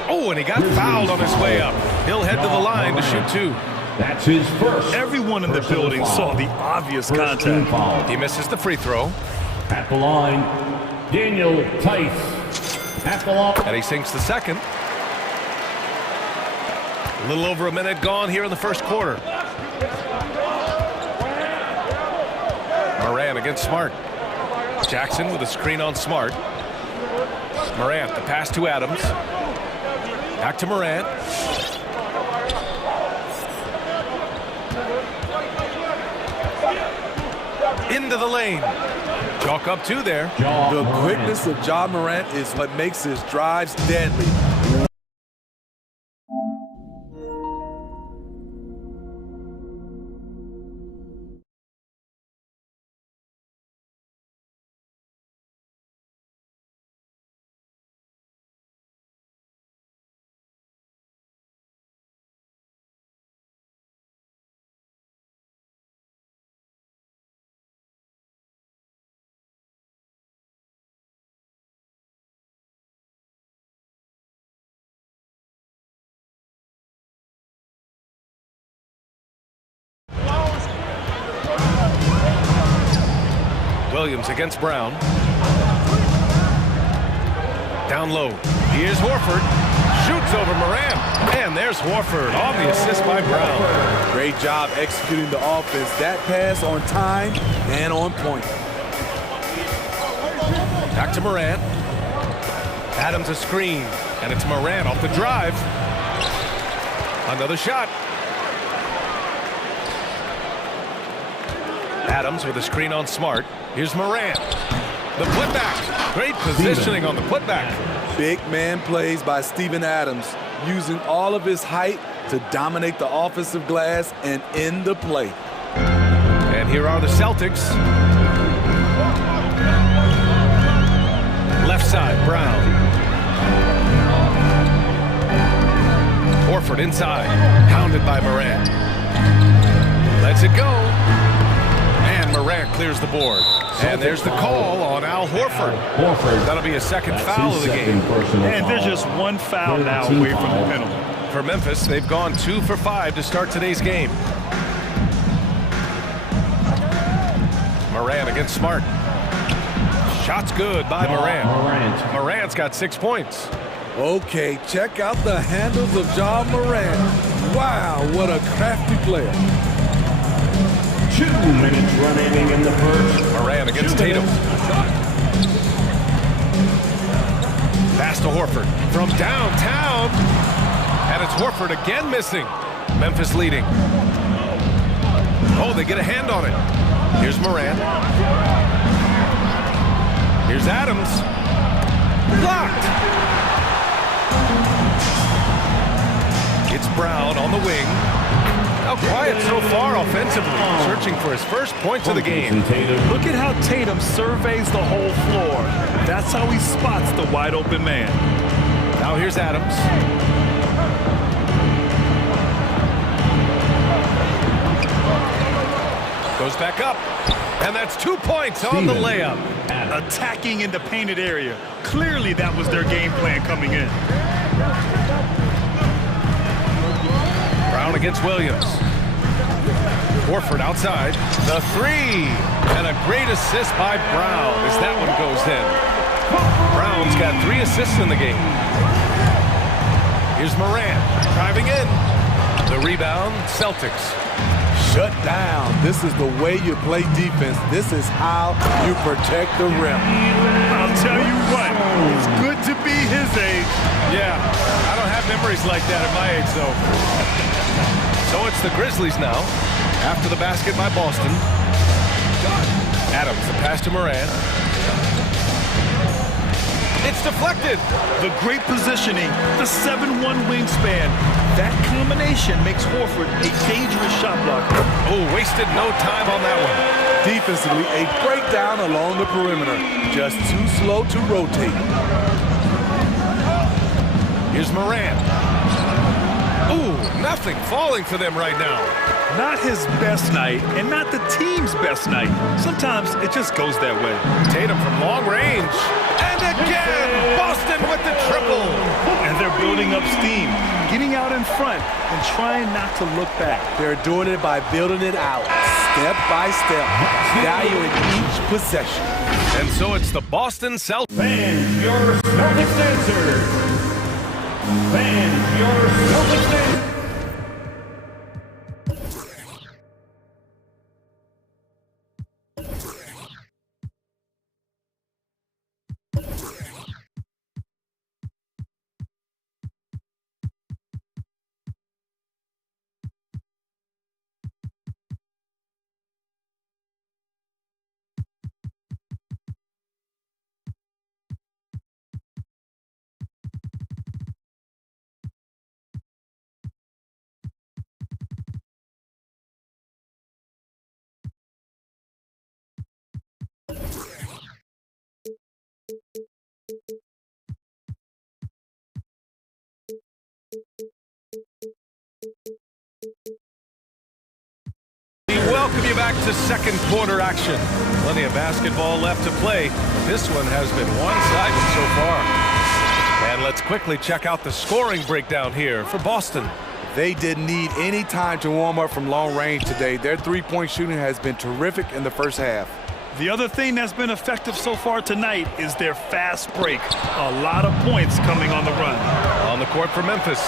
Oh, and he got fouled on his way up. He'll head to the line to shoot 2. That's his first. Everyone in the building saw the obvious contact. He misses the free throw. At the line, Daniel Tice. At the line. And he sinks the second. A little over a minute gone here in the first quarter. Morant against Smart. Jackson with a screen on Smart. Morant, the pass to Adams. Back to Morant. Into the lane. Chalk up 2 there. The quickness of Ja Morant is what makes his drives deadly. Williams against Brown. Down low. Here's Horford. Shoots over Morant. And there's Horford on the assist by Brown. Great job executing the offense. That pass on time and on point. Back to Morant. Adams a screen. And it's Morant off the drive. Another shot. Adams with a screen on Smart. Here's Morant. The putback. Great positioning on the putback. Big man plays by Steven Adams, using all of his height to dominate the offensive glass and end the play. And here are the Celtics. Left side, Brown. Horford inside, pounded by Morant. Lets it go. And Morant clears the board. And there's the call on Al Horford. That'll be a second foul of the game. And there's just one foul now away from the penalty. For Memphis, they've gone 2 for 5 to start today's game. Morant against Smart. Shot's good by Morant. Morant's got 6 points. Okay, check out the handles of Ja Morant. Wow, what a crafty player. 2 minutes remaining in the first. Morant against Tatum. Pass to Horford from downtown. And it's Horford again missing. Memphis leading. Oh, they get a hand on it. Here's Morant. Here's Adams. Blocked. It's Brown on the wing. Now quiet so far offensively, searching for his first points of the game. Look at how Tatum surveys the whole floor. That's how he spots the wide open man. Now here's Adams. Goes back up. And that's 2 points on the layup. Attacking in the painted area. Clearly that was their game plan coming in. Brown against Williams. Horford outside. The three. And a great assist by Brown as that one goes in. Brown's got 3 assists in the game. Here's Morant driving in. The rebound, Celtics. Shut down. This is the way you play defense. This is how you protect the rim. I'll tell you what, it's good to be his age. Yeah, I don't have memories like that at my age, though. So it's the Grizzlies now, after the basket by Boston. Adams, the pass to Morant. It's deflected. The great positioning, the 7'1" wingspan. That combination makes Horford a dangerous shot blocker. Oh, wasted no time on that one. Defensively, a breakdown along the perimeter. Just too slow to rotate. Here's Morant. Ooh, nothing falling for them right now. Not his best night, and not the team's best night. Sometimes it just goes that way. Tatum from long range. And again, Boston with the triple. And they're building up steam, getting out in front, and trying not to look back. They're doing it by building it out, step by step, valuing each possession. And so it's the Boston Celtics. Fans, your Celtics answer. Fans, your Celtics answer. We welcome you back to second quarter action. Plenty of basketball left to play. This one has been one-sided so far. And let's quickly check out the scoring breakdown here for Boston. They didn't need any time to warm up from long range today. Their three-point shooting has been terrific in the first half. The other thing that's been effective so far tonight is their fast break. A lot of points coming on the run. On the court for Memphis,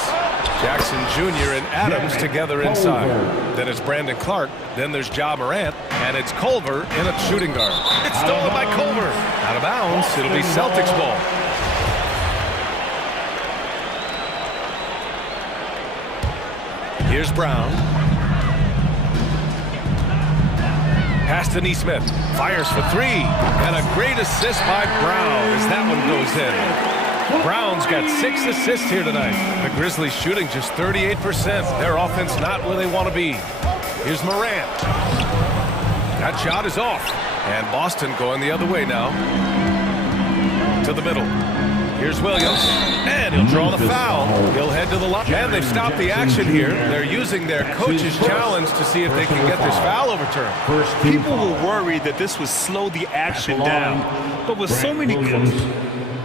Jackson Jr. and Adams together inside. Then it's Brandon Clark. Then there's Ja Morant. And it's Culver in a shooting guard. It's stolen by Culver. Out of bounds. It'll be Celtics ball. Here's Brown. Pass to Nesmith. Fires for three. And a great assist by Brown as that one goes in. Brown's got 6 assists here tonight. The Grizzlies shooting just 38%. Their offense not where they want to be. Here's Morant. That shot is off. And Boston going the other way now. To the middle. Here's Williams. And he'll draw the foul. He'll head to the line. And they've stopped the action here. They're using their coach's challenge to see if they can get this foul overturned. People were worried that this would slow the action down. But with so many coaches,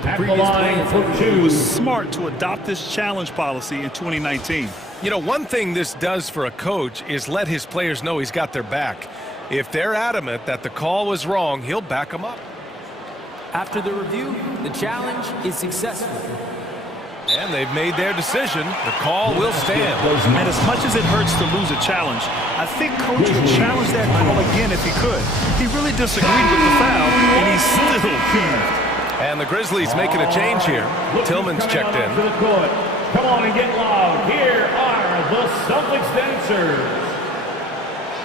it was smart to adopt this challenge policy in 2019. You know, one thing this does for a coach is let his players know he's got their back. If they're adamant that the call was wrong, he'll back them up. After the review, the challenge is successful. And they've made their decision. The call will stand. And as much as it hurts to lose a challenge, I think Coach would challenge that call again if he could. He really disagreed with the foul, and he's still peeved. And the Grizzlies making a change here. Tillman's checked in. Come on and get loud. Here are the Celtics dancers.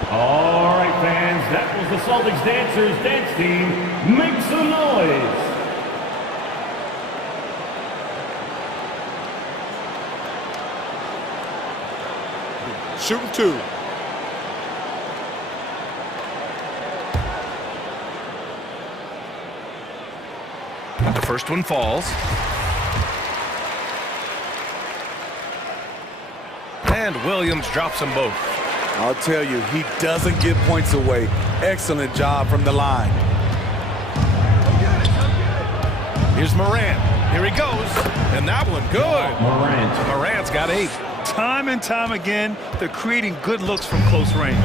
All right, fans, that was the Celtics dancers dance team. Make some noise. shooting 2. The first one falls. And Williams drops them both. I'll tell you, he doesn't give points away. Excellent job from the line. Here's Morant. Here he goes. And that one, good. Morant's got 8. Time and time again, they're creating good looks from close range.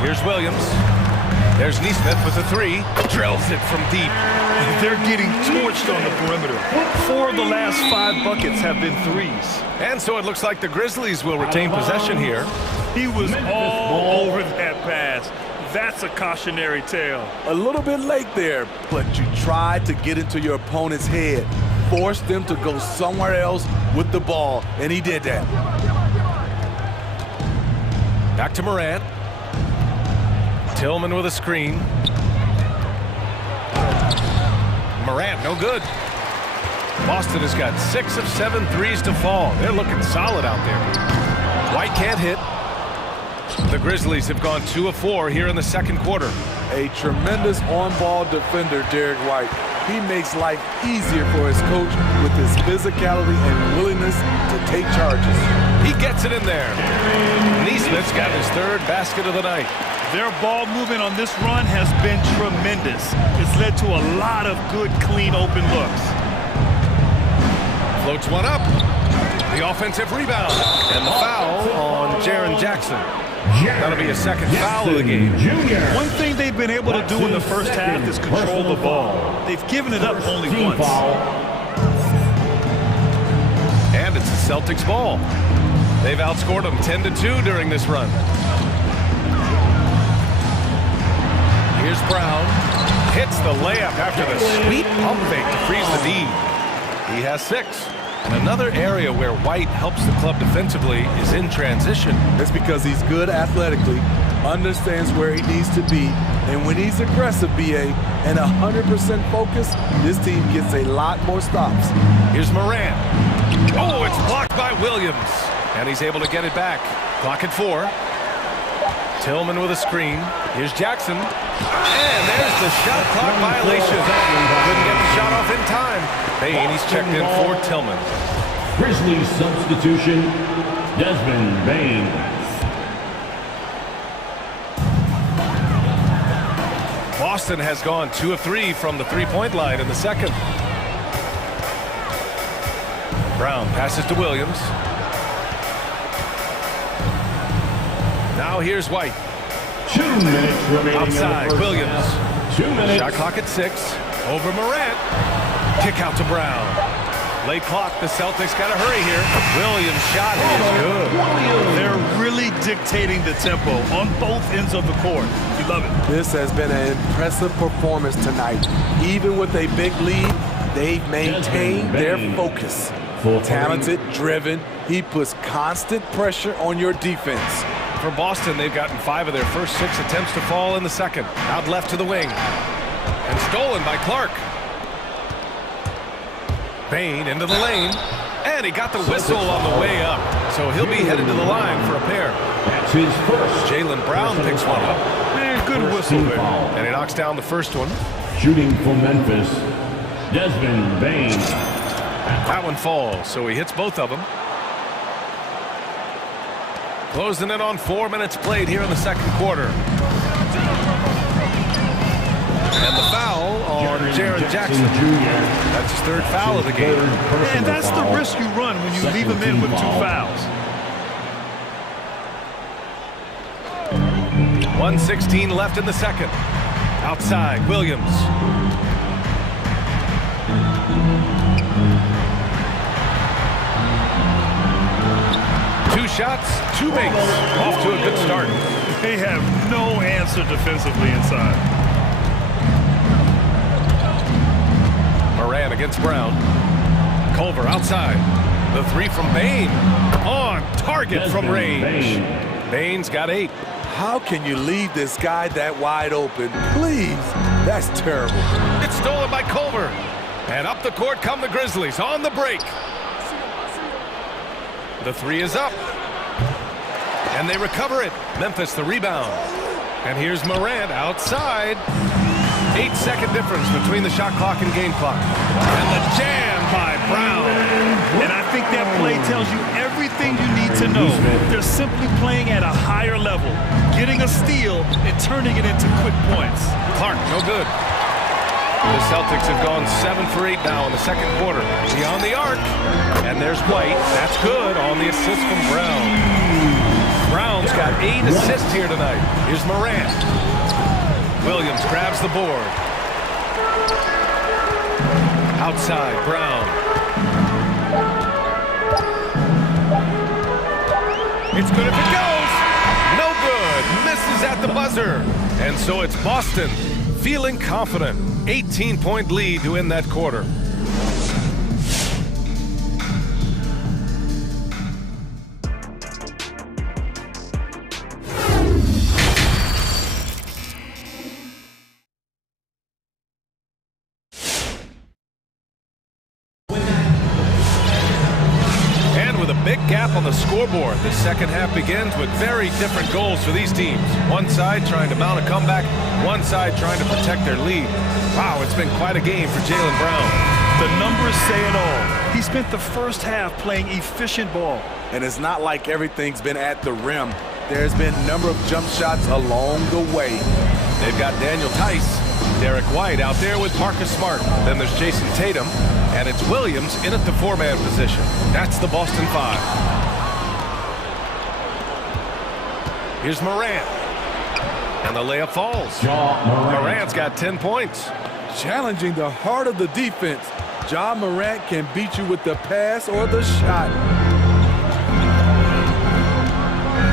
Here's Williams. There's Neesmith with a 3. Drills it from deep. They're getting torched on the perimeter. 4 of the last 5 buckets have been 3s. And so it looks like the Grizzlies will retain possession here. He was all over that pass. That's a cautionary tale. A little bit late there, but you tried to get into your opponent's head. Force them to go somewhere else with the ball, and he did that. Back to Morant. Tillman with a screen. Morant, no good. Boston has got 6 of 7 threes to fall. They're looking solid out there. White can't hit. The Grizzlies have gone 2 of 4 here in the second quarter. A tremendous on-ball defender, Derek White. He makes life easier for his coach with his physicality and willingness to take charges. He gets it in there. Neesmith's got his 3rd basket of the night. Their ball movement on this run has been tremendous. It's led to a lot of good, clean, open looks. Floats one up. The offensive rebound. And the foul on Jaren Jackson. That'll be a second foul of the game. One thing they've been able to do in the first half is control the ball. They've given it up only once. And it's the Celtics ball. They've outscored them 10-2 during this run. Here's Brown. Hits the layup after the sweet pump fake to freeze the lead. He has 6. And another area where White helps the club defensively is in transition. That's because he's good athletically, understands where he needs to be, and when he's aggressive, BA, and 100% focused, this team gets a lot more stops. Here's Morant. Oh, it's blocked by Williams. And he's able to get it back. Clock at 4. Tillman with a screen. Here's Jackson. And there's the shot clock violation. Couldn't get the shot off in time. Bain, he's checked in for Tillman. Grizzlies substitution, Desmond Bain. Boston has gone 2 of 3 from the three-point line in the second. Brown passes to Williams. Now here's White. 2 minutes remaining. Outside, Williams. 2 minutes. Shot clock at 6. Over Morant. Kick out to Brown. Late clock, the Celtics got to hurry here. Williams' shot is good. They're really dictating the tempo on both ends of the court. You love it. This has been an impressive performance tonight. Even with a big lead, they've maintained their focus. Talented, driven, he puts constant pressure on your defense. For Boston, they've gotten 5 of their first 6 attempts to fall in the second. Out left to the wing. And stolen by Clark. Bain into the lane. And he got the whistle on the way up. So he'll be headed to the line for a pair. That's his first. Jalen Brown picks one up. Man, good whistle there. And he knocks down the first one. Shooting for Memphis, Desmond Bain. That one falls, so he hits both of them. Closing in on 4 minutes played here in the second quarter. And the foul on Jaren Jackson. That's his 3rd foul of the game. And that's the risk you run when you leave him in with 2 fouls. 1:16 left in the second. Outside, Williams. Two shots, 2 makes. Off to a good start. They have no answer defensively inside. Moran against Brown. Culver outside. The 3 from Bain. On target from range. Bain's got 8. How can you leave this guy that wide open? Please. That's terrible. It's stolen by Culver. And up the court come the Grizzlies on the break. The 3 is up. And they recover it. Memphis the rebound. And here's Morant outside. 8-second difference between the shot clock and game clock. And the jam by Brown. And I think that play tells you everything you need to know. They're simply playing at a higher level, getting a steal and turning it into quick points. Clark, no good. The Celtics have gone 7 for 8 now in the second quarter. Beyond the arc. And there's White. That's good on the assist from Brown. Brown's got 8 assists here tonight. Here's Morant. Williams grabs the board. Outside, Brown. It's good if it goes. No good. Misses at the buzzer. And so it's Boston feeling confident. 18-point lead to end that quarter. Gap on the scoreboard. The second half begins with very different goals for these teams. One side trying to mount a comeback, one side trying to protect their lead. Wow, it's been quite a game for Jaylen Brown. The numbers say it all. He spent the first half playing efficient ball. And it's not like everything's been at the rim. There's been a number of jump shots along the way. They've got Daniel Tice, Derek White out there with Marcus Smart. Then there's Jason Tatum. And it's Williams in at the 4-man position. That's the Boston 5. Here's Morant. And the layup falls. Morant's got 10 points. Challenging the heart of the defense. Ja Morant can beat you with the pass or the shot.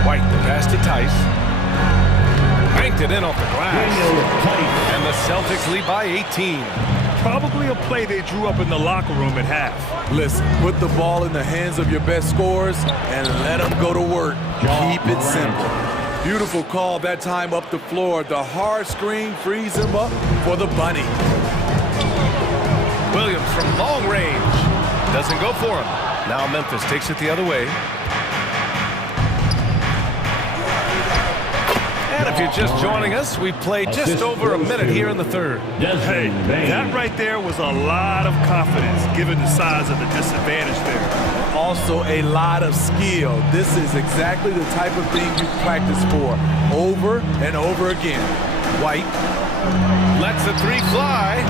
White, the pass to Tice. Banked it in off the glass. And the Celtics lead by 18. Probably a play they drew up in the locker room at half. Listen, put the ball in the hands of your best scorers and let them go to work. Keep it simple. Beautiful call that time up the floor. The hard screen frees him up for the bunny. Williams from long range. Doesn't go for him. Now Memphis takes it the other way. And if you're just joining us, we played just over a minute here in the third. Hey, that right there was a lot of confidence given the size of the disadvantage there. Also a lot of skill. This is exactly the type of thing you practice for over and over again. White lets the three fly.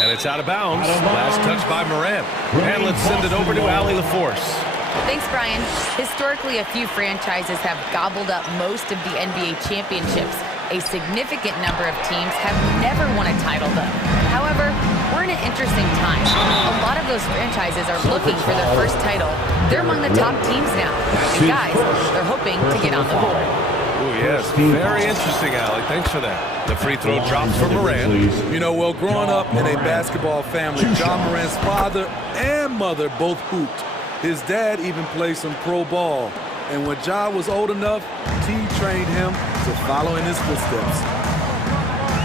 And it's out of bounds. Last touch by Morant. And let's send it over to Allie LaForce. Thanks, Brian. Historically, a few franchises have gobbled up most of the NBA championships. A significant number of teams have never won a title, though. However, we're in an interesting time. A lot of those franchises are looking for their first title. They're among the top teams now. And guys, they're hoping to get on the board. Oh, yes. Very interesting, Allie. Thanks for that. The free throw drops for Morant. You know, well, growing up in a basketball family, Ja Morant's father and mother both hooped. His dad even played some pro ball. And when Ja was old enough, T trained him to follow in his footsteps.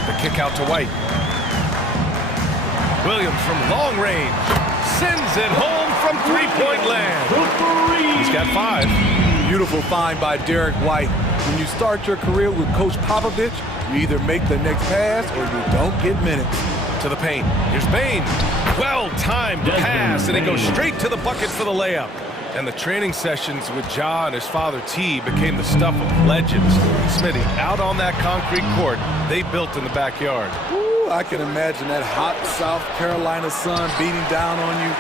The kick out to White. Williams from long range sends it home from three-point land. He's got 5. Beautiful find by Derek White. When you start your career with Coach Popovich, you either make the next pass or you don't get minutes. To the paint. Here's Bane. Well-timed pass, and it goes straight to the bucket for the layup. And the training sessions with Ja and his father T became the stuff of legends. Smitty, out on that concrete court they built in the backyard. Ooh, I can imagine that hot South Carolina sun beating down on you,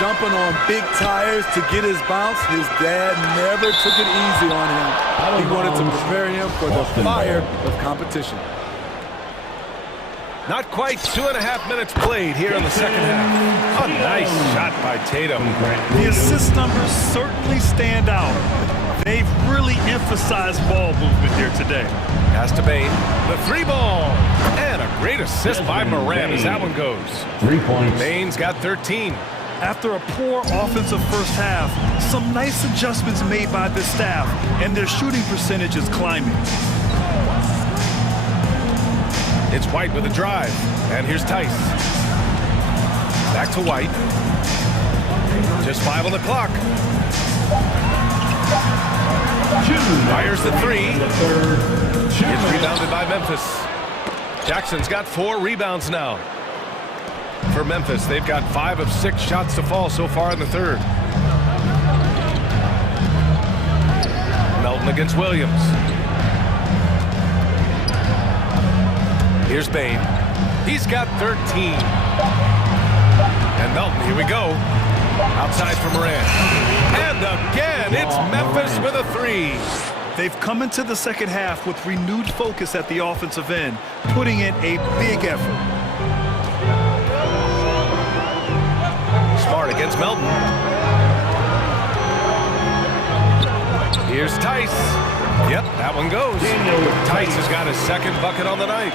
jumping on big tires to get his bounce. His dad never took it easy on him. He wanted to prepare him for the fire of competition. Not quite 2.5 minutes played here in the second half. A nice shot by Tatum. The assist numbers certainly stand out. They've really emphasized ball movement here today. Pass to Bane. The 3-ball. And a great assist by Morant as that one goes. 3 points. Bane's got 13. After a poor offensive first half, some nice adjustments made by the staff, and their shooting percentage is climbing. It's White with a drive. And here's Tice. Back to White. Just 5 on the clock. Fires the three. Gets rebounded by Memphis. Jackson's got 4 rebounds now. For Memphis, they've got 5 of 6 shots to fall so far in the third. Melton against Williams. Here's Bain. He's got 13. And Melton, here we go. Outside for Morant. And again, it's Memphis with a 3. They've come into the second half with renewed focus at the offensive end, putting in a big effort. Smart against Melton. Here's Tice. Yep, that one goes. Tice has got his second bucket on the night.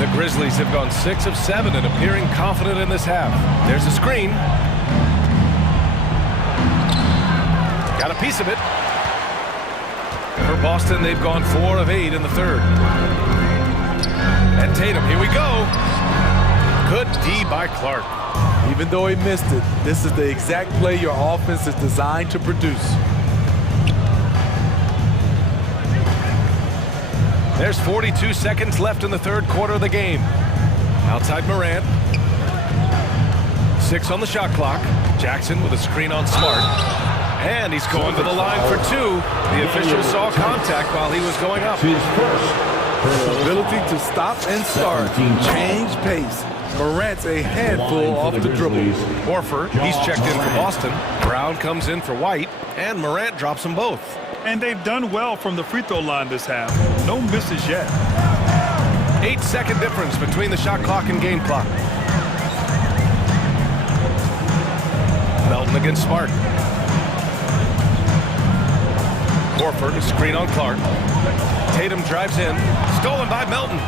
The Grizzlies have gone 6 of 7 and appearing confident in this half. There's a screen. Got a piece of it. For Boston, they've gone 4 of 8 in the third. And Tatum, here we go. Good D by Clark. Even though he missed it, this is the exact play your offense is designed to produce. There's 42 seconds left in the third quarter of the game. Outside Morant. 6 on the shot clock. Jackson with a screen on Smart. And he's going to the line for 2. The official saw contact while he was going up. His ability to stop and start, change pace. Morant's a handful off the dribble. Horford, he's checked in for Boston. Brown comes in for White. And Morant drops them both. And they've done well from the free throw line this half. No misses yet. 8-second difference between the shot clock and game clock. Melton against Smart. Horford, a screen on Clark. Tatum drives in. Stolen by Melton.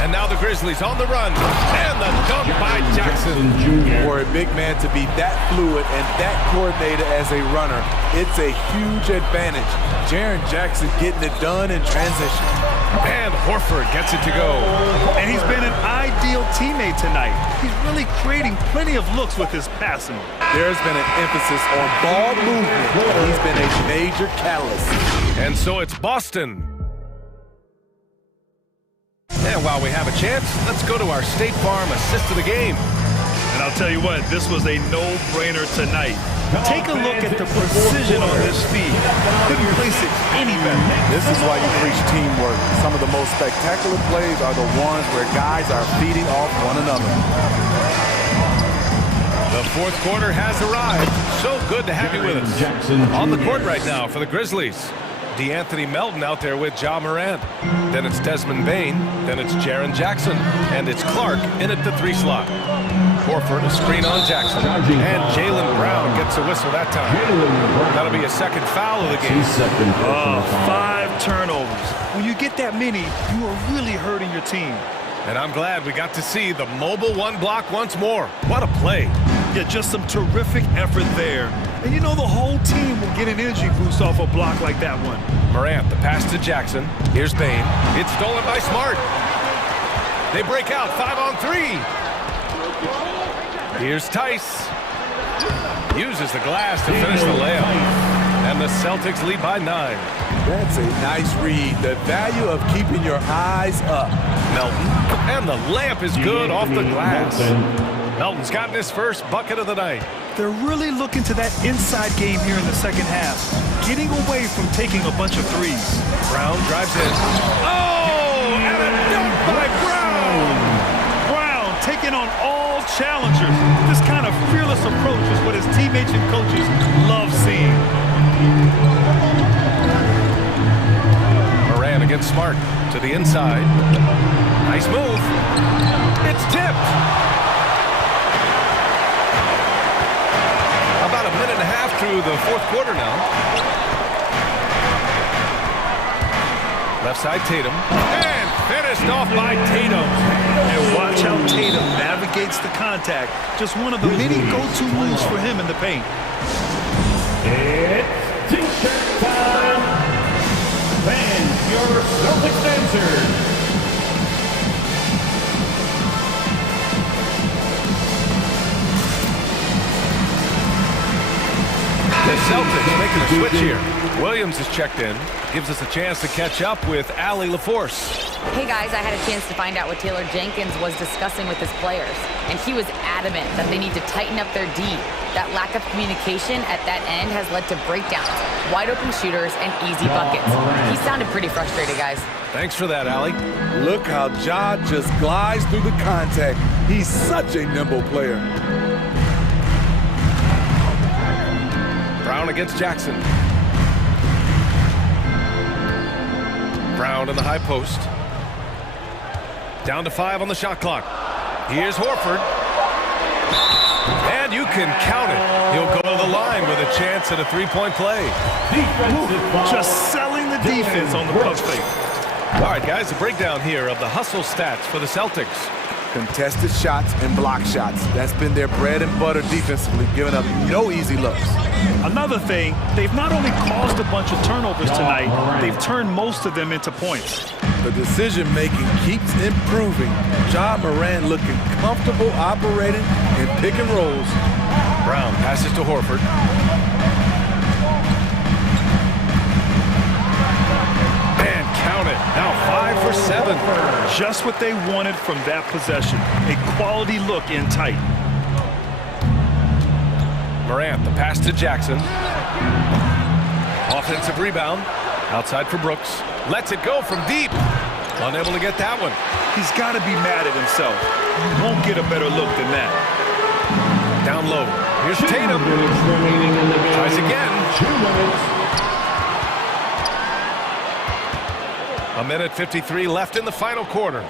And now the Grizzlies on the run. And the dunk by Jackson. For a big man to be that fluid and that coordinated as a runner, it's a huge advantage. Jaren Jackson getting it done in transition. And Horford gets it to go. And he's been an ideal teammate tonight. He's really creating plenty of looks with his passing. There's been an emphasis on ball movement. He's been a major catalyst. And so it's Boston. And while we have a chance, let's go to our State Farm assist of the game. And I'll tell you what, this was a no-brainer tonight. Take a look at the precision on this feed. Couldn't place it any better. This is why you preach teamwork. Some of the most spectacular plays are the ones where guys are feeding off one another. The fourth quarter has arrived. So good to have you with us. On the court right now for the Grizzlies. DeAnthony Melton out there with Ja Morant. Then it's Desmond Bain. Then it's Jaren Jackson. And it's Clark in at the 3 slot. Horford, a screen on Jackson. And Jaylen Brown gets a whistle that time. That'll be a second foul of the game. 5 turnovers. When you get that many, you are really hurting your team. And I'm glad we got to see the mobile 1 block once more. What a play. Yeah, just some terrific effort there. And you know the whole team will get an energy boost off a block like that one. Morant, the pass to Jackson. Here's Bain. It's stolen by Smart. They break out 5 on 3. Here's Tice. Uses the glass to finish the layup. And the Celtics lead by 9. That's a nice read. The value of keeping your eyes up. Melton. And the layup is good off the glass. Melton's gotten his first bucket of the night. They're really looking to that inside game here in the second half, getting away from taking a bunch of threes. Brown drives in. Oh, and a dunk by Brown! Brown taking on all challengers. This kind of fearless approach is what his teammates and coaches love seeing. Moran against Smart to the inside. Nice move. It's tipped. About a minute and a half through the fourth quarter now. Left side Tatum. And finished off by Tatum. And watch how Tatum navigates the contact. Just one of the many go-to moves for him in the paint. It's T-shirt time. Fans, your Celtics answer. Celtics making a switch here. Williams is checked in. Gives us a chance to catch up with Allie LaForce. Hey guys, I had a chance to find out what Taylor Jenkins was discussing with his players, and he was adamant that they need to tighten up their D. That lack of communication at that end has led to breakdowns, wide open shooters, and easy buckets. He sounded pretty frustrated, guys. Thanks for that, Allie. Look how Ja just glides through the contact. He's such a nimble player. Brown against Jackson. Brown in the high post. Down to 5 on the shot clock. Here's Horford. And you can count it. He'll go to the line with a chance at a three-point play. Just selling the defense on the pump fake. All right, guys, a breakdown here of the hustle stats for the Celtics. Contested shots and block shots. That's been their bread and butter defensively, giving up no easy looks. Another thing, they've not only caused a bunch of turnovers tonight, they've turned most of them into points. The decision-making keeps improving. Ja Morant looking comfortable operating in pick and rolls. Brown passes to Horford. And count it. Now 5 for 7. Just what they wanted from that possession. A quality look in tight. Morant, the pass to Jackson. Offensive rebound. Outside for Brooks. Lets it go from deep. Unable to get that one. He's got to be mad at himself. You won't get a better look than that. Down low. Here's Tatum. Tries again. 1:53 left in the final quarter.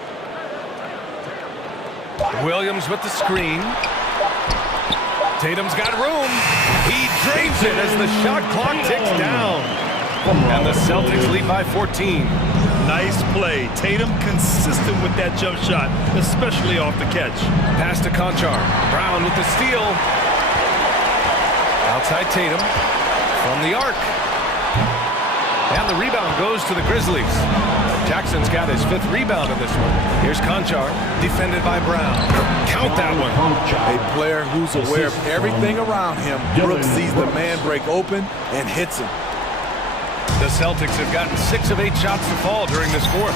Williams with the screen. Tatum's got room. He drains it as the shot clock ticks down. And the Celtics lead by 14. Nice play. Tatum consistent with that jump shot, especially off the catch. Pass to Conchar. Brown with the steal. Outside Tatum from the arc. And the rebound goes to the Grizzlies. Jackson's got his 5th rebound in this one. Here's Conchar, defended by Brown. Count that one. A player who's aware of everything around him. Brooks sees the man break open and hits him. The Celtics have gotten 6 of 8 shots to fall during this fourth.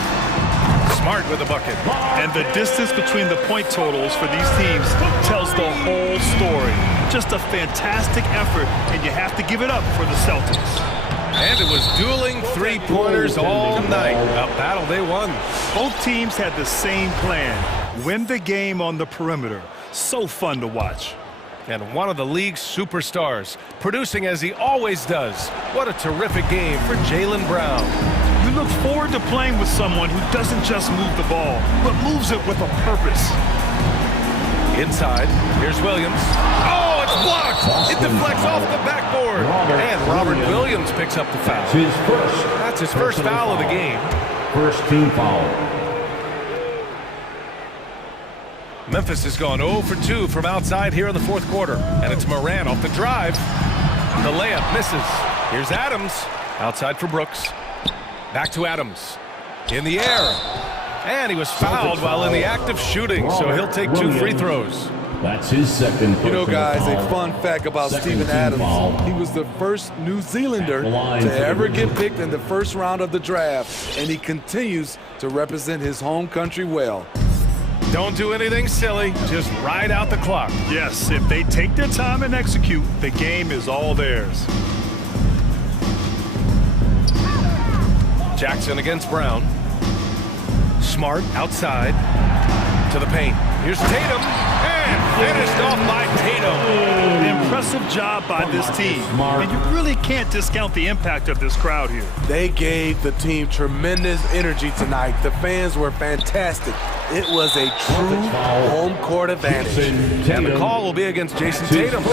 Smart with the bucket. And the distance between the point totals for these teams tells the whole story. Just a fantastic effort, and you have to give it up for the Celtics. And it was dueling three-pointers all night. A battle they won. Both teams had the same plan. Win the game on the perimeter. So fun to watch. And one of the league's superstars, producing as he always does. What a terrific game for Jaylen Brown. You look forward to playing with someone who doesn't just move the ball, but moves it with a purpose. Inside, here's Williams. Oh, it's blocked! It deflects off the backboard. And Robert Williams picks up the foul. That's his first foul of the game. First team foul. Memphis has gone 0 for 2 from outside here in the fourth quarter. And it's Morant off the drive. The layup misses. Here's Adams. Outside for Brooks. Back to Adams. In the air. And he was fouled while in the act of shooting, so he'll take 2 free throws. That's his second. You know, guys, a fun fact about Steven Adams. He was the first New Zealander to ever get picked in the first round of the draft, and he continues to represent his home country well. Don't do anything silly. Just ride out the clock. Yes, if they take their time and execute, the game is all theirs. Jackson against Brown. Smart outside to the paint. Here's Tatum. And finished off by Tatum. Impressive job by this team. And you really can't discount the impact of this crowd here. They gave the team tremendous energy tonight. The fans were fantastic. It was a true home court advantage. And the call will be against Jason Tatum.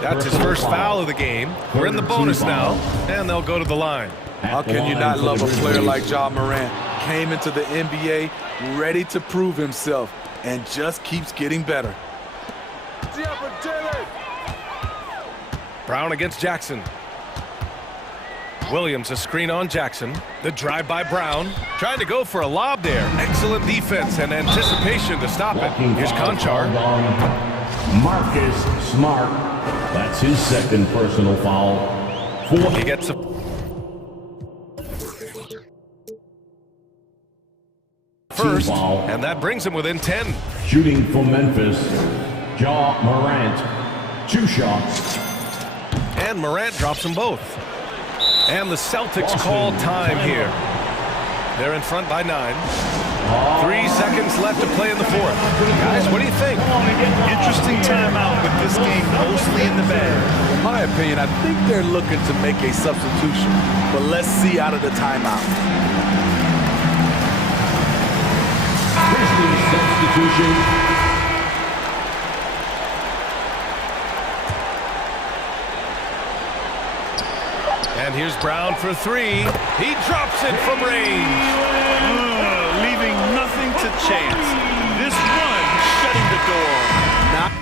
That's his first foul of the game. We're in the bonus now, and they'll go to the line. How can you not love a player like Ja Morant? Came into the NBA ready to prove himself and just keeps getting better. Brown against Jackson. Williams a screen on Jackson. The drive by Brown. Trying to go for a lob there. Excellent defense and anticipation to stop it. Here's Conchar. Marcus Smart. That's his second personal foul. He gets a... first, and that brings him within 10. Shooting for Memphis, Ja Morant. 2 shots. And Morant drops them both. And the Celtics call time here. They're in front by 9. 3 seconds left to play in the fourth. Guys, what do you think? Interesting timeout with this game mostly in the bag. In my opinion, I think they're looking to make a substitution, but let's see out of the timeout. Substitution. And here's Brown for 3. He drops it from range. Leaving nothing to chance. This run shutting the door. Not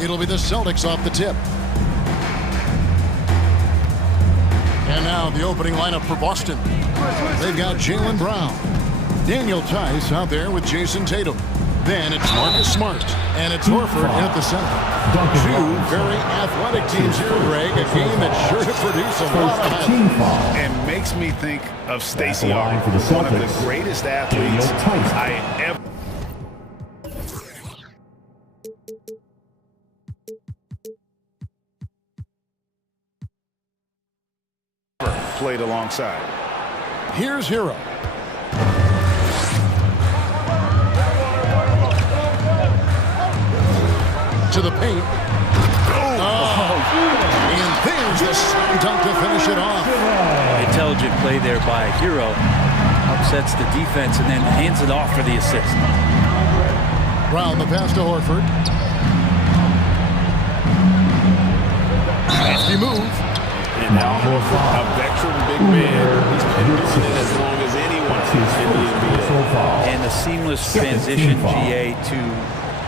It'll be the Celtics off the tip. And now the opening lineup for Boston. They've got Jaylen Brown. Daniel Tice out there with Jason Tatum. Then it's Marcus Smart. And it's Horford at the center. Two very athletic teams here, Greg. A game that's sure to produce a lot of highlights. And makes me think of Stacey Arnold, one of the greatest athletes I ever played alongside. Here's Hero. To the paint. And there's the slam dunk to finish it off. Intelligent play there by Hero. Upsets the defense and then hands it off for the assist. Brown the pass to Horford. Nasty move. And now Horford, a veteran big man. He's been doing it as long as anyone in the NBA. And a seamless transition, GA, to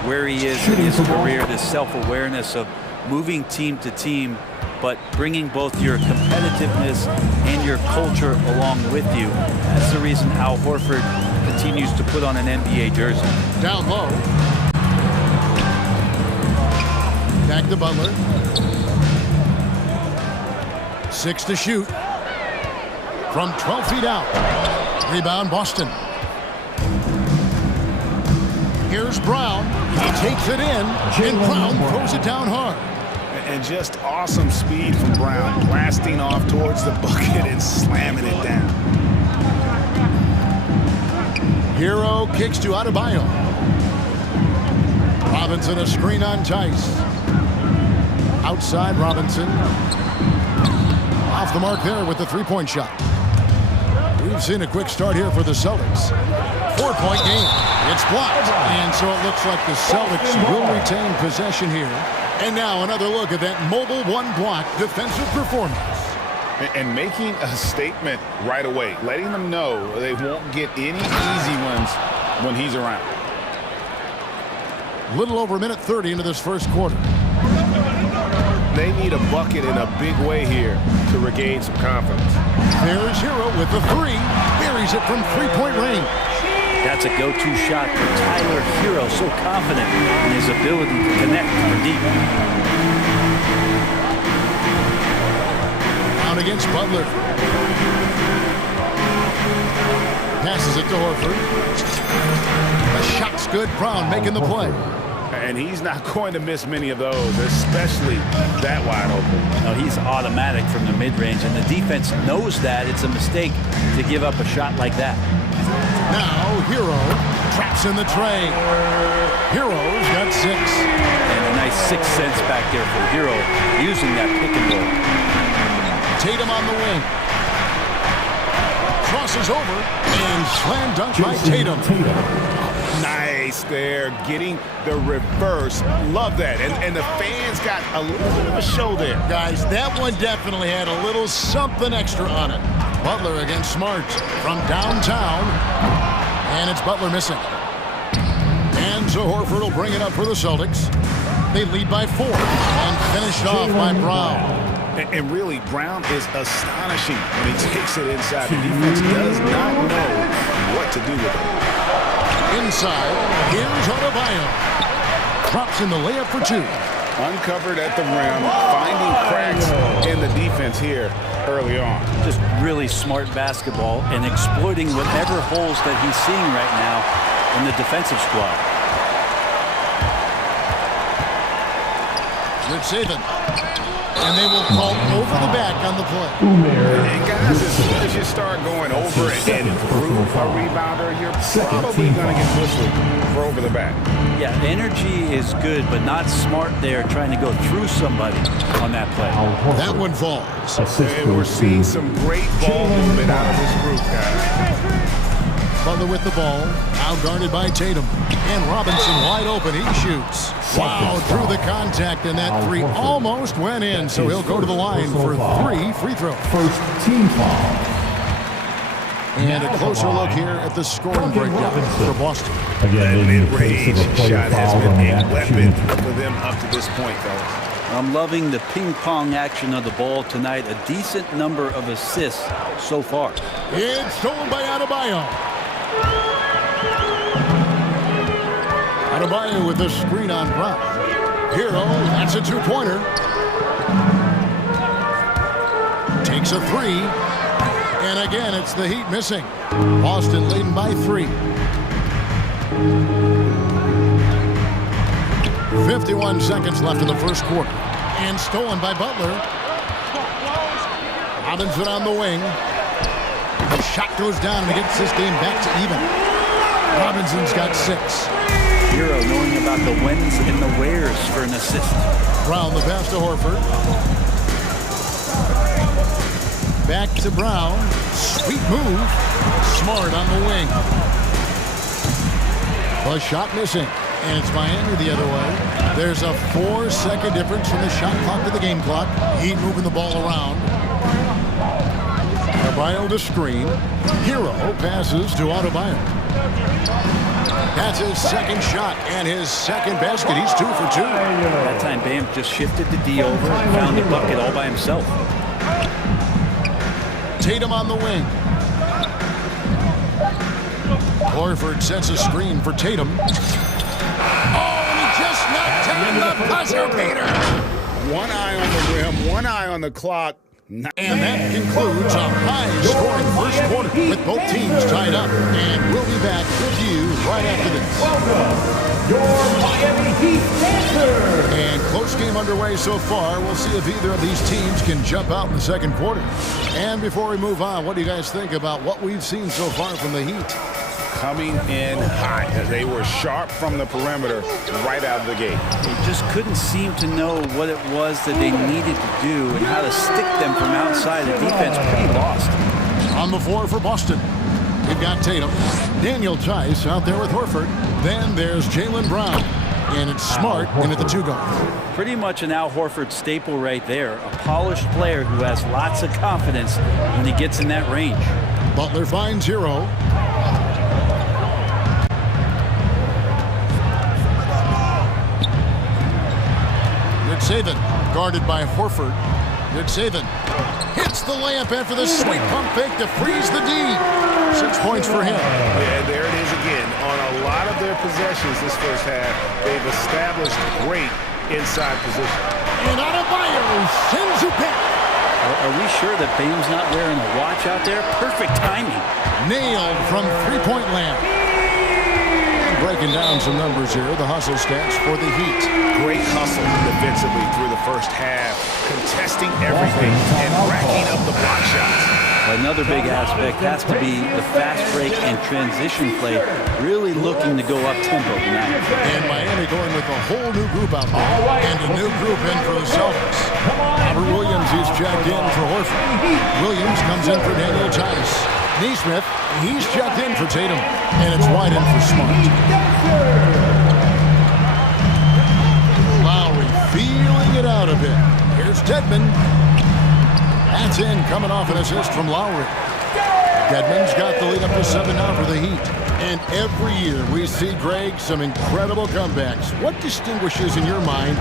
where he is in his career, this self-awareness of moving team to team, but bringing both your competitiveness and your culture along with you. That's the reason Al Horford continues to put on an NBA jersey. Down low. Back to Butler. 6 to shoot. From 12 feet out. Rebound Boston. Here's Brown. He takes it in, and Brown throws it down hard. And just awesome speed from Brown, blasting off towards the bucket and slamming it down. Hero kicks to Adebayo. Robinson a screen on Tice. Outside Robinson. Off the mark there with the three-point shot. We've seen a quick start here for the Celtics. 4-point game. It's blocked. And so it looks like the Celtics will retain possession here. And now another look at that mobile one-block defensive performance. And making a statement right away, letting them know they won't get any easy ones when he's around. Little over a minute 30 into this first quarter. They need a bucket in a big way here to regain some confidence. There's Hero with the three. Buries it from three-point range. That's a go-to shot for Tyler Hero, so confident in his ability to connect from deep. Out against Butler. Passes it to Horford. The shot's good. Brown making the play. And he's not going to miss many of those, especially that wide open. No, he's automatic from the mid-range, and the defense knows that. It's a mistake to give up a shot like that. Now Hero traps in the tray. Hero's got 6. And a nice 6 cents back there for Hero, using that pick and roll. Tatum on the wing. Crosses over and slam dunk by Tatum. Nice there, getting the reverse. Love that. And the fans got a little bit of a show there. Guys, that one definitely had a little something extra on it. Butler against Smart from downtown. And it's Butler missing. And so Horford will bring it up for the Celtics. They lead by 4 and finished off by Brown. And really, Brown is astonishing when he takes it inside. The defense does not know what to do with it. Inside, here's Adebayo. Drops in the layup for 2. Uncovered at the rim, finding cracks in the defense here early on. Just really smart basketball and exploiting whatever holes that he's seeing right now in the defensive squad. Good saving. And they will call over the back on the play. And guys, as soon as you start going over and through a rebounder, you're probably going to get whistled for over the back. Yeah, energy is good, but not smart there trying to go through somebody on that play. That one falls. And we're seeing some great ball movement out of this group, guys. Butler with the ball, out-guarded by Tatum. And Robinson wide open, he shoots. Wow, through the contact, and that 3 almost went in, so he'll go to the line for 3 free throws. First team foul. And a closer look here at the scoring breakdown for Boston. That mid-range shot has been a weapon for them up to this point, fellas. I'm loving the ping-pong action of the ball tonight. A decent number of assists so far. It's stolen by Adebayo. Adebayo with the screen on Brown. Hero, that's a two-pointer. Takes a three. And again, it's the Heat missing. Boston leading by 3. 51 seconds left in the first quarter. And stolen by Butler. Robinson on the wing. The shot goes down and it gets this game back to even. Robinson's got 6. Hero knowing about the whens and the wheres for an assist. Brown the pass to Horford. Back to Brown. Sweet move. Smart on the wing. The shot missing. And it's Miami the other way. There's a 4-second difference from the shot clock to the game clock. Heat moving the ball around. Adebayo to screen. Hero passes to Adebayo. That's his second shot and his second basket. He's 2 for 2. That time Bam just shifted the D over and found the bucket all by himself. Tatum on the wing. Horford sets a screen for Tatum. Just not taking the buzzer beater. One eye on the rim, one eye on the clock. And that concludes a high-scoring first quarter with both teams tied up. And we'll be back with you right after this. Your Miami Heat answer. And close game underway so far. We'll see if either of these teams can jump out in the second quarter. And before we move on, what do you guys think about what we've seen so far from the Heat? Coming in hot. They were sharp from the perimeter right out of the gate. They just couldn't seem to know what it was that they needed to do and how to stick them from outside. The defense pretty lost. On the floor for Boston, we've got Tatum. Daniel Tice out there with Horford. Then there's Jaylen Brown. And it's Smart in at the 2 guard. Pretty much an Al Horford staple right there. A polished player who has lots of confidence when he gets in that range. Butler finds Hero. Saban, guarded by Horford. Good Saban hits the layup after the sweet pump fake to freeze the D. 6 points for him. Yeah, there it is again. On a lot of their possessions this first half, they've established great inside position. And Adebayo sends it back. Are we sure that Bam's not wearing a watch out there? Perfect timing. Nailed from three-point land. Breaking down some numbers here, the hustle stats for the Heat. Great hustle defensively through the first half, contesting everything and racking up the block shots. Another big aspect has to be the fast break and transition play, really looking to go up-tempo tonight. And Miami going with a whole new group out there, and a new group in for the Celtics. Robert Williams is checked in for Horford. Williams comes in for Daniel Tice. Neesmith, he's checked in for Tatum, and it's wide in for Smart. Lowry feeling it out a bit. Here's Dedmon. That's in, coming off an assist from Lowry. Dedmon's got the lead up to 7 now for the Heat. And every year we see, Greg, some incredible comebacks. What distinguishes, in your mind,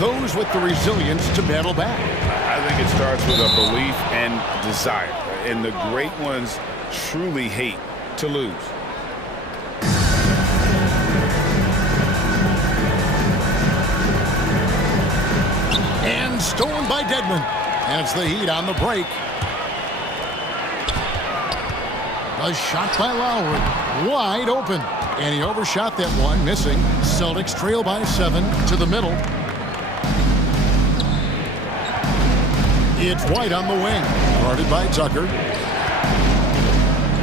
those with the resilience to battle back? I think it starts with a belief and desire. And the great ones truly hate to lose. And stolen by Dedmon. And it's the Heat on the break. A shot by Lowry. Wide open. And he overshot that one, missing. Celtics trail by 7 to the middle. It's White on the wing. Guarded by Tucker.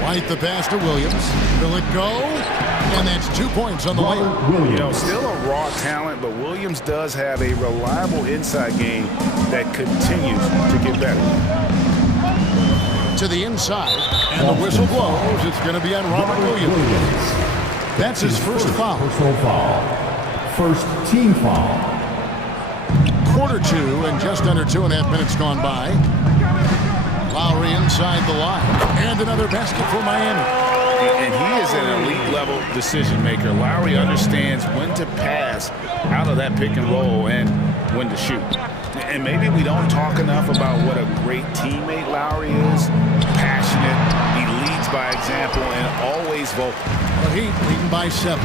White the pass to Williams. Will it go? And that's 2 points on the way. You know, still a raw talent, but Williams does have a reliable inside game that continues to get better. To the inside, and the whistle blows. It's going to be on Robert Williams. That's his first foul. Personal foul. First team foul. Quarter 2 and just under 2.5 minutes gone by. Lowry inside the line. And another basket for Miami. And he is an elite-level decision-maker. Lowry understands when to pass out of that pick and roll and when to shoot. And maybe we don't talk enough about what a great teammate Lowry is. Passionate, he leads by example, and always vocal. The Heat leading by 7.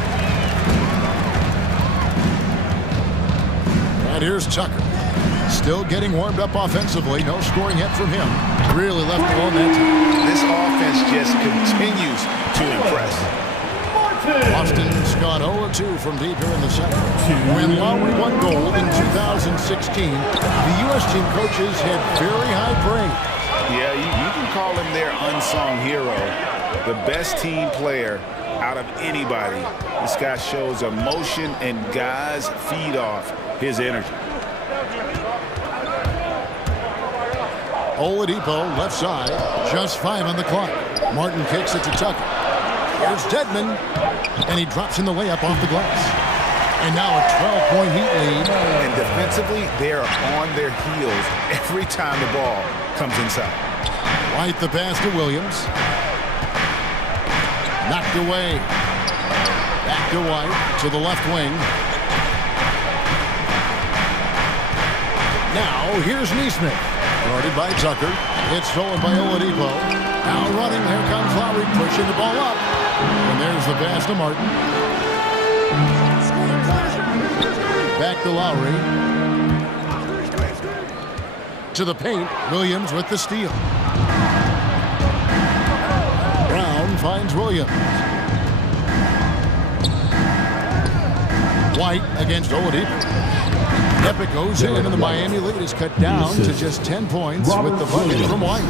And here's Tucker. Still getting warmed up offensively. No scoring yet from him. Really left alone that time. This offense just continues to impress. Boston's gone 0-2 from deep here in the second. When Lowry won gold in 2016, the U.S. team coaches had very high praise. Yeah, you can call him their unsung hero. The best team player out of anybody. This guy shows emotion, and guys feed off his energy. Oladipo left side, just 5 on the clock. Martin kicks it to Tucker. Here's Dedmon, and he drops in the layup off the glass. And now a 12-point Heat lead. And defensively, they are on their heels every time the ball comes inside. White the pass to Williams. Knocked away. Back to White to the left wing. Now here's Neesmith. Guarded by Tucker. It's stolen by Oladipo. Now running. Here comes Lowry pushing the ball up. And there's the pass to Martin. Back to Lowry. To the paint. Williams with the steal. Brown finds Williams. White against Oladipo. Epic goes in, and the Miami lead is cut down to just 10 points with the bucket from White.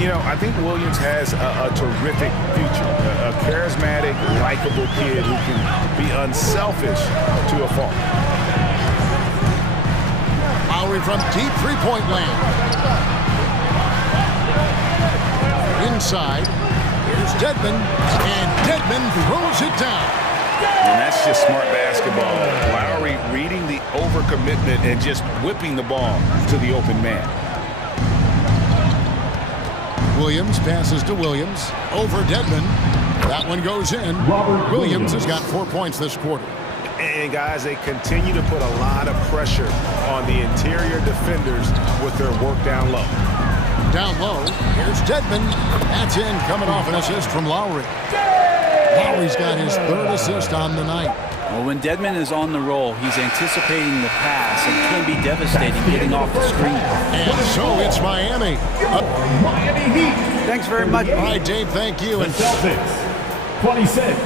You know, I think Williams has a terrific future. A charismatic, likable kid who can be unselfish to a fault. Lowry from deep three-point land. Inside, here's Dedmon, and Dedmon throws it down. And that's just smart basketball. Lowry reading the overcommitment and just whipping the ball to the open man. Williams passes to Williams. Over Dedmon. That one goes in. Williams has got 4 points this quarter. And guys, they continue to put a lot of pressure on the interior defenders with their work down low. Down low, here's Dedmon. That's in, coming off an assist from Lowry. Lowry's got his 3rd assist on the night. Well, when Dedmon is on the roll, he's anticipating the pass and can be devastating getting off the screen. And so it's Miami. Miami Heat. Thanks very much. All right, Dave, thank you. The Celtics, 26.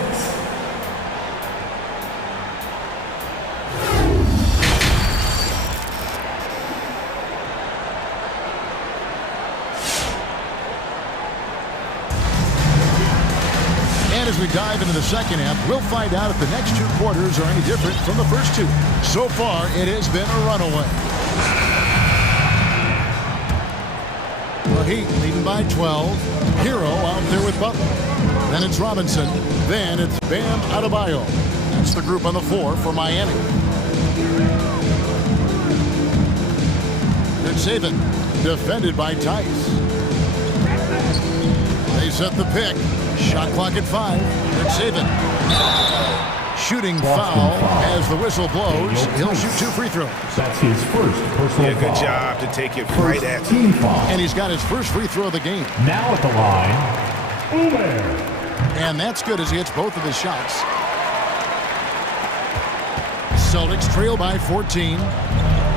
As we dive into the second half, we'll find out if the next 2 quarters are any different from the first 2. So far, it has been a runaway. The Heat leading by 12. Hero out there with Butler. Then it's Robinson. Then it's Bam Adebayo. That's the group on the floor for Miami. It's Saban, defended by Tice. They set the pick. Shot clock at 5. It's Saban. Shooting foul as the whistle blows. He'll shoot 2 free throws. That's his first personal Good job to take it right at him. And he's got his first free throw of the game. Now at the line, Uber. And that's good as he hits both of his shots. Celtics trail by 14.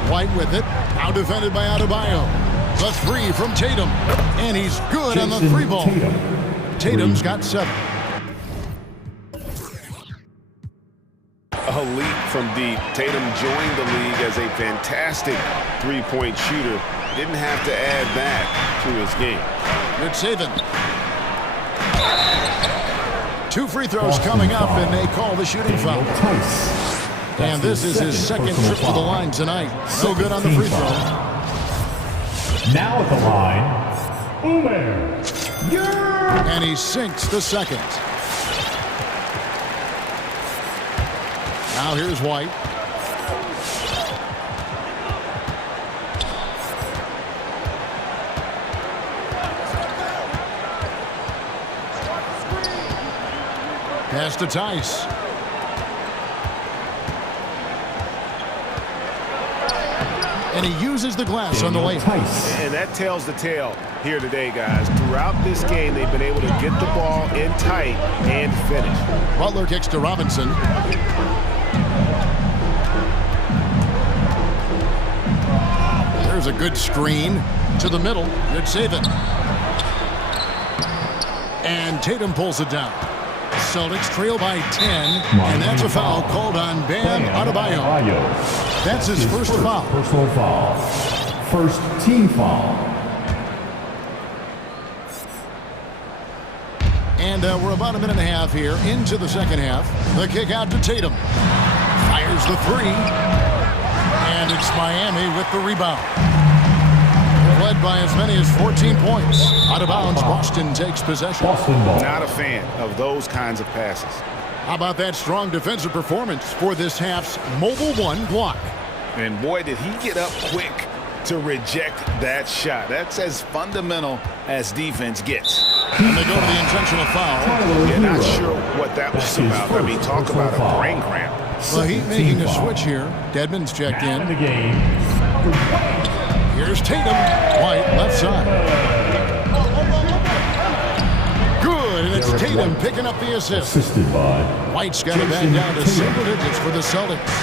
White with it. Now defended by Adebayo. The 3 from Tatum. And he's good on the 3 ball. Tatum's got 7. A leap from deep. Tatum joined the league as a fantastic three-point shooter. Didn't have to add that to his game. It's Saban. 2 free throws coming up, and they call the shooting foul. And this is his second trip to the line tonight. So good on the free throw. Now at the line, Uber. And he sinks the second. Now here's White. Pass to Tice. And he uses the glass on the way. And that tells the tale here today, guys. Throughout this game, they've been able to get the ball in tight and finish. Butler kicks to Robinson. There's a good screen to the middle. Good save it. And Tatum pulls it down. Celtics trail by 10, and that's a foul called on Bam Adebayo. That's his first foul. Personal foul. First team foul. And we're about a minute and a half here into the second half. The kick out to Tatum. Fires the three. And it's Miami with the rebound. Led by as many as 14 points. Out of bounds, Boston takes possession. Not a fan of those kinds of passes. How about that strong defensive performance for this half's Mobile One block? And boy, did he get up quick to reject that shot. That's as fundamental as defense gets. And they go to the intentional foul. Yeah, not sure what that was about. I mean, talk about a brain cramp. Well, he's making a switch here. Deadman's checked in. The game. Here's Tatum. White, left side. Good, and it's Tatum picking up the assist. Assisted by White's got it back down to single digits for the Celtics.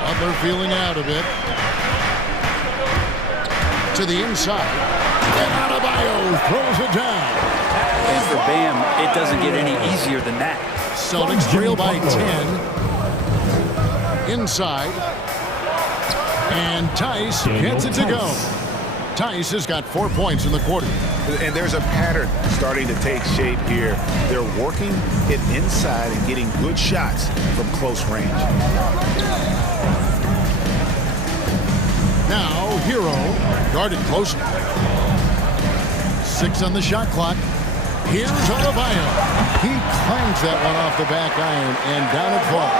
Butler feeling out a bit. To the inside. And Adebayo throws it down. And for Bam, it doesn't get any easier than that. Celtics trail by 10. Inside. And Tice gets it to go. Tice has got 4 points in the quarter. And there's a pattern starting to take shape here. They're working it inside and getting good shots from close range. Now, Hero guarded closely. 6 on the shot clock. Here's Adebayo. He clangs that one off the back iron, and down it falls.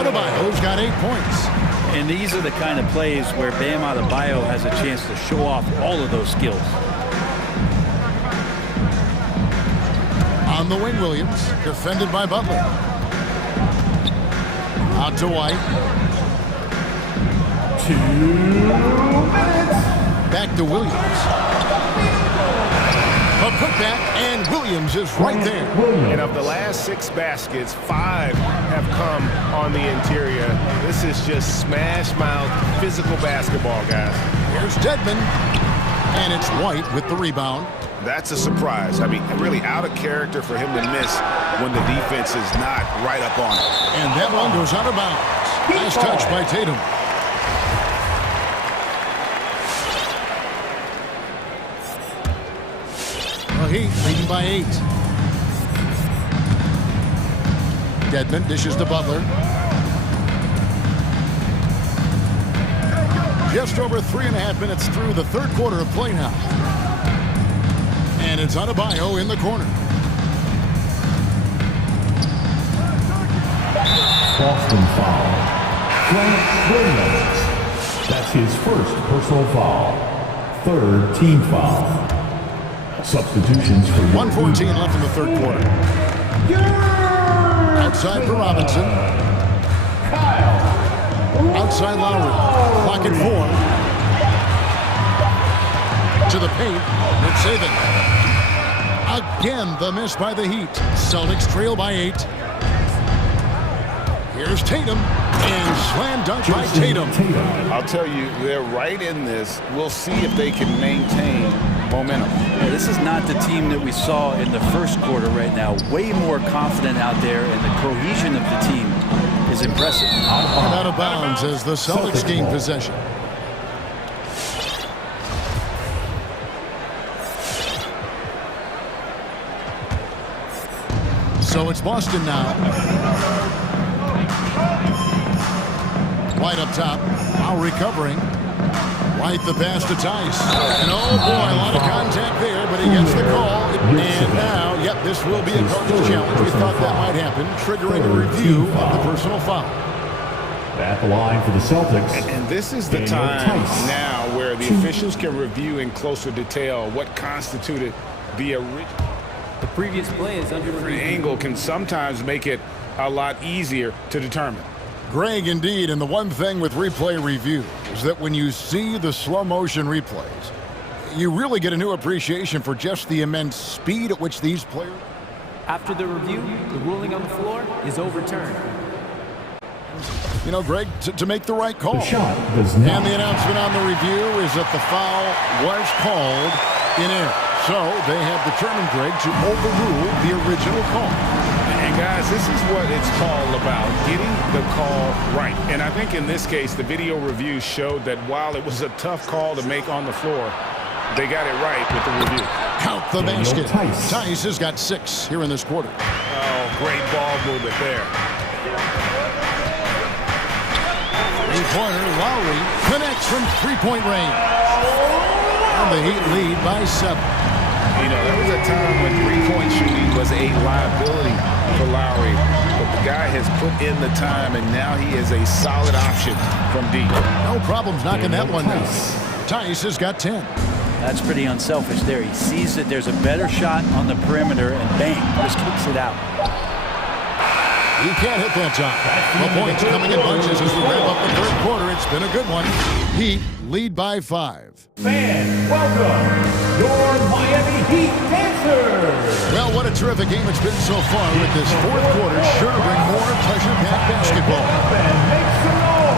Adebayo's got 8 points. And these are the kind of plays where Bam Adebayo has a chance to show off all of those skills. On the wing, Williams, defended by Butler. Out to White. 2 minutes. Back to Williams. A putback, and Williams is right there. And of the last 6 baskets, 5 have come on the interior. This is just smash mouth physical basketball, guys. Here's Deadman, and it's White with the rebound. That's a surprise. I mean, really out of character for him to miss when the defense is not right up on it. And that one goes out of bounds. Nice touch by Tatum. Heat leading by 8. Deadman dishes to Butler. Just over 3.5 minutes through the third quarter of play now. And it's Adebayo in the corner. Boston foul. Grant Williams. That's his first personal foul. Third team foul. Substitutions for 1:14 left in the third quarter. Outside for Robinson. Outside Lowry. Clock at 4. To the paint. It's saving. Again, the miss by the Heat. Celtics trail by 8. Here's Tatum. And slam dunk by Tatum. I'll tell you, they're right in this. We'll see if they can maintain momentum. Yeah, this is not the team that we saw in the first quarter right now. Way more confident out there, and the cohesion of the team is impressive. Out of bounds as the Celtics gain possession. So it's Boston now. White up top. Now recovering. White the pass to Tice. And oh boy, a lot of contact there, but he gets the call. And now, yep, this will be a coach's challenge. We thought that might happen, triggering a review of the personal foul. At the line for the Celtics. And this is the time now where the officials can review in closer detail what constituted the original. The previous play is under review. Angle can sometimes make it a lot easier to determine. Greg, indeed, and the one thing with replay review is that when you see the slow motion replays, you really get a new appreciation for just the immense speed at which these players... After the review, the ruling on the floor is overturned. You know, Greg, to make the right call. The shot does not. And the announcement on the review is that the foul was called in air. So they have determined, Greg, to overrule the original call. And guys, this is what it's all about, getting the call right. And I think in this case, the video review showed that while it was a tough call to make on the floor, they got it right with the review. Count the basket. Tice has got 6 here in this quarter. Oh, great ball movement there. Three-pointer, Lowry connects from three-point range. And the Heat lead by 7. You know, there was a time when three-point shooting was a liability for Lowry, but the guy has put in the time, and now he is a solid option from deep. No problems knocking that one down. Tice has got 10. That's pretty unselfish there. He sees that there's a better shot on the perimeter, and bang, just kicks it out. He can't hit that shot. The points coming in bunches as we wrap up the third quarter. It's been a good one. Heat lead by 5. Fans, welcome your Miami Heat dancers. Well, what a terrific game it's been so far with this fourth quarter. Sure to bring more pleasure-packed basketball. Make some noise.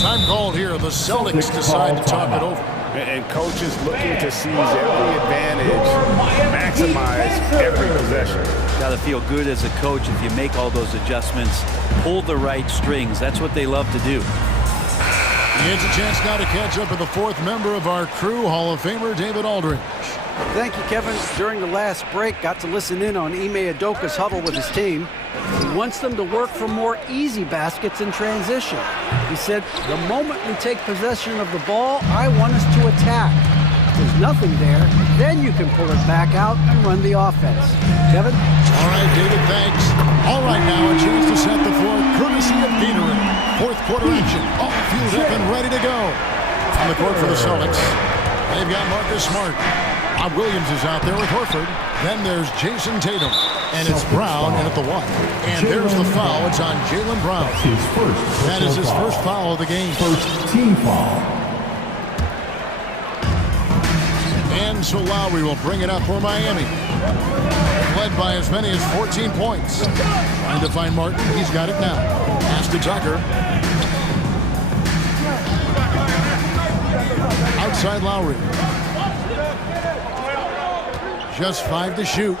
Time called here. The Celtics decide to talk it over. And coaches looking to seize every advantage, maximize every possession. Got to feel good as a coach if you make all those adjustments, pull the right strings. That's what they love to do. It's a chance now to catch up with the fourth member of our crew, Hall of Famer David Aldridge. Thank you, Kevin. During the last break, got to listen in on Ime Udoka's huddle with his team. He wants them to work for more easy baskets in transition. He said, the moment we take possession of the ball, I want us to attack. If there's nothing there, then you can pull it back out and run the offense. Kevin? All right, David, thanks. All right, now a chance to set the floor, courtesy of Gatorade. Fourth quarter action, all fueled up and ready to go. On the court for the Celtics, they've got Marcus Smart. Rob Williams is out there with Horford. Then there's Jason Tatum. And it's Brown in at the one. And there's the foul. It's on Jaylen Brown. That is his first foul of the game. First team foul. And so Lowry will bring it up for Miami. Led by as many as 14 points. Trying to find Martin. He's got it now. Pass to Tucker. Outside Lowry. Just 5 to shoot.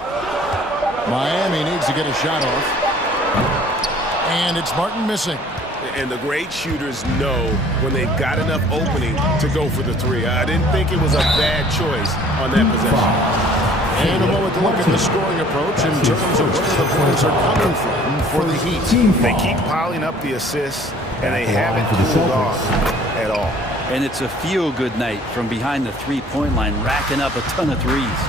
Miami needs to get a shot off. And it's Martin missing. And the great shooters know when they've got enough opening to go for the three. I didn't think it was a bad choice on that possession. And a moment to look at the scoring approach in terms of where the points are coming from for the Heat. They keep piling up the assists, and they haven't cooled off at all. And it's a feel-good night from behind the three-point line, racking up a ton of threes.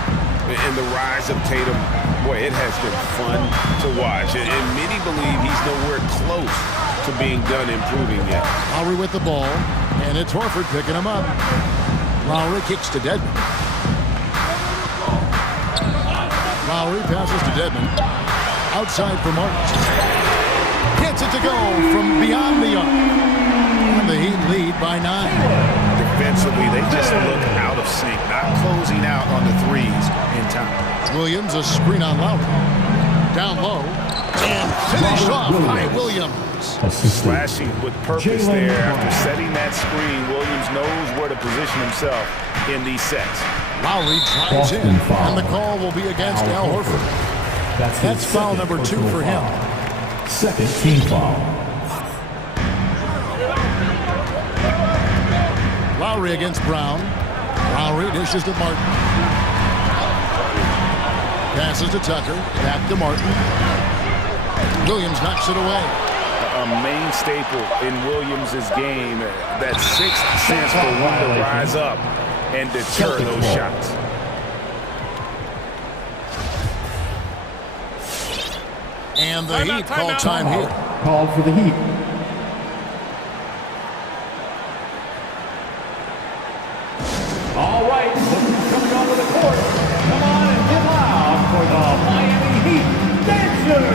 And the rise of Tatum, boy, it has been fun to watch. And many believe he's nowhere close to being done improving yet. Lowry with the ball, and it's Horford picking him up. Lowry kicks to Dedmon. Lowry passes to Dedmon. Outside for Martin. Gets it to go from beyond the arc. And the Heat lead by 9. Defensively, they just look out of sync, not closing out on the threes in time. Williams, a screen on Lowry. Down low. And finished off by Williams. Slashing with purpose there. After setting that screen, Williams knows where to position himself in these sets. Lowry drives in, and the call will be against Al Horford. That's foul number 2 for him. Second team foul. Lowry against Brown. Lowry dishes to Martin. Passes to Tucker. Back to Martin. Williams knocks it away. A main staple in Williams' game. That sixth sense for when to rise up and deter those shots. And the Heat call time here. Called for the Heat. All right, look who's coming onto the court. Come on and get loud for the Miami Heat Dancers.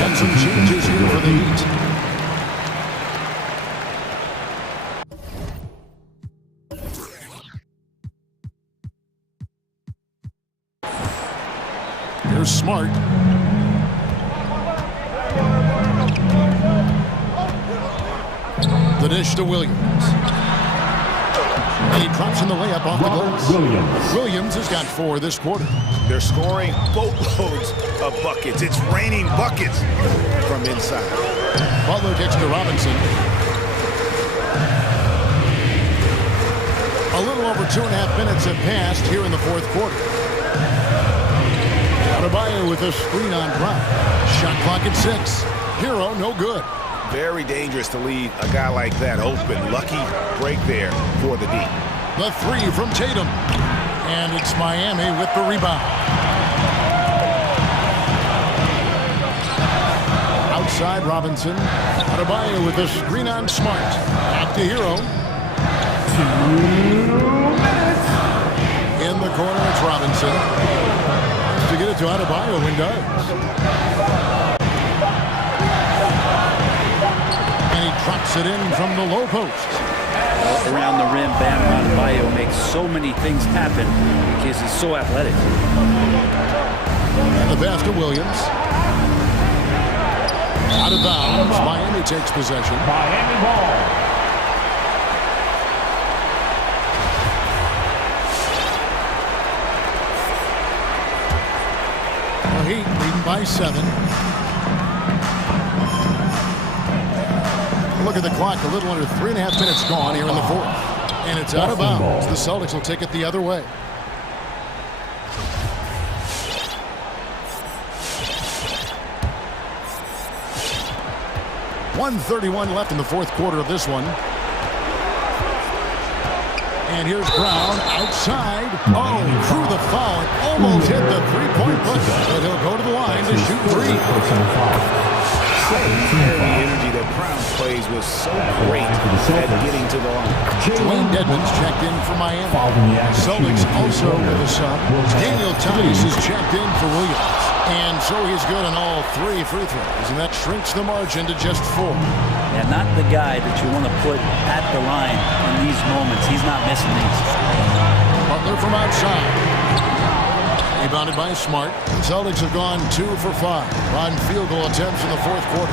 And some changes here for the Heat. Here's Smart. The dish to Williams. And he drops in the layup off the glass. Williams has got 4 this quarter. They're scoring boatloads of buckets. It's raining buckets from inside. Butler gets to Robinson. A little over 2.5 minutes have passed here in the fourth quarter. Adebayo with a screen on drop. Shot clock at 6. Hero, no good. Very dangerous to leave a guy like that open. Lucky break there for the D. The 3 from Tatum. And it's Miami with the rebound. Outside Robinson. Adebayo with a screen on Smart. Back to Hero. 2 minutes. In the corner, it's Robinson. To get it to Adebayo, and does. And he drops it in from the low post. Around the rim, Bam Adebayo makes so many things happen because he's so athletic. And the pass to Williams. Out of bounds. Miami takes possession. Miami ball. Heat leading by 7. Look at the clock, a little under 3.5 minutes gone here in the fourth. And it's out of bounds. The Celtics will take it the other way. .131 left in the fourth quarter of this one. And here's Brown outside. Oh, through the foul. Almost hit the three-point button. But he'll go to the line to shoot 3. The energy that Brown plays was so great at getting to the line. Dwayne Dedmon's checked in for Miami. Celtics also with a sub. Daniel Tice is checked in for Williams. And so he's good on all 3 free throws. And that shrinks the margin to just 4. And not the guy that you want to put at the line in these moments. He's not missing these. Butler from outside. Rebounded by Smart. The Celtics have gone 2 for 5 on field goal attempts in the fourth quarter.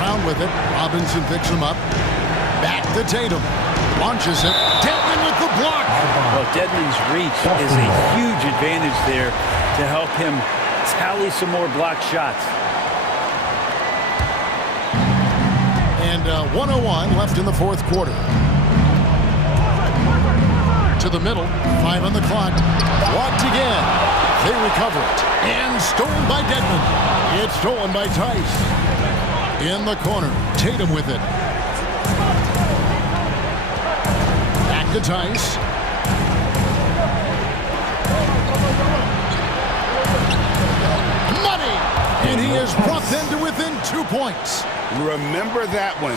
Brown with it. Robinson picks him up. Back to Tatum. Launches it. Dedmon with the block. Well, Dedmon's reach is a huge advantage there to help him tally some more blocked shots. And 1:01 left in the fourth quarter. To the middle, 5 on the clock. Blocked again. They recover it. And stolen by Dedmon. It's stolen by Tice. In the corner, Tatum with it. Back to Tice. Money! And he has brought them to within 2 points. Remember that one.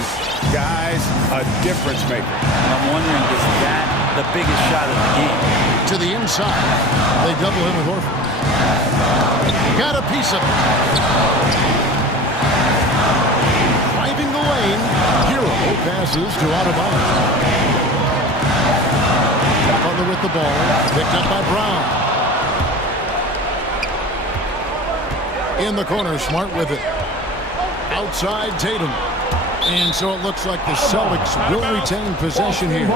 Guys, a difference maker. I'm wondering, is that the biggest shot of the game? To the inside. They double him with Horford. Got a piece of it. Driving the lane. Hero passes to Adebayo. Butler with the ball. Picked up by Brown. In the corner, Smart with it. Outside Tatum. And so it looks like the Celtics will retain possession here.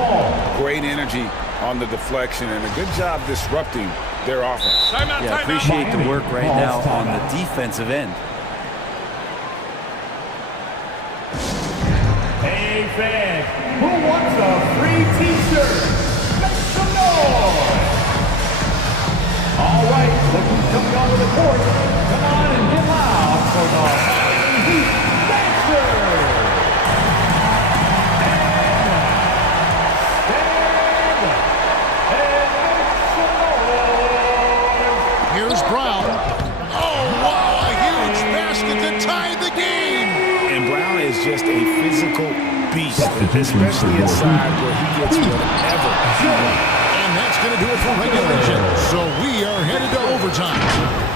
Great energy on the deflection and a good job disrupting their offense. Yeah, appreciate the work right now on the defensive end. Hey fans, who wants a free t-shirt? Make some noise! All right, look who's coming onto the court. Come on and get loud for the Miami Heat Dancers! And stand and make some noise just a physical beast, especially inside where he gets whatever he wants. And that's going to do it for regulation. So we are headed to overtime.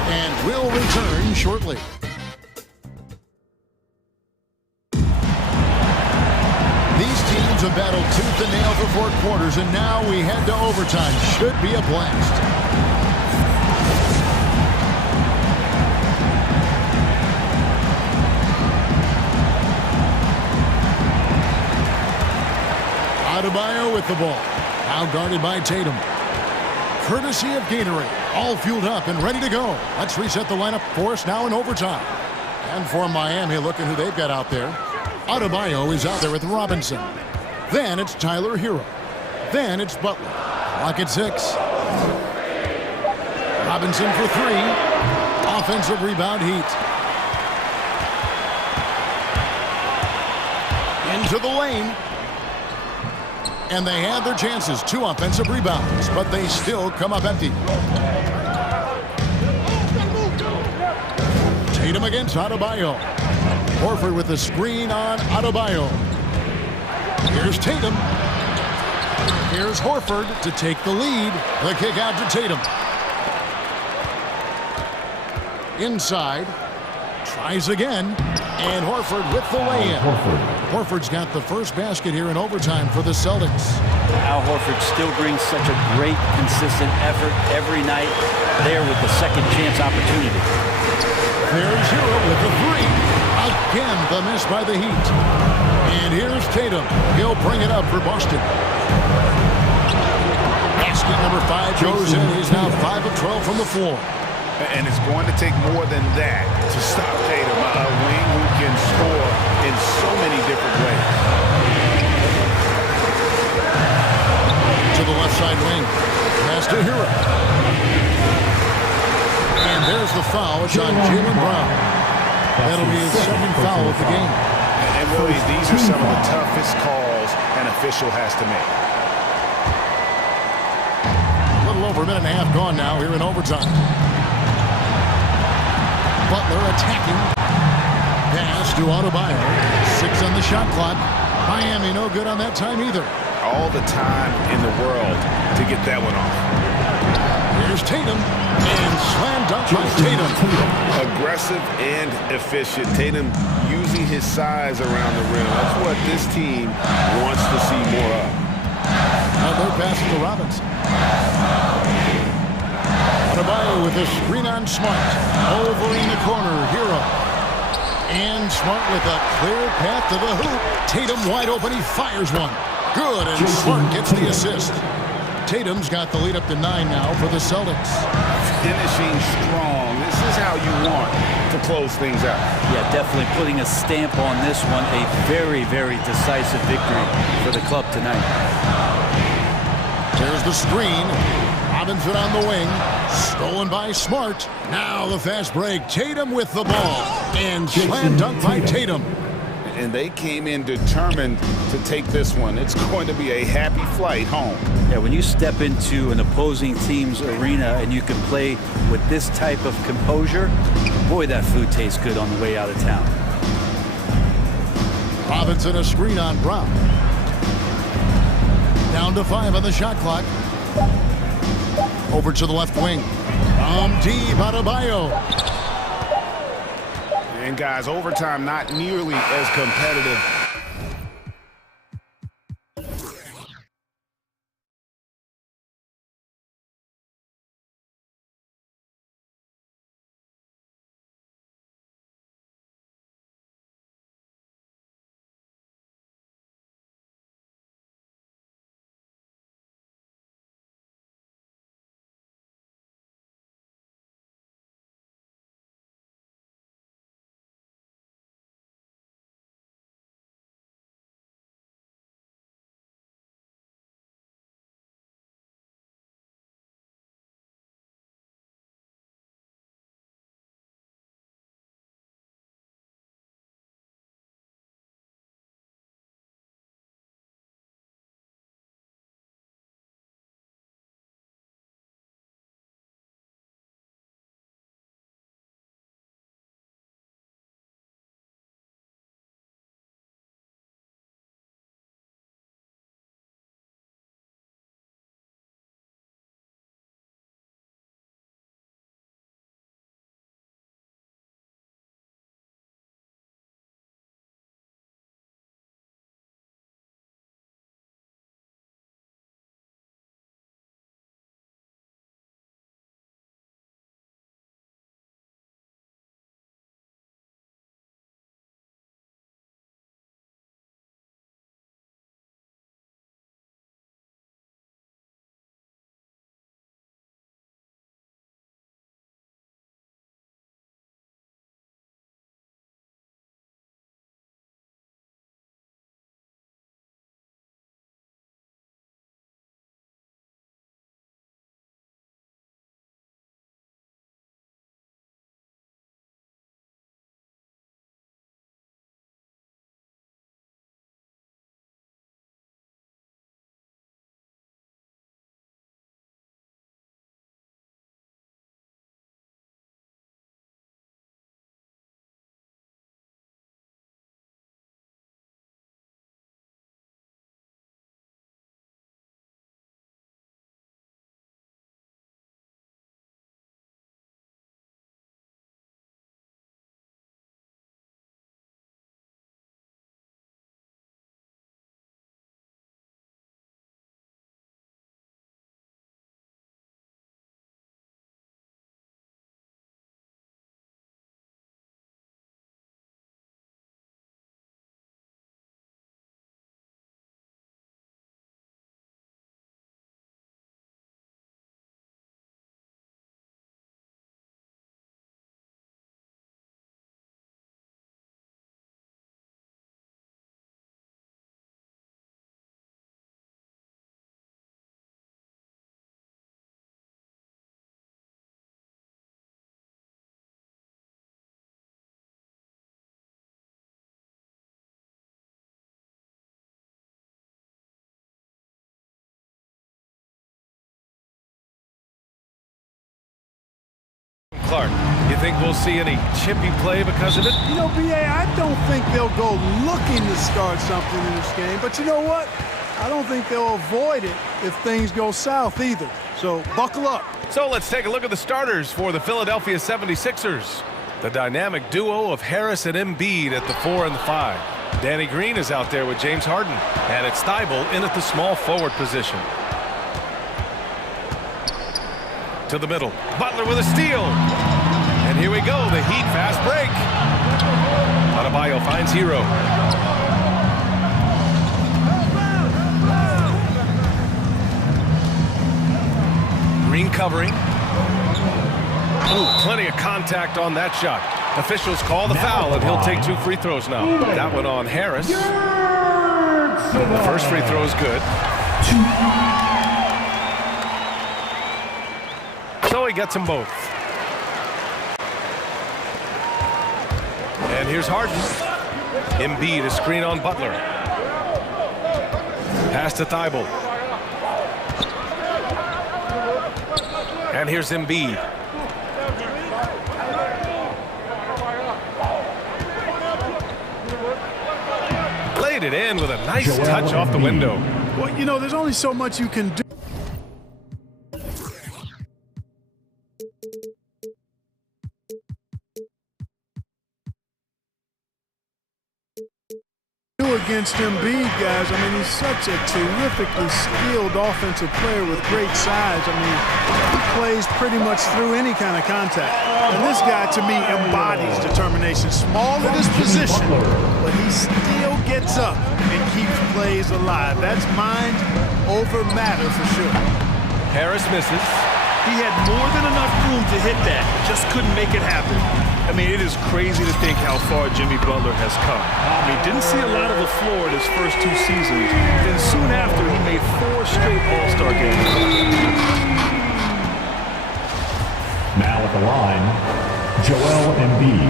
And we'll return shortly. These teams have battled tooth and nail for 4 quarters, and now we head to overtime. Should be a blast. Adebayo with the ball. Now guarded by Tatum. Courtesy of Gatorade. All fueled up and ready to go. Let's reset the lineup for us now in overtime. And for Miami, looking who they've got out there. Adebayo is out there with Robinson. Then it's Tyler Hero. Then it's Butler. Clock at 6. Robinson for 3. Offensive rebound, Heat. Into the lane. And they had their chances. 2 offensive rebounds, but they still come up empty. Tatum against Adebayo. Horford with the screen on Adebayo. Here's Tatum. Here's Horford to take the lead. The kick out to Tatum. Inside. Tries again. And Horford with the lay-in. Horford's got the first basket here in overtime for the Celtics. Al Horford still brings such a great, consistent effort every night there with the second chance opportunity. There's Hero with the 3. Again, the miss by the Heat. And here's Tatum. He'll bring it up for Boston. Basket number 5 goes in. He's now 5 of 12 from the floor. And it's going to take more than that to stop Tatum, a wing who can score in so many different ways. To the left side wing. Pass to Hero. And there's the foul. It's on Jaylen Brown. That'll be his second foul of the game. And really, these are some of the toughest calls an official has to make. A little over a minute and a half gone now here in overtime. Butler attacking. Pass to Adebayo. 6 on the shot clock. Miami no good on that time either. All the time in the world to get that one off. Here's Tatum. And slam dunk by Tatum. Aggressive and efficient. Tatum using his size around the rim. That's what this team wants to see more of. Another pass to Robinson. Adebayo with a screen on Smart. Over in the corner, Hero. And Smart with a clear path to the hoop. Tatum wide open, he fires one. Good, and Smart gets the assist. Tatum's got the lead up to 9 now for the Celtics. Finishing strong. This is how you want to close things out. Yeah, definitely putting a stamp on this one. A very, very decisive victory for the club tonight. There's the screen. Robinson on the wing. Stolen by Smart. Now the fast break. Tatum with the ball. And slam dunk by Tatum. And they came in determined to take this one. It's going to be a happy flight home. Yeah, when you step into an opposing team's arena and you can play with this type of composure, boy, that food tastes good on the way out of town. Robinson a screen on Brown. Down to 5 on the shot clock. Over to the left wing. Deep, Adebayo. And guys, overtime not nearly as competitive Clark. You think we'll see any chippy play because of it? You know, B.A., I don't think they'll go looking to start something in this game. But you know what? I don't think they'll avoid it if things go south either. So buckle up. So let's take a look at the starters for the Philadelphia 76ers. The dynamic duo of Harris and Embiid at the 4 and the 5. Danny Green is out there with James Harden. And it's Thibault in at the small forward position. To the middle. Butler with a steal. And here we go. The Heat fast break. Adebayo finds Hero. Green covering. Ooh, plenty of contact on that shot. Officials call the foul, and he'll take 2 free throws now. That one on Harris. The first free throw is good. So he gets them both. And here's Harden. Embiid, a screen on Butler. Pass to Thibault. And here's Embiid. Laid it in with a nice touch off the window. Well, you know, there's only so much you can do. Against Embiid, guys. I mean, he's such a terrifically skilled offensive player with great size. I mean, he plays pretty much through any kind of contact. And this guy, to me, embodies determination. Small at his position, but he still gets up and keeps plays alive. That's mind over matter for sure. Harris misses. He had more than enough room to hit that, just couldn't make it happen. I mean, it is crazy to think how far Jimmy Butler has come. I mean, didn't see a lot of the floor in his first 2 seasons. Then soon after, he made 4 straight All-Star games. Now at the line, Joel Embiid.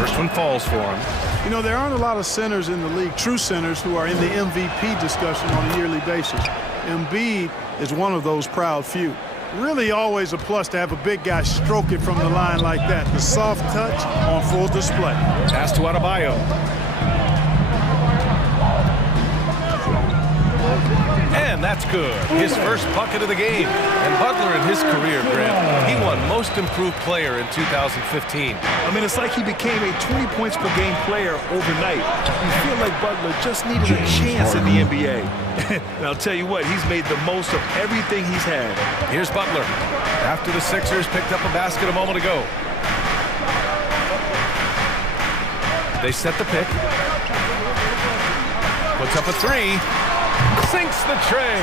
First one falls for him. You know, there aren't a lot of centers in the league, true centers, who are in the MVP discussion on a yearly basis. Embiid is one of those proud few. Really always a plus to have a big guy stroke it from the line like that. The soft touch on full display. Pass to Adebayo. And that's good. His first bucket of the game. And Butler in his career, Grant, he won Most Improved Player in 2015. I mean, it's like he became a 20 points per game player overnight. You feel like Butler just needed a chance in the NBA. And I'll tell you what, he's made the most of everything he's had. Here's Butler. After the Sixers picked up a basket a moment ago. They set the pick. Puts up a 3. Sinks the tray.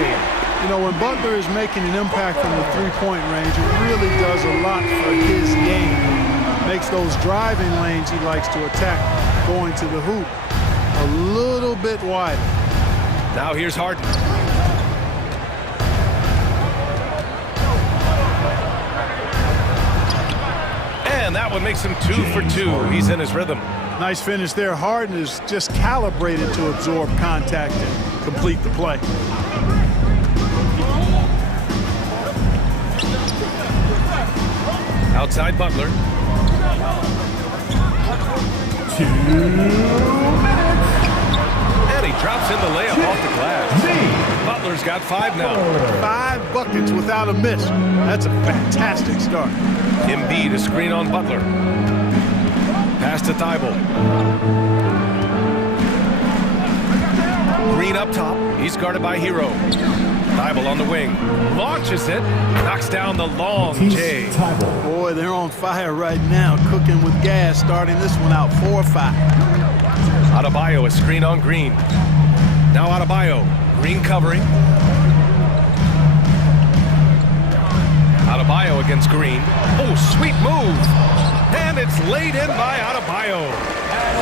You know, when Butler is making an impact from the three-point range, it really does a lot for his game. Makes those driving lanes he likes to attack going to the hoop a little bit wider. Now here's Harden. And that one makes him 2 for 2. He's in his rhythm. Nice finish there. Harden is just calibrated to absorb contact and complete the play. Outside Butler. 2 minutes. And he drops in the layup off the glass. Butler's got 5 now. 5 buckets without a miss. That's a fantastic start. Embiid, a screen on Butler. Pass to Thibault. Green up top. He's guarded by Hero. Thibault on the wing. Launches it. Knocks down the long J. Boy, they're on fire right now. Cooking with gas. Starting this one out 4-5. Adebayo, a screen on Green. Now Adebayo. Green covering. Adebayo against Green. Oh, sweet move. And it's laid in by Adebayo.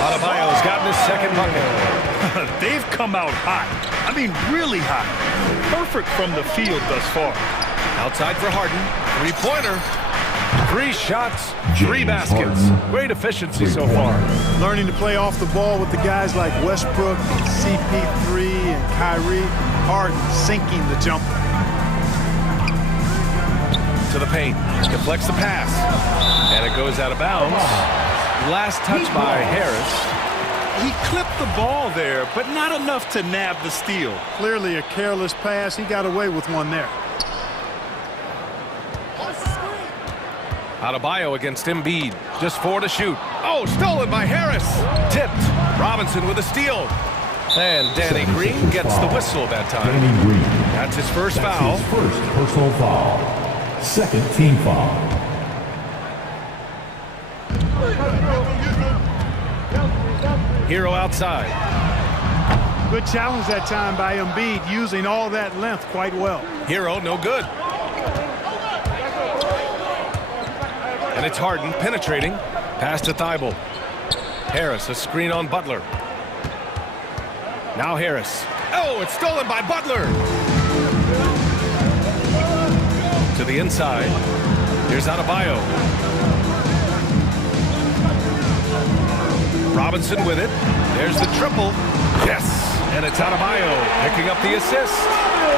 Adebayo's gotten his second bucket. They've come out hot. I mean, really hot. Perfect from the field thus far. Outside for Harden. 3-pointer. 3 shots, 3 baskets. Great efficiency so far. Learning to play off the ball with the guys like Westbrook, CP3, and Kyrie. Harden sinking the jumper. to the paint. Deflects the pass. And it goes out of bounds. Last touch by Harris. He clipped the ball there, but not enough to nab the steal. Clearly a careless pass. He got away with one there. Adebayo against Embiid. Just 4 to shoot. Oh, stolen by Harris. Tipped. Robinson with a steal. And Danny Green gets the whistle that time. Danny Green. That's his first foul. His first personal foul. Second team foul. Hero outside. Good challenge that time by Embiid, using all that length quite well. Hero, no good. And it's Harden penetrating. Pass to Thibault. Harris, a screen on Butler. Now Harris. Oh, it's stolen by Butler. To the inside. Here's Adebayo. Robinson with it. There's the triple. Yes. And it's Adebayo picking up the assist.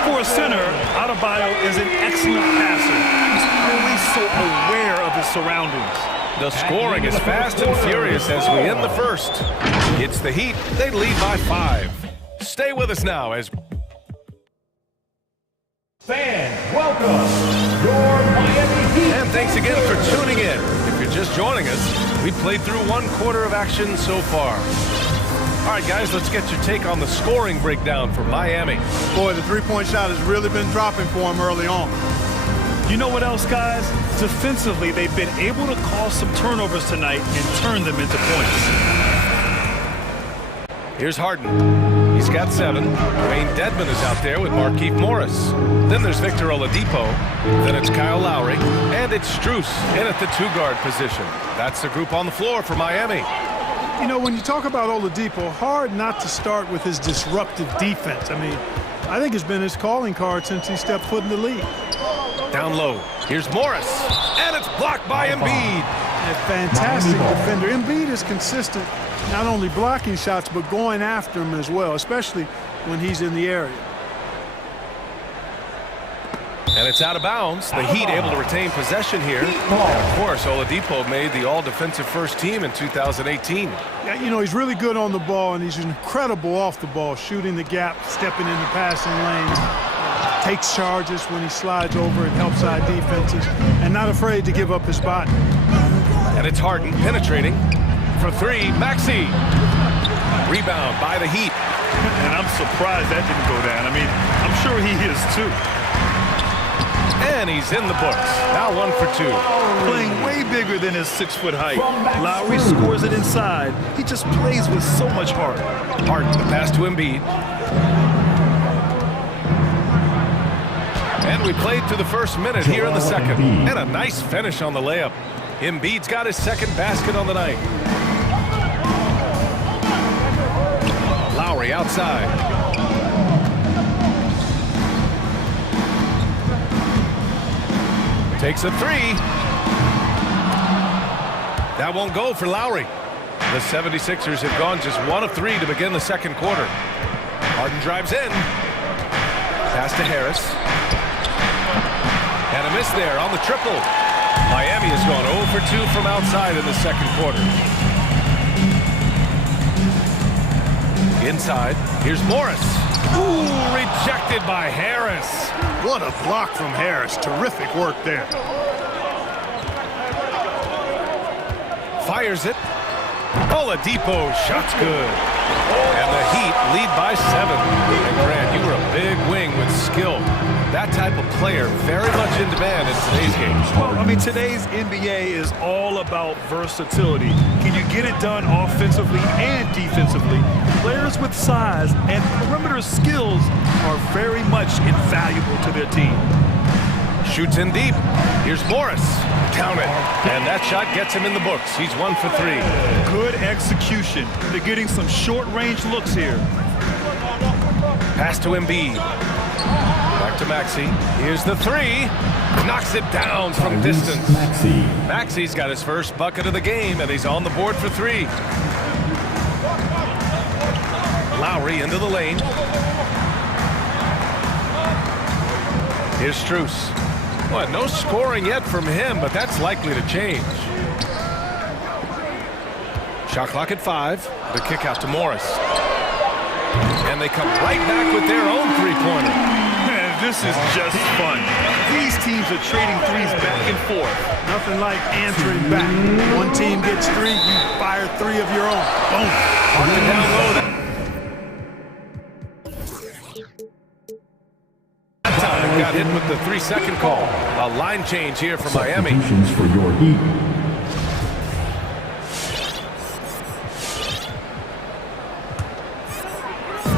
For a center, Adebayo is an excellent passer. He's always so aware of his surroundings. The scoring is fast and furious as we end the first. It's the Heat. They lead by 5. Stay with us now as fans, welcome your Miami Heat. And thanks again for tuning in. If you're just joining us, we played through 1 quarter of action so far. All right, guys, let's get your take on the scoring breakdown for Miami. Boy, the three-point shot has really been dropping for him early on. You know what else, guys? Defensively, they've been able to cause some turnovers tonight and turn them into points. Here's Harden. He's got 7. Wayne Dedmon is out there with Markieff Morris. Then there's Victor Oladipo. Then it's Kyle Lowry. And it's Strus in at the 2-guard position. That's the group on the floor for Miami. You know, when you talk about Oladipo, hard not to start with his disruptive defense. I mean, I think it's been his calling card since he stepped foot in the league. Down low. Here's Morris. And it's blocked by Embiid. A fantastic defender. Embiid is consistent, not only blocking shots, but going after them as well, especially when he's in the area. And it's out of bounds. The Heat able to retain possession here. And of course, Oladipo made the all-defensive first team in 2018. Yeah, you know, he's really good on the ball, and he's incredible off the ball, shooting the gap, stepping in the passing lane, takes charges when he slides over and helps out defenses, and not afraid to give up his body. And it's Harden penetrating for 3. Maxey. Rebound by the Heat. And I'm surprised that didn't go down. I mean, I'm sure he is too. And he's in the books. Now 1 for 2. Playing way bigger than his 6-foot height. Lowry scores it inside. He just plays with so much heart. Harden, the pass to Embiid. And we played through the first minute here in the second. And a nice finish on the layup. Embiid's got his second basket on the night. Lowry outside. Takes a 3. That won't go for Lowry. The 76ers have gone just 1 of 3 to begin the second quarter. Harden drives in. Pass to Harris. And a miss there on the triple. Miami has gone 0 for 2 from outside in the second quarter. Inside, here's Morris. Ooh, rejected by Harris. What a block from Harris. Terrific work there. Fires it. Oladipo, shot's good. And the Heat lead by 7. And Grant, you were a big wing with skill. That type of player very much in demand in today's game. Well, I mean, today's NBA is all about versatility. Can you get it done offensively and defensively? Players with size and perimeter skills are very much invaluable to their team. Shoots in deep. Here's Morris. Count it. And that shot gets him in the books. He's 1 for 3. Good execution. They're getting some short-range looks here. Pass to Embiid. Back to Maxey. Here's the 3. Knocks it down from distance. Maxey's got his first bucket of the game, and he's on the board for 3. Lowry into the lane. Here's Strus. Well, no scoring yet from him, but that's likely to change. Shot clock at 5. The kick out to Morris. And they come right back with their own three-pointer. Man, this is just fun. These teams are trading threes back and forth. Nothing like answering back. One team gets 3, you fire 3 of your own. Boom. Marked it down low. Got hit with the 3-second call. A line change here for Miami. For your Heat.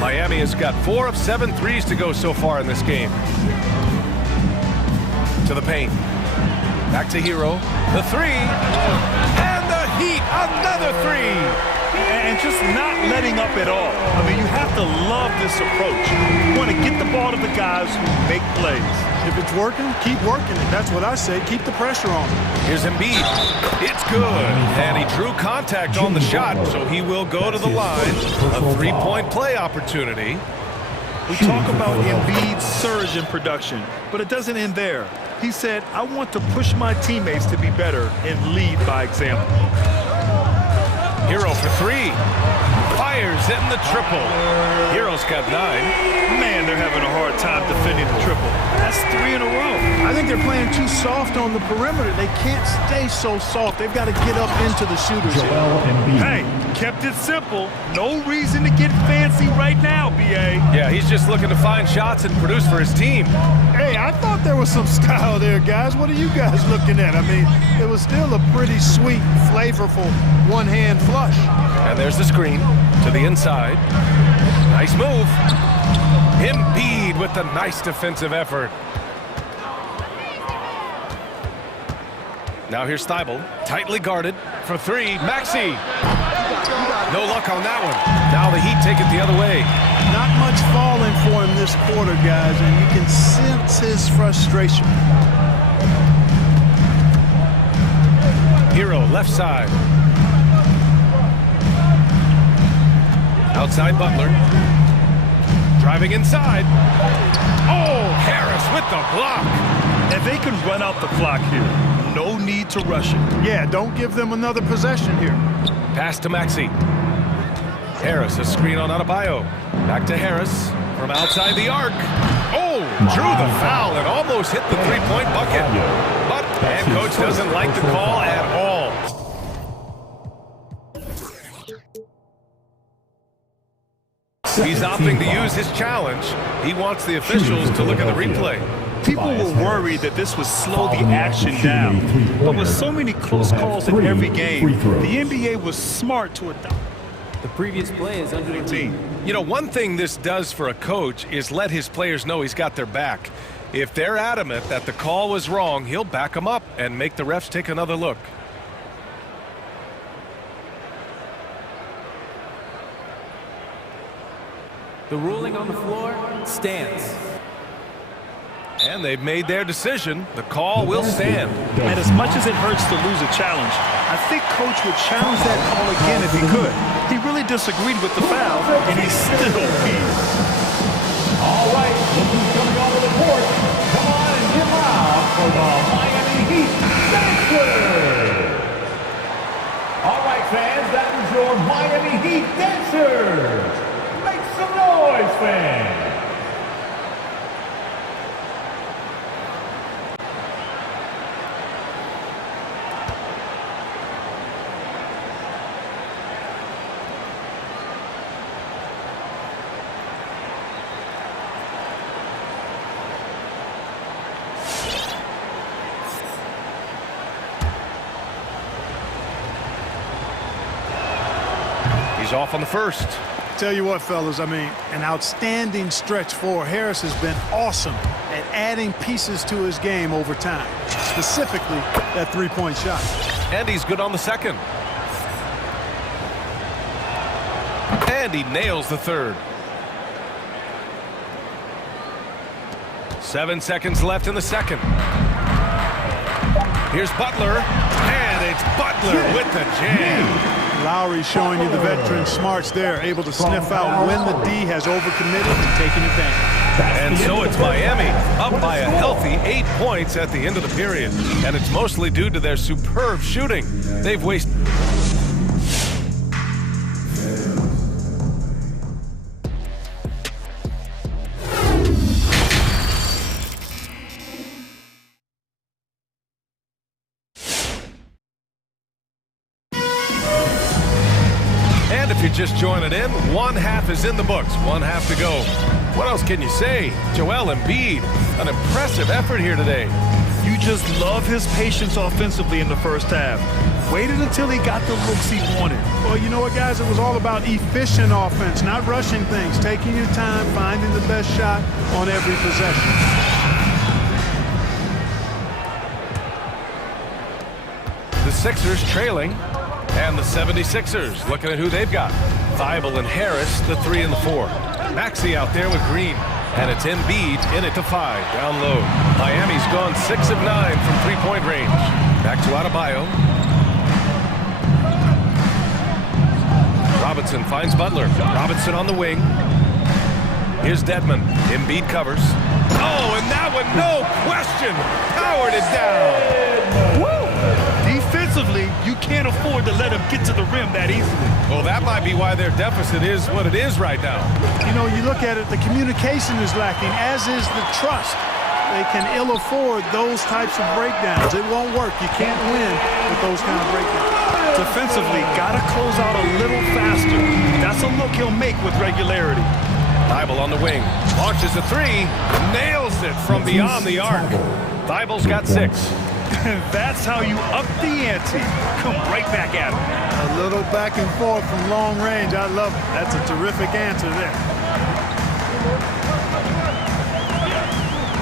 Miami has got 4 of 7 threes to go so far in this game. To the paint. Back to Hero. The 3. And the Heat, another 3. And just not letting up at all. I mean, you have to love this approach. You want to get the ball to the guys who make plays. If it's working, keep working it. That's what I say. Keep the pressure on. Here's Embiid. It's good. And he drew contact on the shot, so he will go to the line. A three-point play opportunity. We talk about Embiid's surge in production, but it doesn't end there. He said, I want to push my teammates to be better and lead by example. Hero for 3. Fires in the triple. Hero's got 9. Man, they're having a hard time defending the triple. That's 3 in a row. I think they're playing too soft on the perimeter. They can't stay so soft. They've got to get up into the shooters. Hey, kept it simple. No reason to get fancy right now, B.A. Yeah, he's just looking to find shots and produce for his team. Hey, I thought there was some style there, guys. What are you guys looking at? I mean, it was still a pretty sweet, flavorful one-hand flush. And there's the screen to the inside. Nice move. Embiid with the nice defensive effort. Now here's Thibault, tightly guarded for 3. Maxey. No luck on that one. Now the Heat take it the other way. Not much falling for him this quarter, guys, and you can sense his frustration. Hero, left side. Outside Butler. Driving inside. Oh, Harris with the block. And they can run out the clock here. No need to rush it. Yeah, don't give them another possession here. Pass to Maxey. Harris, a screen on Adebayo. Back to Harris from outside the arc. Oh, drew the foul and almost hit the three-point bucket. But head coach doesn't like the call at all. He's opting to use his challenge. He wants the officials to look at the replay. People were worried that this would slow the action down. But with so many close calls in every game, the NBA was smart to adopt. The previous play is under the team. You know, one thing this does for a coach is let his players know he's got their back. If they're adamant that the call was wrong, he'll back them up and make the refs take another look. The ruling on the floor stands. And they've made their decision. The call will stand. And as much as it hurts to lose a challenge, I think Coach would challenge that call again if he could. He really disagreed with the foul, and he still beat. All right, look who's coming onto the court. Come on and give loud for the Miami Heat dancers. All right, fans, that was your Miami Heat dancers. Make some noise, fans. He's off on the first. Tell you what, fellas, I mean, an outstanding stretch for Harris has been awesome at adding pieces to his game over time, specifically that three-point shot. And he's good on the second. And he nails the third. 7 seconds left in the second. Here's Butler, and it's Butler with the jam. Lowry showing you the veteran smarts there, able to sniff out when the D has overcommitted and taking advantage. And so it's Miami, up by a healthy 8 points at the end of the period. And it's mostly due to their superb shooting. They've wasted... And if you're just joining in, one half is in the books, one half to go. What else can you say? Joel Embiid, an impressive effort here today. You just love his patience offensively in the first half. Waited until he got the looks he wanted. Well, you know what, guys? It was all about efficient offense, not rushing things, taking your time, finding the best shot on every possession. The Sixers trailing, and the 76ers looking at who they've got. Thibault and Harris, the 3 and the 4. Maxey out there with Green, and it's Embiid in it to 5, down low. Miami's gone 6 of 9 from three-point range. Back to Adebayo. Robinson finds Butler. Robinson on the wing. Here's Dedmon. Embiid covers. Oh, and that one, no question, powered it down. Woo! Defensively, you can't afford to let him get to the rim that easily. Well, that might be why their deficit is what it is right now. You know, you look at it, the communication is lacking, as is the trust. They can ill afford those types of breakdowns. It won't work. You can't win with those kind of breakdowns. Defensively, got to close out a little faster. That's a look he'll make with regularity. Thibault on the wing. Launches a 3. Nails it from beyond the arc. Thibault's got 6. That's how you up the ante. Come right back at him. A little back and forth from long range. I love it. That's a terrific answer there.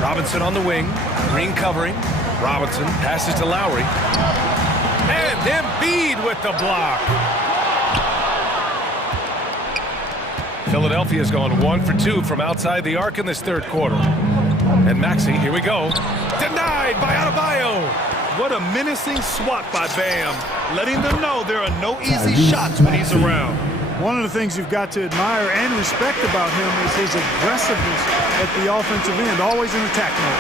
Robinson on the wing. Green covering. Robinson passes to Lowry. And Embiid with the block. Philadelphia's gone 1 for 2 from outside the arc in this third quarter. And Maxey, here we go. Denied by Adebayo. What a menacing swat by Bam, letting them know there are no easy shots when he's around. One of the things you've got to admire and respect about him is his aggressiveness at the offensive end, always in attack mode.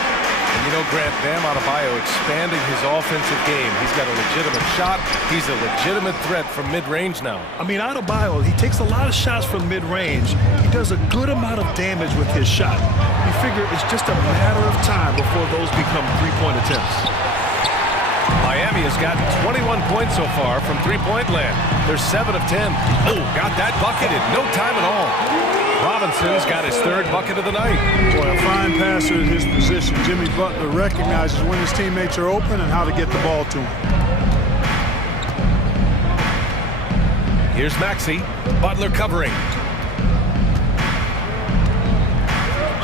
And you know, Grant, Bam Adebayo expanding his offensive game. He's got a legitimate shot. He's a legitimate threat from mid-range now. I mean, Adebayo, he takes a lot of shots from mid-range. He does a good amount of damage with his shot. You figure it's just a matter of time before those become three-point attempts. Miami has gotten 21 points so far from three-point land. They're 7 of 10. Oh, got that bucket in no time at all. Robinson's got his 3rd bucket of the night. Boy, a fine passer at his position. Jimmy Butler recognizes when his teammates are open and how to get the ball to him. Here's Maxey. Butler covering.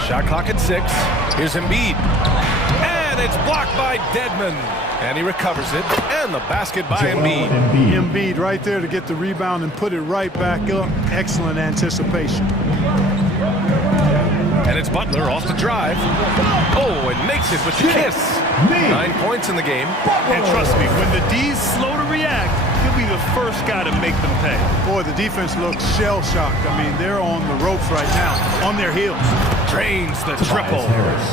Shot clock at 6. Here's Embiid. And it's blocked by Dedmon. And he recovers it. And the basket by Embiid. Embiid right there to get the rebound and put it right back up. Excellent anticipation. And it's Butler off the drive. Oh, and makes it with the kiss. 9 points in the game. And trust me, when the D's slow to react, he'll be the first guy to make them pay. Boy, the defense looks shell-shocked. I mean, they're on the ropes right now, on their heels. Drains the triple.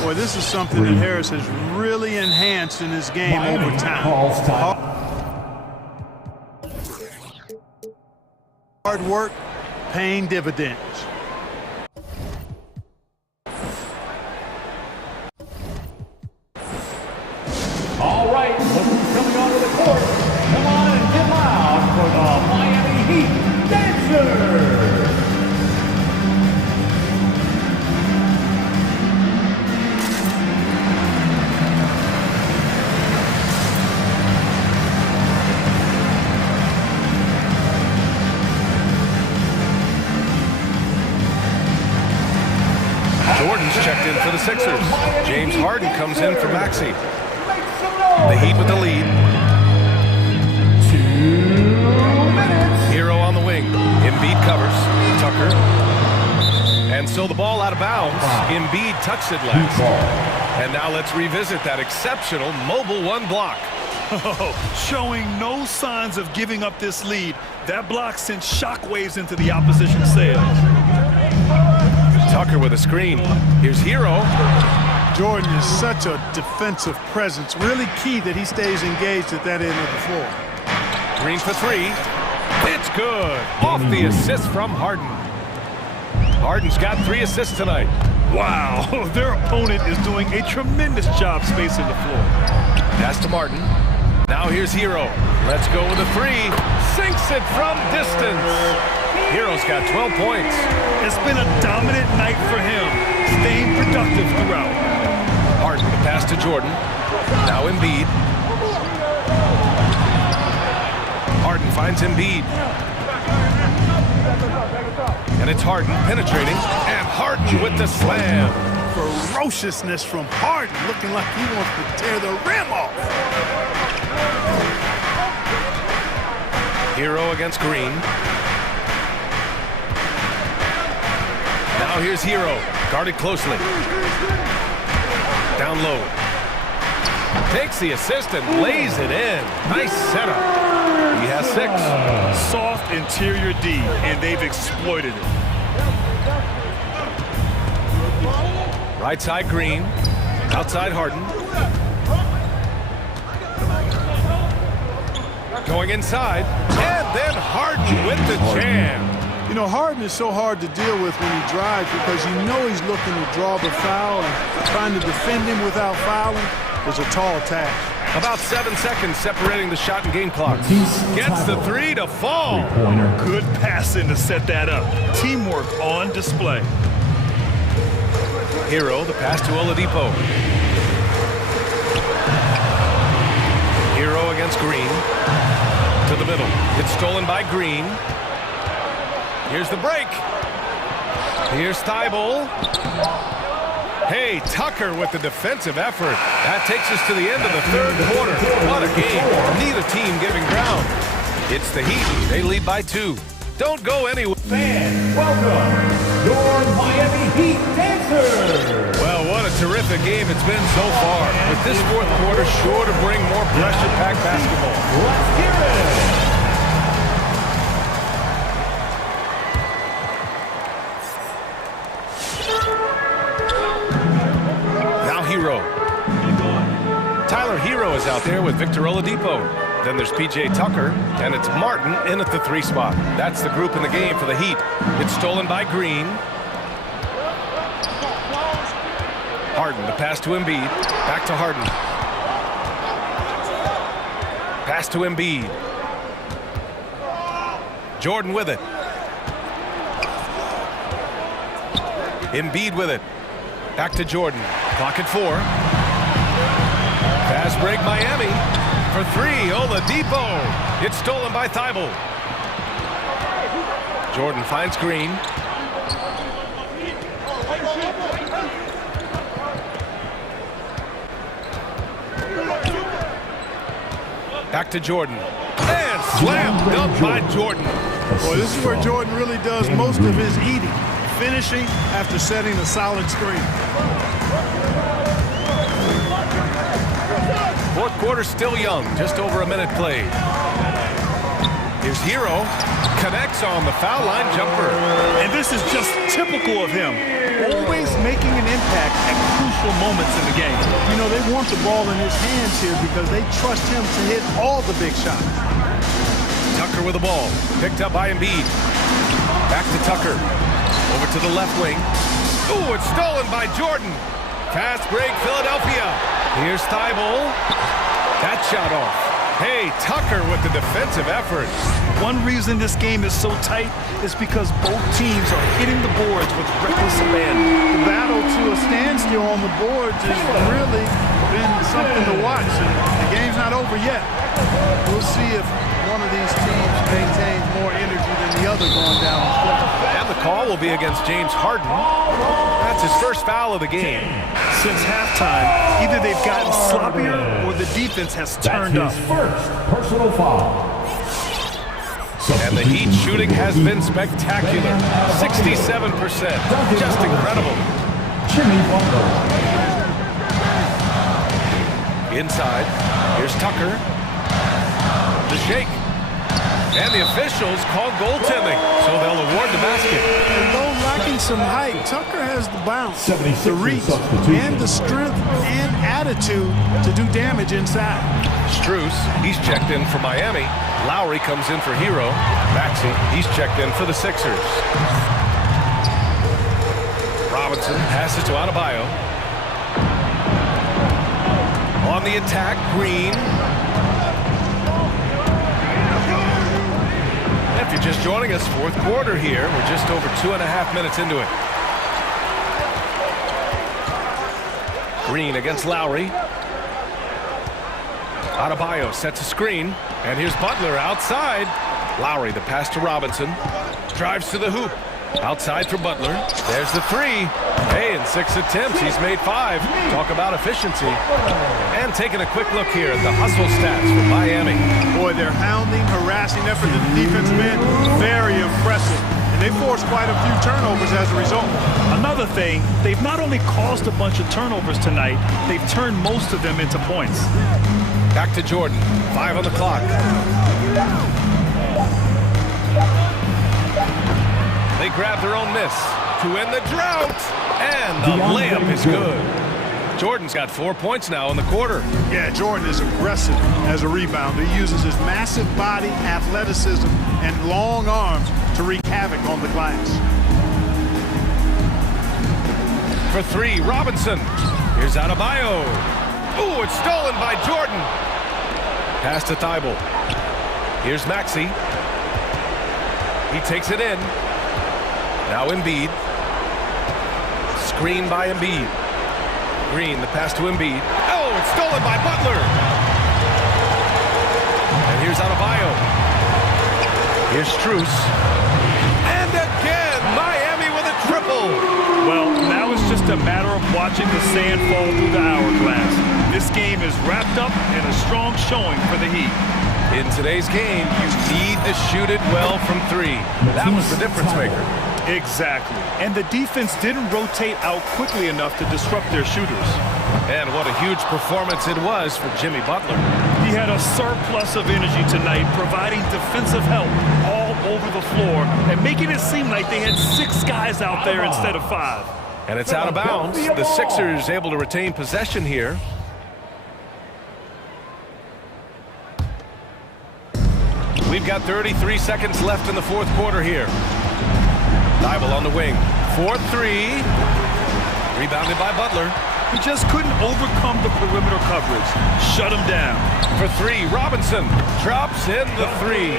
Boy, this is something that Harris has really enhanced in his game over time. Hard work, paying dividends. All right, look who's coming onto the court. Come on and get loud for the Miami Heat Dancers. Jordan's checked in for the Sixers. James Harden comes in for Maxey. The Heat with the lead. 2 minutes. Hero on the wing. Embiid covers. Tucker. And so the ball out of bounds. Embiid touched it last. And now let's revisit that exceptional mobile 1 block. Showing no signs of giving up this lead. That block sent shockwaves into the opposition sails. Tucker with a screen. Here's Hero. Jordan is such a defensive presence. Really key that he stays engaged at that end of the floor. Green for three. It's good. Off the assist from Harden. Harden's got 3 assists tonight. Wow, their opponent is doing a tremendous job spacing the floor. Pass to Martin. Now here's Hero. Let's go with a 3. Sinks it from distance. Hero's got 12 points. It's been a dominant night for him, staying productive throughout. Harden, the pass to Jordan. Now Embiid. Harden finds Embiid. And it's Harden penetrating. And Harden with the slam. Ferociousness from Harden, looking like he wants to tear the rim off. Hero against Green. Now here's Hero, guarded closely. Down low. Takes the assist and lays it in. Nice setup. He has 6. Soft interior D, and they've exploited it. Right side Green. Outside Harden. Going inside. And then Harden with the jam. You know, Harden is so hard to deal with when he drives because you know he's looking to draw the foul, and trying to defend him without fouling is a tall task. About 7 seconds separating the shot and game clock. Gets the 3 to fall. Good passing to set that up. Teamwork on display. Hero, the pass to Oladipo. Hero against Green. To the middle. It's stolen by Green. Here's the break. Here's Thibault. Hey, Tucker with the defensive effort. That takes us to the end of the 3rd quarter. What a game. Neither team giving ground. It's the Heat. They lead by 2. Don't go anywhere. Fans, welcome your Miami Heat dancers. Well, what a terrific game it's been so far. But this 4th quarter sure to bring more pressure-packed basketball. Let's hear it. Hero. Tyler Hero is out there with Victor Oladipo. Then there's P.J. Tucker, and it's Martin in at the 3 spot. That's the group in the game for the Heat. It's stolen by Green. Harden, the pass to Embiid. Back to Harden. Pass to Embiid. Jordan with it. Embiid with it. Back to Jordan. Clock at 4. Fast break Miami. For 3, Oladipo. It's stolen by Thibault. Jordan finds Green. Back to Jordan. And slam dunk by Jordan. Boy, this is where Jordan really does most of his eating. Finishing after setting a solid screen. 4th quarter still young, just over a minute played. Here's Hero, connects on the foul line jumper. And this is just typical of him, always making an impact at crucial moments in the game. You know, they want the ball in his hands here because they trust him to hit all the big shots. Tucker with the ball, picked up by Embiid. Back to Tucker. Over to the left wing. Ooh, it's stolen by Jordan. Fast break, Philadelphia. Here's Thibault. That shot off. Hey, Tucker with the defensive effort. One reason this game is so tight is because both teams are hitting the boards with reckless abandon. The battle to a standstill on the boards has really been something to watch. And the game's not over yet. We'll see if one of these teams maintains more energy than the other going down the stretch. And the call will be against James Harden. That's his first foul of the game. Since halftime, either they've gotten sloppier or the defense has turned up. First personal foul. And the Heat shooting has been spectacular. 67%. Just incredible. Jimmy Butler. Inside. Here's Tucker. The shake. And the officials call goaltending, so they'll award the basket. And though lacking some height, Tucker has the bounce, the reach, and the strength and attitude to do damage inside. Strus, he's checked in for Miami. Lowry comes in for Hero. Maxey, he's checked in for the Sixers. Robinson passes to Adebayo. On the attack, Green. If you're just joining us, fourth quarter here. We're just over 2.5 minutes into it. Green against Lowry. Adebayo sets a screen. And here's Butler outside. Lowry, the pass to Robinson. Drives to the hoop. Outside for Butler. There's the three. Hey, in 6 attempts, he's made 5. Talk about efficiency. And taking a quick look here at the hustle stats for Miami. Boy, their hounding, harassing effort to the defensive end, very impressive. And they forced quite a few turnovers as a result. Another thing, they've not only caused a bunch of turnovers tonight, they've turned most of them into points. Back to Jordan. 5 on the clock. They grab their own miss to end the drought. And the layup is good. Jordan's got 4 points now in the quarter. Yeah, Jordan is aggressive as a rebounder. He uses his massive body, athleticism, and long arms to wreak havoc on the glass. For 3, Robinson. Here's Adebayo. Ooh, it's stolen by Jordan. Pass to Thibault. Here's Maxey. He takes it in. Now Embiid. Screen by Embiid. Green, the pass to Embiid. Oh, it's stolen by Butler. And here's Adebayo. Here's Strus. And again, Miami with a triple. Well, now it's just a matter of watching the sand fall through the hourglass. This game is wrapped up in a strong showing for the Heat. In today's game, you need to shoot it well from 3. That was the difference maker. Exactly. And the defense didn't rotate out quickly enough to disrupt their shooters. And what a huge performance it was for Jimmy Butler. He had a surplus of energy tonight, providing defensive help all over the floor and making it seem like they had 6 guys out there instead of 5. And it's out of bounds. The Sixers able to retain possession here. We've got 33 seconds left in the fourth quarter here. Thibault on the wing. 4-3. Rebounded by Butler. He just couldn't overcome the perimeter coverage. Shut him down. For 3, Robinson drops in the 3.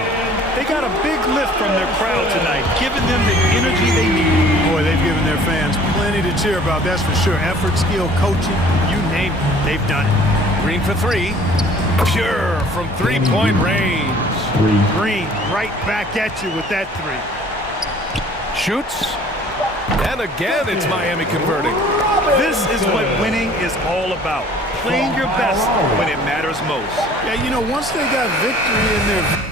They got a big lift from their crowd tonight, giving them the energy they need. Boy, they've given their fans plenty to cheer about, that's for sure. Effort, skill, coaching, you name it, they've done it. Green for 3. Pure from 3-point range. Green right back at you with that 3. Shoots. And again, it's Miami converting. This is what winning is all about. Playing your best when it matters most. Yeah, you know, once they got victory in their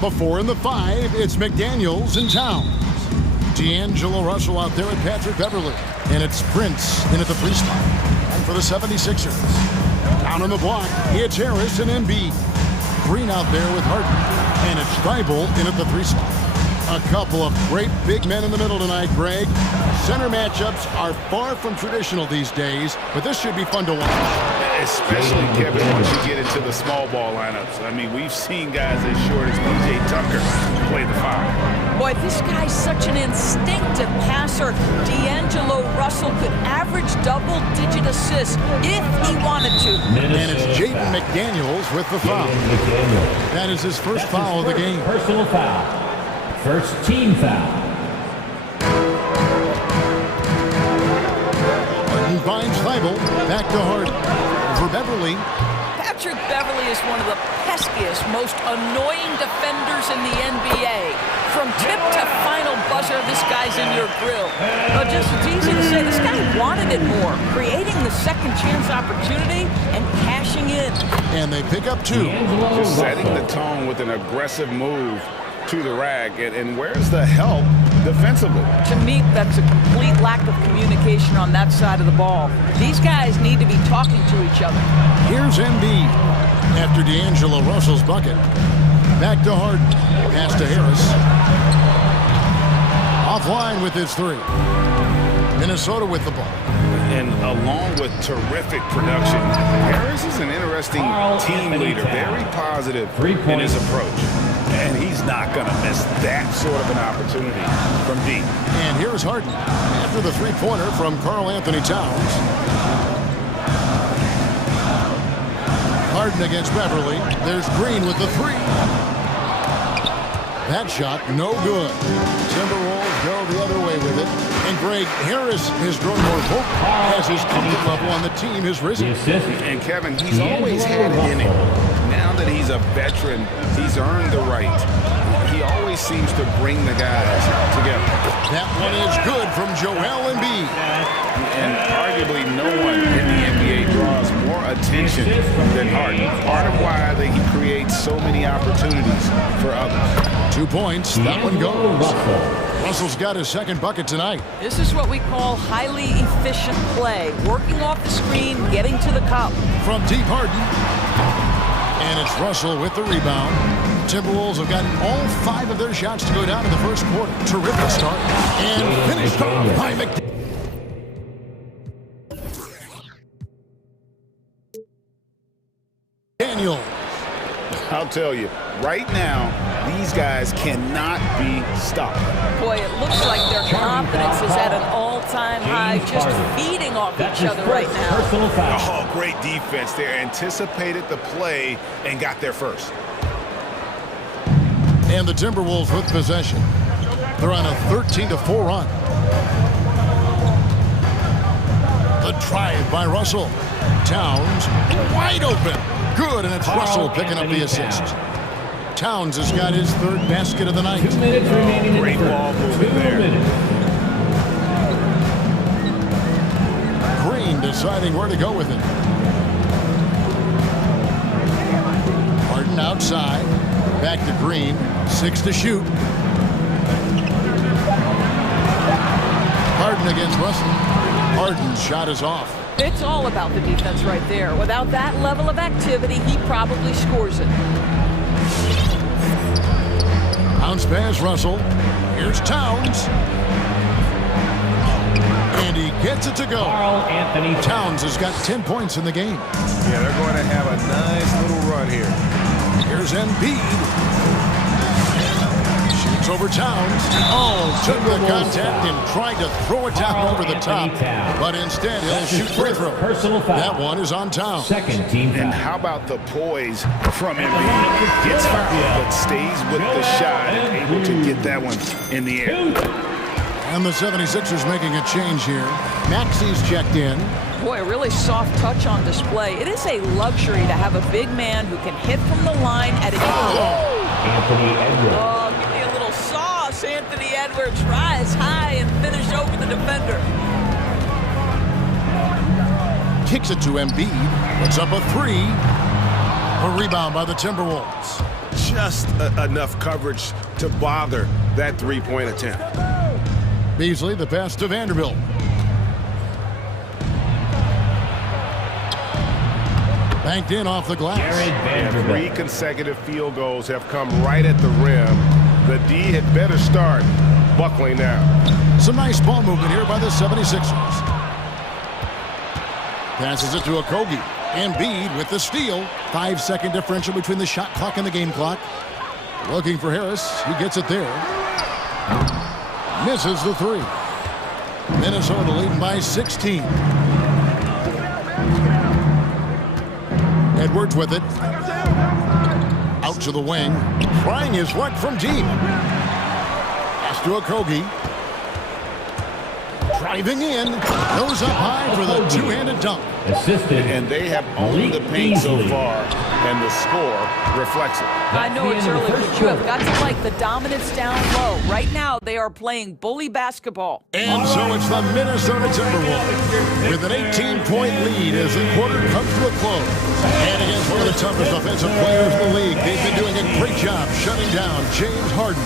Before in the 5, it's McDaniels and Towns. D'Angelo Russell out there at Patrick Beverly. And it's Prince in at the 3 spot. And for the 76ers. Down on the block, it's Harris and Embiid. Green out there with Harden. And it's Thibault in at the 3 spot. A couple of great big men in the middle tonight, Greg. Center matchups are far from traditional these days, but this should be fun to watch. Especially, Kevin, once you get into the small ball lineups. I mean, we've seen guys as short as P.J. Tucker play the 5. Boy, this guy's such an instinctive passer. D'Angelo Russell could average double-digit assists if he wanted to. And it's Jaden McDaniels with the foul. That is his first foul of the game. Personal foul. First team foul. Harden finds Thibault. Back to Harden. For Beverly. Patrick Beverly is one of the peskiest, most annoying defenders in the NBA. From tip to final buzzer, this guy's in your grill. But just it's easy to say, this guy wanted it more, creating the second chance opportunity and cashing in. And they pick up 2. Just setting the tone with an aggressive move to the rack. And where's the help defensively? To me, that's a complete lack of communication on that side of the ball. These guys need to be talking to each other. Here's Embiid after D'Angelo Russell's bucket. Back to Harden. Pass to Harris. Offline with his 3. Minnesota with the ball. And along with terrific production, Harris is an interesting team leader. Very positive in his approach. And he's not going to miss that sort of an opportunity from deep. And here's Harden after the 3-pointer from Karl Anthony Towns. Harden against Beverly. There's Green with the 3. That shot, no good. Timberwolves go the other way with it. And Greg, Harris has grown more vocal as his comfort level on the team has risen. And Kevin, he's always had it in him. Now that he's a veteran, he's earned the right. He always seems to bring the guys together. That one is good from Joel Embiid. And arguably no one in the NBA draws more attention than Harden. Part of why he creates so many opportunities for others. 2 points. That one goes. Russell's got his second bucket tonight. This is what we call highly efficient play. Working off the screen, getting to the cup. From deep, Harden. And it's Russell with the rebound. Timberwolves have gotten all 5 of their shots to go down in the first quarter. Terrific start. And finished off by McDaniels. I'll tell you, right now, these guys cannot be stopped. Boy, it looks like their confidence is at an all-time high, just feeding off each other right now. Oh, great defense there. Anticipated the play and got there first. And the Timberwolves with possession. They're on a 13-4 run. The drive by Russell. Towns wide open. Good, and it's Russell picking up the assist. Towns has got his 3rd basket of the night. 2 minutes remaining. Great ball movement there. Green deciding where to go with it. Harden outside. Back to Green. 6 to shoot. Harden against Russell. Harden's shot is off. It's all about the defense right there. Without that level of activity, he probably scores it. Bounce pass, Russell. Here's Towns. And he gets it to go. Karl Anthony Towns has got 10 points in the game. Yeah, they're going to have a nice little run here. Here's Embiid. Shoots over Towns. Oh, took the contact and tried to throw it down over the top. But instead, he'll shoot free throw. That one is on Towns. Second team foul. And how about the poise from Embiid? Gets fouled, but stays with the shot and able to get that one in the air. And the 76ers making a change here. Maxi's checked in. Boy, a really soft touch on display. It is a luxury to have a big man who can hit from the line at an Anthony Edwards. Oh, give me a little sauce. Anthony Edwards rise high and finish over the defender. Kicks it to Embiid. Puts up a 3. A rebound by the Timberwolves. Just enough coverage to bother that three-point attempt. Beasley, the pass to Vanderbilt. Banked in off the glass. And 3 consecutive field goals have come right at the rim. The D had better start buckling now. Some nice ball movement here by the 76ers. Passes it to Okogie. Embiid with the steal. 5-second differential between the shot clock and the game clock. Looking for Harris. He gets it there. Misses the 3. Minnesota leading by 16. Edwards with it. Out to the wing. Trying his luck from deep. Pass to Okogie. Driving in. Goes up high for the two-handed dunk. And they have owned the paint so far, and the score reflects it. I know it's early, but you have got to like the dominance down low. Right now, they are playing bully basketball. And so it's the Minnesota Timberwolves with an 18-point lead as the quarter comes to a close. And against one of the toughest offensive players in the league, they've been doing a great job shutting down James Harden.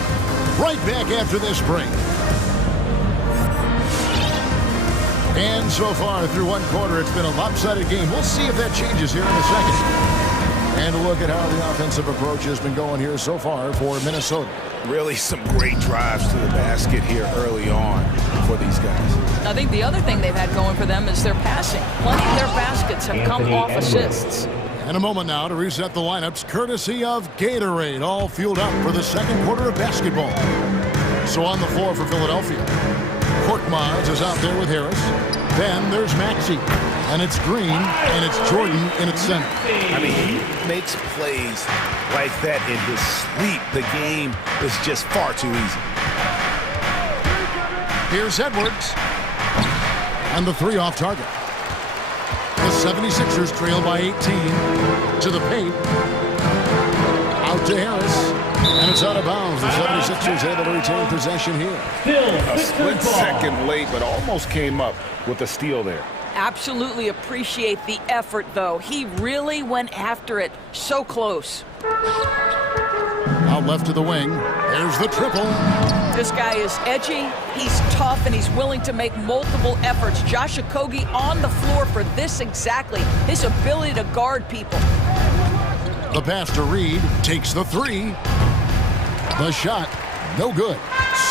Right back after this break. And so far, through one quarter, it's been a lopsided game. We'll see if that changes here in a second. And look at how the offensive approach has been going here so far for Minnesota. Really some great drives to the basket here early on for these guys. I think the other thing they've had going for them is their passing. Plenty of their baskets have come off assists. And a moment now to reset the lineups, courtesy of Gatorade, all fueled up for the second quarter of basketball. So on the floor for Philadelphia, Korkmaz is out there with Harris. Then there's Maxey, and it's Green, and it's Jordan in its center. I mean, he makes plays like that in his sleep. The game is just far too easy. Here's Edwards, and the 3 off target. The 76ers trail by 18 to the paint. Out to Harris. And it's out of bounds. The 76ers able to retain possession here. A split second late, but almost came up with a steal there. Absolutely appreciate the effort, though. He really went after it. So close. Out left to the wing. There's the triple. This guy is edgy, he's tough, and he's willing to make multiple efforts. Josh Okogie on the floor for this exactly. His ability to guard people. The pass to Reed takes the 3. The shot, no good.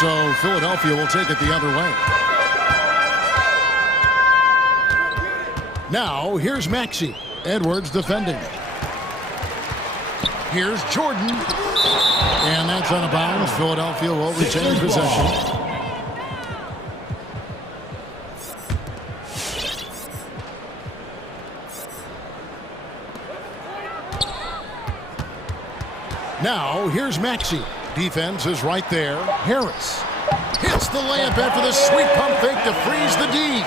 So Philadelphia will take it the other way. Now, here's Maxey. Edwards defending. Here's Jordan. And that's out of bounds. Philadelphia will retain possession. Now, here's Maxey. Defense is right there. Harris hits the layup after the sweet pump fake to freeze the D.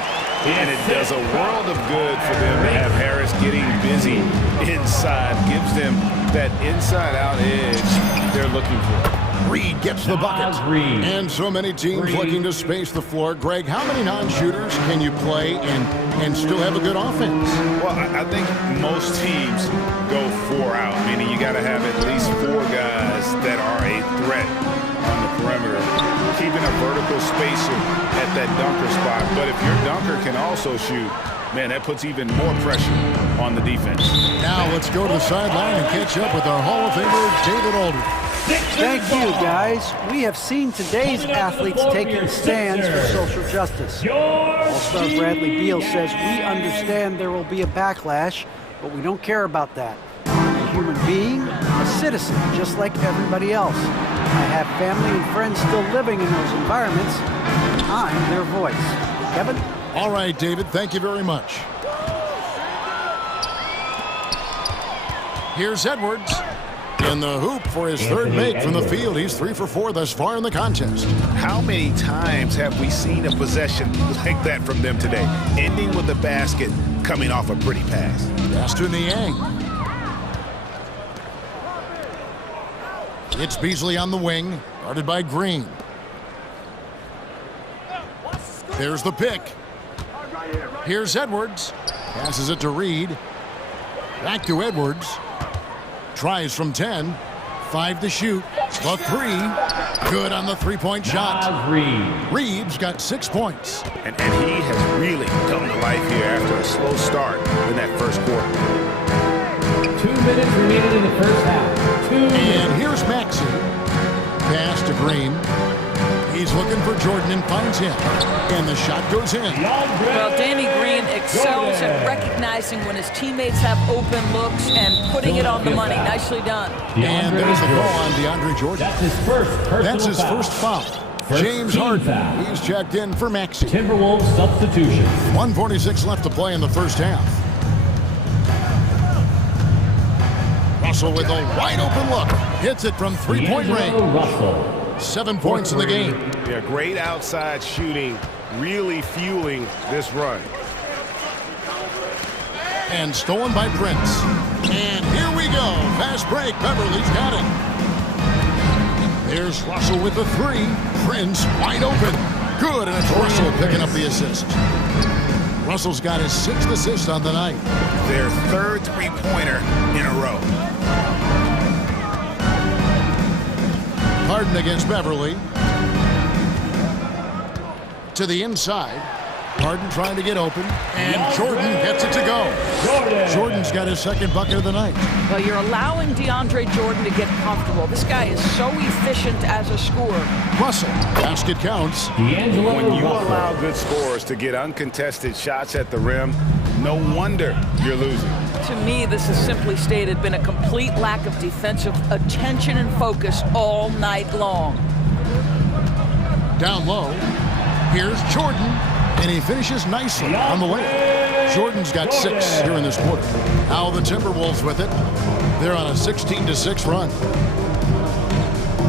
And it does a world of good for them to have Harris getting busy inside. Gives them that inside-out edge they're looking for. Reed gets the bucket. And so many teams looking to space the floor. Greg, how many non-shooters can you play and still have a good offense? Well, I think most teams go 4 out, meaning you got to have at least 4 guys that are a threat on the perimeter, keeping a vertical spacer at that dunker spot. But if your dunker can also shoot, man, that puts even more pressure on the defense. Now let's go to the sideline and catch up with our Hall of Famer, David Aldridge. Thank you, guys. We have seen today's athletes taking stands for social justice. All-Star Bradley Beal says, we understand there will be a backlash, but we don't care about that. I'm a human being, a citizen, just like everybody else. I have family and friends still living in those environments. I'm their voice. Kevin? All right, David, thank you very much. Here's Edwards. In the hoop for his third make from the field. He's 3 for 4 thus far in the contest. How many times have we seen a possession like that from them today? Ending with a basket, coming off a pretty pass. Pass to Niang. It's Beasley on the wing, guarded by Green. There's the pick. Here's Edwards. Passes it to Reed. Back to Edwards. Tries from 10. 5 to shoot. The 3. Good on the three-point shot. Reeves got 6 points. And he has really come to life here after a slow start in that first quarter. 2 minutes remaining in the first half. And here's Maxey. Pass to Green. He's looking for Jordan and finds him. And the shot goes in. Well, Danny Green excels at recognizing when his teammates have open looks and putting it on the money. Nicely done. And there's the call on DeAndre Jordan. That's his first foul. James Harden. He's checked in for Maxey. Timberwolves substitution. 1:46 left to play in the first half. Russell with a wide open look. Hits it from three-point range. 7 points in the game. Yeah, great outside shooting, really fueling this run. And stolen by Prince. And here we go. Fast break. Beverly's got it. There's Russell with the 3. Prince wide open. Good, and it's Russell picking up the assist. Russell's got his 6th assist on the night. Their third three-pointer in a row. Harden against Beverly. To the inside. Harden trying to get open. And Jordan gets it to go. Jordan's got his 2nd bucket of the night. Well, you're allowing DeAndre Jordan to get comfortable. This guy is so efficient as a scorer. Russell. Basket counts. When you allow good scorers to get uncontested shots at the rim, no wonder you're losing. To me, this is simply stated been a complete lack of defensive attention and focus all night long. Down low. Here's Jordan. And he finishes nicely on the layup. Jordan's got 6 here in this quarter. Now the Timberwolves with it. They're on a 16-6 run.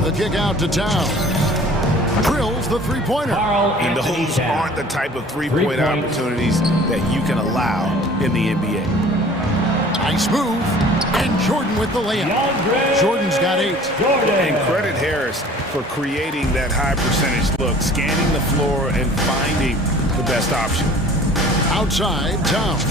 The kick out to Towns. Drills the three-pointer. And those aren't the type of three-point opportunities that you can allow in the NBA. Nice move. And Jordan with the layup. Jordan's got 8. And credit Harris for creating that high percentage look, scanning the floor and finding the best option. Outside, Towns.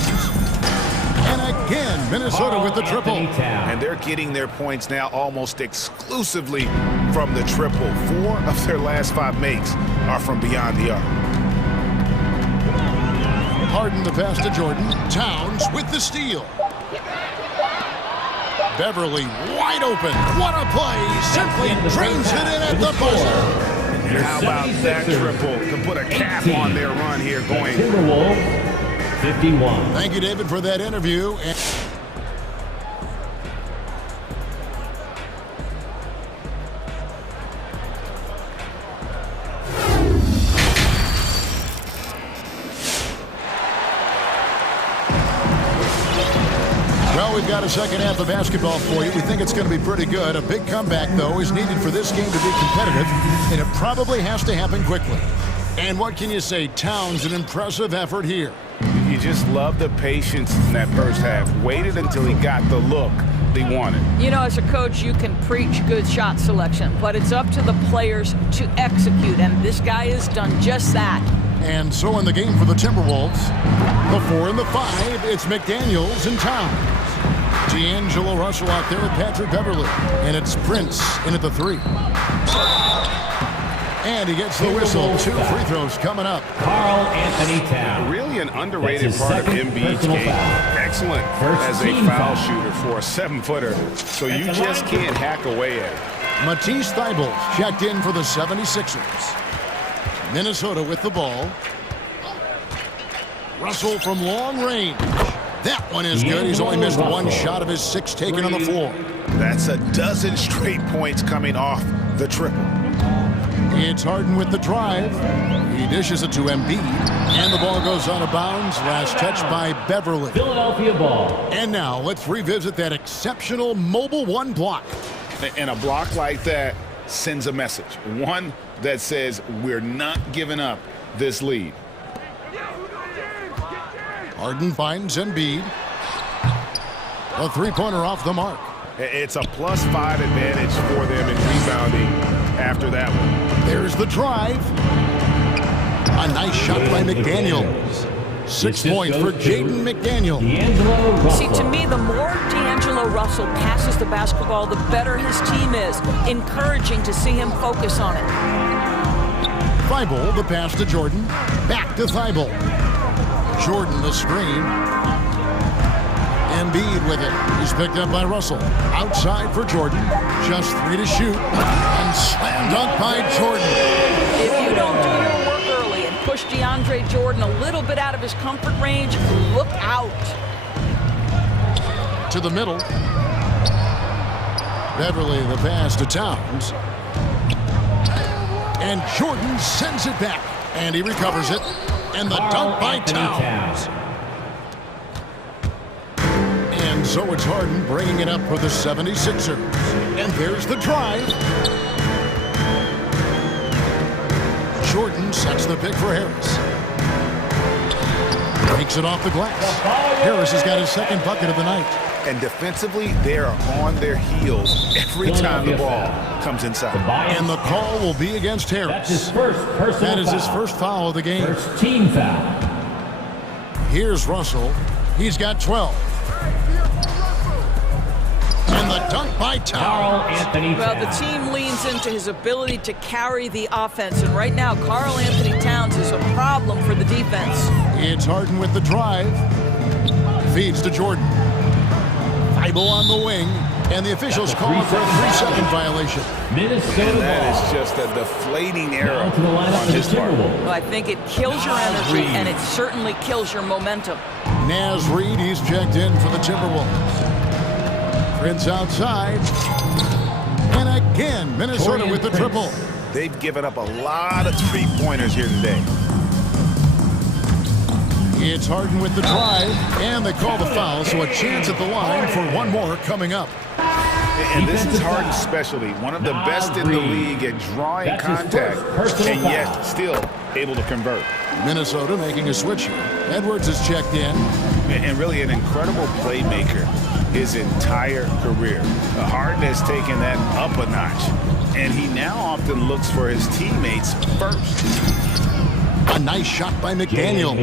And again, Minnesota with the triple. And they're getting their points now almost exclusively from the triple. 4 of their last 5 makes are from beyond the arc. Harden the pass to Jordan. Towns with the steal. Beverly wide open. What a play. Simply drains it in at the buzzer. And how about that triple to put a cap on their run here going. Timberwolves 51. Thank you, David, for that interview. Well, we've got a second half of basketball for you. We think it's going to be pretty good. A big comeback, though, is needed for this game to be competitive, and it probably has to happen quickly. And what can you say? Towns, an impressive effort here. You just love the patience in that first half. Waited until he got the look he wanted. You know, as a coach, you can preach good shot selection, but it's up to the players to execute, and this guy has done just that. And so in the game for the Timberwolves, the 4 and the 5, it's McDaniels and Towns. D'Angelo Russell out there with Patrick Beverly. And it's Prince in at the 3. And he gets the whistle. 2 free throws coming up. Karl Anthony Towns. Really an underrated part of Embiid's game. Excellent as a foul shooter for a 7-footer. So you just can't hack away at it. Matisse Thybulle checked in for the 76ers. Minnesota with the ball. Russell from long range. That one is good. He's only missed 1 shot of his 6 taken on the floor. That's a dozen straight points coming off the triple. It's Harden with the drive. He dishes it to Embiid. And the ball goes out of bounds. Last touch by Beverly. Philadelphia ball. And now let's revisit that exceptional mobile 1 block. And a block like that sends a message. One that says we're not giving up this lead. Harden finds Embiid. A 3-pointer off the mark. It's a +5 advantage for them in rebounding after that one. There's the drive. A nice shot by McDaniels. 6 points for Jaden McDaniel. See, to me, the more D'Angelo Russell passes the basketball, the better his team is. Encouraging to see him focus on it. Thibault, the pass to Jordan. Back to Thibault. Jordan, the screen. Embiid with it. He's picked up by Russell. Outside for Jordan. Just 3 to shoot. And slam dunk by Jordan. If you don't do your work early and push DeAndre Jordan a little bit out of his comfort range, look out. To the middle. Beverly, the pass to Towns. And Jordan sends it back. And he recovers it. And the dunk by Towns. And so it's Harden bringing it up for the 76ers. And there's the drive. Jordan sets the pick for Harris. Takes it off the glass. Harris has got his second bucket of the night. And defensively, they are on their heels every time the ball comes inside. And the call will be against Harris. That is his first foul of the game. First team foul. Here's Russell. He's got 12. And the dunk by Towns. Well, the team leans into his ability to carry the offense. And right now, Karl Anthony Towns is a problem for the defense. It's Harden with the drive. Feeds to Jordan. Thibault on the wing. And the officials call for a 3-second violation. And that is just a deflating arrow on his part. Well, I think it kills your energy, and it certainly kills your momentum. Naz Reid, he's checked in for the Timberwolves. Prince outside. And again, Minnesota with the triple. They've given up a lot of three-pointers here today. It's Harden with the drive, and they call the foul, so a chance at the line for one more coming up. And this is Harden's specialty, one of the best in the league at drawing contact, and yet still able to convert. Minnesota making a switch here. Edwards is checked in. And really an incredible playmaker his entire career. Harden has taken that up a notch, and he now often looks for his teammates first. A nice shot by McDaniel.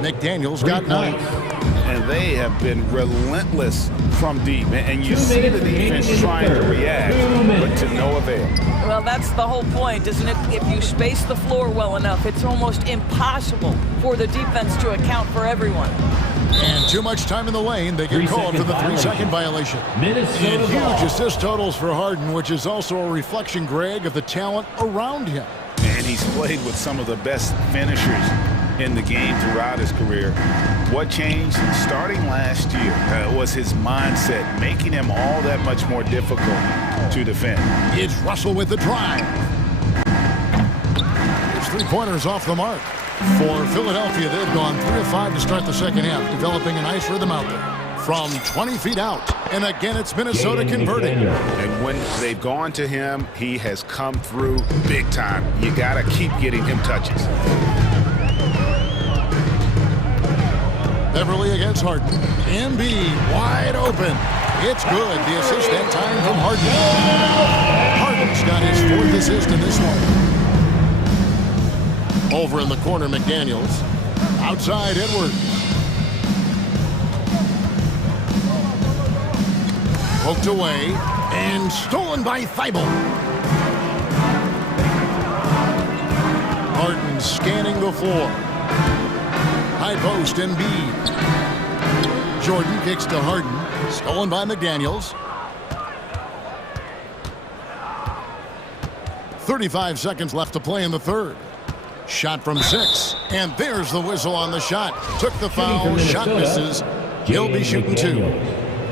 McDaniel's got 9. And they have been relentless from deep. And you see the defense trying to react, but to no avail. Well, that's the whole point, isn't it? If you space the floor well enough, it's almost impossible for the defense to account for everyone. And too much time in the lane. They get called for the 3-second violation. And huge assist totals for Harden, which is also a reflection, Greg, of the talent around him. And he's played with some of the best finishers in the game throughout his career. What changed starting last year was his mindset, making him all that much more difficult to defend. It's Russell with the drive. His 3-pointers off the mark. For Philadelphia, they've gone 3 of 5 to start the second half, developing a nice rhythm out there. From 20 feet out, and again it's Minnesota converting. And when they've gone to him, he has come through big time. You gotta keep getting him touches. Beverly against Harden. Embiid wide open. It's good. The assist that time from Harden. Harden's got his 4th assist in this one. Over in the corner, McDaniels. Outside, Edwards. Poked away and stolen by Thibault. Harden scanning the floor. High post, Embiid. Jordan kicks to Harden. Stolen by McDaniels. 35 seconds left to play in the third. Shot from 6. And there's the whistle on the shot. Took the foul. Shot misses. He'll be shooting 2.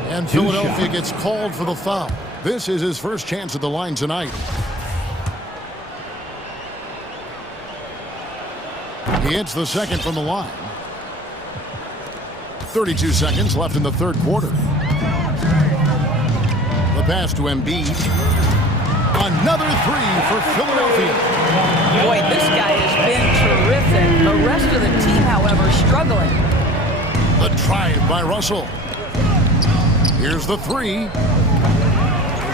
And Philadelphia gets called for the foul. This is his first chance at the line tonight. He hits the second from the line. 32 seconds left in the third quarter. The pass to Embiid. Another 3 for Philadelphia. Boy, this guy has been terrific. The rest of the team, however, struggling. The drive by Russell. Here's the 3.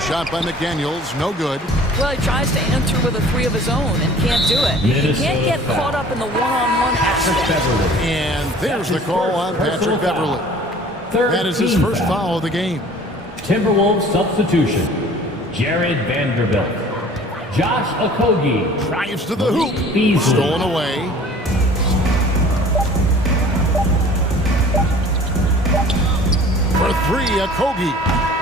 Shot by McDaniels, no good. Well, he tries to answer with a three of his own and can't do it. He can't get caught up in the one-on-one aspect. And there's the call on Patrick Beverly. That is his first foul of the game. Timberwolves substitution. Jared Vanderbilt. Josh Okogie. Drives to the hoop. Stolen away. For three, Okogie.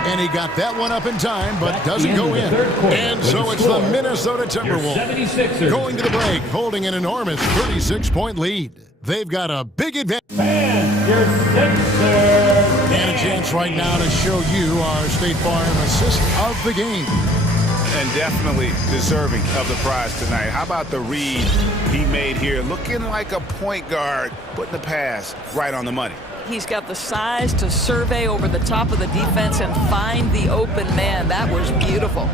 And he got that one up in time, but doesn't go in. And so it's the Minnesota Timberwolves going to the break, holding an enormous 36-point lead. They've got a big advantage. And a chance right now to show you our State Farm assist of the game. And definitely deserving of the prize tonight. How about the read he made here? Looking like a point guard, putting the pass right on the money. He's got the size to survey over the top of the defense and find the open man. That was beautiful.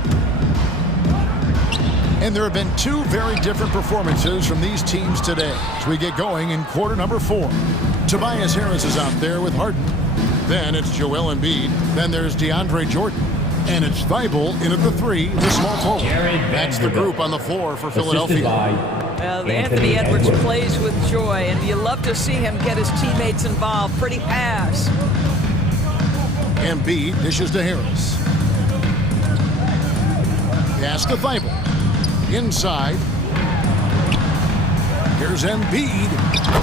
And there have been two very different performances from these teams today as we get going in quarter number 4. Tobias Harris is out there with Harden. Then it's Joel Embiid. Then there's DeAndre Jordan. And it's Thibault in at the 3, the small forward. That's the group on the floor for Philadelphia. Well, Anthony Edwards plays with joy, and you love to see him get his teammates involved. Pretty pass. Embiid dishes to Harris. Pass to Thibault. Inside. Here's Embiid.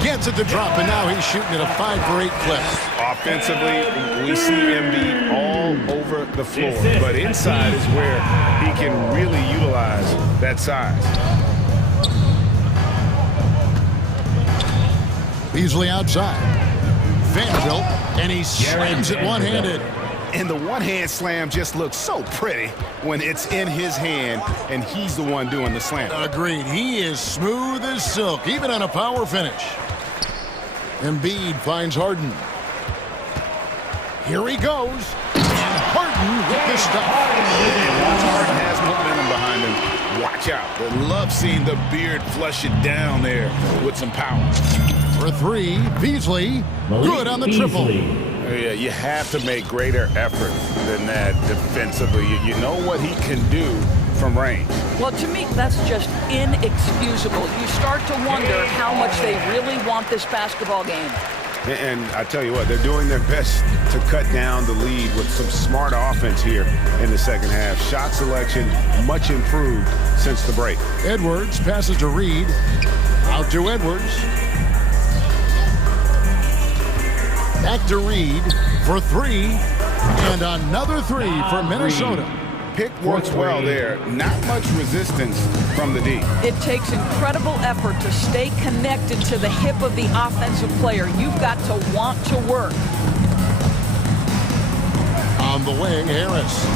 Gets it to drop, and now he's shooting at a 5-for-8 clip. Offensively, we see Embiid all over the floor, but inside is where he can really utilize that size. Beasley outside. Vanderbilt, and he slams it one-handed. And the one-hand slam just looks so pretty when it's in his hand, and he's the one doing the slam. Agreed. He is smooth as silk, even on a power finish. Embiid finds Harden. Here he goes. And Harden with the stop. And once Harden has momentum behind him, watch out. They love seeing the beard flush it down there with some power. For 3, Beasley. Good on the triple. Yeah, you have to make greater effort than that defensively. You know what he can do from range. Well, to me, that's just inexcusable. You start to wonder how much they really want this basketball game. And I tell you what, they're doing their best to cut down the lead with some smart offense here in the second half. Shot selection much improved since the break. Edwards passes to Reed. Out to Edwards. Back to Reed for 3. And another 3 for Minnesota. Pick works well there. Not much resistance from the D. It takes incredible effort to stay connected to the hip of the offensive player. You've got to want to work. On the wing, Harris.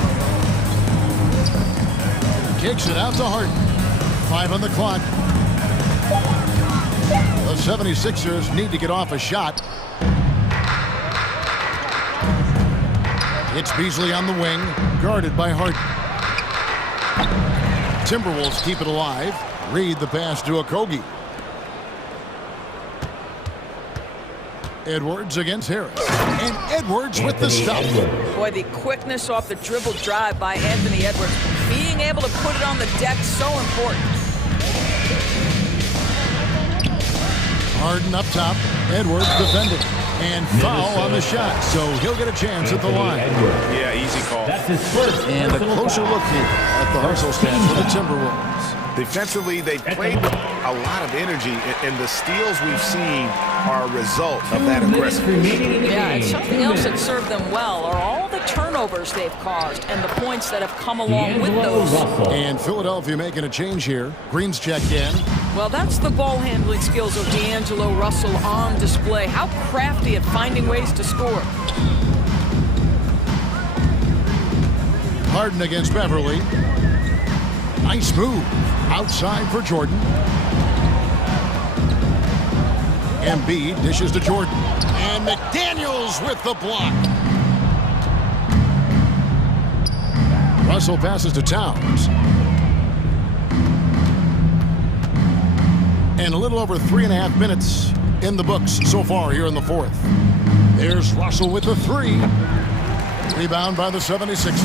Kicks it out to Harden. 5 on the clock. The 76ers need to get off a shot. It's Beasley on the wing, guarded by Harden. Timberwolves keep it alive. Reed the pass to Okogie. Edwards against Harris. And Edwards with the stop. Boy, the quickness off the dribble drive by Anthony Edwards. Being able to put it on the deck, so important. Harden up top. Edwards defending. And foul on the shot, so he'll get a chance at the line. Yeah, easy call. That's his first. And a closer look here at the hustle stats for the Timberwolves. Defensively, they played with a lot of energy, and the steals we've seen are a result of that aggressiveness. Yeah, and something else that served them well are all the turnovers they've caused and the points that have come along with those. And Philadelphia making a change here. Green's checked in. Well, that's the ball handling skills of D'Angelo Russell on display. How crafty at finding ways to score. Harden against Beverly. Nice move. Outside for Jordan. Embiid dishes to Jordan. And McDaniels with the block. Russell passes to Towns. And a little over 3.5 minutes in the books so far here in the fourth. There's Russell with the 3. Rebound by the 76ers.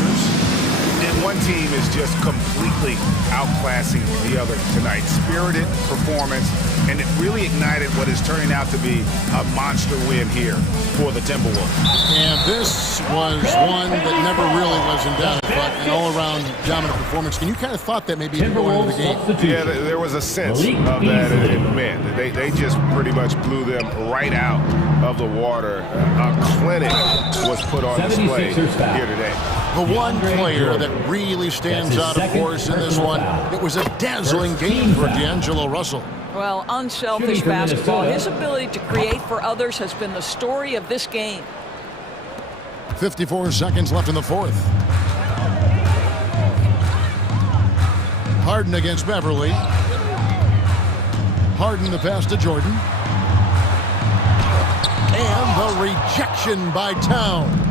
And one team is just completely outclassing the other tonight. Spirited performance, and it really ignited what is turning out to be a monster win here for the Timberwolves. And this was one that never really was in doubt, but an all-around dominant performance. And you kind of thought that maybe even going into the game. Yeah, there was a sense of that in men. They just pretty much blew them right out of the water. A clinic was put on display here today. The one player that really stands out, of course, in this one, it was a dazzling game for D'Angelo Russell. Well, unselfish basketball. His ability to create for others has been the story of this game. 54 seconds left in the fourth. Harden against Beverly. Harden the pass to Jordan. And the rejection by Towns.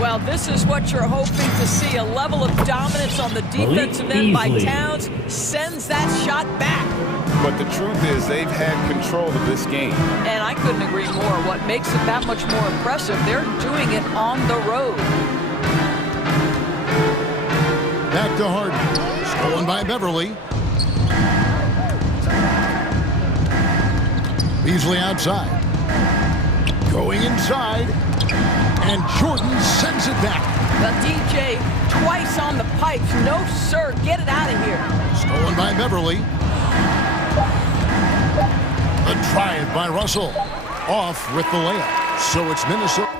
Well, this is what you're hoping to see. A level of dominance on the defensive end by Towns sends that shot back. But the truth is they've had control of this game. And I couldn't agree more. What makes it that much more impressive, they're doing it on the road. Back to Harden. Stolen by Beverly. Beasley outside. Going inside. And Jordan sends it back. The DJ twice on the pipes. No, sir. Get it out of here. Stolen by Beverly. The drive by Russell. Off with the layup. So it's Minnesota.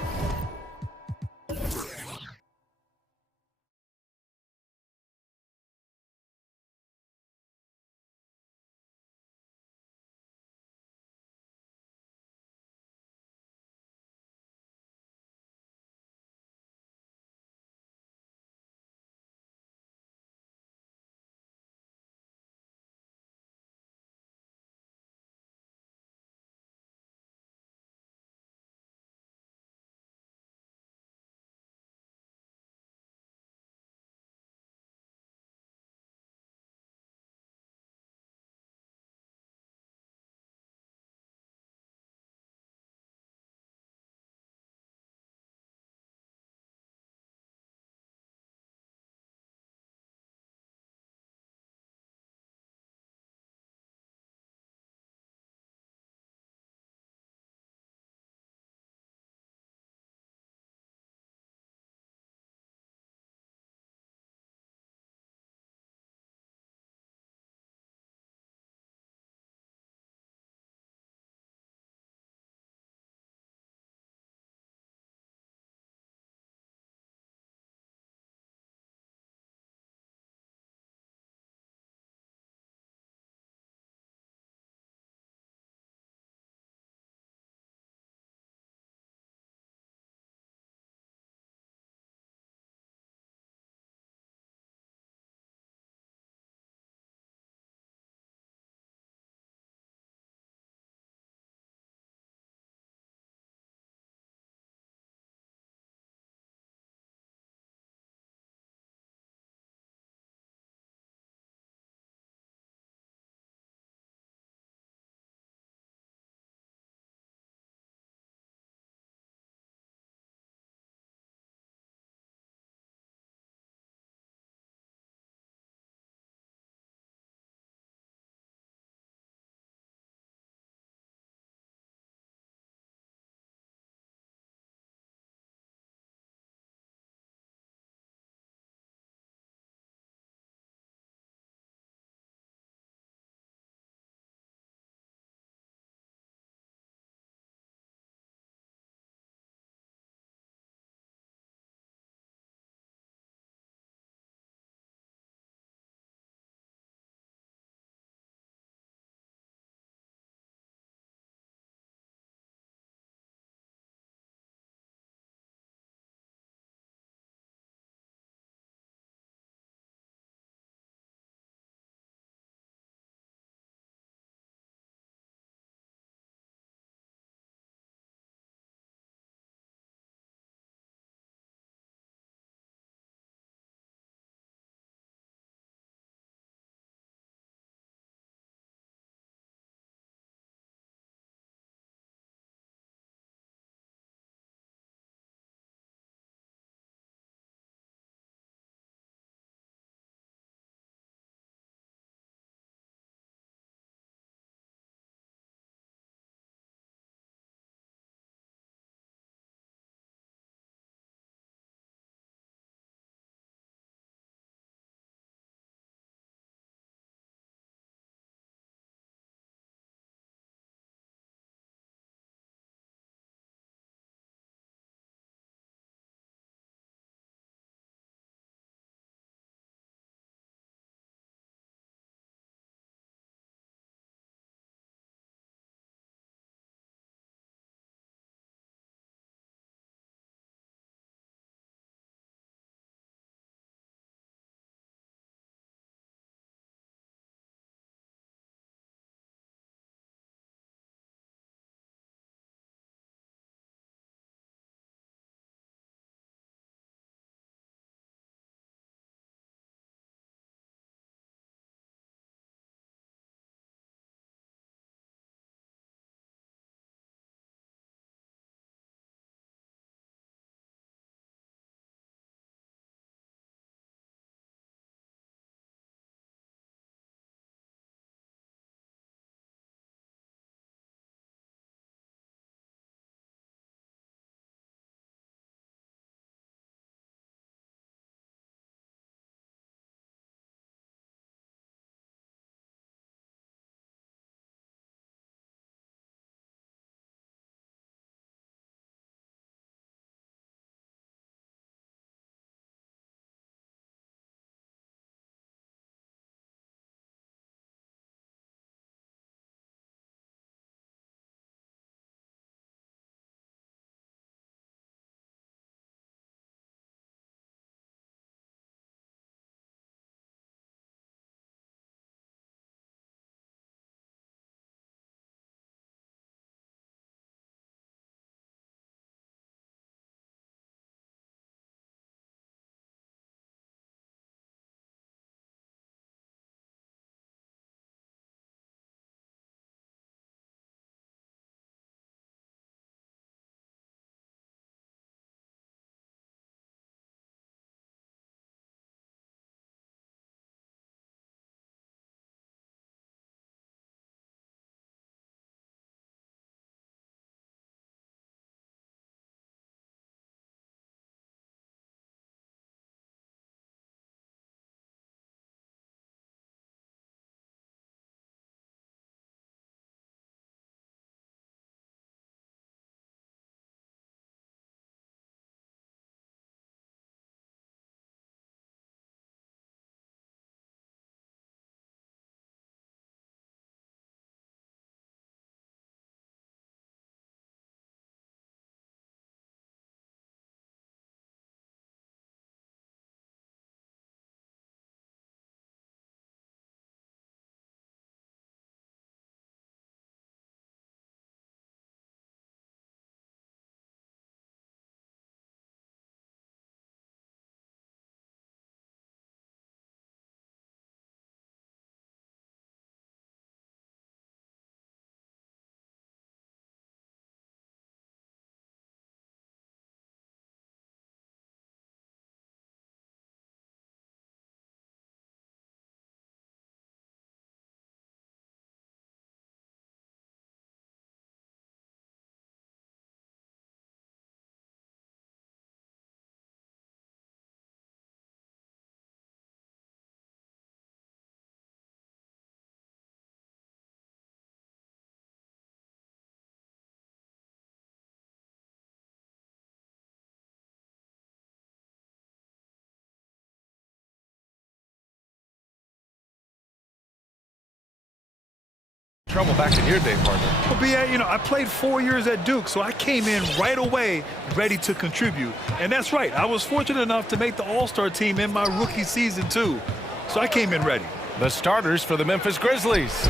Trouble back in your day, partner. Well, B.A., you know, I played 4 years at Duke, so I came in right away ready to contribute. And that's right. I was fortunate enough to make the All-Star team in my rookie season, too. So I came in ready. The starters for the Memphis Grizzlies.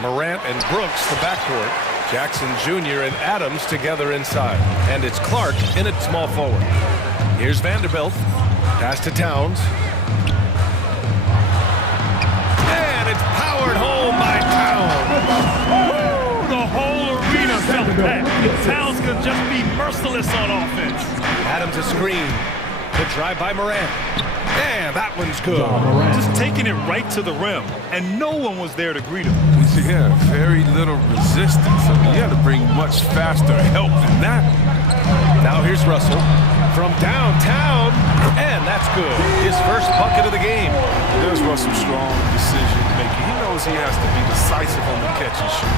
Morant and Brooks, the backcourt. Jackson Jr. and Adams together inside. And it's Clark in at small forward. Here's Vanderbilt. Pass to Towns. And it's powered home by Towns. Woo! The whole arena felt that. Towns can just be merciless on offense. Adams a screen. The drive by Morant. And that one's good. Just taking it right to the rim. And no one was there to greet him. Yeah, very little resistance. I mean, you had to bring much faster help than that. Now here's Russell from downtown. And that's good. His first bucket of the game. There's Russell's strong decision making. He knows he has to be decisive on the catch and shoot.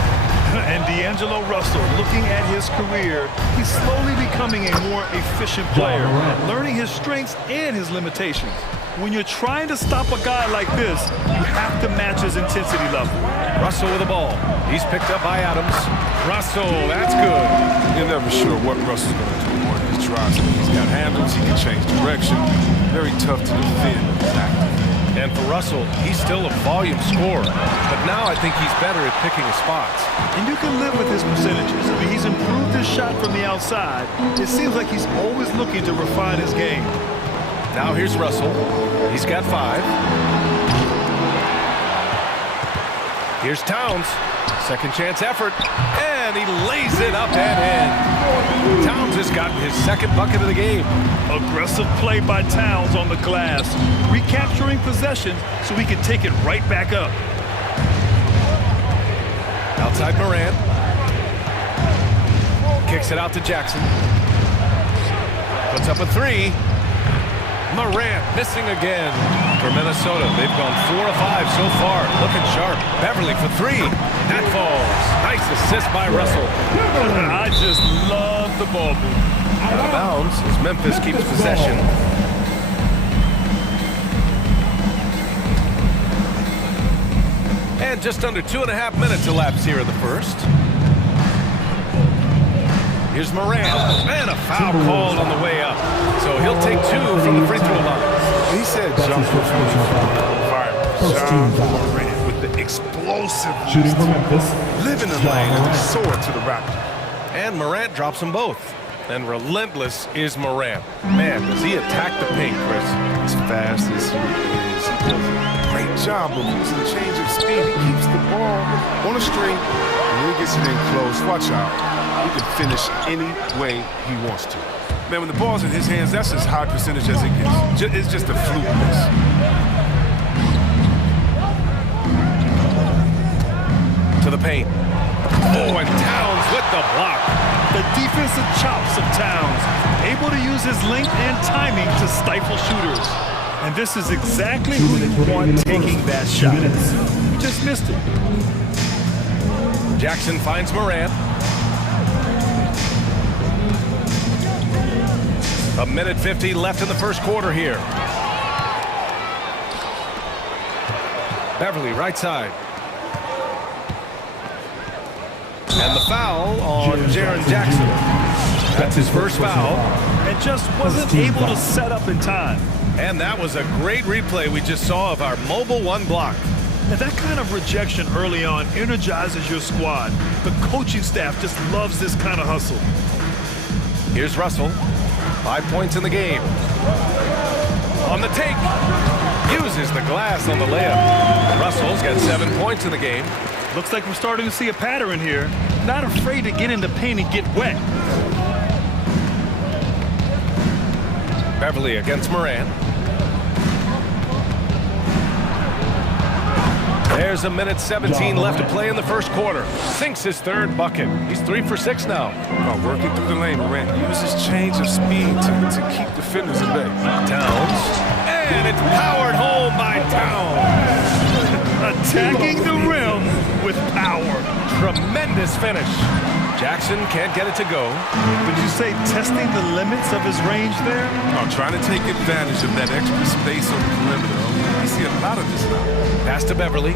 And D'Angelo Russell, looking at his career, he's slowly becoming a more efficient player, learning his strengths and his limitations. When you're trying to stop a guy like this, you have to match his intensity level. Russell with the ball. He's picked up by Adams. Russell, that's good. You're never sure what Russell's going to do on his drives. He's got handles, he can change direction. Very tough to defend. And for Russell, he's still a volume scorer. But now I think he's better at picking his spots. And you can live with his percentages. I mean, he's improved his shot from the outside. It seems like he's always looking to refine his game. Now here's Russell. He's got 5. Here's Towns. Second chance effort. And he lays it up and in. Towns has gotten his second bucket of the game. Aggressive play by Towns on the glass. Recapturing possession so he can take it right back up. Outside Morant. Kicks it out to Jackson. Puts up a 3. Morant missing again for Minnesota. They've gone 4 of 5 so far. Looking sharp. Beverly for 3. That falls. Nice assist by Russell. I just love the ball move. Out of bounds as Memphis keeps possession. And just under 2.5 minutes elapsed here in the first. Here's Morant. And a foul called on the way up. So he'll take 2 from the free throw line. He said jump was fire. John Morant with the explosiveness. Living the lane and soar to the rack. And Morant drops them both. And relentless is Morant. Man, does he attack the paint, Chris. As fast as he is, he does a great job of using the change of speed. He keeps the ball on a string. And when he gets it in close, watch out. He can finish any way he wants to. Man, when the ball's in his hands, that's as high percentage as it gets. It's just a fluke miss. To the paint. Oh, and Towns with the block. The defensive chops of Towns, able to use his length and timing to stifle shooters. And this is exactly who you want taking that shot. He just missed it. Jackson finds Morant. A minute 50 left in the first quarter here. Beverly, right side. And the foul on Jaren Jackson. That's his first foul. And just wasn't able to set up in time. And that was a great replay we just saw of our mobile 1 block. And that kind of rejection early on energizes your squad. The coaching staff just loves this kind of hustle. Here's Russell. 5 points in the game. On the take. Uses the glass on the layup. Russell's got 7 points in the game. Looks like we're starting to see a pattern here. Not afraid to get in the paint and get wet. Beverly against Morant. There's a minute 17 left to play in the first quarter. Sinks his 3rd bucket. He's 3 for 6 now. Working through the lane, Morant uses change of speed to keep defenders at bay. Towns. And it's powered home by Towns. Attacking the rim with power. Tremendous finish. Jackson can't get it to go. Would you say testing the limits of his range there? Trying to take advantage of that extra space on the perimeter. We see a lot of this now. Pass to Beverly.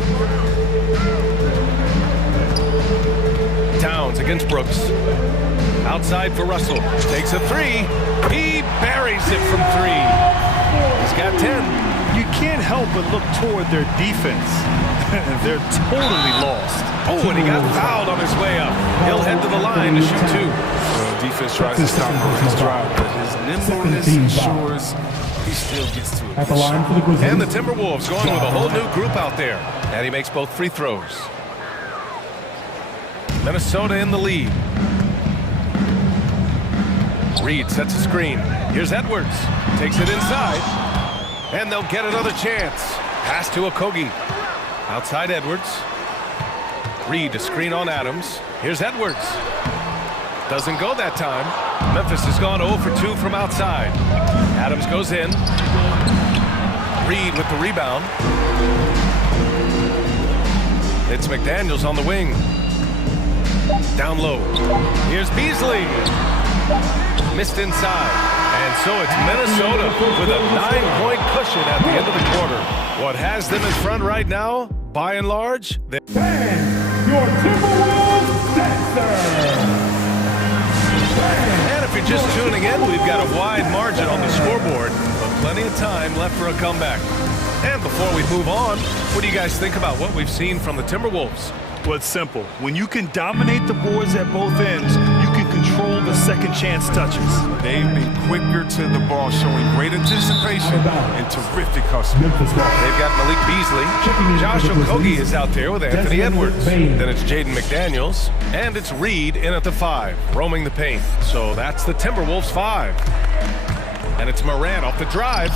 against Brooks. Outside for Russell. Takes a three. He buries it from three. He's got 10. You can't help but look toward their defense. They're totally lost. Oh, and he got fouled on his way up. He'll head to the line to shoot two. Defense tries to stop his drive, but his nimbleness ensures he still gets to it. At the line for the Grizzlies. And the Timberwolves going with a whole new group out there. And he makes both free throws. Minnesota in the lead. Reed sets a screen. Here's Edwards. Takes it inside. And they'll get another chance. Pass to Okogie. Outside Edwards. Reed to screen on Adams. Here's Edwards. Doesn't go that time. Memphis has gone 0 for 2 from outside. Adams goes in. Reed with the rebound. It's McDaniels on the wing. Down low. Here's Beasley. Missed inside. And so it's Minnesota with a 9-point cushion at the end of the quarter. What has them in front right now, by and large, your Timberwolves dancer. And if you're just tuning in, we've got a wide margin on the scoreboard, but plenty of time left for a comeback. And before we move on, what do you guys think about what we've seen from the Timberwolves? Well, it's simple. When you can dominate the boards at both ends, you can control the second chance touches. They've been quicker to the ball, showing great anticipation and terrific hustle. They've got Malik Beasley. Josh Okogie is out there with Anthony Edwards. Then it's Jaden McDaniels. And it's Reed in at the 5, roaming the paint. So that's the Timberwolves 5. And it's Morant off the drive.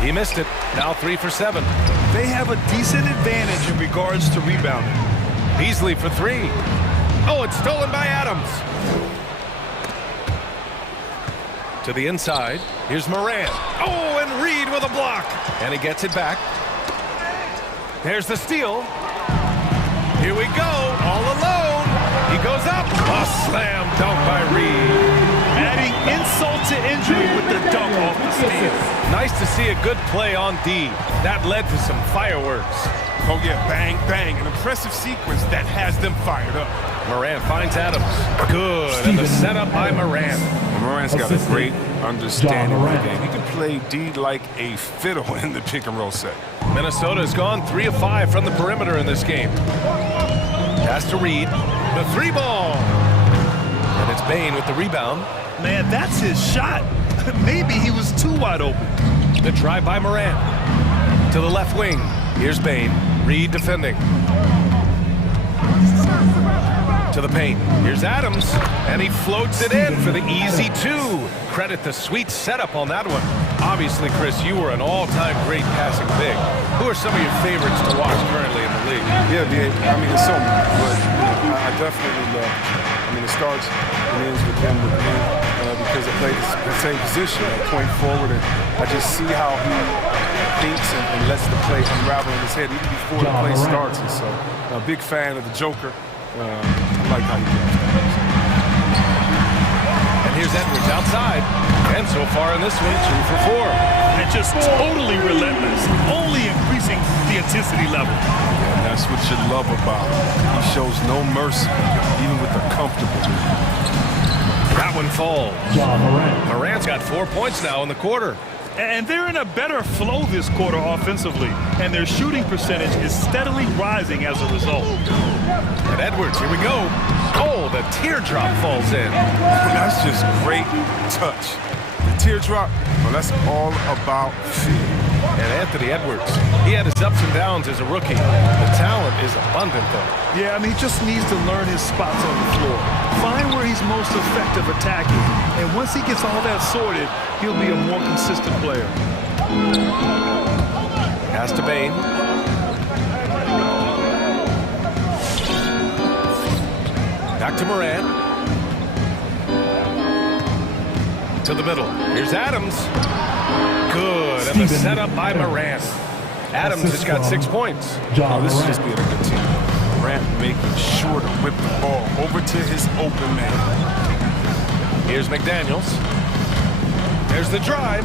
He missed it. Now 3 for 7. They have a decent advantage in regards to rebounding. Beasley for 3. Oh, it's stolen by Adams. To the inside. Here's Morant. Oh, and Reed with a block. And he gets it back. There's the steal. Here we go. All alone. He goes up. A slam dunk by Reed. Adding insult to injury with the dunk off the steal. Nice to see a good play on D. That led to some fireworks. Oh yeah, bang, bang. An impressive sequence that has them fired up. Morant finds Adams. Good. And the setup by Morant. Morant's got a great understanding of the game. He can play D like a fiddle in the pick and roll set. Minnesota has gone 3 of 5 from the perimeter in this game. Pass to Reed. The 3-ball. And it's Bane with the rebound. Man, that's his shot. Maybe he was too wide open. The try by Morant. To the left wing. Here's Bane. Reed defending. To the paint. Here's Adams. And he floats it in for the easy 2. Credit the sweet setup on that one. Obviously, Chris, you were an all-time great passing big. Who are some of your favorites to watch currently in the league? Yeah, I mean, it's so many, but I definitely love. I mean, it starts and ends with them because they play the same position, point forward, and I just see how he thinks and lets the play unravel in his head even before the play starts. And so, a big fan of the Joker. I like how he plays. And here's Edwards outside. And so far in this one, 2 for 4. And just totally relentless, only increasing the intensity level. Yeah, that's what you love about him. He shows no mercy, even with the comfortable. That one falls. Morant's got 4 points now in the quarter. And they're in a better flow this quarter offensively, and their shooting percentage is steadily rising as a result. And Edwards, here we go. Oh, the teardrop falls in. That's just great touch. The teardrop, well, that's all about feel. And Anthony Edwards, he had his ups and downs as a rookie. The talent is abundant, though. Yeah, I mean, he just needs to learn his spots on the floor. Find where he's most effective attacking. And once he gets all that sorted, he'll be a more consistent player. Pass to Bane. Back to Morant. To the middle. Here's Adams. Good. And the setup by Morant. Adams has got 6 points. Oh, this is just being a good team. Morant making sure to whip the ball over to his open man. Here's McDaniels. There's the drive.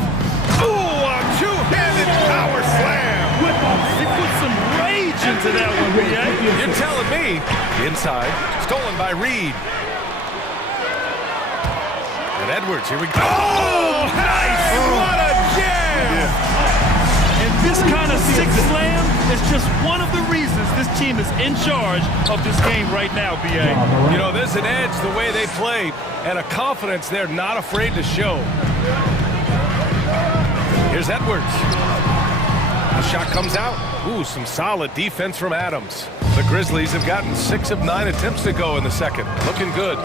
Ooh, a two-handed power slam. He put some rage into that one, B.A. You're telling me. Inside. Stolen by Reed. And Edwards, here we go. Oh, nice! What a jam! And this kind of six slam is just one of the reasons this team is in charge of this game right now, B.A. You know, there's an edge the way they play and a confidence they're not afraid to show. Here's Edwards. The shot comes out. Ooh, some solid defense from Adams. The Grizzlies have gotten 6 of 9 attempts to go in the second. Looking good.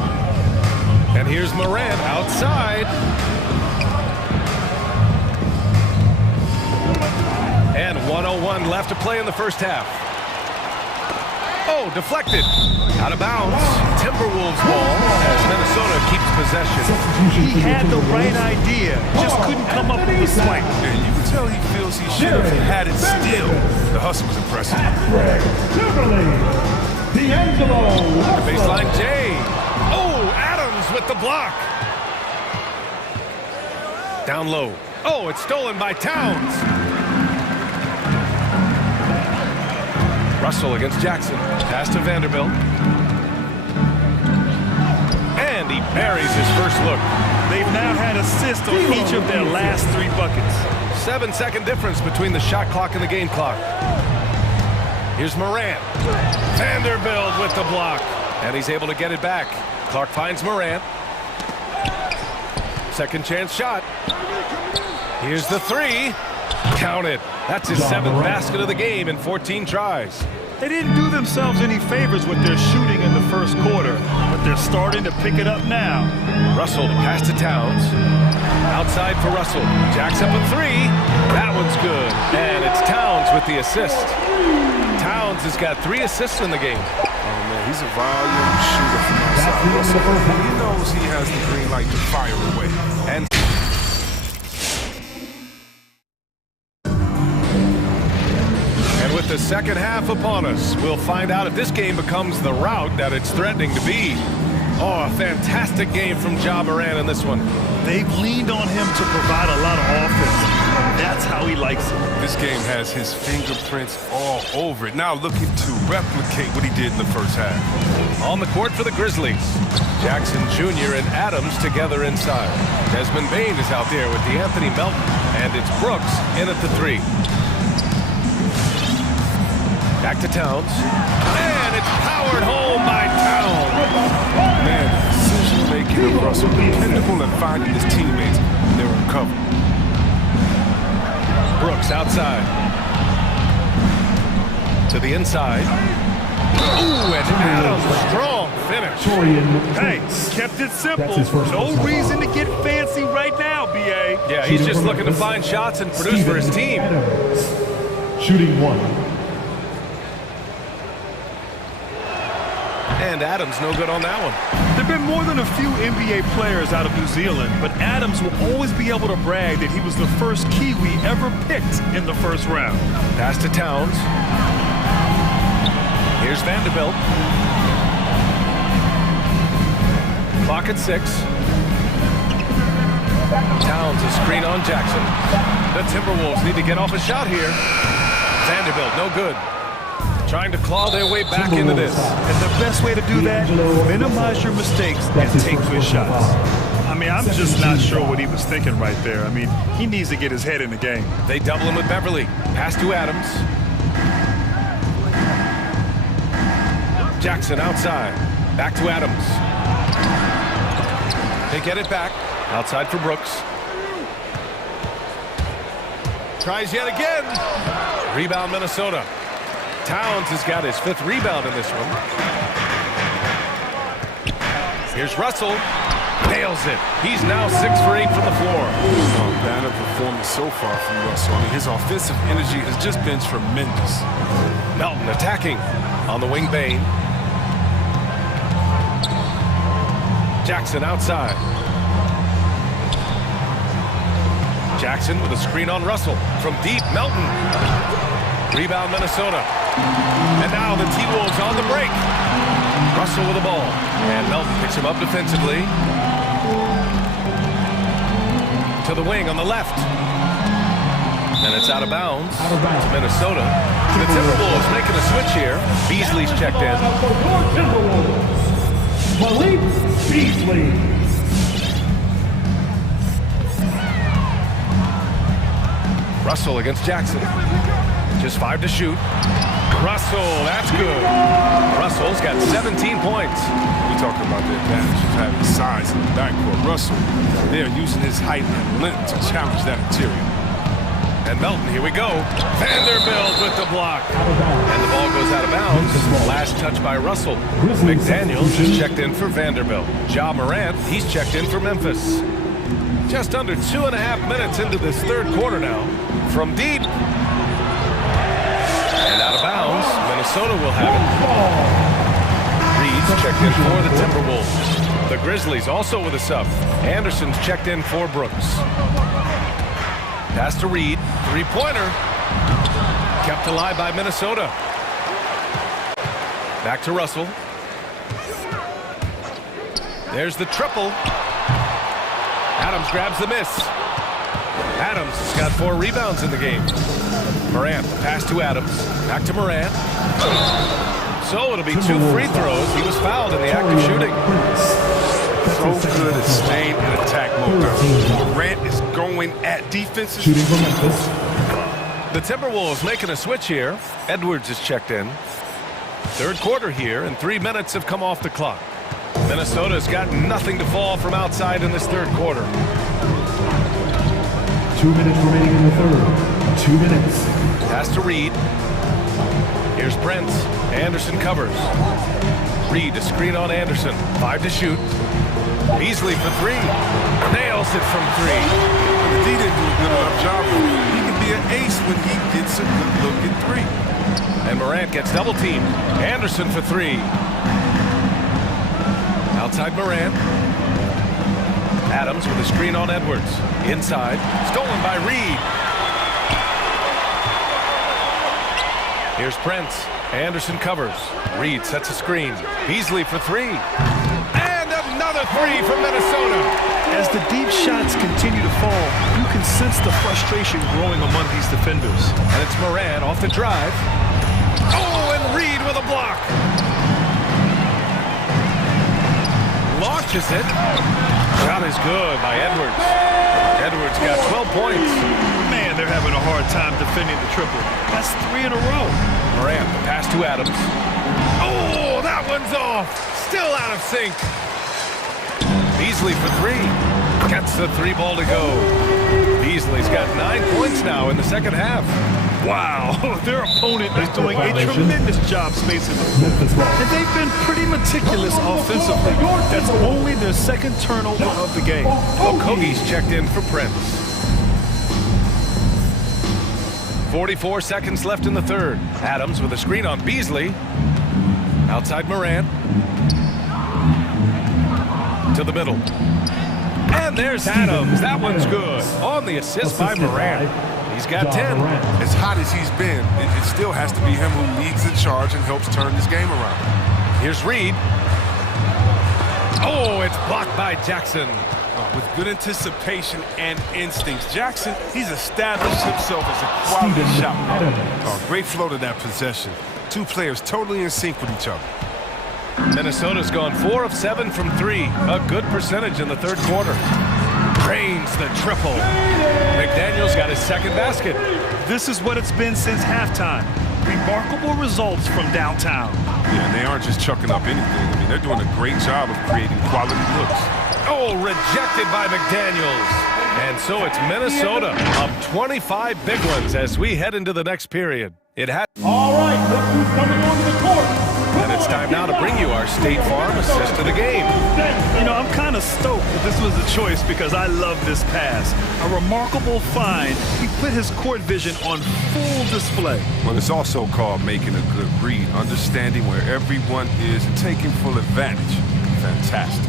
And here's Morant outside. And 1:01 left to play in the first half. Oh, deflected. Out of bounds. Timberwolves ball as Minnesota keeps possession. He had the right idea, just couldn't come up with the swing. And you can tell he feels he should have had it still. The hustle was impressive. Baseline J. Oh, Adams with the block. Down low. Oh, it's stolen by Towns. Russell against Jackson. Pass to Vanderbilt. And he buries his first look. They've now had assists on each of their last 3 buckets. 7-second difference between the shot clock and the game clock. Here's Morant. Vanderbilt with the block. And he's able to get it back. Clark finds Morant. Second chance shot. Here's the 3. Count it. That's his 7th basket of the game in 14 tries. They didn't do themselves any favors with their shooting in the first quarter, but they're starting to pick it up now. Russell to pass to Towns. Outside for Russell. Jacks up a 3. That one's good. And it's Towns with the assist. Towns has got 3 assists in the game. Oh, man, he's a volume shooter from outside. Russell, he knows he has the green light to fire away. And with the second half upon us, we'll find out if this game becomes the rout that it's threatening to be. Oh, a fantastic game from Ja Morant in this one. They've leaned on him to provide a lot of offense. That's how he likes it. This game has his fingerprints all over it. Now looking to replicate what he did in the first half. On the court for the Grizzlies, Jackson Jr. and Adams together inside. Desmond Bane is out there with DeAnthony Melton, and it's Brooks in at the 3. Back to Towns. And it's powered home by Towns. Man, decision-making of Russell, dependable at finding his teammates when they're in cover. Brooks outside. To the inside. Ooh, and Adams, strong finish. Hey, kept it simple. No reason to get fancy right now, B.A. Yeah, he's just looking to find shots and produce for his team. Shooting 1. And Adams no good on that one. There have been more than a few NBA players out of New Zealand, but Adams will always be able to brag that he was the first Kiwi ever picked in the first round. Pass to Towns. Here's Vanderbilt. Clock at 6. Towns a screen on Jackson. The Timberwolves need to get off a shot here. Vanderbilt no good. Trying to claw their way back into this. And the best way to do that, minimize your mistakes and take good shots. I mean, I'm just not sure what he was thinking right there. I mean, he needs to get his head in the game. They double him with Beverly. Pass to Adams. Jackson outside. Back to Adams. They get it back. Outside for Brooks. Tries yet again. Rebound Minnesota. Towns has got his 5th rebound in this one. Here's Russell. Nails it. He's now 6 for 8 from the floor. Banner performance so far from Russell. I mean, his offensive energy has just been tremendous. Melton attacking on the wing. Bane. Jackson outside. Jackson with a screen on Russell. From deep, Melton. Rebound Minnesota. And now the T-Wolves on the break. Russell with the ball. And Melton picks him up defensively. To the wing on the left. And it's out of bounds. To Minnesota. The Timberwolves making a switch here. Beasley's checked in. Malik Beasley. Russell against Jackson. Just 5 to shoot. Russell, that's good. Russell's got 17 points. We're talking about the advantage of having size in the backcourt. Russell, they're using his height and length to challenge that interior. And Melton, here we go. Vanderbilt with the block. And the ball goes out of bounds. Last touch by Russell. McDaniels is checked in for Vanderbilt. Ja Morant, he's checked in for Memphis. Just under 2.5 minutes into this third quarter now. From deep. And out of bounds. Minnesota will have it. Reed's checked in for the Timberwolves. The Grizzlies also with a sub. Anderson's checked in for Brooks. Pass to Reed. Three-pointer. Kept alive by Minnesota. Back to Russell. There's the triple. Adams grabs the miss. Adams has got 4 rebounds in the game. Morant, the pass to Adams. Back to Morant. So it'll be 2 free throws. He was fouled in the act of shooting. So good at staying in attack mode. Morant is going at defenses. The Timberwolves making a switch here. Edwards is checked in. Third quarter here, and 3 minutes have come off the clock. Minnesota's got nothing to fall from outside in this third quarter. 2 minutes remaining in the third. 2 minutes. Pass to Reed. Here's Prince. Anderson covers. Reed to screen on Anderson. 5 to shoot. Beasley for 3. Nails it from 3. The D didn't do a good enough job. He can be an ace when he gets a good look at 3. And Morant gets double teamed. Anderson for 3. Outside Morant. Adams with a screen on Edwards. Inside. Stolen by Reed. Here's Prince. Anderson covers. Reed sets a screen. Beasley for 3. And another 3 from Minnesota. As the deep shots continue to fall, you can sense the frustration growing among these defenders. And it's Morant off the drive. Oh, and Reed with a block. Launches it. Shot is good by Edwards. Edwards got 12 points. Man, they're having a hard time defending the triple. That's 3 in a row. Morant, the pass to Adams. Oh, that one's off. Still out of sync. Beasley for 3. Gets the 3 ball to go. Beasley's got 9 points now in the second half. Wow, their opponent is doing a tremendous job spacing the floor. And they've been pretty meticulous offensively. That's only their second turnover of the game. Okogie's checked in for Prince. 44 seconds left in the third. Adams with a screen on Beasley. Outside Morant. To the middle. And there's Adams. That one's good. On the assist by Morant. He's got 10. As hot as he's been, it still has to be him who leads the charge and helps turn this game around. Here's Reed. Oh, it's blocked by Jackson. With good anticipation and instincts, Jackson, he's established himself as a quality shot blocker. Great flow to that possession. 2 players totally in sync with each other. Minnesota's gone 4 of 7 from 3. A good percentage in the third quarter. Drains the triple. McDaniels got his second basket. This is what it's been since halftime. Remarkable results from downtown. Yeah, they aren't just chucking up anything. I mean, they're doing a great job of creating quality looks. Oh, rejected by McDaniels. And so it's Minnesota up 25 big ones as we head into the next period. It has. All right, look who's coming onto the court. And it's time now to bring you our State Farm assist of the game. You know, I'm kind of stoked that this was a choice because I love this pass. A remarkable find. He put his court vision on full display. Well, it's also called making a good read, understanding where everyone is and taking full advantage. Fantastic.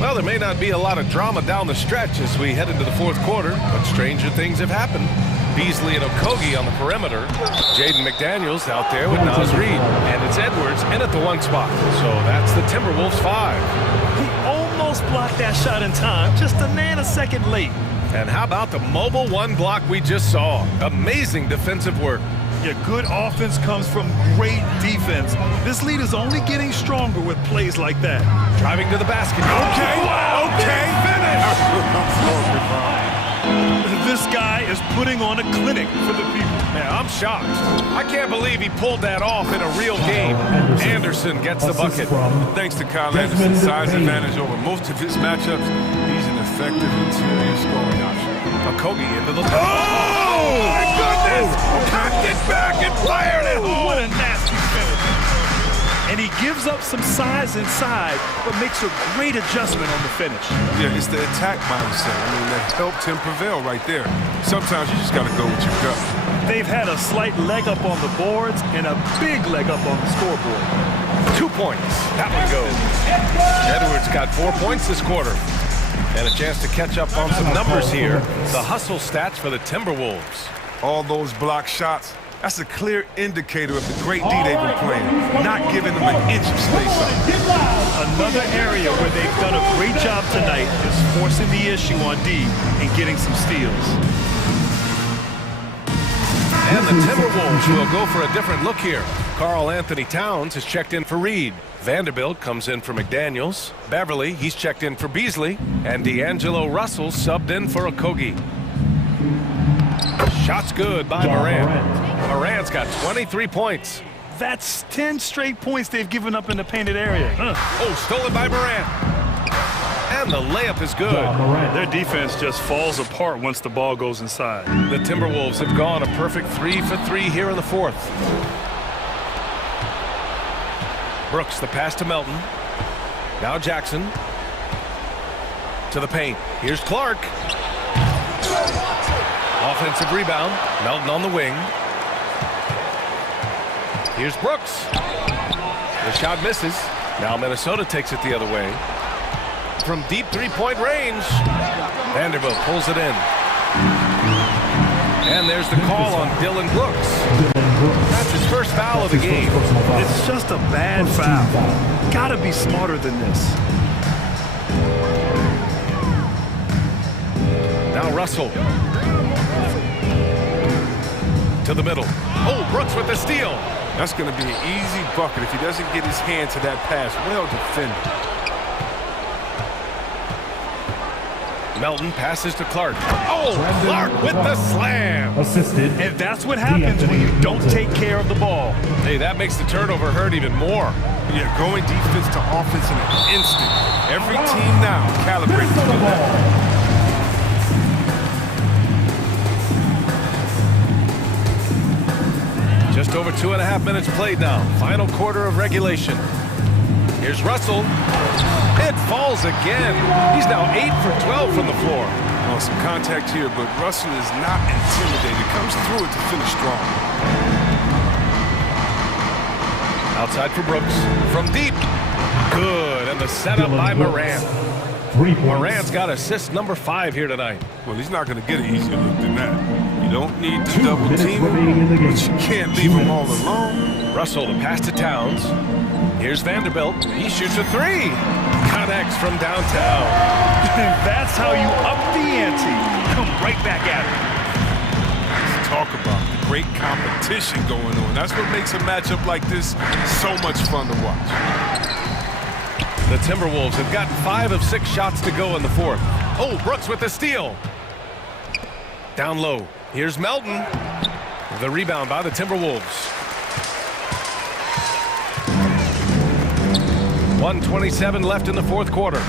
Well, there may not be a lot of drama down the stretch as we head into the fourth quarter, but stranger things have happened. Beasley and Okogie on the perimeter. Jaden McDaniels out there with Naz Reid. And it's Edwards in at the 1 spot. So that's the Timberwolves 5. He almost blocked that shot in time, just a nanosecond late. And how about the mobile 1 block we just saw? Amazing defensive work. Yeah, good offense comes from great defense. This lead is only getting stronger with plays like that. Driving to the basket. Okay, wow, okay. finish. This guy is putting on a clinic for the people. Man, I'm shocked. I can't believe he pulled that off in a real game. Anderson gets the bucket. Thanks to Kyle Anderson's size advantage over most of his matchups, he's an effective interior scoring option. Okogie into the... Oh, my goodness! Cocked it back and fired it home. What a nasty finish. And he gives up some size inside, but makes a great adjustment on the finish. Yeah, it's the attack mindset. I mean, that helped him prevail right there. Sometimes you just got to go with your gut. They've had a slight leg up on the boards and a big leg up on the scoreboard. 2 points. That one goes. Edwards got 4 points this quarter. And a chance to catch up on some numbers here. The hustle stats for the Timberwolves. All those block shots, that's a clear indicator of the great D they've been playing, not giving them an inch of space up. Another area where they've done a great job tonight is forcing the issue on D and getting some steals. And the Timberwolves will go for a different look here. Karl Anthony Towns is checked in for Reed. Vanderbilt comes in for McDaniels. Beverly, he's checked in for Beasley. And D'Angelo Russell subbed in for Okogie. Shot's good by Morant. Morant's got 23 points. That's 10 straight points they've given up in the painted area. Oh, stolen by Morant. And the layup is good. Their defense just falls apart once the ball goes inside. The Timberwolves have gone a perfect 3 for 3 here in the fourth. Brooks, the pass to Melton. Now Jackson. To the paint. Here's Clark. Offensive rebound. Melton on the wing. Here's Brooks. The shot misses. Now Minnesota takes it the other way. From deep three-point range. Vanderbilt pulls it in. And there's the call on Dylan Brooks. That's his first foul of the game. It's just a bad foul. Gotta be smarter than this. Now Russell. To the middle. Oh, Brooks with the steal. That's going to be an easy bucket if he doesn't get his hand to that pass. Well defended. Melton passes to Clark. Oh, Clark with the slam. Assisted. And that's what happens when you don't take care of the ball. Hey, that makes the turnover hurt even more. Yeah, going defense to offense in an instant. Every team now calibrates to the ball. Just over 2.5 minutes played now. Final quarter of regulation. Here's Russell. It falls again. He's now 8 for 12 from the floor. Oh, some contact here, but Russell is not intimidated. Comes through it to finish strong. Outside for Brooks. From deep. Good. And the setup by Morant. Morant's got assist number 5 here tonight. Well, he's not going to get an easier look than that. You don't need to double team him, but you can't leave him all alone. Russell, the pass to Towns. Here's Vanderbilt. He shoots a 3. Connects from downtown. That's how you up the ante. Come right back at it. Let's talk about the great competition going on. That's what makes a matchup like this so much fun to watch. The Timberwolves have gotten 5 of 6 shots to go in the fourth. Oh, Brooks with the steal. Down low. Here's Melton. The rebound by the Timberwolves. 1:27 left in the fourth quarter.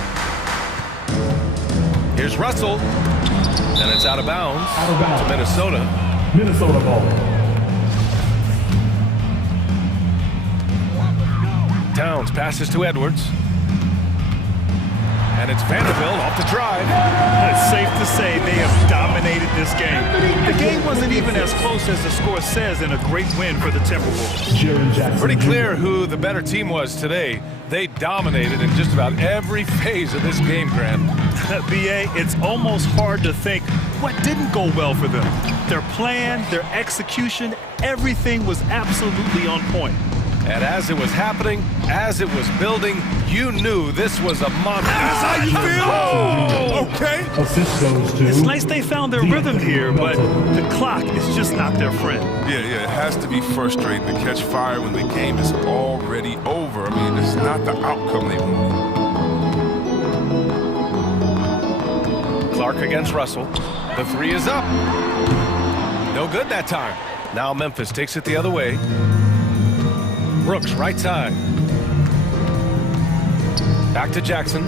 Here's Russell. And it's out of bounds. To Minnesota. Minnesota ball. Towns passes to Edwards. And it's Vanderbilt off the drive. It's safe to say they have dominated this game. The game wasn't even as close as the score says in a great win for the Timberwolves. Pretty clear who the better team was today. They dominated in just about every phase of this game, Grant. B.A., it's almost hard to think what didn't go well for them. Their plan, their execution, everything was absolutely on point. And as it was happening, as it was building, you knew this was a monster. That's how you feel? Oh, okay. Assist goes to... It's nice they found their rhythm here, but the clock is just not their friend. Yeah, it has to be frustrating to catch fire when the game is already over. I mean, it's not the outcome they wanted. Clark against Russell. The three is up. No good that time. Now Memphis takes it the other way. Brooks, right side. Back to Jackson.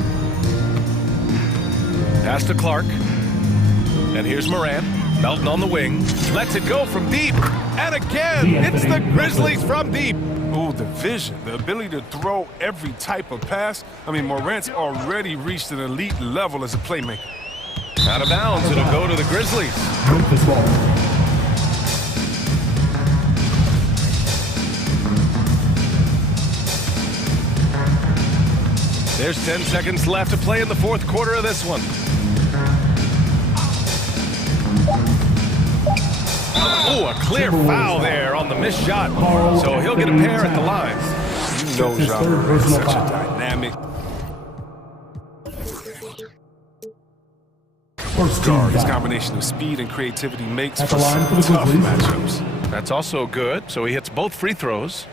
Pass to Clark. And here's Morant. Melton on the wing. Lets it go from deep. And again, it's the Grizzlies from deep. Ooh, the vision, the ability to throw every type of pass. I mean, Morant's already reached an elite level as a playmaker. Out of bounds, it'll go to the Grizzlies. Memphis ball. There's 10 seconds left to play in the fourth quarter of this one. Oh, a clear foul there on the missed shot. So he'll get a pair at the line. You know Ja Morant is such a dynamic guard. His combination of speed and creativity makes for some tough matchups. That's also good. So he hits both free throws.